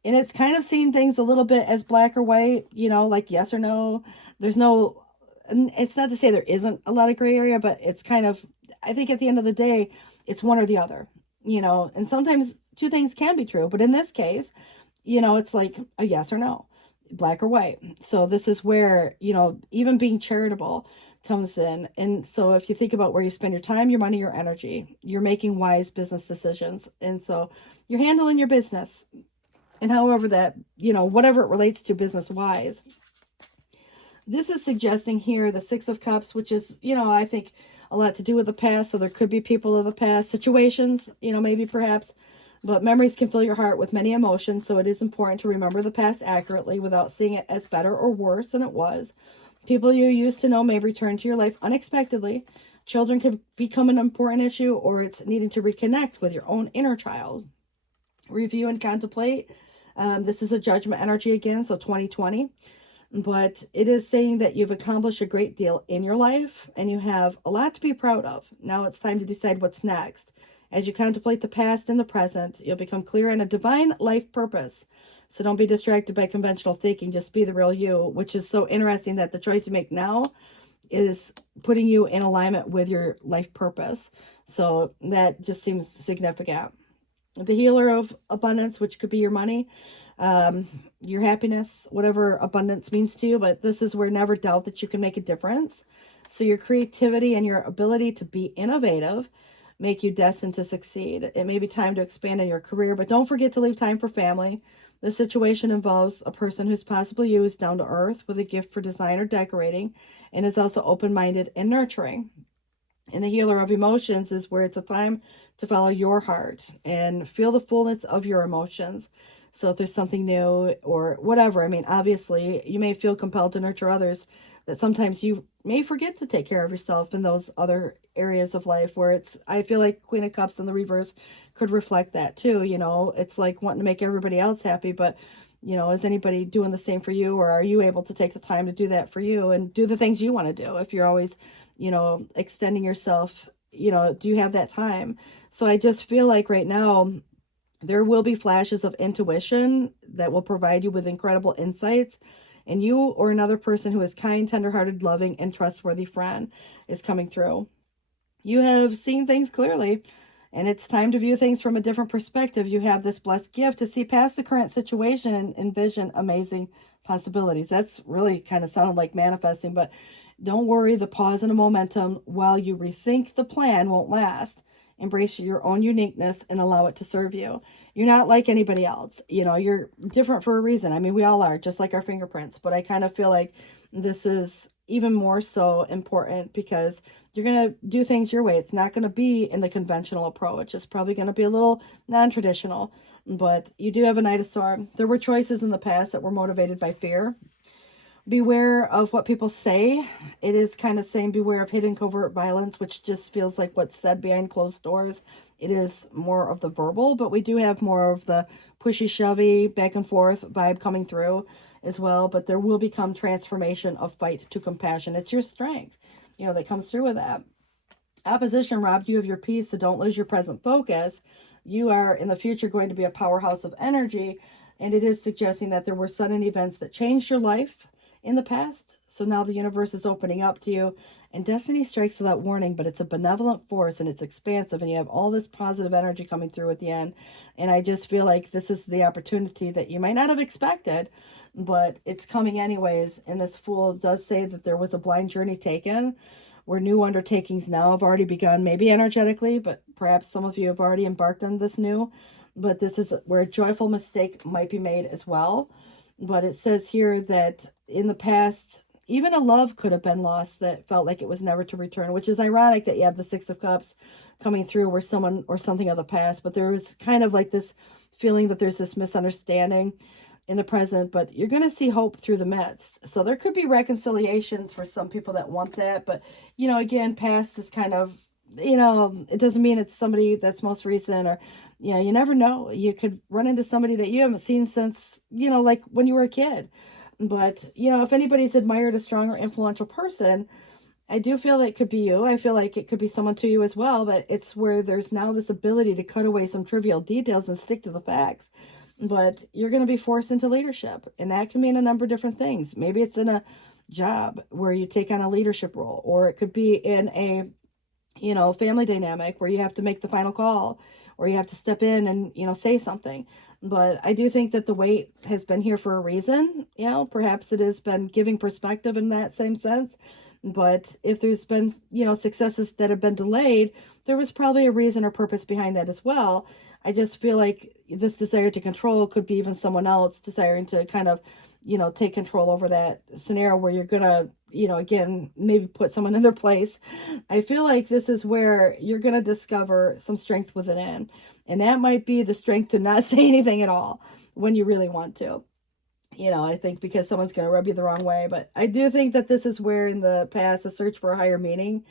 And it's kind of seeing things a little bit as black or white, you know, like yes or no. There's no, and it's not to say there isn't a lot of gray area, but it's kind of, I think at the end of the day, it's one or the other, you know, and sometimes two things can be true. But in this case, you know, it's like a yes or no, black or white. So this is where, you know, even being charitable comes in. And so if you think about where you spend your time, your money, your energy, you're making wise business decisions. And so you're handling your business, and however that, you know, whatever it relates to business wise. This is suggesting here the Six of Cups, which is, you know, I think a lot to do with the past. So there could be people of the past, situations, you know, maybe perhaps, but memories can fill your heart with many emotions. So it is important to remember the past accurately without seeing it as better or worse than it was. People you used to know may return to your life unexpectedly. Children could become an important issue, or it's needing to reconnect with your own inner child. Review and contemplate. This is a judgment energy again, so 2020. But it is saying that you've accomplished a great deal in your life and you have a lot to be proud of. Now it's time to decide what's next. As you contemplate the past and the present, you'll become clear on a divine life purpose. So don't be distracted by conventional thinking. Just be the real you, which is so interesting that the choice you make now is putting you in alignment with your life purpose. So that just seems significant. The healer of abundance, which could be your money, your happiness, whatever abundance means to you. But this is where never doubt that you can make a difference. So your creativity and your ability to be innovative make you destined to succeed. It may be time to expand in your career, but don't forget to leave time for family. The situation involves a person who's possibly you, is down to earth with a gift for design or decorating, and is also open-minded and nurturing. And the healer of emotions is where it's a time to follow your heart and feel the fullness of your emotions. So if there's something new or whatever, I mean, obviously you may feel compelled to nurture others, that sometimes you may forget to take care of yourself in those other areas of life where it's, I feel like Queen of Cups in the reverse could reflect that too. You know, it's like wanting to make everybody else happy, but Is anybody doing the same for you, or are you able to take the time to do that for you and do the things you want to do? If you're always, extending yourself, do you have that time? So I just feel like right now there will be flashes of intuition that will provide you with incredible insights, and you or another person who is kind, tenderhearted, loving, and trustworthy friend is coming through. You have seen things clearly, and it's time to view things from a different perspective. You have this blessed gift to see past the current situation and envision amazing possibilities. That's really kind of sounded like manifesting, but don't worry, the pause and the momentum while you rethink the plan won't last. Embrace your own uniqueness and allow it to serve you. You're not like anybody else. You're different for a reason. I mean, we all are, just like our fingerprints. But I kind of feel like this is even more so important because you're going to do things your way. It's not going to be in the conventional approach. It's probably going to be a little non-traditional. But you do have a Knight of Swords. There were choices in the past that were motivated by fear. Beware of what people say. It is kind of saying beware of hidden covert violence, which just feels like what's said behind closed doors. It is more of the verbal, but we do have more of the pushy, shovey, back and forth vibe coming through as well. But there will become transformation of fight to compassion. It's your strength, that comes through with that. Opposition robbed you of your peace, so don't lose your present focus. You are in the future going to be a powerhouse of energy, and it is suggesting that there were sudden events that changed your life in the past. So now the universe is opening up to you, and destiny strikes without warning, but it's a benevolent force and it's expansive, and you have all this positive energy coming through at the end. And I just feel like this is the opportunity that you might not have expected, but it's coming anyways. And this Fool does say that there was a blind journey taken where new undertakings now have already begun, maybe energetically, but perhaps some of you have already embarked on this new. But this is where a joyful mistake might be made as well. But it says here that in the past, even a love could have been lost that felt like it was never to return, which is ironic that you have the Six of Cups coming through where someone or something of the past. But there is kind of like this feeling that there's this misunderstanding in the present, but you're going to see hope through the midst. So there could be reconciliations for some people that want that. But, again, past is kind of, it doesn't mean it's somebody that's most recent, or, you never know. You could run into somebody that you haven't seen since, like when you were a kid. But, if anybody's admired a strong or influential person, I do feel it could be you. I feel like it could be someone to you as well, but it's where there's now this ability to cut away some trivial details and stick to the facts. But you're going to be forced into leadership, and that can mean a number of different things. Maybe it's in a job where you take on a leadership role, or it could be in a, family dynamic where you have to make the final call, or you have to step in and, say something. But I do think that the wait has been here for a reason. Perhaps it has been giving perspective in that same sense. But if there's been, successes that have been delayed, there was probably a reason or purpose behind that as well. I just feel like this desire to control could be even someone else desiring to kind of, take control over that scenario where you're going to, again, maybe put someone in their place. I feel like this is where you're going to discover some strength within. And that might be the strength to not say anything at all when you really want to. I think because someone's going to rub you the wrong way. But I do think that this is where in the past, the search for a higher meaning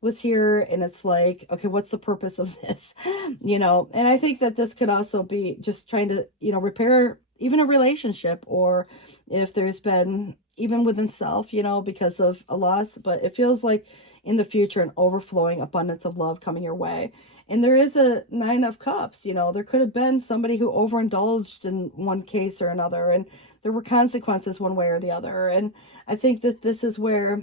was here. And it's like, okay, what's the purpose of this? And I think that this could also be just trying to, repair even a relationship, or if there's been even within self, because of a loss. But it feels like in the future, an overflowing abundance of love coming your way. And there is a Nine of Cups, there could have been somebody who overindulged in one case or another, and there were consequences one way or the other. And I think that this is where,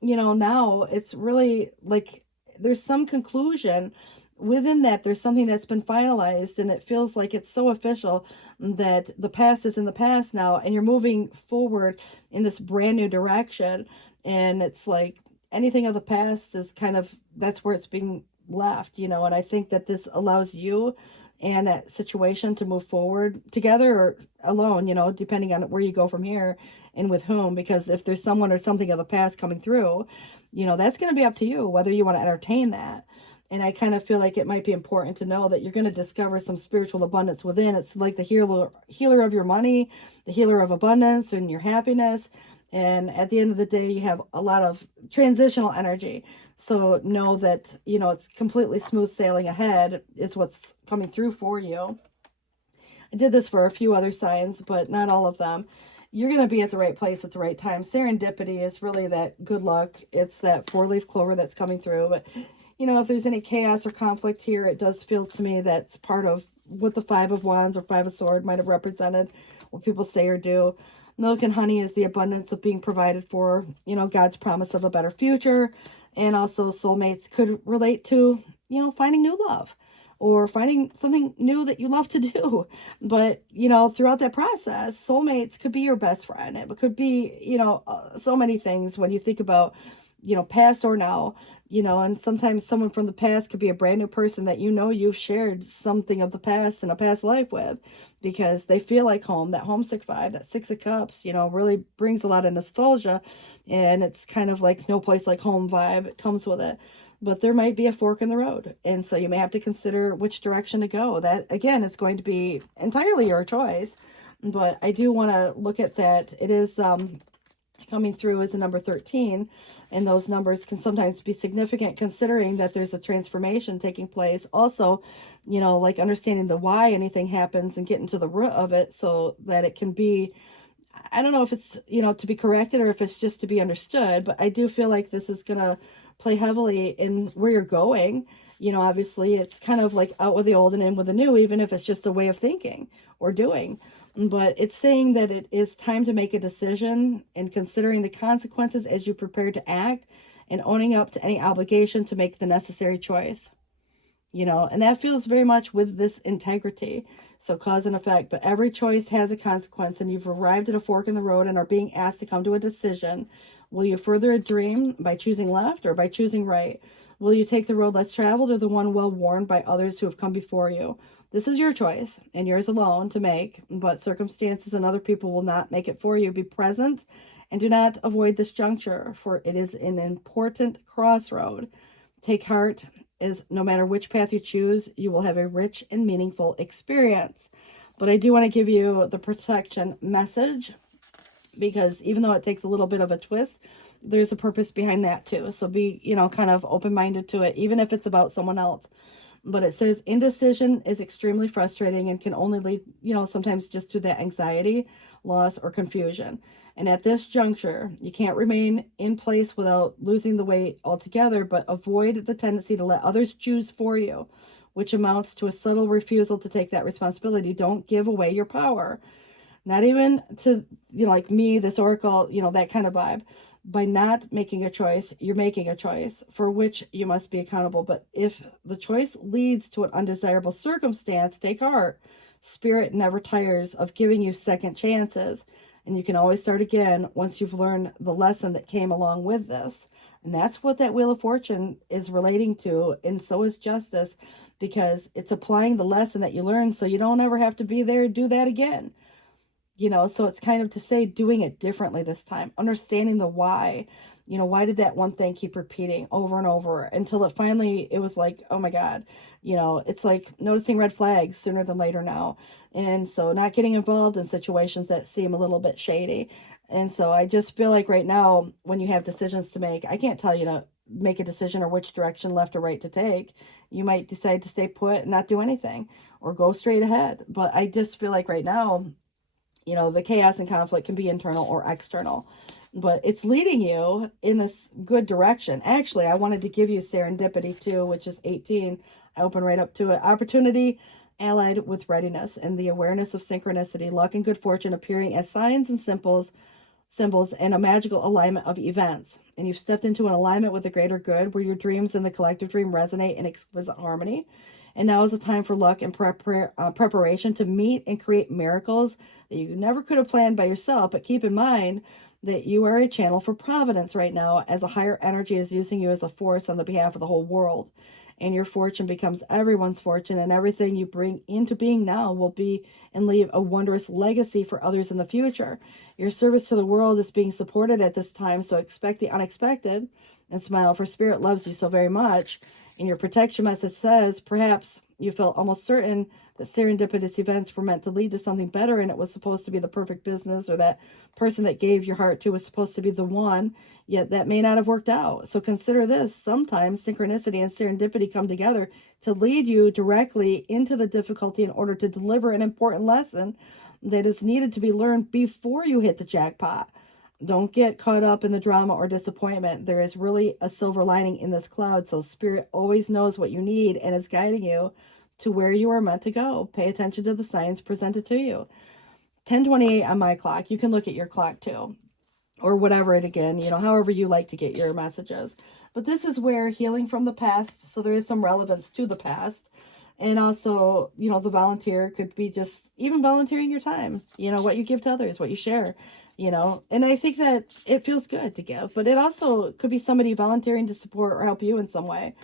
now it's really like there's some conclusion within that. There's something that's been finalized, and it feels like it's so official that the past is in the past now, and you're moving forward in this brand new direction. And it's like anything of the past is kind of, that's where it's being left, and I think that this allows you and that situation to move forward together or alone, depending on where you go from here and with whom. Because if there's someone or something of the past coming through, that's going to be up to you whether you want to entertain that. And I kind of feel like it might be important to know that you're going to discover some spiritual abundance within. It's like the healer of your money, the healer of abundance and your happiness. And at the end of the day, you have a lot of transitional energy. So know that, it's completely smooth sailing ahead is what's coming through for you. I did this for a few other signs, but not all of them. You're going to be at the right place at the right time. Serendipity is really that good luck. It's that four-leaf clover that's coming through. But, you know, if there's any chaos or conflict here, it does feel to me that's part of what the Five of Wands or Five of Swords might have represented, what people say or do. Milk and honey is the abundance of being provided for, you know, God's promise of a better future. And also soulmates could relate to, you know, finding new love or finding something new that you love to do. But, you know, throughout that process, soulmates could be your best friend. It could be, you know, so many things when you think about, you know, past or now, you know, and sometimes someone from the past could be a brand new person that, you know, you've shared something of the past in a past life with, because they feel like home. That homesick vibe, that Six of Cups, you know, really brings a lot of nostalgia, and it's kind of like no place like home vibe. It comes with it. But there might be a fork in the road, and so you may have to consider which direction to go. That, again, is going to be entirely your choice, but I do want to look at that. It is coming through as a number 13, and those numbers can sometimes be significant considering that there's a transformation taking place. Also, you know, like understanding the why anything happens and getting to the root of it so that it can be, I don't know if it's, you know, to be corrected or if it's just to be understood, but I do feel like this is going to play heavily in where you're going. You know, obviously it's kind of like out with the old and in with the new, even if it's just a way of thinking or doing. But it's saying that it is time to make a decision and considering the consequences as you prepare to act and owning up to any obligation to make the necessary choice. You know, and that feels very much with this integrity. So cause and effect, but every choice has a consequence, and you've arrived at a fork in the road and are being asked to come to a decision. Will you further a dream by choosing left or by choosing right? Will you take the road less traveled or the one well worn by others who have come before you? This is your choice and yours alone to make, but circumstances and other people will not make it for you. Be present and do not avoid this juncture, for it is an important crossroad. Take heart, as no matter which path you choose, you will have a rich and meaningful experience. But I do want to give you the protection message, because even though it takes a little bit of a twist, there's a purpose behind that too. So be, you know, kind of open-minded to it, even if it's about someone else. But it says indecision is extremely frustrating and can only lead, you know, sometimes just to that anxiety, loss, or confusion. And at this juncture, you can't remain in place without losing the weight altogether, but avoid the tendency to let others choose for you, which amounts to a subtle refusal to take that responsibility. Don't give away your power. Not even to, you know, like me, this oracle, you know, that kind of vibe. By not making a choice, you're making a choice for which you must be accountable. But if the choice leads to an undesirable circumstance, take heart. Spirit never tires of giving you second chances. And you can always start again once you've learned the lesson that came along with this. And that's what that Wheel of Fortune is relating to. And so is justice, because it's applying the lesson that you learned so you don't ever have to be there and do that again. You know, so it's kind of to say doing it differently this time, understanding the why. You know, why did that one thing keep repeating over and over until it was like, oh my God, you know, it's like noticing red flags sooner than later now. And so not getting involved in situations that seem a little bit shady. And so I just feel like right now, when you have decisions to make, I can't tell you to make a decision or which direction, left or right, to take. You might decide to stay put and not do anything or go straight ahead. But I just feel like right now, you know, the chaos and conflict can be internal or external, but it's leading you in this good direction. Actually, I wanted to give you serendipity too, which is 18. I open right up to it. Opportunity allied with readiness and the awareness of synchronicity, luck and good fortune appearing as signs and symbols, and a magical alignment of events. And you've stepped into an alignment with the greater good, where your dreams and the collective dream resonate in exquisite harmony. And now is a time for luck and preparation to meet and create miracles that you never could have planned by yourself. But keep in mind that you are a channel for providence right now, as a higher energy is using you as a force on the behalf of the whole world. And your fortune becomes everyone's fortune, and everything you bring into being now will be and leave a wondrous legacy for others in the future. Your service to the world is being supported at this time, so expect the unexpected. and smile, for Spirit loves you so very much. And your protection message says, perhaps you felt almost certain that serendipitous events were meant to lead to something better, and it was supposed to be the perfect business, or that person that gave your heart to was supposed to be the one, yet that may not have worked out. So consider this: sometimes synchronicity and serendipity come together to lead you directly into the difficulty in order to deliver an important lesson that is needed to be learned before you hit the jackpot. Don't get caught up in the drama or disappointment. There is really a silver lining in this cloud. So Spirit always knows what you need and is guiding you to where you are meant to go. Pay attention to the signs presented to you. 10:28 on my clock. You can look at your clock too, or whatever it again, however you like to get your messages. But this is where healing from the past. So there is some relevance to the past. And also, the volunteer could be just even volunteering your time, what you give to others, what you share, and I think that it feels good to give, but it also could be somebody volunteering to support or help you in some way.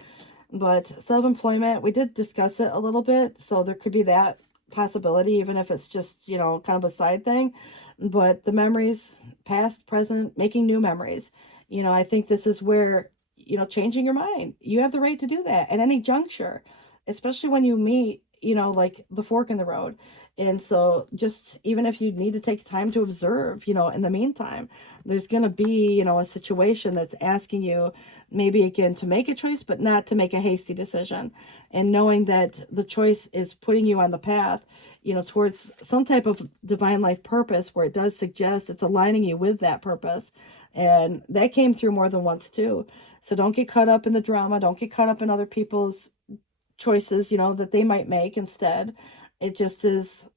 But self-employment, we did discuss it a little bit. So there could be that possibility, even if it's just, kind of a side thing. But the memories, past, present, making new memories, I think this is where, changing your mind. You have the right to do that at any juncture, especially when you meet, like the fork in the road. And so just even if you need to take time to observe, in the meantime, there's going to be, a situation that's asking you maybe again to make a choice, but not to make a hasty decision. And knowing that the choice is putting you on the path, towards some type of divine life purpose, where it does suggest it's aligning you with that purpose. And that came through more than once too. So don't get caught up in the drama. Don't get caught up in other people's choices, that they might make instead. It just is,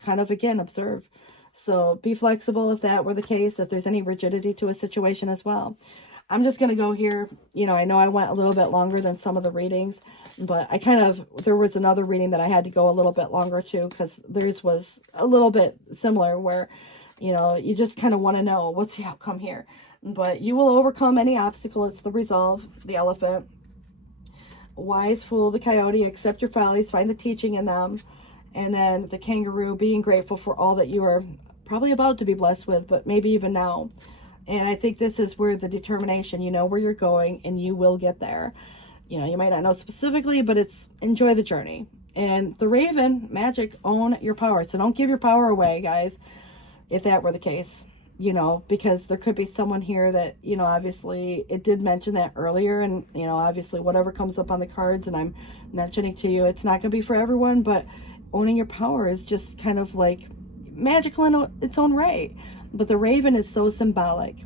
kind of, again, observe. So be flexible if that were the case, if there's any rigidity to a situation as well. I'm just going to go here. I know I went a little bit longer than some of the readings, but there was another reading that I had to go a little bit longer too, because theirs was a little bit similar where, you just kind of want to know what's the outcome here. But you will overcome any obstacle. It's the resolve, the elephant. Wise fool, the coyote, accept your follies, find the teaching in them. And then the kangaroo, being grateful for all that you are probably about to be blessed with, but maybe even now. And I think this is where the determination, where you're going, and you will get there. You might not know specifically, but it's enjoy the journey. And the raven, magic, own your power. So don't give your power away, guys, if that were the case. Because there could be someone here that, obviously it did mention that earlier. And, obviously whatever comes up on the cards and I'm mentioning to you, it's not going to be for everyone, but owning your power is just kind of like magical in its own right. But the raven is so symbolic.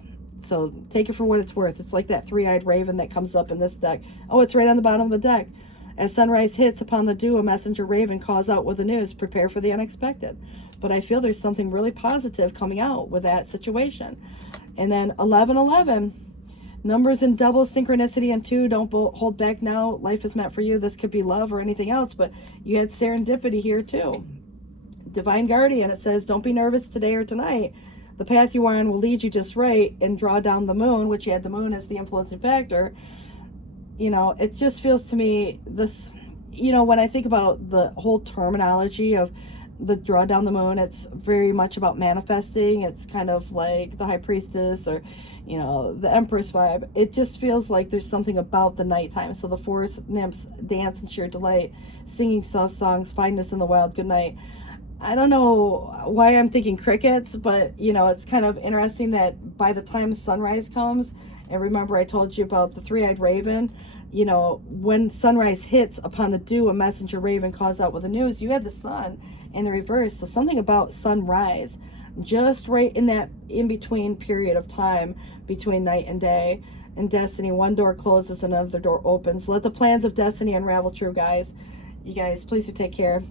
So take it for what it's worth. It's like that three-eyed raven that comes up in this deck. Oh, it's right on the bottom of the deck. As sunrise hits upon the dew, a messenger raven calls out with the news, prepare for the unexpected. But I feel there's something really positive coming out with that situation. And then 1111, numbers in double, synchronicity and 2. Don't hold back now. Life is meant for you. This could be love or anything else, but you had serendipity here too. Divine guardian, it says, don't be nervous today or tonight. The path you are on will lead you just right, and draw down the moon, which you had the moon as the influencing factor. It just feels to me this, when I think about the whole terminology of the draw down the moon, it's very much about manifesting. It's kind of like the high priestess or, the empress vibe. It just feels like there's something about the nighttime. So the forest nymphs dance in sheer delight, singing soft songs, find us in the wild good night. I don't know why I'm thinking crickets, but, it's kind of interesting that by the time sunrise comes, and remember I told you about the three-eyed raven, when sunrise hits upon the dew, a messenger raven calls out with the news. You had the sun in the reverse. So something about sunrise, just right in that in-between period of time between night and day. And destiny, one door closes, another door opens. Let the plans of destiny unravel true, guys. You guys, please do take care.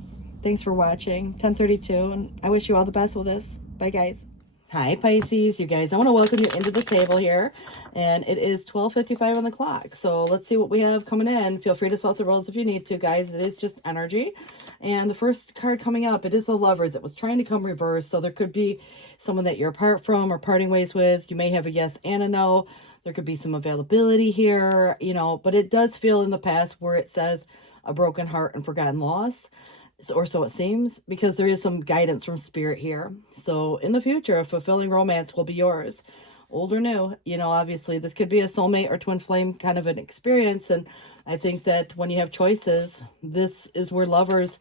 Thanks for watching. 10:32, and I wish you all the best with this. Bye, guys. Hi, Pisces. You guys, I want to welcome you into the table here, and it is 12:55 on the clock. So let's see what we have coming in. Feel free to swap the roles if you need to, guys. It is just energy. And the first card coming up, it is the Lovers. It was trying to come reverse, so there could be someone that you're apart from or parting ways with. You may have a yes and a no. There could be some availability here, but it does feel in the past where it says a broken heart and forgotten loss. Or so it seems, because there is some guidance from Spirit here. So in the future, a fulfilling romance will be yours. old or new. You know, obviously this could be a soulmate or twin flame kind of an experience. And I think that when you have choices, this is where lovers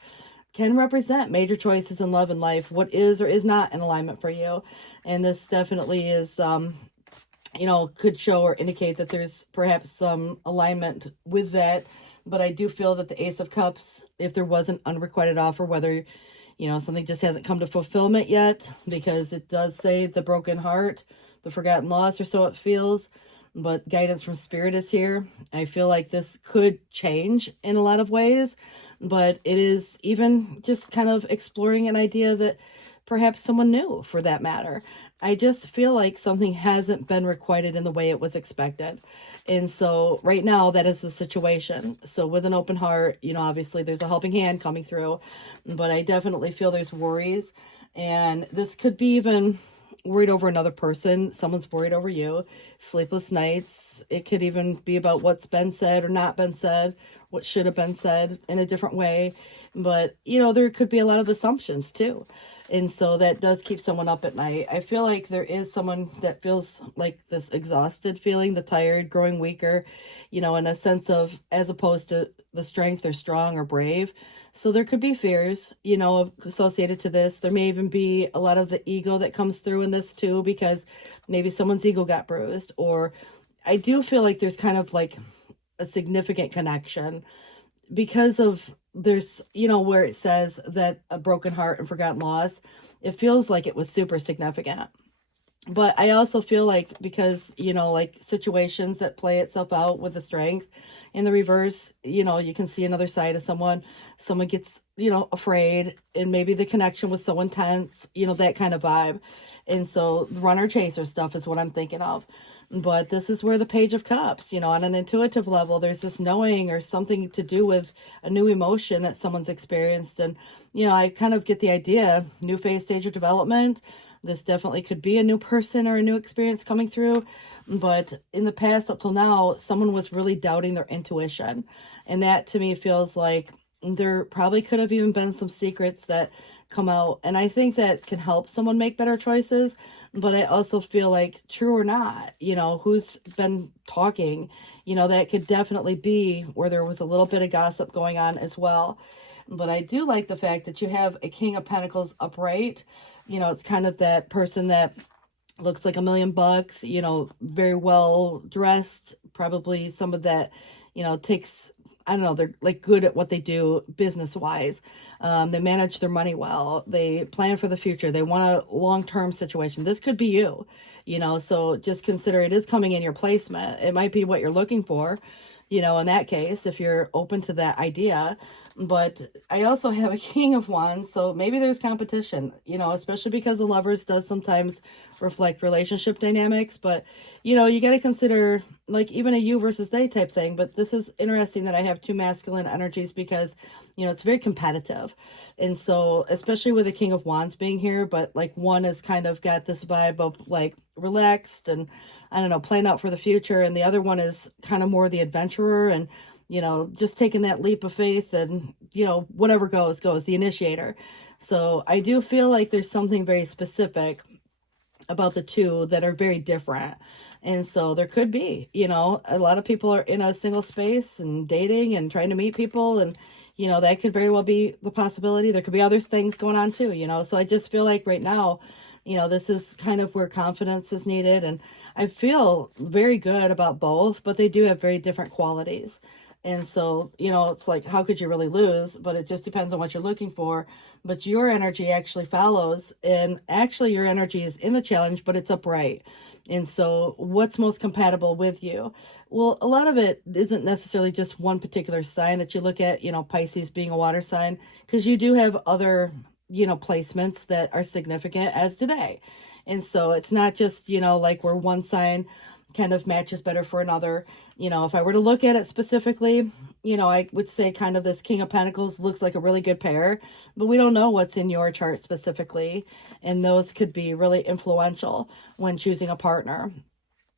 can represent major choices in love and life, what is or is not in alignment for you. And this definitely is, you know, could show or indicate that there's perhaps some alignment with that. But I do feel that the Ace of Cups, if there was an unrequited offer, whether, you know, something just hasn't come to fulfillment yet, because it does say the broken heart, the forgotten loss, or so it feels, but guidance from spirit is here. I feel like this could change in a lot of ways, but it is even just kind of exploring an idea that perhaps someone new, for that matter. I just feel like something hasn't been requited in the way it was expected. And so right now that is the situation. So with an open heart, you know, obviously there's a helping hand coming through, but I definitely feel there's worries. And this could be even worried over another person. Someone's worried over you. Sleepless nights. It could even be about what's been said or not been said, what should have been said in a different way. But, you know, there could be a lot of assumptions too. And so that does keep someone up at night. I feel like there is someone that feels like this exhausted feeling, the tired, growing weaker, you know, in a sense of, as opposed to the strength or strong or brave. So there could be fears, you know, associated to this. There may even be a lot of the ego that comes through in this too, because maybe someone's ego got bruised. Or I do feel like there's kind of like a significant connection because of, there's, you know, where it says that a broken heart and forgotten loss, it feels like it was super significant. But I also feel like, because, you know, like situations that play itself out with the strength in the reverse, you know, you can see another side of someone gets, you know, afraid, and maybe the connection was so intense, you know, that kind of vibe. And so runner chaser stuff is what I'm thinking of. But this is where the Page of Cups, you know, on an intuitive level, there's this knowing or something to do with a new emotion that someone's experienced. And, you know, I kind of get the idea, new phase, stage of development. This definitely could be a new person or a new experience coming through. But in the past, up till now, someone was really doubting their intuition. And that to me feels like there probably could have even been some secrets that come out. And I think that can help someone make better choices. But I also feel like, true or not, you know, who's been talking, you know, that could definitely be where there was a little bit of gossip going on as well. But I do like the fact that you have a King of Pentacles upright. You know, it's kind of that person that looks like $1,000,000, you know, very well dressed, probably some of that, you know, takes, I don't know, they're like good at what they do business wise. They manage their money well. They plan for the future. They want a long-term situation. This could be you, you know, so just consider it is coming in your placement. It might be what you're looking for, you know, in that case, if you're open to that idea. But I also have a King of Wands, so maybe there's competition, you know, especially because the Lovers does sometimes reflect relationship dynamics. But, you know, you got to consider like even a you versus they type thing. But this is interesting that I have two masculine energies, because, you know, it's very competitive. And so, especially with the King of Wands being here, but like one is kind of got this vibe of like relaxed and, I don't know, playing out for the future. And the other one is kind of more the adventurer and, you know, just taking that leap of faith and, you know, whatever goes, the initiator. So I do feel like there's something very specific about the two that are very different. And so there could be, you know, a lot of people are in a single space and dating and trying to meet people. And, you know, that could very well be the possibility. There could be other things going on too, you know. So I just feel like right now, you know, this is kind of where confidence is needed. And I feel very good about both, but they do have very different qualities. And so, you know, it's like, how could you really lose? But it just depends on what you're looking for. But your energy actually follows. And actually your energy is in the challenge, but it's upright. And so what's most compatible with you? Well, a lot of it isn't necessarily just one particular sign that you look at, you know, Pisces being a water sign, because you do have other, you know, placements that are significant, as do they. And so it's not just, you know, like where one sign kind of matches better for another. You know, if I were to look at it specifically, you know, I would say kind of this King of Pentacles looks like a really good pair, but we don't know what's in your chart specifically. And those could be really influential when choosing a partner.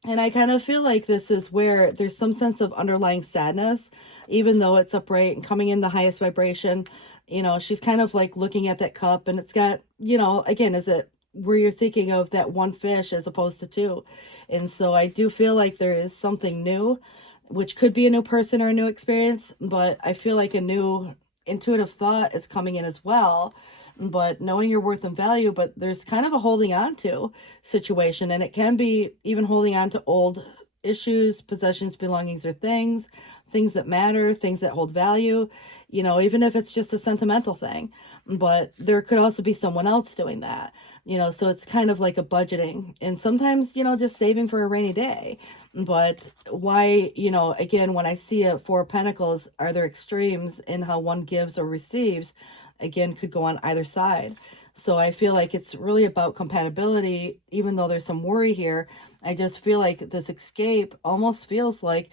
And I kind of feel like this is where there's some sense of underlying sadness, even though it's upright and coming in the highest vibration. You know, she's kind of like looking at that cup, and it's got, you know, again, is it where you're thinking of that one fish as opposed to two. And so I do feel like there is something new, which could be a new person or a new experience, but I feel like a new intuitive thought is coming in as well. But knowing your worth and value, but there's kind of a holding on to situation, and it can be even holding on to old issues, possessions, belongings, or things that matter, things that hold value, even if it's just a sentimental thing. But there could also be someone else doing that, so it's kind of like a budgeting, and sometimes, just saving for a rainy day. But why, again, when I see a Four of Pentacles, are there extremes in how one gives or receives? Again, could go on either side. So I feel like it's really about compatibility, even though there's some worry here. I just feel like this escape almost feels like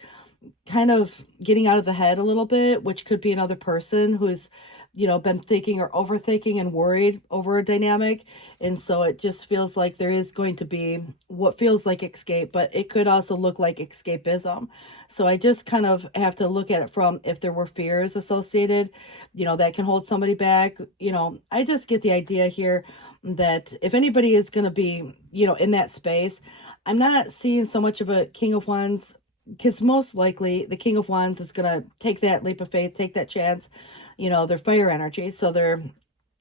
kind of getting out of the head a little bit, which could be another person who's, been thinking or overthinking and worried over a dynamic. And so it just feels like there is going to be what feels like escape, but it could also look like escapism. So I just kind of have to look at it from, if there were fears associated, that can hold somebody back. I just get the idea here that if anybody is going to be, in that space, I'm not seeing so much of a King of Wands, because most likely the King of Wands is going to take that leap of faith, take that chance. They're fire energy. So they're,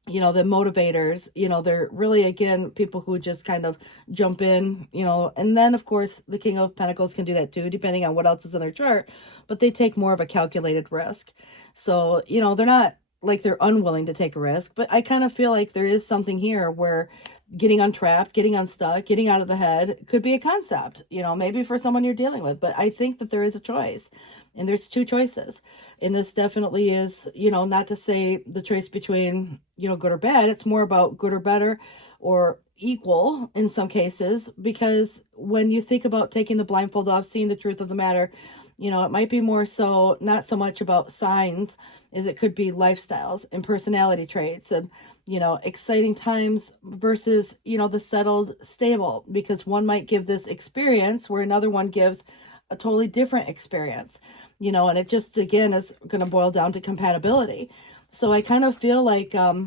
the motivators, they're really, again, people who just kind of jump in, and then of course the King of Pentacles can do that too, depending on what else is in their chart, but they take more of a calculated risk. So, they're not like they're unwilling to take a risk, but I kind of feel like there is something here where getting untrapped, getting unstuck, getting out of the head could be a concept, maybe for someone you're dealing with. But I think that there is a choice, and there's two choices. And this definitely is, not to say the choice between, good or bad. It's more about good or better or equal in some cases, because when you think about taking the blindfold off, seeing the truth of the matter, it might be more so not so much about signs as it could be lifestyles and personality traits and, exciting times versus, the settled, stable, because one might give this experience where another one gives a totally different experience, and it just, again, is going to boil down to compatibility. So I kind of feel like a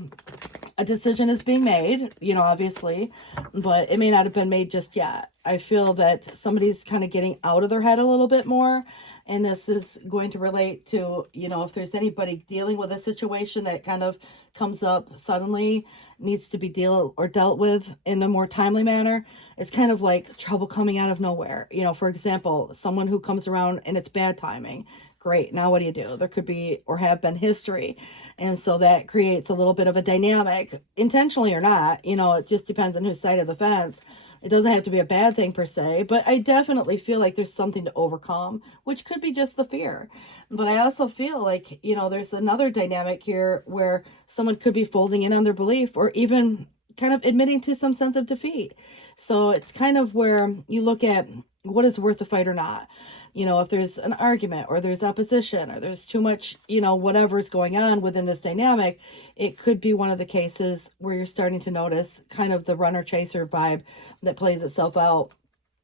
decision is being made, obviously, but it may not have been made just yet. I feel that somebody's kind of getting out of their head a little bit more. And this is going to relate to, if there's anybody dealing with a situation that kind of comes up suddenly, needs to be dealt with in a more timely manner. It's kind of like trouble coming out of nowhere. For example, someone who comes around and it's bad timing. Great. Now what do you do? There could be or have been history. And so that creates a little bit of a dynamic, intentionally or not. It just depends on whose side of the fence. It doesn't have to be a bad thing per se, but I definitely feel like there's something to overcome, which could be just the fear. But I also feel like, there's another dynamic here where someone could be folding in on their belief or even kind of admitting to some sense of defeat. So it's kind of where you look at what is worth the fight or not. If there's an argument or there's opposition or there's too much, whatever's going on within this dynamic, it could be one of the cases where you're starting to notice kind of the runner chaser vibe that plays itself out.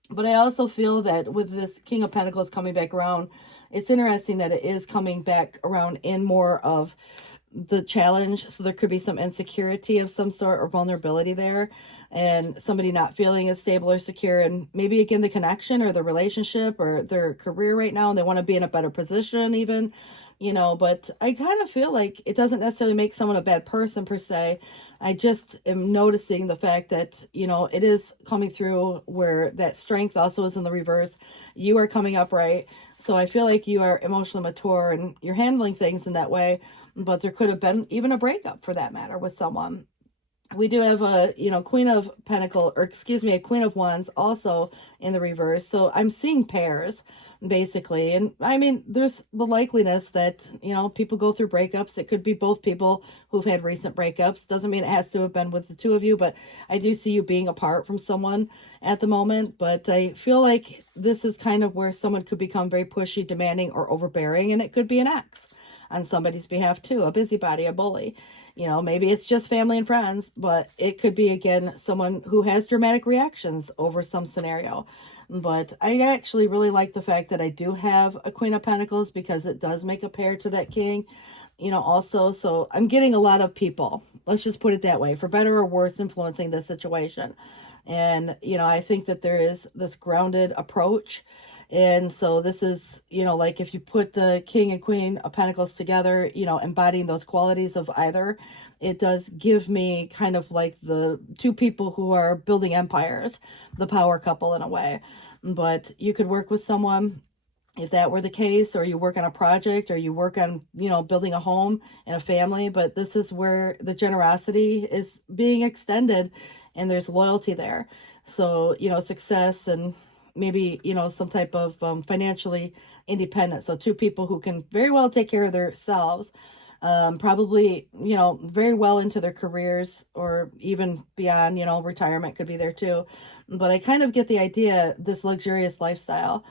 But I also feel that with this King of Pentacles coming back around, it's interesting that it is coming back around in more of the challenge. So there could be some insecurity of some sort or vulnerability there, and somebody not feeling as stable or secure, and maybe again the connection or the relationship or their career right now, and they want to be in a better position even, but I kind of feel like it doesn't necessarily make someone a bad person per se. I just am noticing the fact that, it is coming through where that strength also is in the reverse. You are coming up right. So I feel like you are emotionally mature and you're handling things in that way. But there could have been even a breakup for that matter with someone. We do have a, Queen of Pentacles, or excuse me, a Queen of Wands also in the reverse. So I'm seeing pairs basically. And I mean, there's the likeliness that, people go through breakups. It could be both people who've had recent breakups. Doesn't mean it has to have been with the two of you, but I do see you being apart from someone at the moment. But I feel like this is kind of where someone could become very pushy, demanding, or overbearing. And it could be an ex on somebody's behalf too, a busybody, a bully. Maybe it's just family and friends, but it could be, again, someone who has dramatic reactions over some scenario. But I actually really like the fact that I do have a Queen of Pentacles, because it does make a pair to that King. also. So I'm getting a lot of people, let's just put it that way, for better or worse, influencing this situation. And, I think that there is this grounded approach. And so this is, like if you put the King and Queen of Pentacles together, embodying those qualities of either, it does give me kind of like the two people who are building empires, the power couple in a way. But you could work with someone if that were the case, or you work on a project, or you work on, building a home and a family. But this is where the generosity is being extended and there's loyalty there. So, success and maybe, some type of financially independent. So two people who can very well take care of themselves, probably, very well into their careers, or even beyond, retirement could be there too. But I kind of get the idea, this luxurious lifestyle.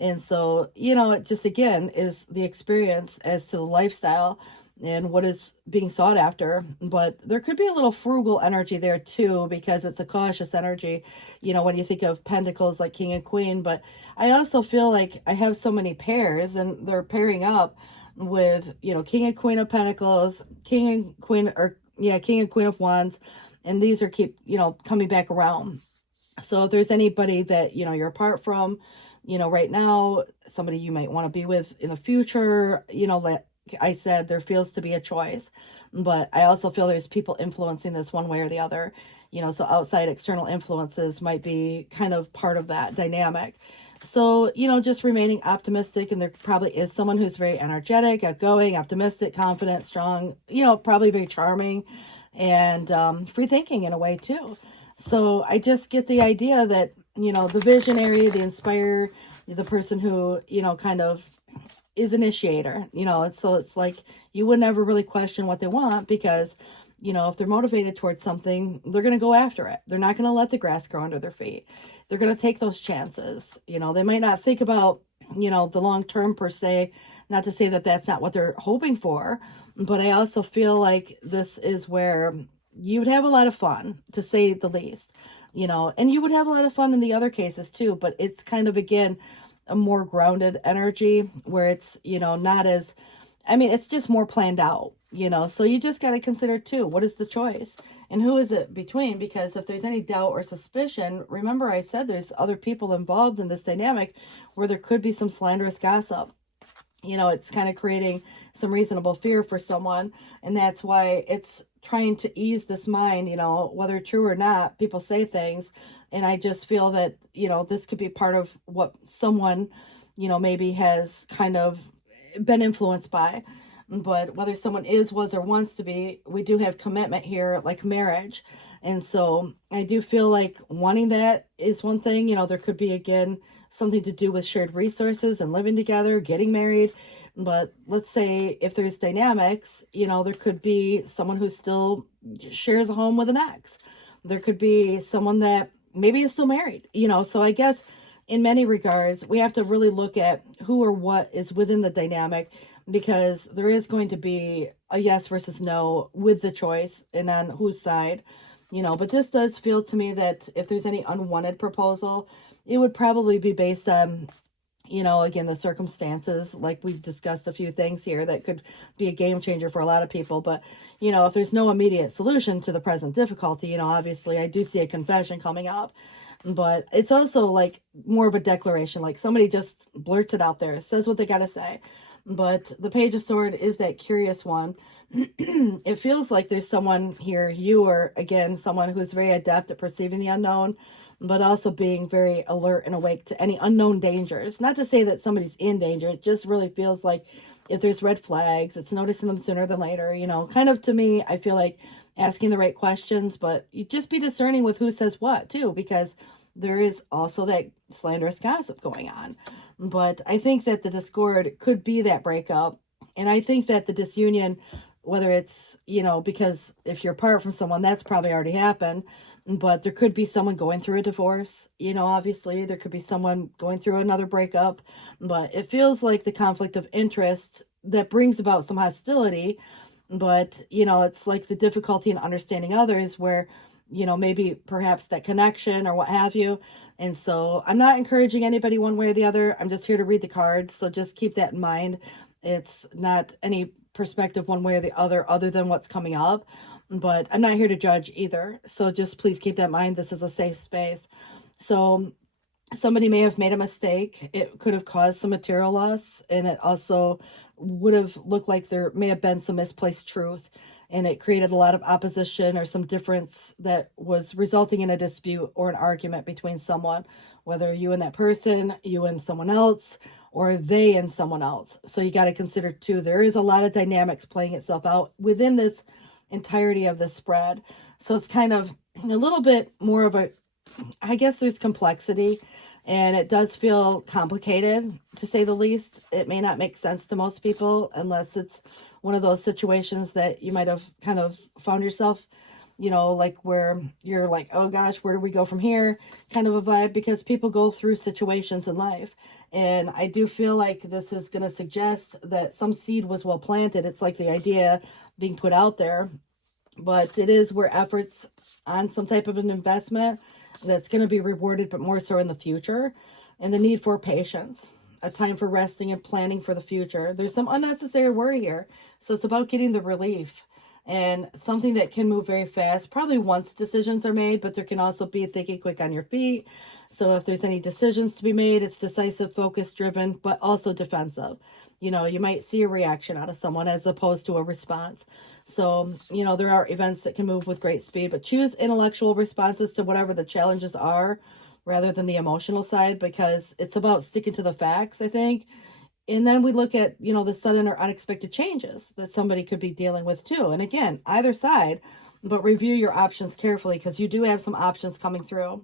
And so, it just, again, is the experience as to the lifestyle and what is being sought after. But there could be a little frugal energy there too, because it's a cautious energy, when you think of pentacles like King and Queen. But I also feel like I have so many pairs, and they're pairing up with, King and Queen of Pentacles, King and Queen of Wands. And these are keep, coming back around. So if there's anybody that, you're apart from, right now, somebody you might want to be with in the future, like I said, there feels to be a choice. But I also feel there's people influencing this one way or the other, so outside external influences might be kind of part of that dynamic. So, just remaining optimistic. And there probably is someone who's very energetic, outgoing, optimistic, confident, strong, probably very charming, and free thinking in a way too. So I just get the idea that, the visionary, the inspire, the person who, kind of is initiator, so it's like you would never really question what they want, because, if they're motivated towards something, they're going to go after it. They're not going to let the grass grow under their feet. They're going to take those chances. They might not think about, the long term per se, not to say that that's not what they're hoping for, but I also feel like this is where you would have a lot of fun, to say the least, and you would have a lot of fun in the other cases too. But it's kind of, again, a more grounded energy where it's, not as, it's just more planned out, so you just got to consider too, what is the choice and who is it between? Because if there's any doubt or suspicion, remember I said there's other people involved in this dynamic where there could be some slanderous gossip. It's kind of creating some reasonable fear for someone. And that's why it's trying to ease this mind, whether true or not, people say things. And I just feel that, this could be part of what someone, maybe has kind of been influenced by. But whether someone is, was, or wants to be, we do have commitment here, like marriage. And so I do feel like wanting that is one thing. There could be, again, something to do with shared resources and living together, getting married. But let's say if there's dynamics, there could be someone who still shares a home with an ex. There could be someone that maybe is still married, so I guess in many regards, we have to really look at who or what is within the dynamic, because there is going to be a yes versus no with the choice and on whose side, but this does feel to me that if there's any unwanted proposal, it would probably be based on, again, the circumstances. Like we've discussed a few things here that could be a game changer for a lot of people. But, if there's no immediate solution to the present difficulty, obviously I do see a confession coming up. But it's also like more of a declaration, like somebody just blurts it out there, says what they got to say. But the Page of Swords is that curious one. It feels like there's someone here, you are, again, someone who's very adept at perceiving the unknown, but also being very alert and awake to any unknown dangers. Not to say that somebody's in danger. It just really feels like if there's red flags, it's noticing them sooner than later. Kind of, to me, I feel like asking the right questions, but you just be discerning with who says what too, because there is also that slanderous gossip going on. But I think that the discord could be that breakup. And I think that the disunion, whether it's, because if you're apart from someone, that's probably already happened. But there could be someone going through a divorce, obviously. There could be someone going through another breakup. But it feels like the conflict of interest that brings about some hostility. But, it's like the difficulty in understanding others where, maybe perhaps that connection or what have you. And so I'm not encouraging anybody one way or the other. I'm just here to read the cards. So just keep that in mind. It's not any perspective one way or the other than what's coming up. But I'm not here to judge either. So just please keep that in mind. This is a safe space. So somebody may have made a mistake. It could have caused some material loss, and it also would have looked like there may have been some misplaced truth, and it created a lot of opposition or some difference that was resulting in a dispute or an argument between someone, whether you and that person, you and someone else, or they and someone else. So you got to consider too, there is a lot of dynamics playing itself out within this entirety of the spread. So it's kind of a little bit more of a, I guess there's complexity, and it does feel complicated, to say the least. It may not make sense to most people unless it's one of those situations that you might have kind of found yourself, like where you're like, oh gosh, where do we go from here? Kind of a vibe, because people go through situations in life. And I do feel like this is going to suggest that some seed was well planted. It's like the idea being put out there, but it is where efforts on some type of an investment that's going to be rewarded, but more so in the future. And the need for patience, a time for resting and planning for the future. There's some unnecessary worry here. So it's about getting the relief, and something that can move very fast, probably once decisions are made, but there can also be thinking quick on your feet. So if there's any decisions to be made, it's decisive, focus driven, but also defensive. You might see a reaction out of someone as opposed to a response. So, there are events that can move with great speed, but choose intellectual responses to whatever the challenges are rather than the emotional side, because it's about sticking to the facts, I think. And then we look at, the sudden or unexpected changes that somebody could be dealing with too. And again, either side, but review your options carefully, because you do have some options coming through.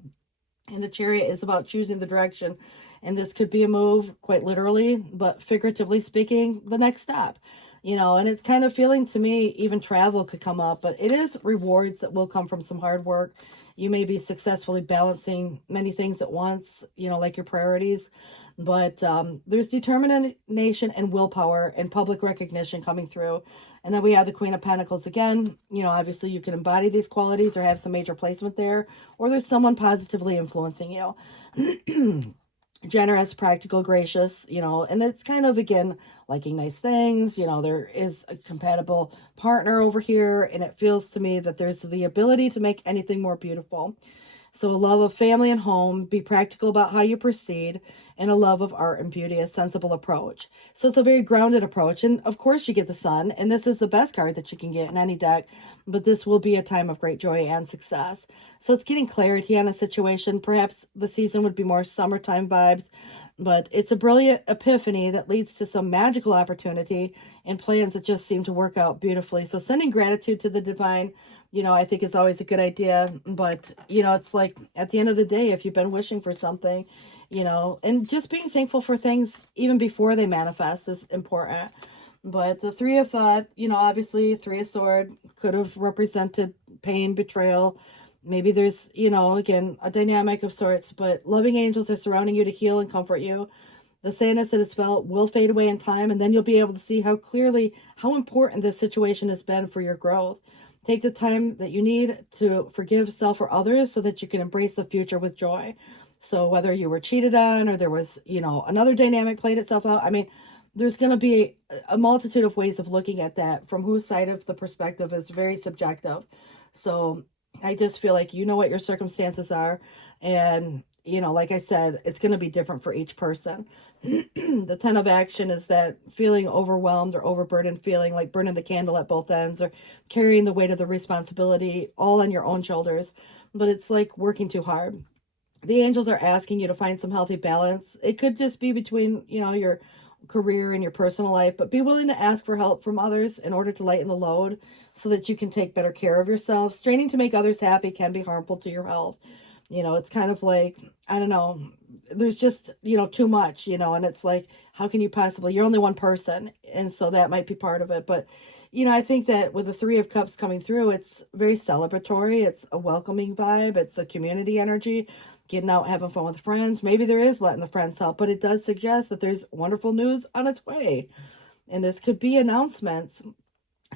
And the Chariot is about choosing the direction. And this could be a move, quite literally, but figuratively speaking, the next step. And it's kind of feeling to me, even travel could come up, but it is rewards that will come from some hard work. You may be successfully balancing many things at once, like your priorities, but there's determination and willpower and public recognition coming through. And then we have the Queen of Pentacles again. Obviously you can embody these qualities or have some major placement there, or there's someone positively influencing you. Generous, practical, gracious, and it's kind of, again, liking nice things. There is a compatible partner over here, and it feels to me that there's the ability to make anything more beautiful. So a love of family and home, be practical about how you proceed, and a love of art and beauty, a sensible approach. So it's a very grounded approach. And of course you get the Sun, and this is the best card that you can get in any deck, but this will be a time of great joy and success. So it's getting clarity on a situation. Perhaps the season would be more summertime vibes, but it's a brilliant epiphany that leads to some magical opportunity and plans that just seem to work out beautifully. So sending gratitude to the divine, I think is always a good idea. But, it's like at the end of the day, if you've been wishing for something, and just being thankful for things even before they manifest is important. But the Three of Thought, obviously Three of Sword could have represented pain, betrayal. Maybe there's, again, a dynamic of sorts, but loving angels are surrounding you to heal and comfort you. The sadness that is felt will fade away in time, and then you'll be able to see how clearly, how important this situation has been for your growth. Take the time that you need to forgive self or others so that you can embrace the future with joy. So whether you were cheated on or there was, another dynamic played itself out, there's going to be a multitude of ways of looking at that. From whose side of the perspective is very subjective. So I just feel like what your circumstances are. And, like I said, it's going to be different for each person. The 10 of action is that feeling overwhelmed or overburdened, feeling like burning the candle at both ends or carrying the weight of the responsibility all on your own shoulders. But it's like working too hard. The angels are asking you to find some healthy balance. It could just be between, your career and your personal life, but be willing to ask for help from others in order to lighten the load so that you can take better care of yourself. Straining to make others happy can be harmful to your health. It's kind of like, I don't know, there's just, too much, and it's like, how can you possibly, you're only one person. And so that might be part of it. But, I think that with the Three of Cups coming through, it's very celebratory. It's a welcoming vibe. It's a community energy. Getting out, having fun with friends. Maybe there is letting the friends help, but it does suggest that there's wonderful news on its way. And this could be announcements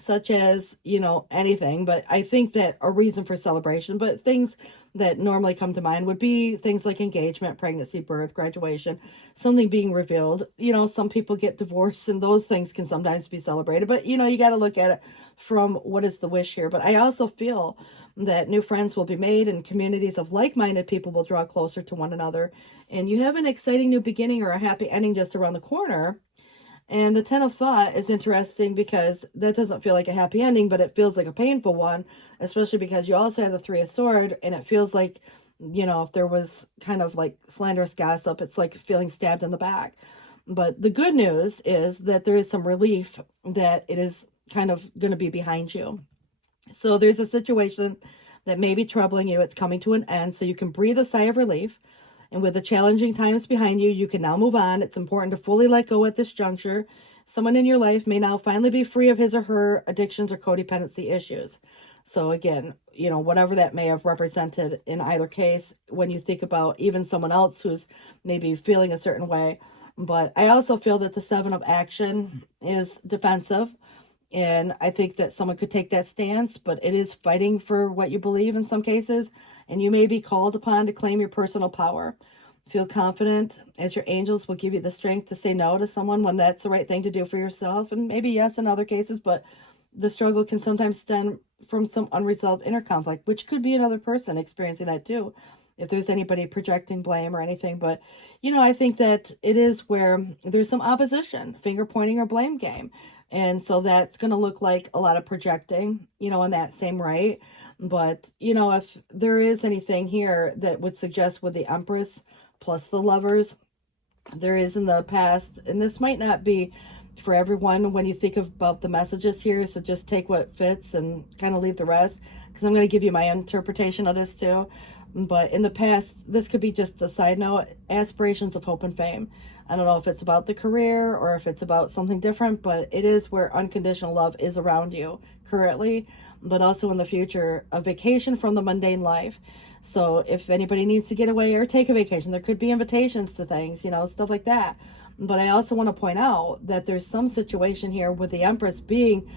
such as, you know, anything, but I think that a reason for celebration, but things that normally come to mind would be things like engagement, pregnancy, birth, graduation, something being revealed. You know, some people get divorced and those things can sometimes be celebrated, but you know, you got to look at it from what is the wish here. But I also feel that new friends will be made and communities of like-minded people will draw closer to one another. And you have an exciting new beginning or a happy ending just around the corner. And the Ten of Thought is interesting because that doesn't feel like a happy ending, but it feels like a painful one, especially because you also have the Three of Swords, and it feels like, you know, if there was kind of like slanderous gossip, it's like feeling stabbed in the back. But the good news is that there is some relief that it is kind of going to be behind you. So there's a situation that may be troubling you. It's coming to an end, so you can breathe a sigh of relief. And with the challenging times behind you, you can now move on. It's important to fully let go at this juncture. Someone in your life may now finally be free of his or her addictions or codependency issues. So again, you know, whatever that may have represented in either case, when you think about even someone else who's maybe feeling a certain way. But I also feel that the Seven of Action is defensive. And I think that someone could take that stance, but it is fighting for what you believe in some cases. And you may be called upon to claim your personal power. Feel confident as your angels will give you the strength to say no to someone when that's the right thing to do for yourself. And maybe yes in other cases, but the struggle can sometimes stem from some unresolved inner conflict, which could be another person experiencing that too, if there's anybody projecting blame or anything. But, you know, I think that it is where there's some opposition, finger pointing or blame game. And so that's going to look like a lot of projecting, you know, in that same right. But, you know, if there is anything here that would suggest with the Empress plus the Lovers, there is in the past, and this might not be for everyone when you think about the messages here, so just take what fits and kind of leave the rest, because I'm going to give you my interpretation of this too. But in the past, this could be just a side note, aspirations of hope and fame. I don't know if it's about the career or if it's about something different, but it is where unconditional love is around you currently, but also in the future, a vacation from the mundane life. So if anybody needs to get away or take a vacation, there could be invitations to things, you know, stuff like that. But I also want to point out that there's some situation here with the Empress being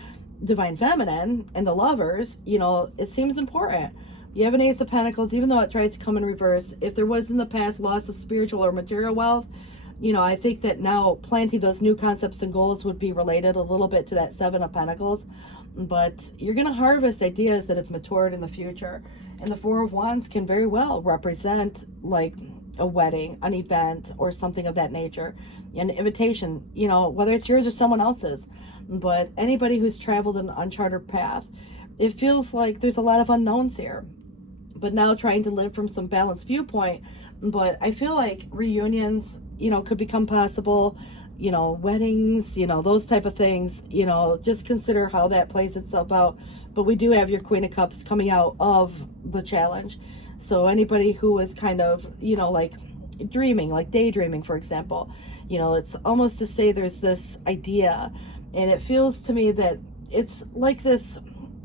divine feminine and the Lovers, you know, it seems important. You have an Ace of Pentacles, even though it tries to come in reverse. If there was in the past loss of spiritual or material wealth, you know, I think that now planting those new concepts and goals would be related a little bit to that Seven of Pentacles. But you're going to harvest ideas that have matured in the future. And the Four of Wands can very well represent like a wedding, an event, or something of that nature. An invitation, you know, whether it's yours or someone else's. But anybody who's traveled an uncharted path, it feels like there's a lot of unknowns here. But now trying to live from some balanced viewpoint. But I feel like reunions, you know, could become possible, you know, weddings, you know, those type of things, you know, just consider how that plays itself out. But we do have your Queen of Cups coming out of the challenge. So anybody who is kind of, you know, like dreaming, like daydreaming, for example, you know, it's almost to say there's this idea, and it feels to me that it's like this,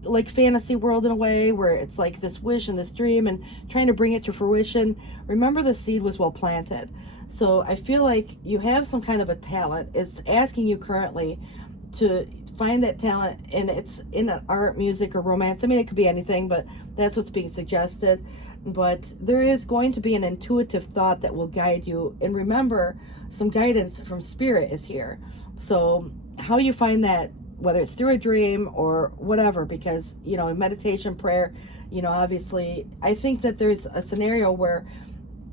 like fantasy world in a way, where it's like this wish and this dream and trying to bring it to fruition. Remember, the seed was well planted. So I feel like you have some kind of a talent. It's asking you currently to find that talent, and it's in an art, music, or romance. I mean, it could be anything, but that's what's being suggested. But there is going to be an intuitive thought that will guide you. And remember, some guidance from spirit is here. So how you find that, whether it's through a dream or whatever, because, you know, in meditation, prayer, you know, obviously, I think that there's a scenario where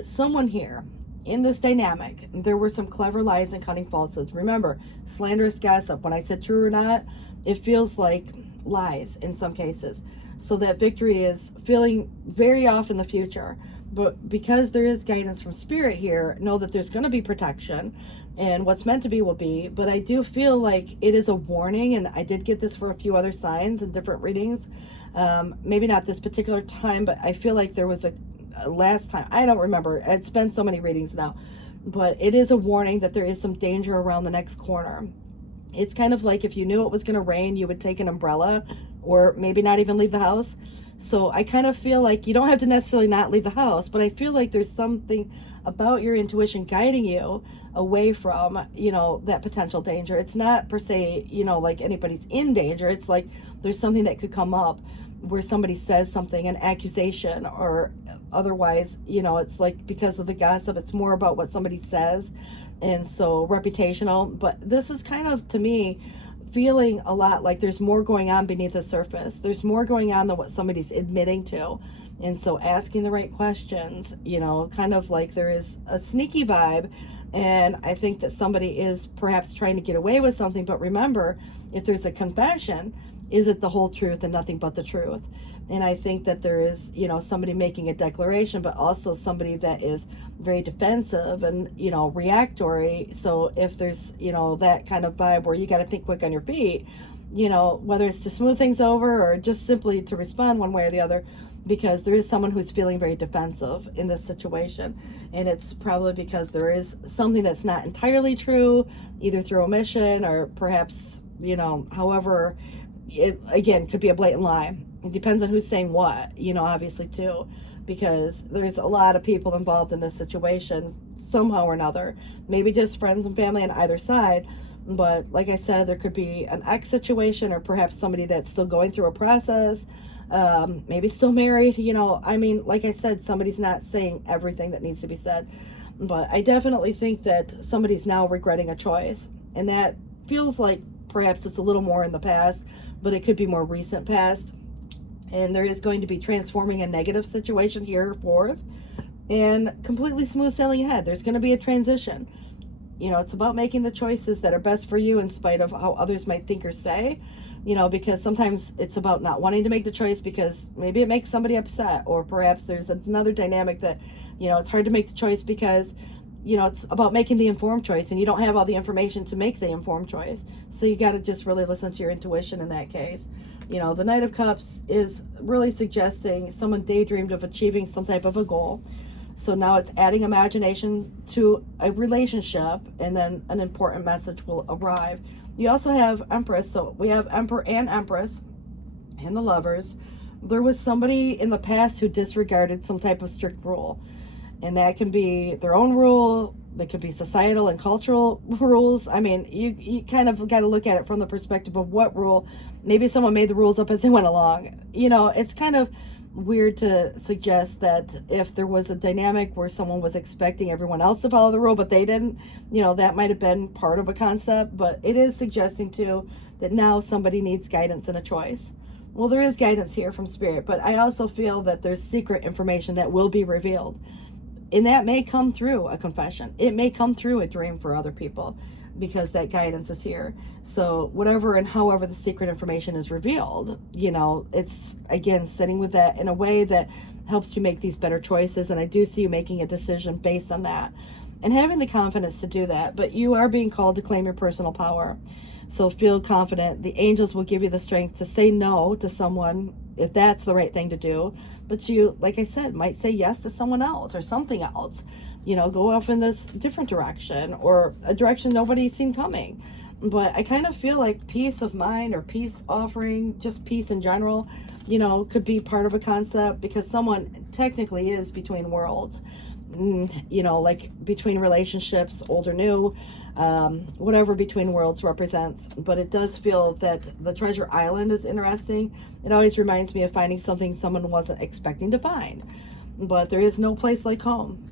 someone here in this dynamic, there were some clever lies and cunning falsehoods. Remember, slanderous gossip, when I said true or not, it feels like lies in some cases. So that victory is feeling very off in the future. But because there is guidance from spirit here, know that there's going to be protection, and what's meant to be will be. But I do feel like it is a warning, and I did get this for a few other signs and different readings. Maybe not this particular time, but I feel like there was a last time. I don't remember. It's been so many readings now. But it is a warning that there is some danger around the next corner. It's kind of like if you knew it was going to rain, you would take an umbrella, or maybe not even leave the house. So I kind of feel like you don't have to necessarily not leave the house, but I feel like there's something about your intuition guiding you away from, you know, that potential danger. It's not per se, you know, like anybody's in danger. It's like there's something that could come up where somebody says something, an accusation, or otherwise, you know, it's like because of the gossip, it's more about what somebody says, and so reputational. But this is kind of, to me, feeling a lot like there's more going on beneath the surface. There's more going on than what somebody's admitting to. And so asking the right questions, you know, kind of like there is a sneaky vibe. And I think that somebody is perhaps trying to get away with something. But remember, if there's a confession, is it the whole truth and nothing but the truth? And I think that there is, you know, somebody making a declaration, but also somebody that is very defensive and, you know, reactory. So if there's, you know, that kind of vibe where you got to think quick on your feet, you know, whether it's to smooth things over or just simply to respond one way or the other, because there is someone who's feeling very defensive in this situation. And it's probably because there is something that's not entirely true, either through omission or perhaps, you know, however, it again could be a blatant lie. It depends on who's saying what, you know, obviously too, because there's a lot of people involved in this situation somehow or another, maybe just friends and family on either side. But like I said, there could be an ex situation, or perhaps somebody that's still going through a process, maybe still married, you know. I mean, like I said, somebody's not saying everything that needs to be said, but I definitely think that somebody's now regretting a choice, and that feels like perhaps it's a little more in the past, but it could be more recent past. And there is going to be transforming a negative situation here forth and completely smooth sailing ahead. There's going to be a transition. You know, it's about making the choices that are best for you in spite of how others might think or say, you know, because sometimes it's about not wanting to make the choice because maybe it makes somebody upset, or perhaps there's another dynamic that, you know, it's hard to make the choice because, you know, it's about making the informed choice and you don't have all the information to make the informed choice. So you got to just really listen to your intuition in that case. You know, the Knight of Cups is really suggesting someone daydreamed of achieving some type of a goal. So now it's adding imagination to a relationship, and then an important message will arrive. You also have Empress. So we have Emperor and Empress and the Lovers. There was somebody in the past who disregarded some type of strict rule. And that can be their own rule. That could be societal and cultural rules. I mean, you kind of got to look at it from the perspective of what rule. Maybe someone made the rules up as they went along. You know, it's kind of weird to suggest that if there was a dynamic where someone was expecting everyone else to follow the rule, but they didn't, you know, that might have been part of a concept. But it is suggesting, too, that now somebody needs guidance and a choice. Well, there is guidance here from Spirit, but I also feel that there's secret information that will be revealed. And that may come through a confession. It may come through a dream for other people, because that guidance is here. So whatever and however the secret information is revealed, you know, it's, again, sitting with that in a way that helps you make these better choices. And I do see you making a decision based on that and having the confidence to do that. But you are being called to claim your personal power. So feel confident. The angels will give you the strength to say no to someone if that's the right thing to do. But you, like I said, might say yes to someone else or something else. You know, go off in this different direction, or a direction nobody's seen coming. But I kind of feel like peace of mind, or peace offering, just peace in general, you know, could be part of a concept, because someone technically is between worlds. You know, like between relationships, old or new, whatever between worlds represents. But it does feel that the Treasure Island is interesting. It always reminds me of finding something someone wasn't expecting to find. But there is no place like home.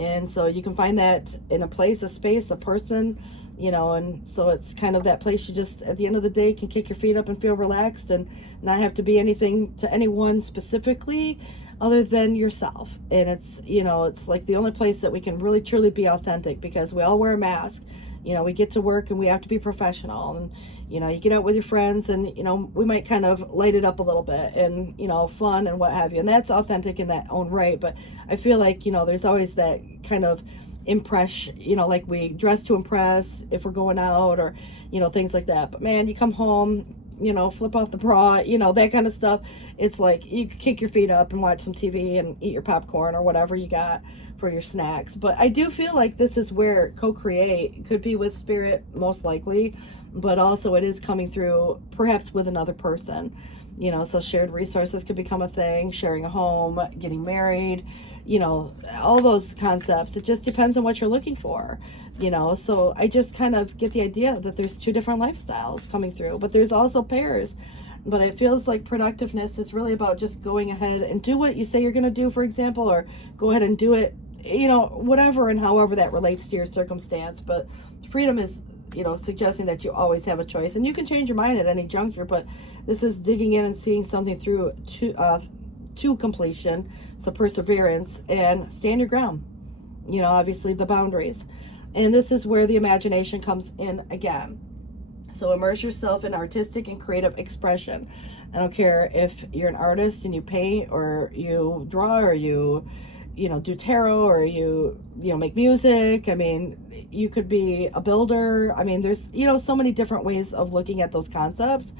And so you can find that in a place, a space, a person, you know, and so it's kind of that place you just, at the end of the day, can kick your feet up and feel relaxed and not have to be anything to anyone specifically other than yourself. And it's, you know, it's like the only place that we can really truly be authentic, because we all wear a mask. You know, we get to work and we have to be professional, and, you know, you get out with your friends and, you know, we might kind of light it up a little bit and, you know, fun and what have you. And that's authentic in that own right. But I feel like, you know, there's always that kind of impress, you know, like we dress to impress if we're going out, or, you know, things like that. But man, you come home, you know, flip off the bra, you know, that kind of stuff. It's like you kick your feet up and watch some TV and eat your popcorn or whatever you got for your snacks. But I do feel like this is where co-create could be with Spirit, most likely, but also it is coming through perhaps with another person. You know, so shared resources could become a thing, sharing a home, getting married, you know, all those concepts. It just depends on what you're looking for, you know. So I just kind of get the idea that there's two different lifestyles coming through, but there's also pairs. But it feels like productiveness is really about just going ahead and do what you say you're going to do, for example, or go ahead and do it, you know, whatever and however that relates to your circumstance. But freedom is, you know, suggesting that you always have a choice, and you can change your mind at any juncture, but this is digging in and seeing something through to completion. So perseverance and stand your ground, you know, obviously the boundaries. And this is where the imagination comes in again. So immerse yourself in artistic and creative expression. I don't care if you're an artist and you paint or you draw or you know, do tarot or you know, make music. I mean, you could be a builder. I mean, there's, you know, so many different ways of looking at those concepts.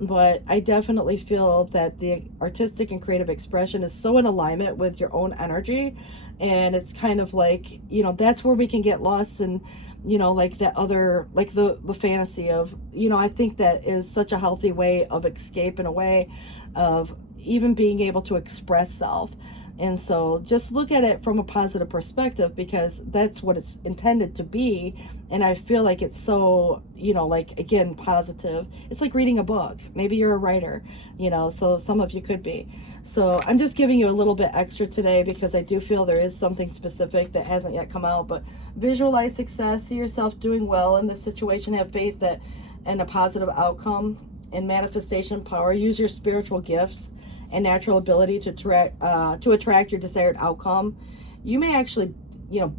But I definitely feel that the artistic and creative expression is so in alignment with your own energy. And it's kind of like, you know, that's where we can get lost in, you know, like that other, like the fantasy of, you know, I think that is such a healthy way of escape, in a way of even being able to express self. And so just look at it from a positive perspective, because that's what it's intended to be. And I feel like it's so, you know, like, again, positive. It's like reading a book. Maybe you're a writer, you know, so some of you could be. So I'm just giving you a little bit extra today because I do feel there is something specific that hasn't yet come out. But visualize success, see yourself doing well in this situation, have faith that and a positive outcome, and manifestation power. Use your spiritual gifts and natural ability to attract your desired outcome. You may actually, you know,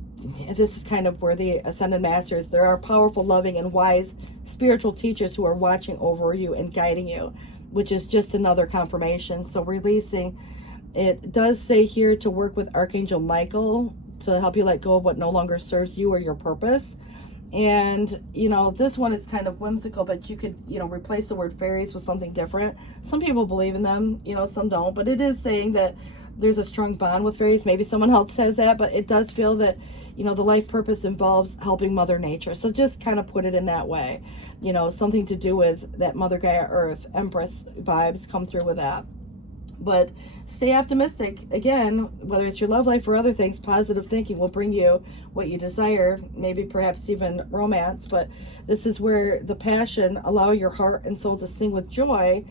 this is kind of where the Ascended Masters, there are powerful, loving, and wise spiritual teachers who are watching over you and guiding you, which is just another confirmation. So releasing, it does say here to work with Archangel Michael to help you let go of what no longer serves you or your purpose. And, you know, this one is kind of whimsical, but you could, you know, replace the word fairies with something different. Some people believe in them, you know, some don't, but it is saying that there's a strong bond with fairies. Maybe someone else says that, but it does feel that, you know, the life purpose involves helping Mother Nature. So just kind of put it in that way, you know, something to do with that Mother Gaia Earth, Empress vibes come through with that. But stay optimistic. Again, whether it's your love life or other things, positive thinking will bring you what you desire, maybe perhaps even romance. But this is where the passion, allow your heart and soul to sing with joy,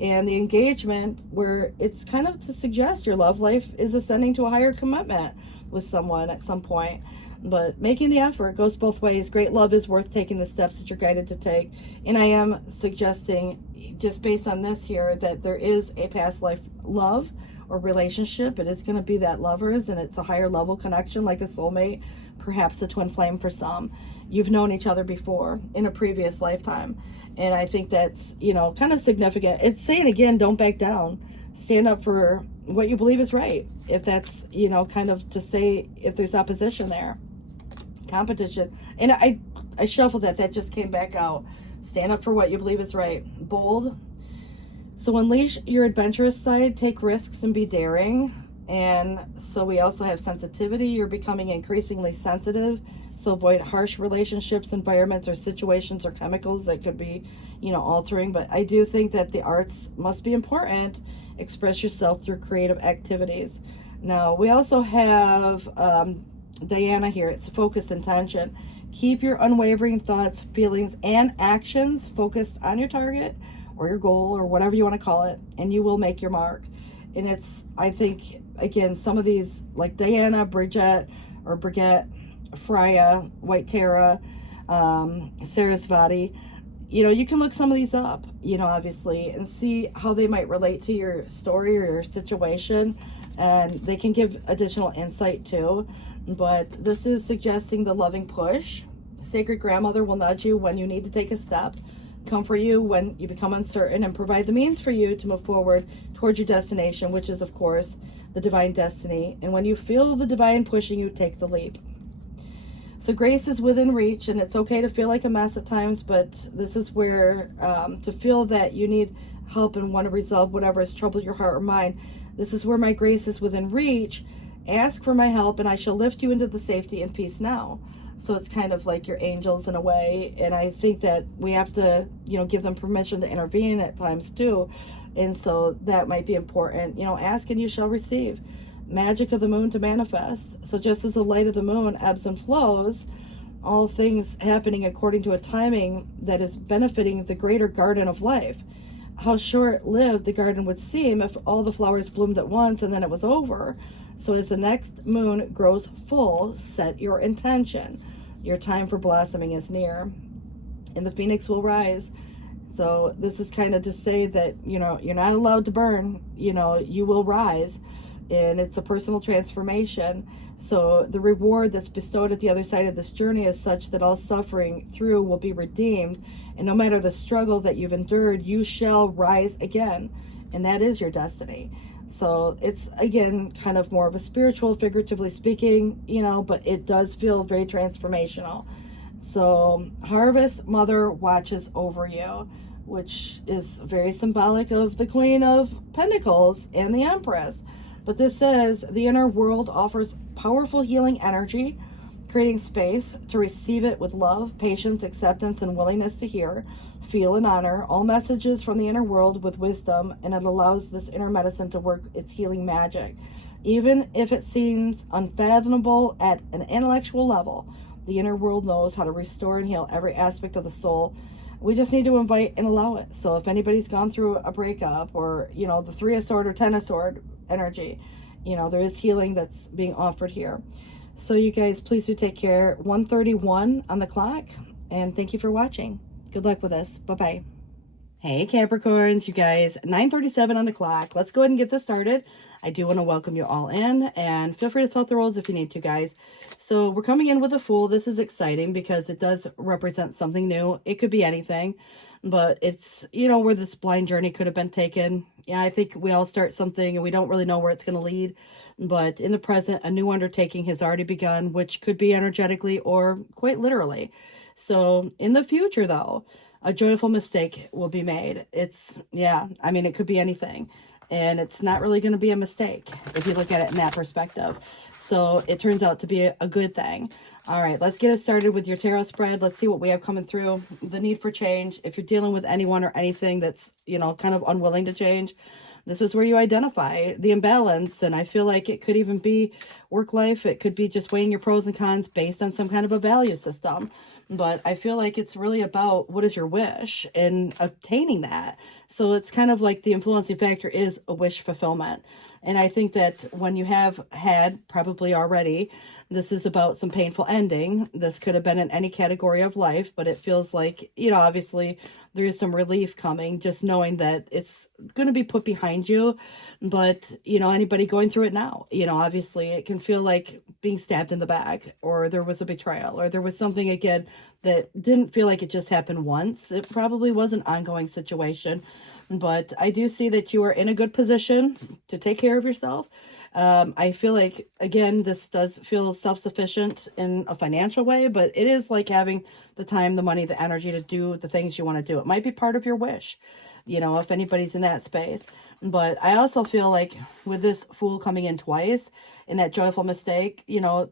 and the engagement, where it's kind of to suggest your love life is ascending to a higher commitment with someone at some point. But making the effort goes both ways. Great love is worth taking the steps that you're guided to take. And I am suggesting, just based on this here, that there is a past life love or relationship. It is going to be that lovers, and it's a higher level connection, like a soulmate, perhaps a twin flame for some. You've known each other before in a previous lifetime. And I think that's, you know, kind of significant. It's saying, again, don't back down. Stand up for what you believe is right. If that's, you know, kind of to say if there's opposition there. Competition. And I shuffled that just came back out. Stand up for what you believe is right. Bold. So unleash your adventurous side, take risks, and be daring. And so we also have sensitivity. You're becoming increasingly sensitive. So avoid harsh relationships, environments, or situations or chemicals that could be, you know, altering. But I do think that the arts must be important. Express yourself through creative activities. Now, we also have Diana here. It's focused intention. Keep your unwavering thoughts, feelings, and actions focused on your target or your goal or whatever you want to call it, and you will make your mark. And it's, I think, again, some of these, like Diana, Brigitte, Freya, White Tara, Sarasvati, you know, you can look some of these up, you know, obviously, and see how they might relate to your story or your situation, and they can give additional insight too. But this is suggesting the loving push. Sacred grandmother will nudge you when you need to take a step, comfort you when you become uncertain, and provide the means for you to move forward towards your destination, which is, of course, the divine destiny. And when you feel the divine pushing you, take the leap. So grace is within reach, and it's okay to feel like a mess at times, but this is where to feel that you need help and want to resolve whatever has troubled your heart or mind. This is where my grace is within reach. Ask for my help, and I shall lift you into the safety and peace now. So it's kind of like your angels in a way, and I think that we have to, you know, give them permission to intervene at times too. And so that might be important. Ask and you shall receive. Magic of the moon to manifest. So just as the light of the moon ebbs and flows, all things happening according to a timing that is benefiting the greater garden of life. How short-lived the garden would seem if all the flowers bloomed at once and then it was over. So as the next moon grows full, set your intention. Your time for blossoming is near, and the phoenix will rise. So this is kind of to say that, you're not allowed to burn, you will rise, and it's a personal transformation. So the reward that's bestowed at the other side of this journey is such that all suffering through will be redeemed. And no matter the struggle that you've endured, you shall rise again. And that is your destiny. So it's, again, kind of more of a spiritual, figuratively speaking, but it does feel very transformational. So Harvest Mother watches over you, which is very symbolic of the Queen of Pentacles and the Empress. But this says the inner world offers powerful healing energy, creating space to receive it with love, patience, acceptance, and willingness to hear, feel, and honor all messages from the inner world with wisdom, and it allows this inner medicine to work its healing magic. Even if it seems unfathomable at an intellectual level, the inner world knows how to restore and heal every aspect of the soul. We just need to invite and allow it. So if anybody's gone through a breakup, or, the 3 of Swords or 10 of Swords energy, there is healing that's being offered here. So you guys, please do take care. 1:31 on the clock, and thank you for watching. Good luck with this. Bye-bye. Hey Capricorns, you guys, 9:37 on the clock. Let's go ahead and get this started. I do want to welcome you all in, and feel free to swap the roles if you need to, guys. So we're coming in with a Fool. This is exciting because it does represent something new. It could be anything, but it's, where this blind journey could have been taken. Yeah, I think we all start something and we don't really know where it's going to lead. But in the present, a new undertaking has already begun, which could be energetically or quite literally. So in the future, though, a joyful mistake will be made. It could be anything. And it's not really going to be a mistake if you look at it in that perspective. So it turns out to be a good thing. All right, let's get it started with your tarot spread. Let's see what we have coming through. The need for change. If you're dealing with anyone or anything that's, kind of unwilling to change, this is where you identify the imbalance. And I feel like it could even be work life. It could be just weighing your pros and cons based on some kind of a value system. But I feel like it's really about what is your wish and obtaining that. So it's kind of like the influencing factor is a wish fulfillment. And I think that when you have had probably already, this is about some painful ending. This could have been in any category of life, but it feels like, obviously there is some relief coming, just knowing that it's going to be put behind you. But, anybody going through it now, obviously it can feel like being stabbed in the back, or there was a betrayal, or there was something, again, that didn't feel like it just happened once. It probably was an ongoing situation. But I do see that you are in a good position to take care of yourself. I feel like, again, this does feel self-sufficient in a financial way, but it is like having the time, the money, the energy to do the things you want to do. It might be part of your wish, if anybody's in that space. But I also feel like with this Fool coming in twice in that joyful mistake,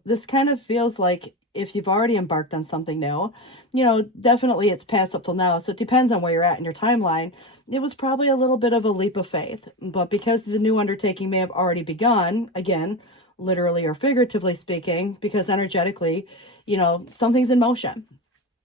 this kind of feels like if you've already embarked on something new, definitely it's passed up till now. So it depends on where you're at in your timeline. It was probably a little bit of a leap of faith, but because the new undertaking may have already begun, again, literally or figuratively speaking, because energetically, something's in motion.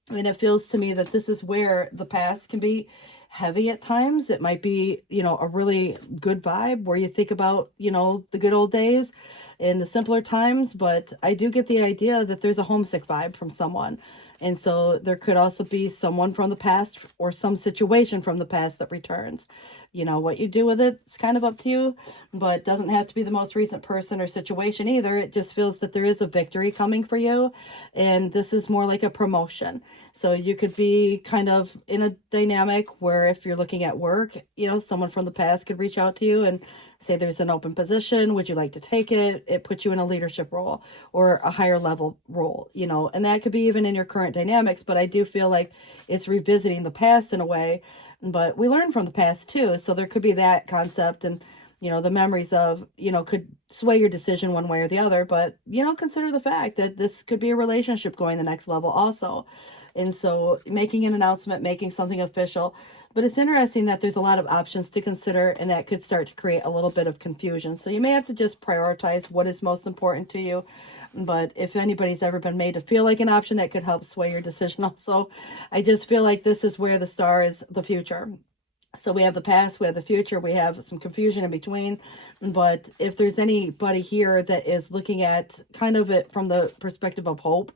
And it feels to me that this is where the past can be heavy at times. It might be, a really good vibe where you think about, the good old days and the simpler times. But I do get the idea that there's a homesick vibe from someone. And so there could also be someone from the past or some situation from the past that returns. What you do with it, it's kind of up to you, but it doesn't have to be the most recent person or situation either. It just feels that there is a victory coming for you. And this is more like a promotion. So you could be kind of in a dynamic where if you're looking at work, someone from the past could reach out to you and say there's an open position. Would you like to take it? It puts you in a leadership role or a higher level role, and that could be even in your current dynamics. But I do feel like it's revisiting the past in a way, but we learn from the past too. So there could be that concept, and, the memories of, could sway your decision one way or the other. But, consider the fact that this could be a relationship going the next level also. And so making an announcement, making something official. But it's interesting that there's a lot of options to consider, and that could start to create a little bit of confusion. So you may have to just prioritize what is most important to you. But if anybody's ever been made to feel like an option, that could help sway your decision also. I just feel like this is where the star is the future. So we have the past, we have the future, we have some confusion in between. But if there's anybody here that is looking at kind of it from the perspective of hope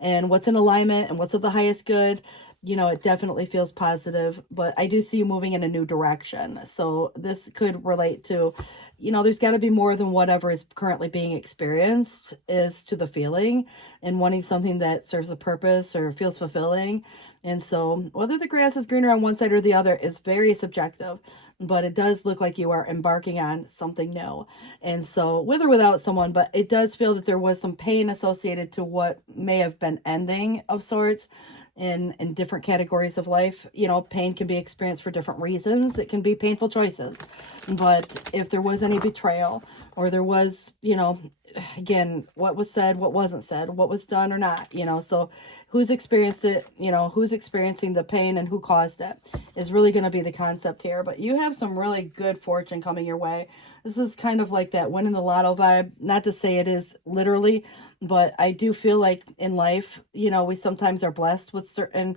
and what's in alignment and what's of the highest good, you know, it definitely feels positive. But I do see you moving in a new direction. So this could relate to, you know, there's got to be more than whatever is currently being experienced is to the feeling, and wanting something that serves a purpose or feels fulfilling. And so whether the grass is greener on one side or the other is very subjective, but it does look like you are embarking on something new. And so with or without someone, but it does feel that there was some pain associated to what may have been ending of sorts in different categories of life. You know, pain can be experienced for different reasons. It can be painful choices. But if there was any betrayal, or there was, you know, again, what was said, what wasn't said, what was done or not, you know, so who's experienced it, you know, who's experiencing the pain and who caused it is really going to be the concept here. But you have some really good fortune coming your way. This is kind of like that win in the lotto vibe. Not to say it is literally, but I do feel like in life, you know, we sometimes are blessed with certain,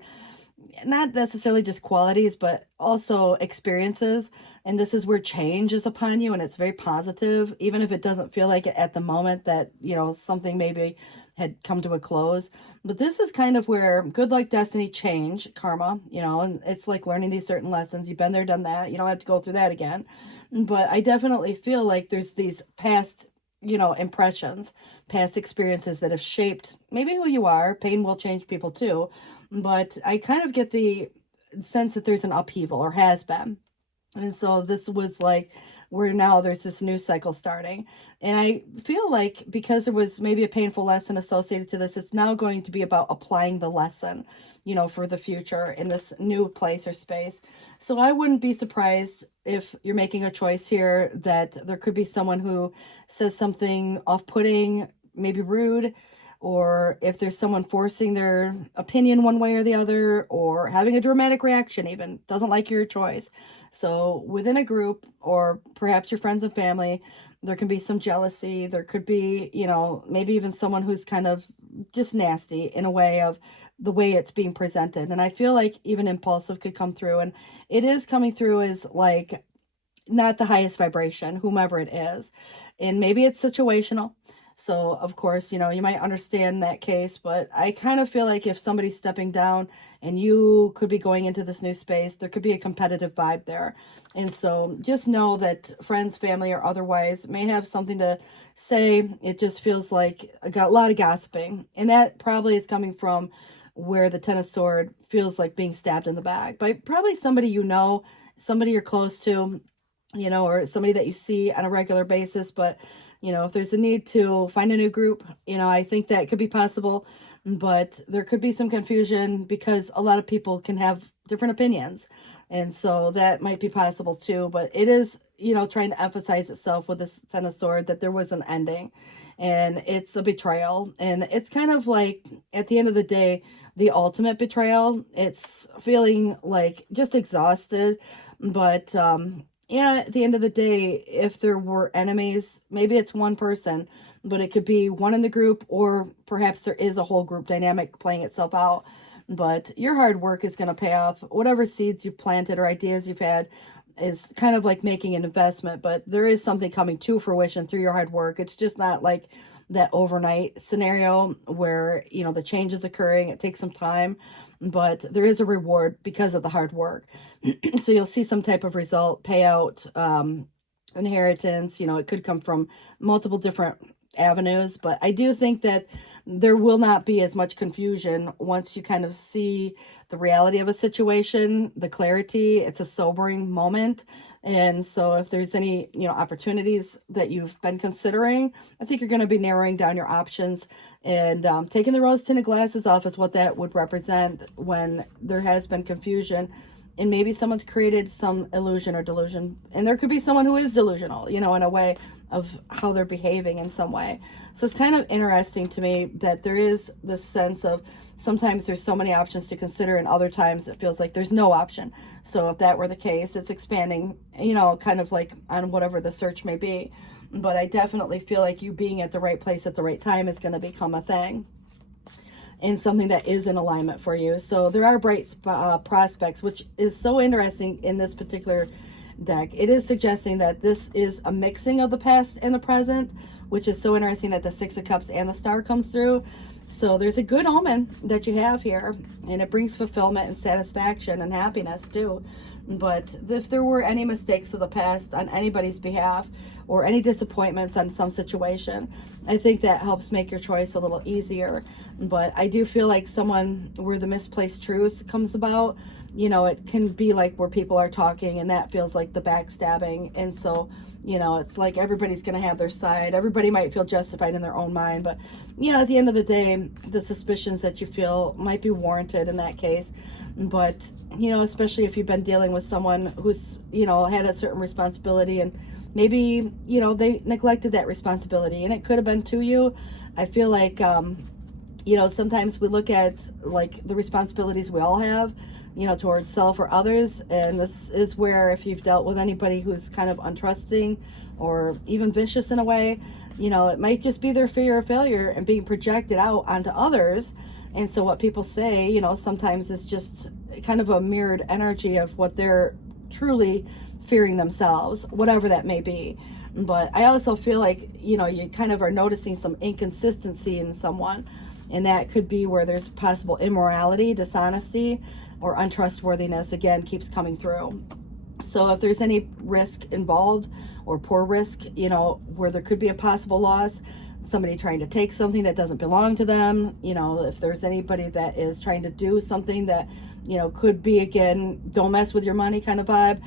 not necessarily just qualities, but also experiences. And this is where change is upon you, and it's very positive, even if it doesn't feel like it at the moment that, you know, something maybe had come to a close. But this is kind of where good luck, destiny, change, karma, you know, and it's like learning these certain lessons. You've been there, done that. You don't have to go through that again. But I definitely feel like there's these past, you know, impressions, past experiences that have shaped maybe who you are. Pain will change people too. But I kind of get the sense that there's an upheaval, or has been. And so this was like where now there's this new cycle starting. And I feel like because there was maybe a painful lesson associated to this, it's now going to be about applying the lesson, you know, for the future in this new place or space. So I wouldn't be surprised if you're making a choice here that there could be someone who says something off-putting, maybe rude, or if there's someone forcing their opinion one way or the other, or having a dramatic reaction, even doesn't like your choice. So within a group, or perhaps your friends and family, there can be some jealousy. There could be, you know, maybe even someone who's kind of just nasty in a way of the way it's being presented. And I feel like even impulsive could come through, and it is coming through as like not the highest vibration, whomever it is. And maybe it's situational. So, of course, you know, you might understand that case, but I kind of feel like if somebody's stepping down and you could be going into this new space, there could be a competitive vibe there. And so just know that friends, family, or otherwise may have something to say. It just feels like I got a lot of gossiping. And that probably is coming from where the Ten of Swords feels like being stabbed in the back by probably somebody you know, somebody you're close to, you know, or somebody that you see on a regular basis. But you know, if there's a need to find a new group, you know, I think that could be possible, but there could be some confusion because a lot of people can have different opinions. And so that might be possible too, but it is, you know, trying to emphasize itself with this Ten of Swords that there was an ending, and it's a betrayal. And it's kind of like at the end of the day, the ultimate betrayal. It's feeling like just exhausted, but, yeah, at the end of the day, if there were enemies, maybe it's one person, but it could be one in the group, or perhaps there is a whole group dynamic playing itself out. But your hard work is going to pay off. Whatever seeds you planted or ideas you've had is kind of like making an investment, but there is something coming to fruition through your hard work. It's just not like that overnight scenario where, you know, the change is occurring. It takes some time, but there is a reward because of the hard work. So you'll see some type of result, payout, inheritance. You know, it could come from multiple different avenues, but I do think that there will not be as much confusion once you kind of see the reality of a situation, the clarity. It's a sobering moment. And so if there's any, you know, opportunities that you've been considering, I think you're going to be narrowing down your options, and taking the rose tinted glasses off is what that would represent when there has been confusion. and maybe someone's created some illusion or delusion, and there could be someone who is delusional, you know, in a way of how they're behaving in some way. So it's kind of interesting to me that there is this sense of sometimes there's so many options to consider, and other times it feels like there's no option. So if that were the case, it's expanding, you know, kind of like on whatever the search may be. But I definitely feel like you being at the right place at the right time is going to become a thing, and something that is in alignment for you. So there are bright prospects, which is so interesting in this particular deck. It is suggesting that this is a mixing of the past and the present, which is so interesting that the Six of Cups and the Star comes through. So there's a good omen that you have here, and it brings fulfillment and satisfaction and happiness too. But if there were any mistakes of the past on anybody's behalf, or any disappointments on some situation, I think that helps make your choice a little easier. But I do feel like someone where the misplaced truth comes about, you know, it can be like where people are talking, and that feels like the backstabbing. And so, you know, it's like everybody's going to have their side. Everybody might feel justified in their own mind, but, you know, at the end of the day, the suspicions that you feel might be warranted in that case. But, you know, especially if you've been dealing with someone who's, you know, had a certain responsibility, and maybe, you know, they neglected that responsibility, and it could have been to you. I feel like, you know, sometimes we look at like the responsibilities we all have, you know, towards self or others. And this is where, if you've dealt with anybody who's kind of untrusting or even vicious in a way, you know, it might just be their fear of failure and being projected out onto others. And so what people say, you know, sometimes is just kind of a mirrored energy of what they're truly fearing themselves, whatever that may be. But I also feel like, you know, you kind of are noticing some inconsistency in someone, and that could be where there's possible immorality, dishonesty, or untrustworthiness, again, keeps coming through. So if there's any risk involved, or poor risk, you know, where there could be a possible loss, somebody trying to take something that doesn't belong to them, you know, if there's anybody that is trying to do something that, you know, could be, again, don't mess with your money kind of vibe,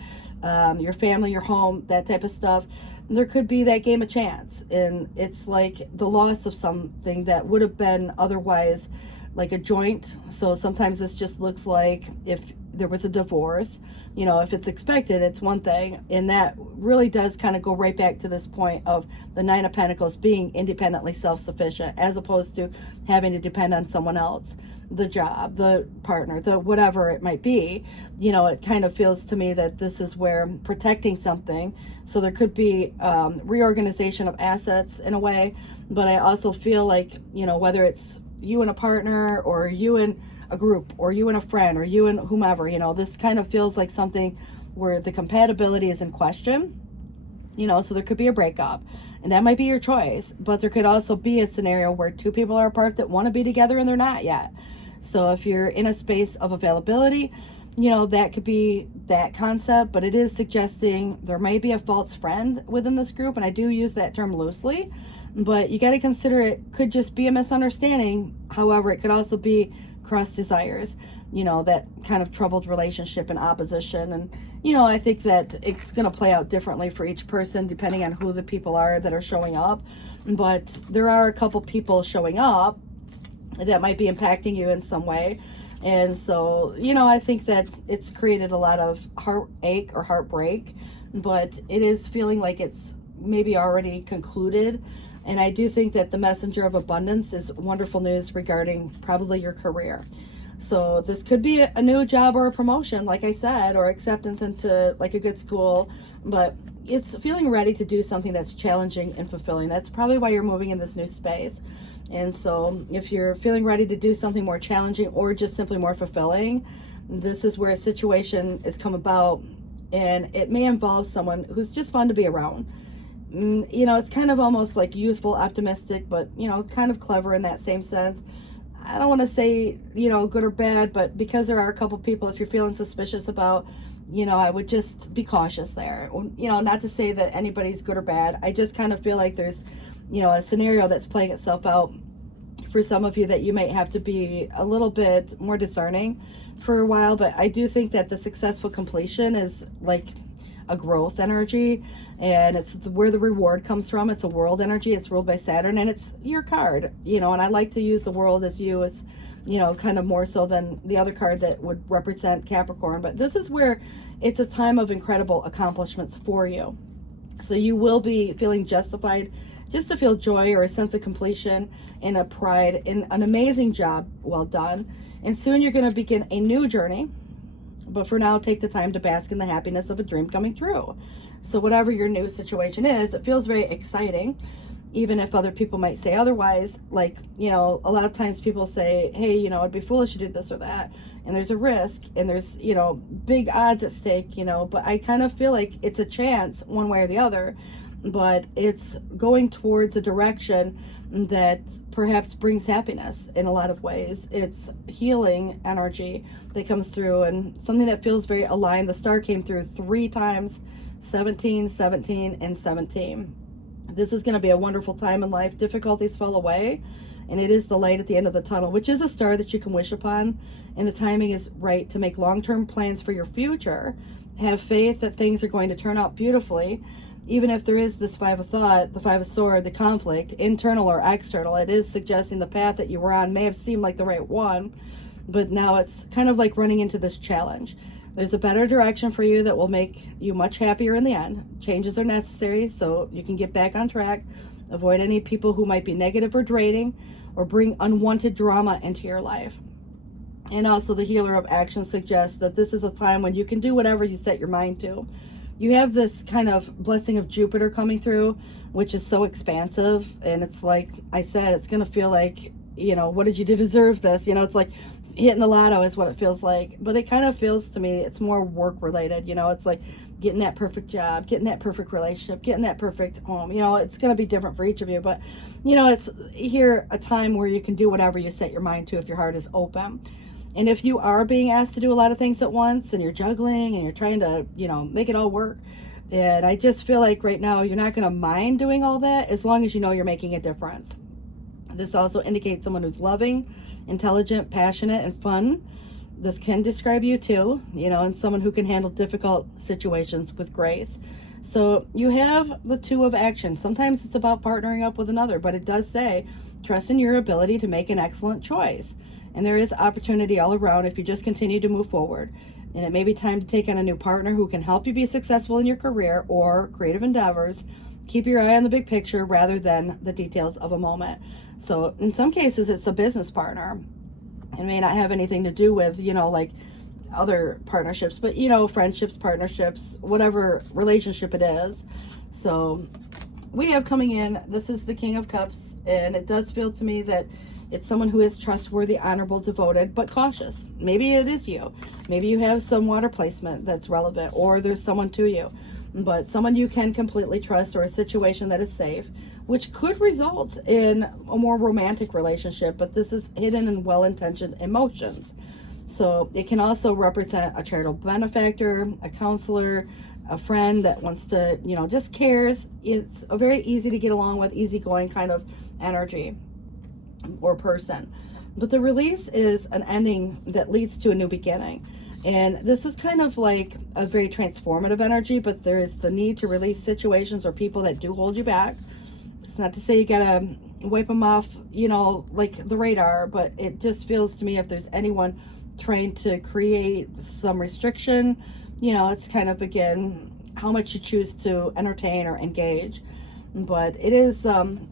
your family, your home, that type of stuff, there could be that game of chance. And it's like the loss of something that would have been otherwise like a joint. So sometimes this just looks like if there was a divorce, you know, if it's expected, it's one thing. And that really does kind of go right back to this point of the Nine of Pentacles being independently self-sufficient, as opposed to having to depend on someone else, the job, the partner, the whatever it might be. You know, it kind of feels to me that this is where protecting something. So there could be reorganization of assets in a way. But I also feel like, you know, whether it's you and a partner, or you and a group, or you and a friend, or you and whomever, you know, this kind of feels like something where the compatibility is in question, you know. So there could be a breakup, and that might be your choice. But there could also be a scenario where two people are apart that want to be together and they're not yet. So if you're in a space of availability, you know, that could be that concept. But it is suggesting there may be a false friend within this group, and I do use that term loosely. But you got to consider it could just be a misunderstanding. However, it could also be cross desires, you know, that kind of troubled relationship and opposition. And, you know, I think that it's going to play out differently for each person depending on who the people are that are showing up. But there are a couple people showing up that might be impacting you in some way. And so, you know, I think that it's created a lot of heartache or heartbreak, but it is feeling like it's maybe already concluded. And I do think that the messenger of abundance is wonderful news regarding probably your career. So this could be a new job or a promotion, like I said, or acceptance into like a good school. But it's feeling ready to do something that's challenging and fulfilling. That's probably why you're moving in this new space. And so if you're feeling ready to do something more challenging or just simply more fulfilling, this is where a situation has come about. And it may involve someone who's just fun to be around. You know, it's kind of almost like youthful, optimistic, but, you know, kind of clever in that same sense. I don't want to say, you know, good or bad, but because there are a couple people, if you're feeling suspicious about, you know, I would just be cautious there. You know, not to say that anybody's good or bad. I just kind of feel like there's, you know, a scenario that's playing itself out for some of you that you might have to be a little bit more discerning for a while. But I do think that the successful completion is like a growth energy, and it's where the reward comes from. It's a world energy. It's ruled by Saturn, and it's your card, you know. And I like to use the world as you. It's you know, kind of more so than the other card that would represent Capricorn. But this is where it's a time of incredible accomplishments for you. So you will be feeling justified just to feel joy or a sense of completion and a pride in an amazing job well done. And soon you're going to begin a new journey. But for now, take the time to bask in the happiness of a dream coming true. So whatever your new situation is, it feels very exciting, even if other people might say otherwise. Like, you know, a lot of times people say, hey, you know, it'd be foolish to do this or that. And there's a risk and there's, you know, big odds at stake, you know, but I kind of feel like it's a chance one way or the other, but it's going towards a direction that perhaps brings happiness in a lot of ways. It's healing energy that comes through and something that feels very aligned. The star came through 3 times, 17, 17, and 17. This is going to be a wonderful time in life. Difficulties fall away, and it is the light at the end of the tunnel, which is a star that you can wish upon. And the timing is right to make long-term plans for your future. Have faith that things are going to turn out beautifully. Even if there is this 5 of thought, the 5 of sword, the conflict, internal or external, it is suggesting the path that you were on may have seemed like the right one, but now it's kind of like running into this challenge. There's a better direction for you that will make you much happier in the end. Changes are necessary so you can get back on track. Avoid any people who might be negative or draining or bring unwanted drama into your life. And also the healer of action suggests that this is a time when you can do whatever you set your mind to. You have this kind of blessing of Jupiter coming through, which is so expansive. And it's like I said, it's going to feel like, you know, what did you do to deserve this? You know, it's like hitting the lotto is what it feels like. But it kind of feels to me, it's more work related. You know, it's like getting that perfect job, getting that perfect relationship, getting that perfect home. You know, it's going to be different for each of you. But, you know, it's here a time where you can do whatever you set your mind to if your heart is open. And if you are being asked to do a lot of things at once and you're juggling and you're trying to, you know, make it all work, and I just feel like right now you're not going to mind doing all that as long as you know you're making a difference. This also indicates someone who's loving, intelligent, passionate, and fun. This can describe you too, you know, and someone who can handle difficult situations with grace. So you have the 2 of action. Sometimes it's about partnering up with another, but it does say trust in your ability to make an excellent choice. And there is opportunity all around if you just continue to move forward. And it may be time to take on a new partner who can help you be successful in your career or creative endeavors. Keep your eye on the big picture rather than the details of a moment. So in some cases, it's a business partner. It may not have anything to do with, you know, like other partnerships, but, you know, friendships, partnerships, whatever relationship it is. So we have coming in, this is the King of Cups, and it does feel to me that it's someone who is trustworthy, honorable, devoted, but cautious. Maybe it is you. Maybe you have some water placement that's relevant, or there's someone to you. But someone you can completely trust, or a situation that is safe, which could result in a more romantic relationship. But this is hidden and well-intentioned emotions. So it can also represent a charitable benefactor, a counselor, a friend that wants to, you know, just cares. It's a very easy to get along with, easygoing kind of energy or person. But the release is an ending that leads to a new beginning. And this is kind of like a very transformative energy, but there is the need to release situations or people that do hold you back. It's not to say you gotta wipe them off, you know, like the radar, but it just feels to me if there's anyone trying to create some restriction, you know, it's kind of, again, how much you choose to entertain or engage. But it is,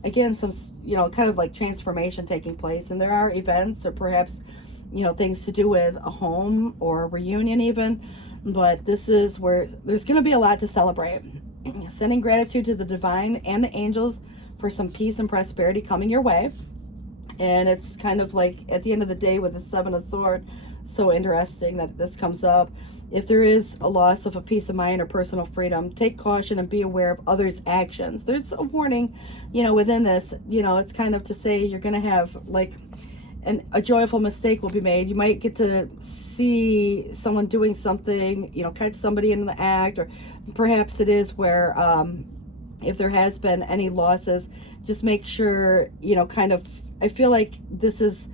again, some, you know, kind of like transformation taking place. And there are events or perhaps, you know, things to do with a home or a reunion even. But this is where there's going to be a lot to celebrate. Sending gratitude to the divine and the angels for some peace and prosperity coming your way. And it's kind of like at the end of the day with the 7 of Swords, so interesting that this comes up. If there is a loss of a peace of mind or personal freedom, take caution and be aware of others' actions. There's a warning, you know, within this, you know, it's kind of to say you're going to have like a joyful mistake will be made. You might get to see someone doing something, you know, catch somebody in the act, or perhaps it is where if there has been any losses, just make sure, you know, kind of, I feel like this is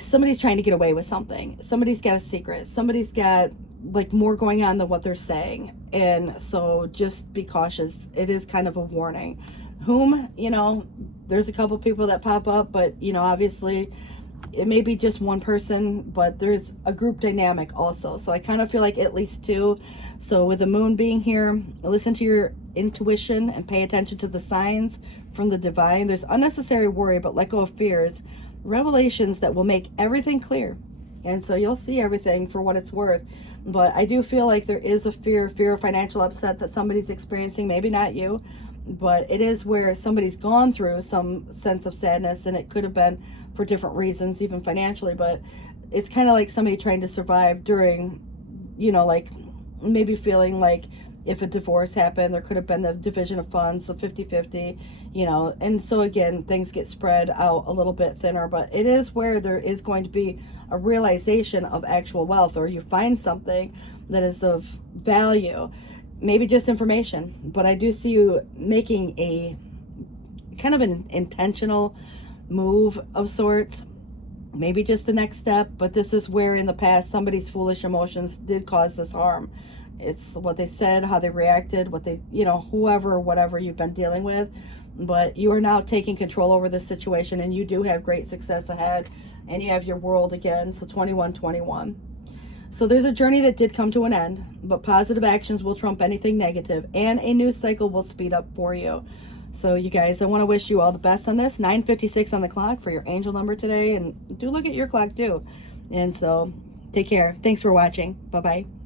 somebody's trying to get away with something. Somebody's got a secret. Somebody's got like more going on than what they're saying. And so just be cautious. It is kind of a warning. Whom, you know, there's a couple people that pop up, but, you know, obviously it may be just one person, but there's a group dynamic also. So I kind of feel like at least two. So with the moon being here, listen to your intuition and pay attention to the signs from the divine. There's unnecessary worry, but let go of fears. Revelations that will make everything clear. And so you'll see everything for what it's worth. But I do feel like there is a fear of financial upset that somebody's experiencing. Maybe not you, but it is where somebody's gone through some sense of sadness, and it could have been for different reasons, even financially. But it's kind of like somebody trying to survive during, you know, like maybe feeling like if a divorce happened, there could have been the division of funds, so 50-50, you know. And so again, things get spread out a little bit thinner, but it is where there is going to be a realization of actual wealth, or you find something that is of value, maybe just information. But I do see you making a kind of an intentional move of sorts, maybe just the next step. But this is where in the past somebody's foolish emotions did cause this harm. It's what they said, how they reacted, what they, you know, whoever or whatever you've been dealing with. But you are now taking control over this situation, and you do have great success ahead, and you have your world again. So 2121. So there's a journey that did come to an end, but positive actions will trump anything negative, and a new cycle will speed up for you. So you guys, I want to wish you all the best on this. 9:56 on the clock for your angel number today, and do look at your clock too. And so take care. Thanks for watching. Bye-bye.